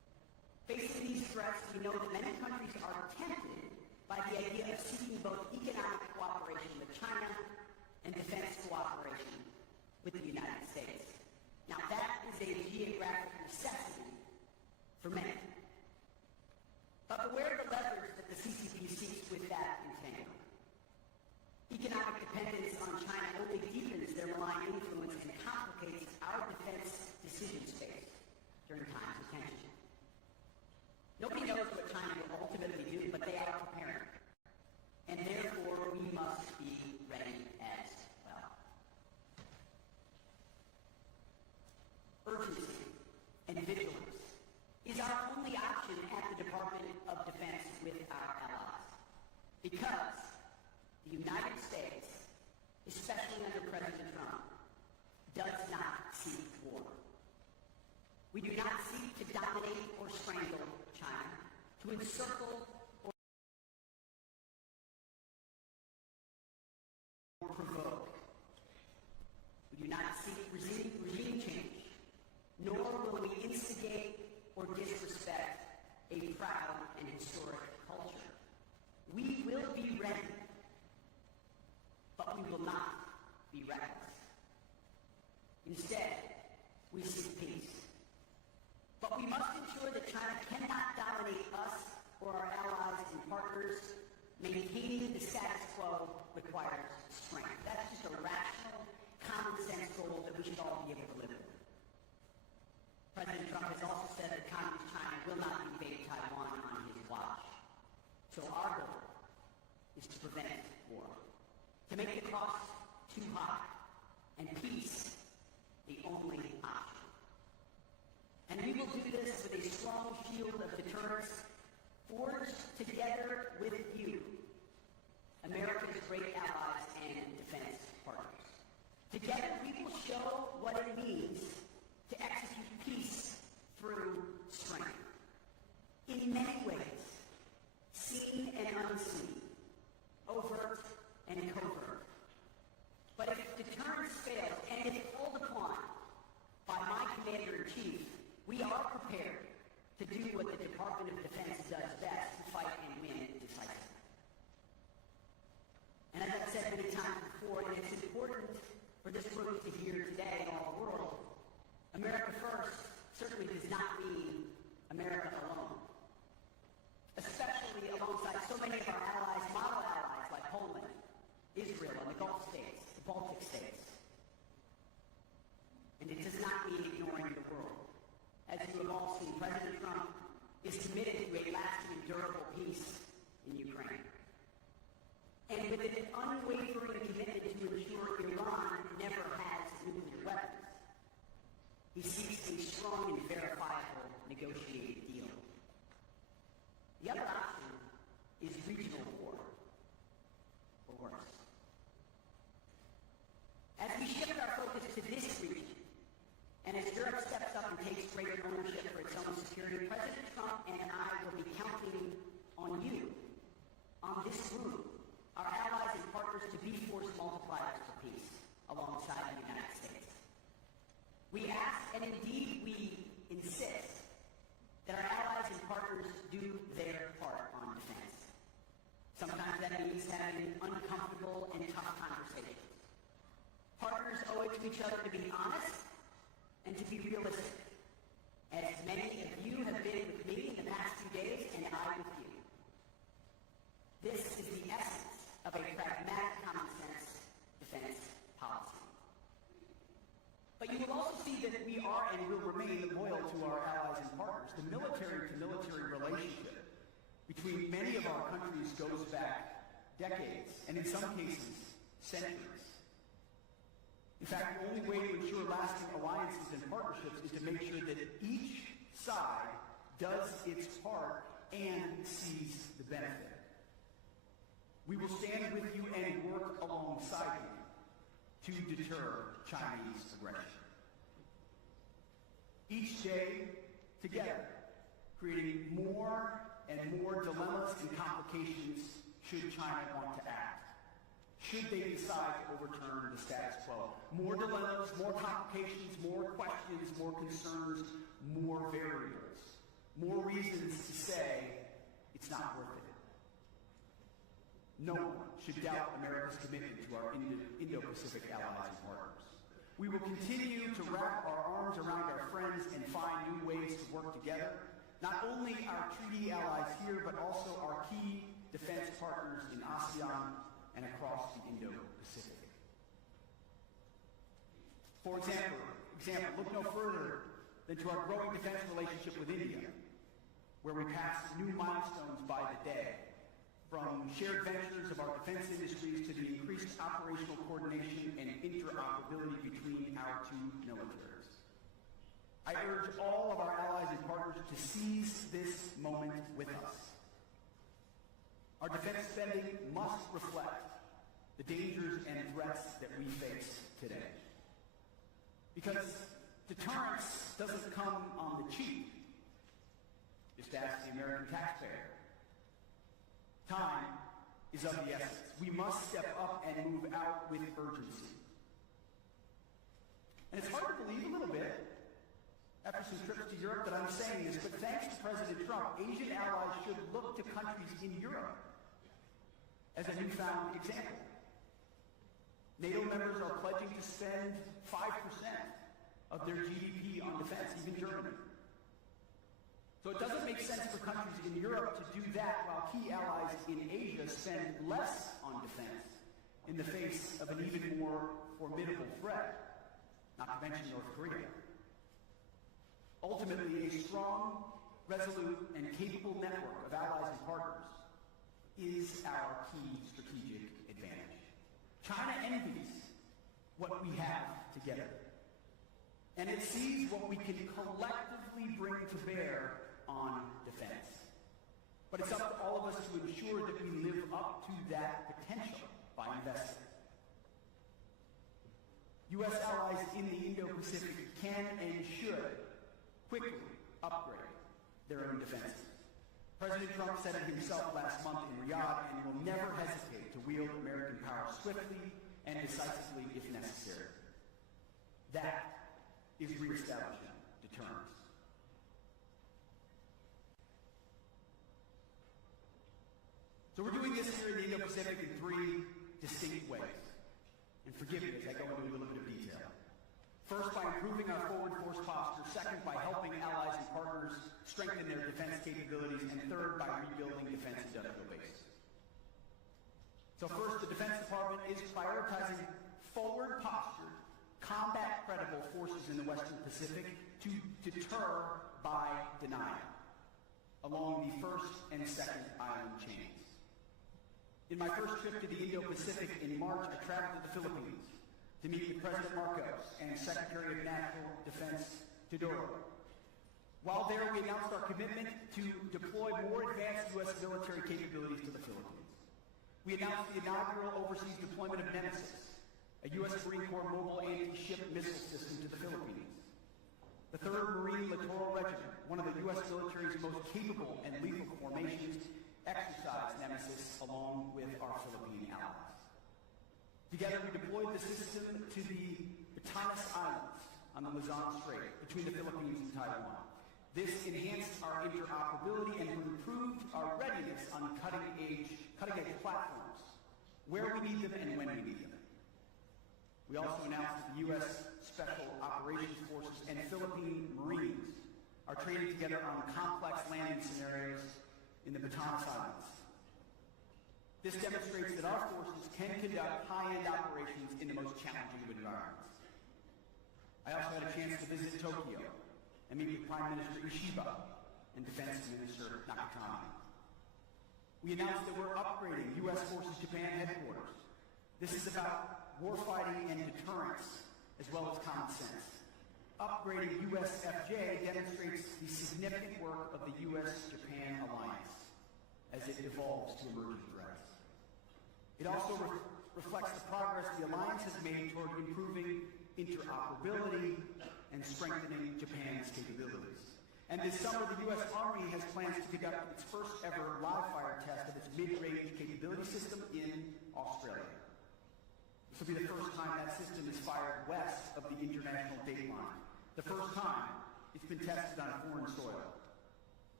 threats, we know that many countries are tempted by the idea of seeking both economic cooperation with China and defense cooperation with the United States. Now that is a geographic necessity for many. But beware the leverage that the CCP seeks with that entanglement. Economic dependence on China only deepens their malign influence and complicates our defense decision space during times of tension. Nobody knows what China will ultimately do, but they are preparing. And therefore, we must be ready as well. Urgency and vigilance is our only option at the Department of Defense with our allies. Because the United States, especially under President Trump, does not seek war. We do not seek to dominate or strangle China, to encircle or provoke. We do not seek regime change, nor will we instigate or disrespect a proud and historic culture. We will be ready, but we will not be reckless. Instead, we seek peace. But we must ensure that China cannot dominate us or our allies and partners. Maintaining the status quo requires strength. That's just a rational, common sense goal that we should all be able to live with. President Trump has also said that Communist China will not invade Taiwan on his watch. So our goal is to prevent war, to make the cost too high, and peace the only option. And we will do this with a strong shield of deterrence forged together with you, America's great allies and defense partners. Together we will show what it means to execute peace through strength. In many ways, seen and unseen, overt and covert. But if deterrence fails, and if called upon by my Commander-in-Chief, we are prepared to do what the Department of Defense does best, to fight and win decisively. And as I've said many times before, and it's important for this group to hear today and all the world, America first certainly does not mean America alone. Especially alongside so many of our allies, model allies like Poland, Israel, and the Gulf states, the Baltic states. And it does not mean ignoring the world. As you have all seen, President Trump is committed to a lasting and durable peace in Ukraine. And with an unwavering commitment to ensure Iran never has nuclear weapons, he seeks a strong and verifiable negotiated deal. The other option is regional war, or worse. As we shift our focus to this region, and as Europe steps up and takes greater ownership for its own security, President Trump and I will be counting on you, on this room, our allies and partners, to be force multipliers for peace alongside the United States. We ask, and indeed we insist, that our allies and partners do their part on defense. Sometimes that means having uncomfortable and tough conversations. Partners owe it to each other to be honest and to be realistic, as many of you have been with me in the past few days, and I with you. This is the essence of a pragmatic, common-sense defense policy. But you will also see that we are and will remain loyal to our allies and partners. The military-to-military relationship between many of our countries goes back decades, and in some cases, centuries. In fact, the only way to ensure lasting alliances and partnerships is to make sure that each side does its part and sees the benefit. We will stand with you and work alongside you to deter Chinese aggression. Each day, together, creating more and more dilemmas and complications should China want to act. Should they decide to overturn the status quo. More dilemmas, more complications, more questions, more concerns, more variables, more reasons to say it's not worth it. No one should doubt America's commitment to our Indo-Pacific allies and partners. We will continue to wrap our arms around our friends and find new ways to work together, not only our treaty allies here, but also our key defense partners in ASEAN and across the Indo-Pacific. For example, look no further than to our growing defense relationship with India, where we pass new milestones by the day, from shared ventures of our defense industries to the increased operational coordination and interoperability between our two militaries. I urge all of our allies and partners to seize this moment with us. Our defense spending must reflect the dangers and threats that we face today. Because deterrence doesn't come on the cheap. Just ask the American taxpayer. Time is of the essence. We must step up and move out with urgency. And it's hard to believe a little bit, after some trips to Europe, that I'm saying this, but thanks to President Trump, Asian allies should look to countries in Europe as a newfound example. NATO members are pledging to spend 5% of their GDP on defense, even Germany. So it doesn't make sense for countries in Europe to do that while key allies in Asia spend less on defense in the face of an even more formidable threat, not to mention North Korea. Ultimately, a strong, resolute, and capable network of allies and partners is our key strategic advantage. China envies what we have together, and it sees what we can collectively bring to bear on defense. But it's up to all of us to ensure that we live up to that potential by investing. U.S. allies in the Indo-Pacific can and should quickly upgrade their own defenses. President Trump said it himself last month in Riyadh, and will never hesitate to wield American power swiftly and decisively if necessary. That is reestablishing deterrence. So we're doing this here in the Indo-Pacific in three distinct ways. And forgive me as I go into a little bit of detail. First, by improving our forward force posture. Second, by helping allies and partners strengthen their defense capabilities. And third, by rebuilding defense industrial base. So first, the Defense Department is prioritizing forward postured, combat-credible forces in the Western Pacific to deter by denial along the first and second island chains. In my first trip to the Indo-Pacific in March, I traveled to the Philippines to meet with President Marcos and Secretary of National Defense Teodoro. While there, we announced our commitment to deploy more advanced U.S. military capabilities to the Philippines. We announced the inaugural overseas deployment of Nemesis, a U.S. Marine Corps mobile anti-ship missile system to the Philippines. The 3rd Marine Littoral Regiment, one of the U.S. military's most capable and lethal formations, exercised Nemesis along with our Philippine allies. Together, we deployed the system to the Batanes Islands on the Luzon Strait between the Philippines and Taiwan. This enhanced our interoperability and improved our readiness on cutting-edge platforms, where we need them and when we need them. We also announced that the U.S. Special Operations Forces and Philippine Marines are training together on complex landing scenarios in the Batanes Islands. This demonstrates that our forces can conduct high-end operations in the most challenging of environments. I also had a chance to visit Tokyo and meet with Prime Minister Ishiba and Defense Minister Nakatani. We announced that we're upgrading U.S. Forces Japan headquarters. This is about warfighting and deterrence, as well as common sense. Upgrading USFJ demonstrates the significant work of the U.S.-Japan alliance as it evolves to emerging threats. It also reflects the progress the alliance has made toward improving interoperability and strengthening Japan's capabilities. And this summer, the U.S. Army has plans to conduct its first ever live-fire test of its mid-range capability system in Australia. This will be the first time that system is fired west of the international date line. The first time it's been tested on foreign soil.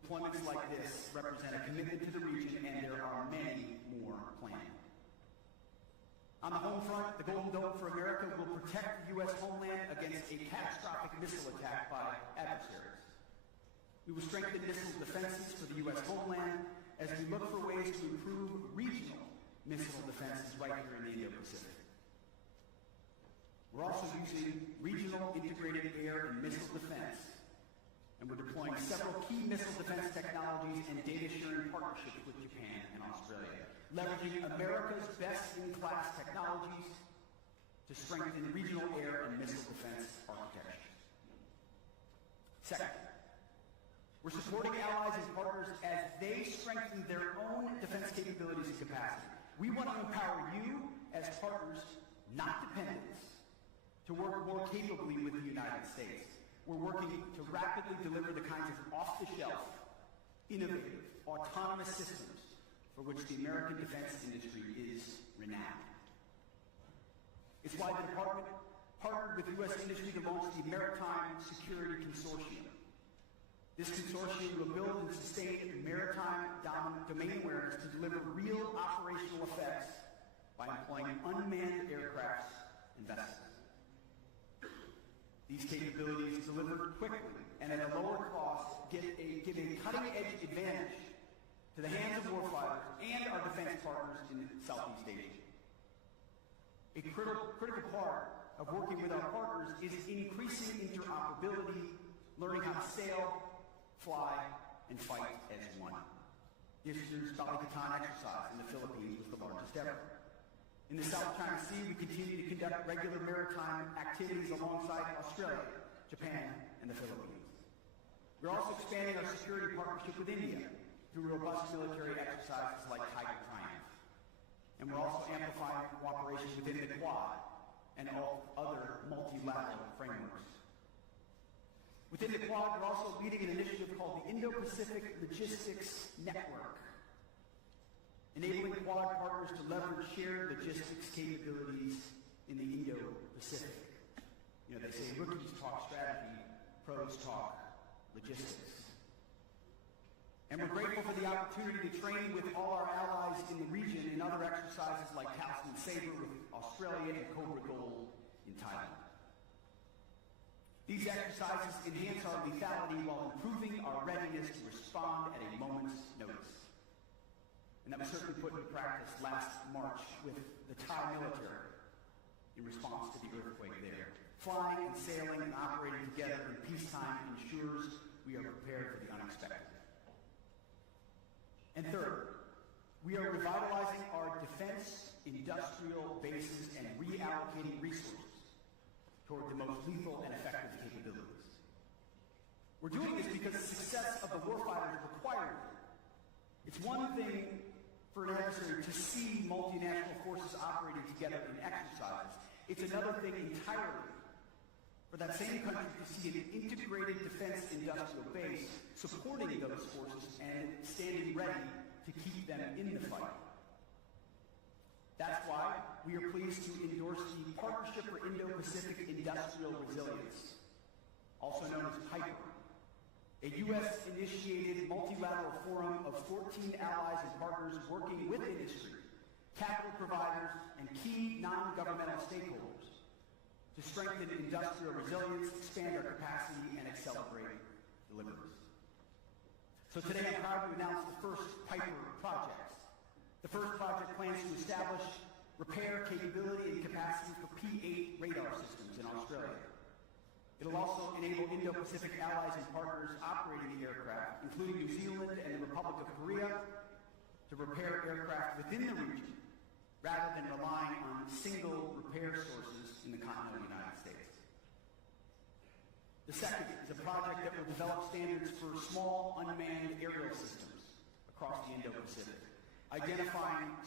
Deployments like this represent a commitment to the region, and there are many more planned. On the home front, the Golden Dome for America will protect the U.S. homeland against a catastrophic missile attack by adversaries. We will strengthen missile defenses for the U.S. homeland as we look for ways to improve regional missile defenses right here in the Indo-Pacific. We're also using regional integrated air and missile defense, and we're deploying several key missile defense technologies and data sharing partnerships with Japan and Australia, leveraging America's best-in-class technologies to strengthen regional air and missile defense architectures. Second, we're supporting allies and partners as they strengthen their own defense capabilities and capacity. We want to empower you as partners, not dependents, to work more capably with the United States. We're working to rapidly deliver the kinds of off-the-shelf, innovative, autonomous systems for which the American defense industry is renowned. It's why the Department partnered with U.S. industry to launch the Maritime Security Consortium. This consortium will build and sustain maritime domain awareness to deliver real operational effects by employing unmanned aircrafts and vessels. These capabilities, delivered quickly and at a lower cost, give a cutting-edge advantage to the hands of warfighters and our defense partners in Southeast Asia. A critical part of working with our partners is increasing interoperability, learning how to sail, fly, and fight as one. This year's Balikatan exercise in the Philippines was the largest ever. In the South China Sea, we continue to conduct regular maritime activities alongside Australia, Japan, and the Philippines. We're also expanding our security partnership with India through robust military exercises like Tiger Triumph. And we're also amplifying cooperation within the Quad and all other multilateral frameworks. Within the Quad, we're also leading an initiative called the Indo-Pacific Logistics Network, enabling Quad partners to leverage shared logistics capabilities in the Indo-Pacific. You know, they say rookies talk strategy, pros talk logistics. And we're grateful for the opportunity to train with all our allies in the region in other exercises like Talisman Sabre with Australia and Cobra Gold in Thailand. These exercises enhance our lethality while improving our readiness to respond at a moment's notice. And that was certainly put into practice last March with the Thai military in response to the earthquake there. Flying and sailing and operating together in peacetime ensures we are prepared for the unexpected. And third, we are revitalizing our defense industrial bases and reallocating resources toward the most lethal and effective capabilities. We're doing this because the success of the warfighters required it. It's one thing for an adversary to see multinational forces operating together in exercise. It's another thing entirely for that same country to see an integrated defense industrial base supporting those forces and standing ready to keep them in the fight. That's why we are pleased to endorse the Partnership for Indo-Pacific Industrial Resilience, also known as PIPER, a U.S.-initiated multilateral forum of 14 allies and partners working with industry, capital providers, and key non-governmental stakeholders to strengthen industrial resilience, expand our capacity, and accelerate deliveries. So today I'm proud to announce the first PIPER project. The first project plans to establish repair capability and capacity for P-8 radar systems in Australia. It'll also enable Indo-Pacific allies and partners operating the aircraft, including New Zealand and the Republic of Korea, to repair aircraft within the region, rather than relying on single repair sources in the continental United States. The second is a project that will develop standards for small unmanned aerial systems across the Indo-Pacific, identifying